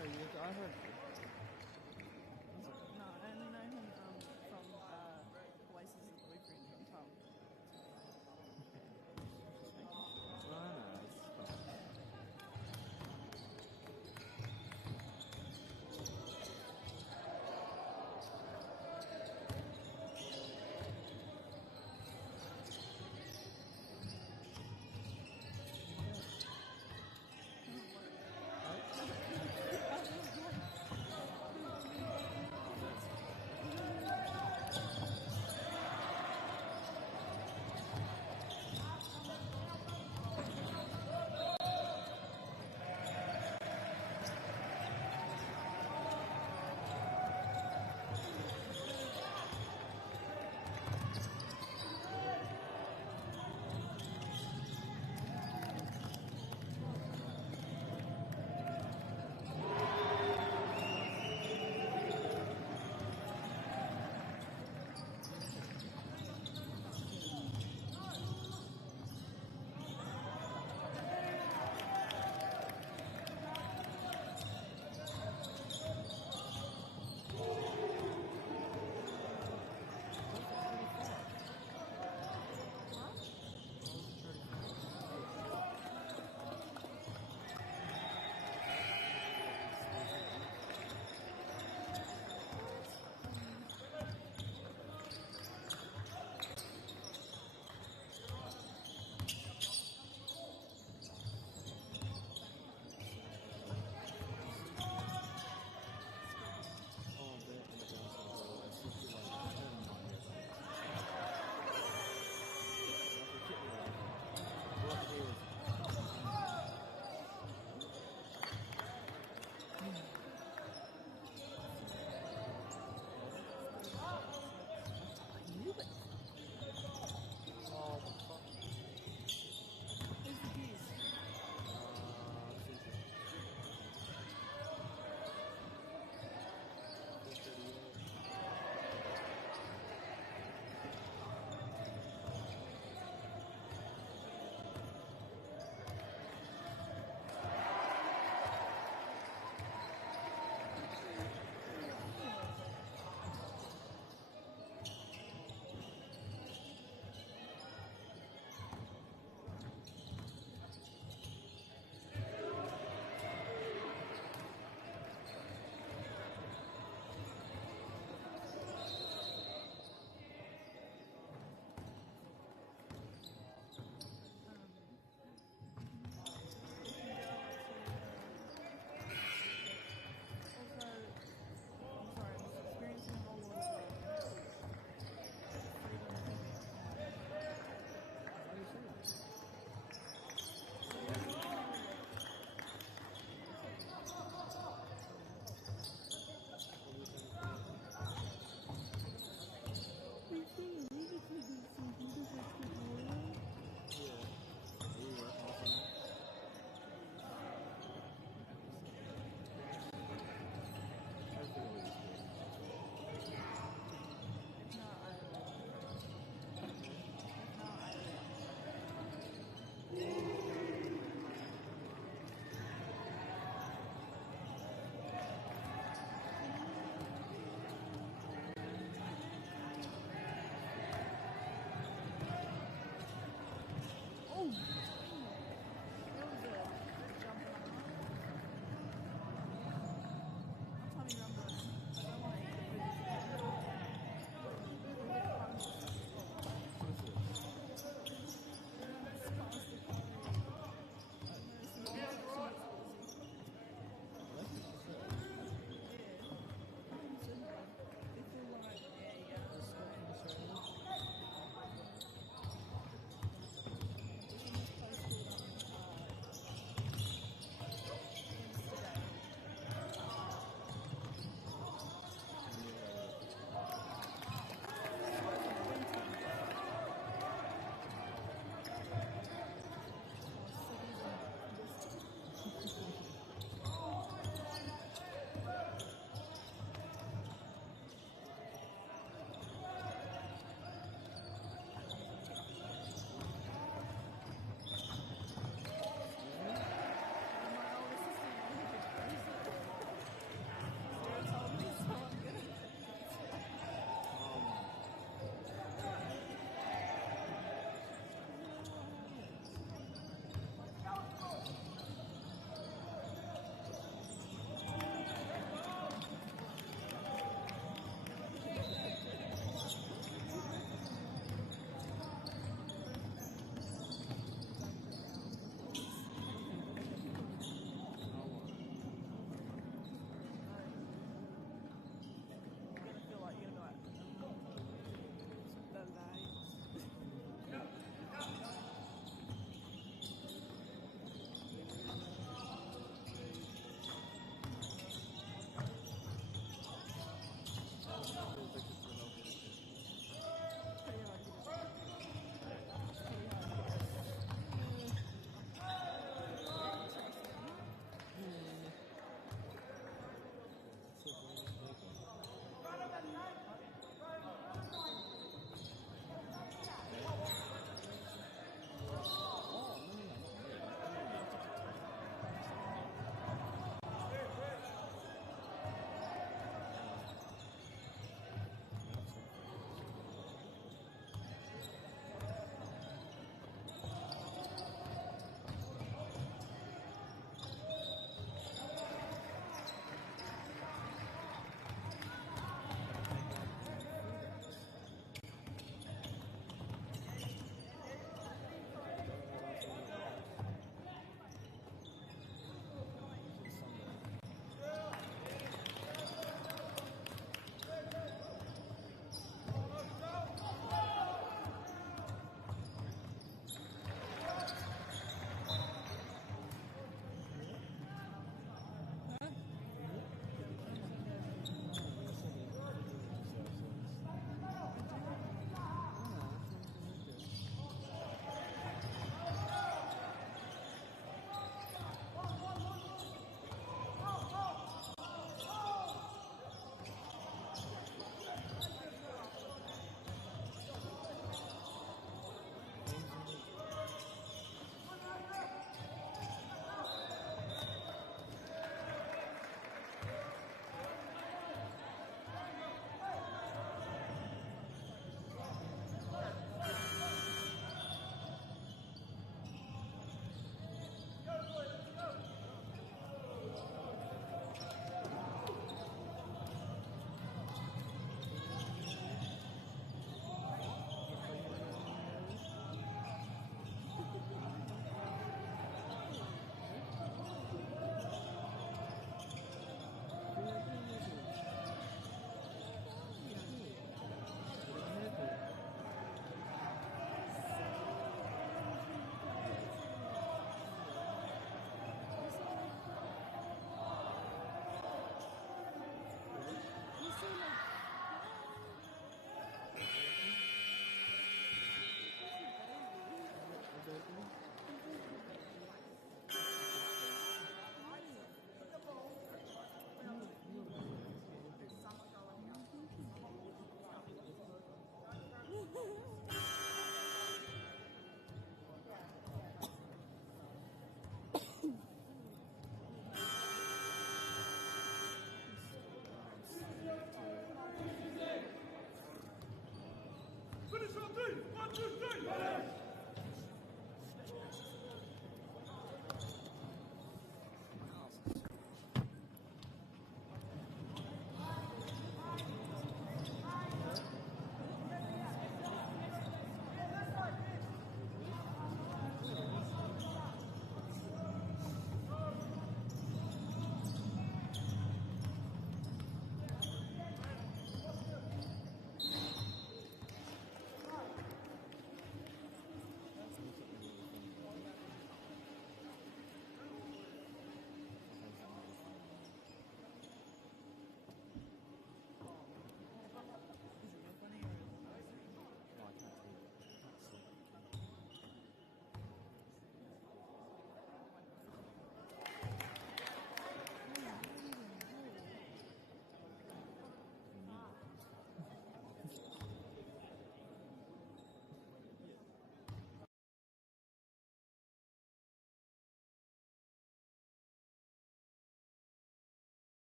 know you. I heard you. No, I only know him from Oasis' boyfriend from Tom. Well, I know, it's fine.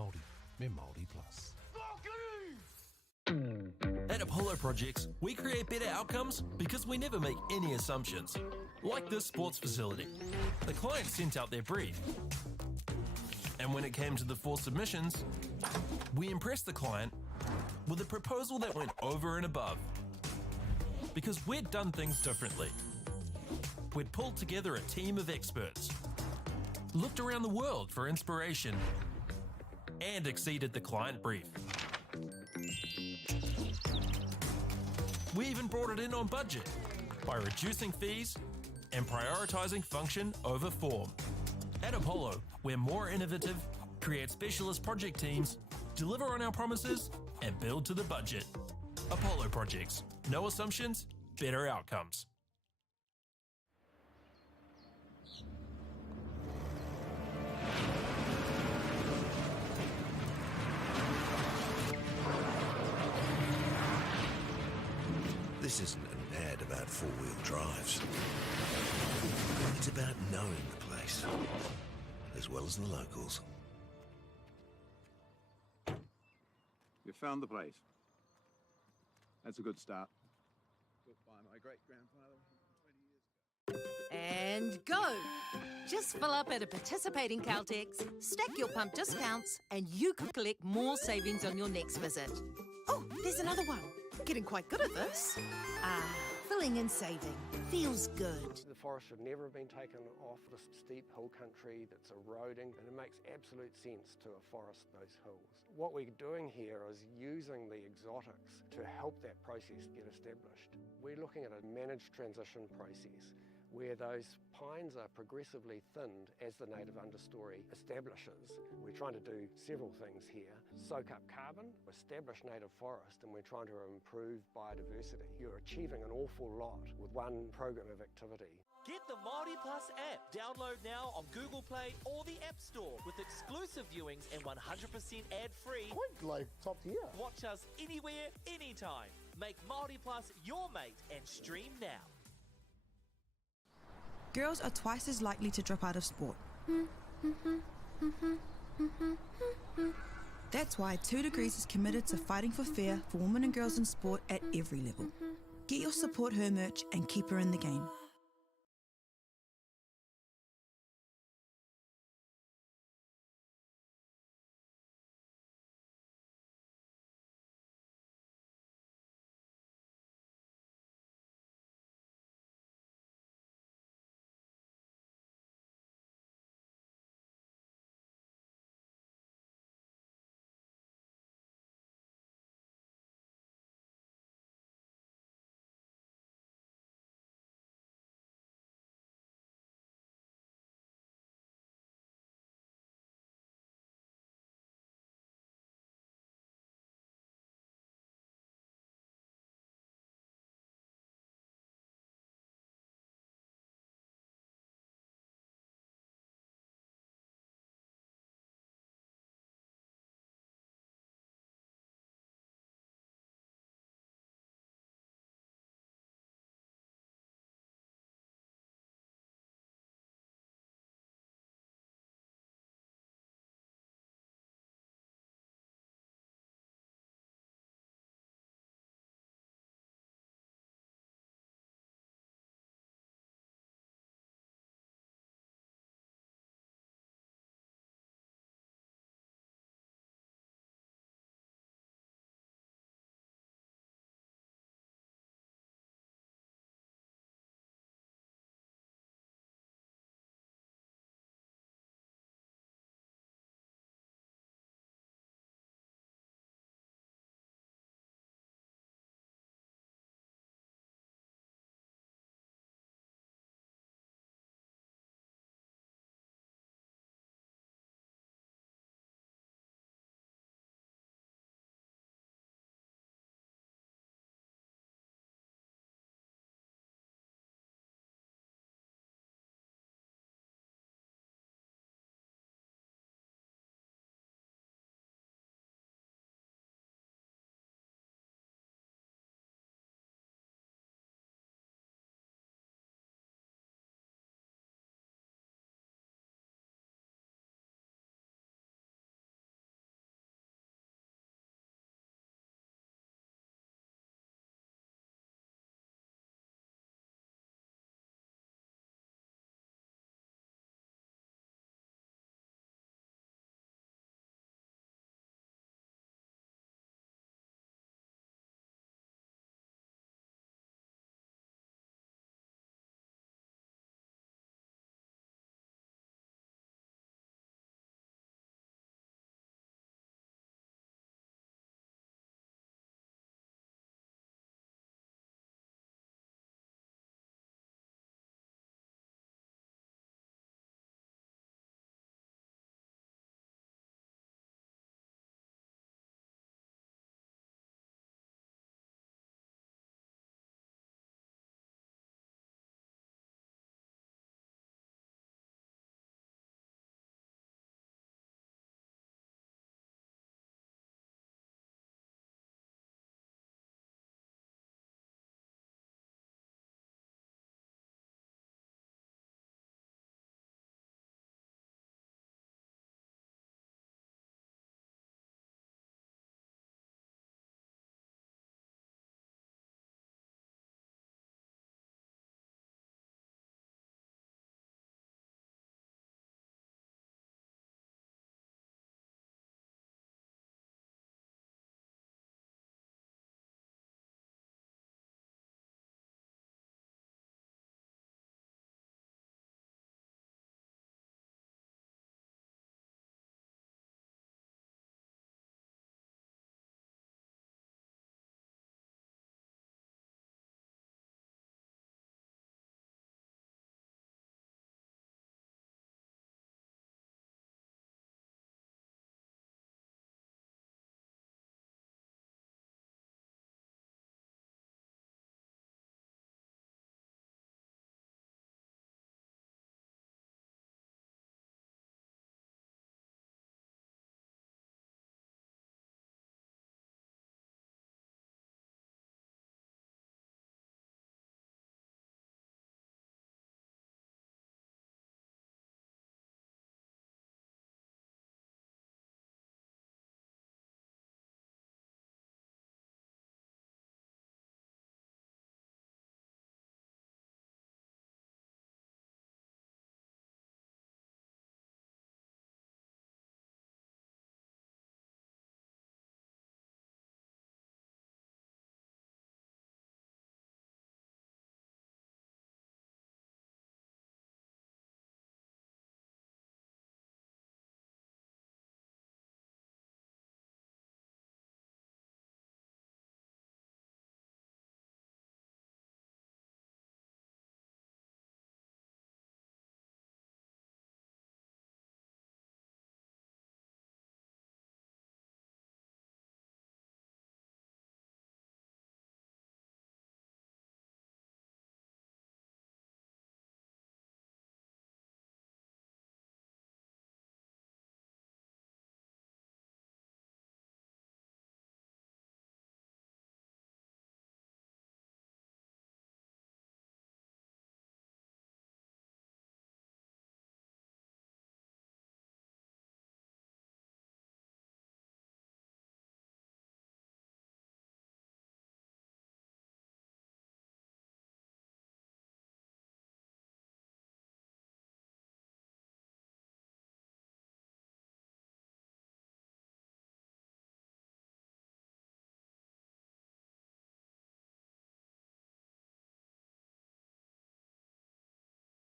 Māori me Māori Plus. At Apollo Projects, we create better outcomes because we never make any assumptions. Like this sports facility. The client sent out their brief. And when it came to the 4 submissions, we impressed the client with a proposal that went over and above. Because we'd done things differently. We'd pulled together a team of experts, looked around the world for inspiration, and exceeded the client brief. We even brought it in on budget by reducing fees and prioritising function over form. At Apollo, we're more innovative, create specialist project teams, deliver on our promises, and build to the budget. Apollo Projects. No assumptions, better outcomes. This isn't an ad about 4-wheel drives. It's about knowing the place, as well as the locals. You found the place. That's a good start. Built by my great-grandfather 20 years ago. And go! Just fill up at a participating Caltex, stack your pump discounts, and you could collect more savings on your next visit. Oh, there's another one. Getting quite good at this. Filling and saving. Feels good. The forest should never have been taken off the steep hill country that's eroding, and it makes absolute sense to afforest those hills. What we're doing here is using the exotics to help that process get established. We're looking at a managed transition process where those pines are progressively thinned as the native understory establishes. We're trying to do several things here. Soak up carbon, establish native forest, and we're trying to improve biodiversity. You're achieving an awful lot with one program of activity. Get the Māori Plus app. Download now on Google Play or the App Store with exclusive viewings and 100% ad-free. Quite like top tier. Watch us anywhere, anytime. Make Māori Plus your mate and stream now. Girls are twice as likely to drop out of sport. That's why 2 Degrees is committed to fighting for fair for women and girls in sport at every level. Get your Support Her merch and keep her in the game.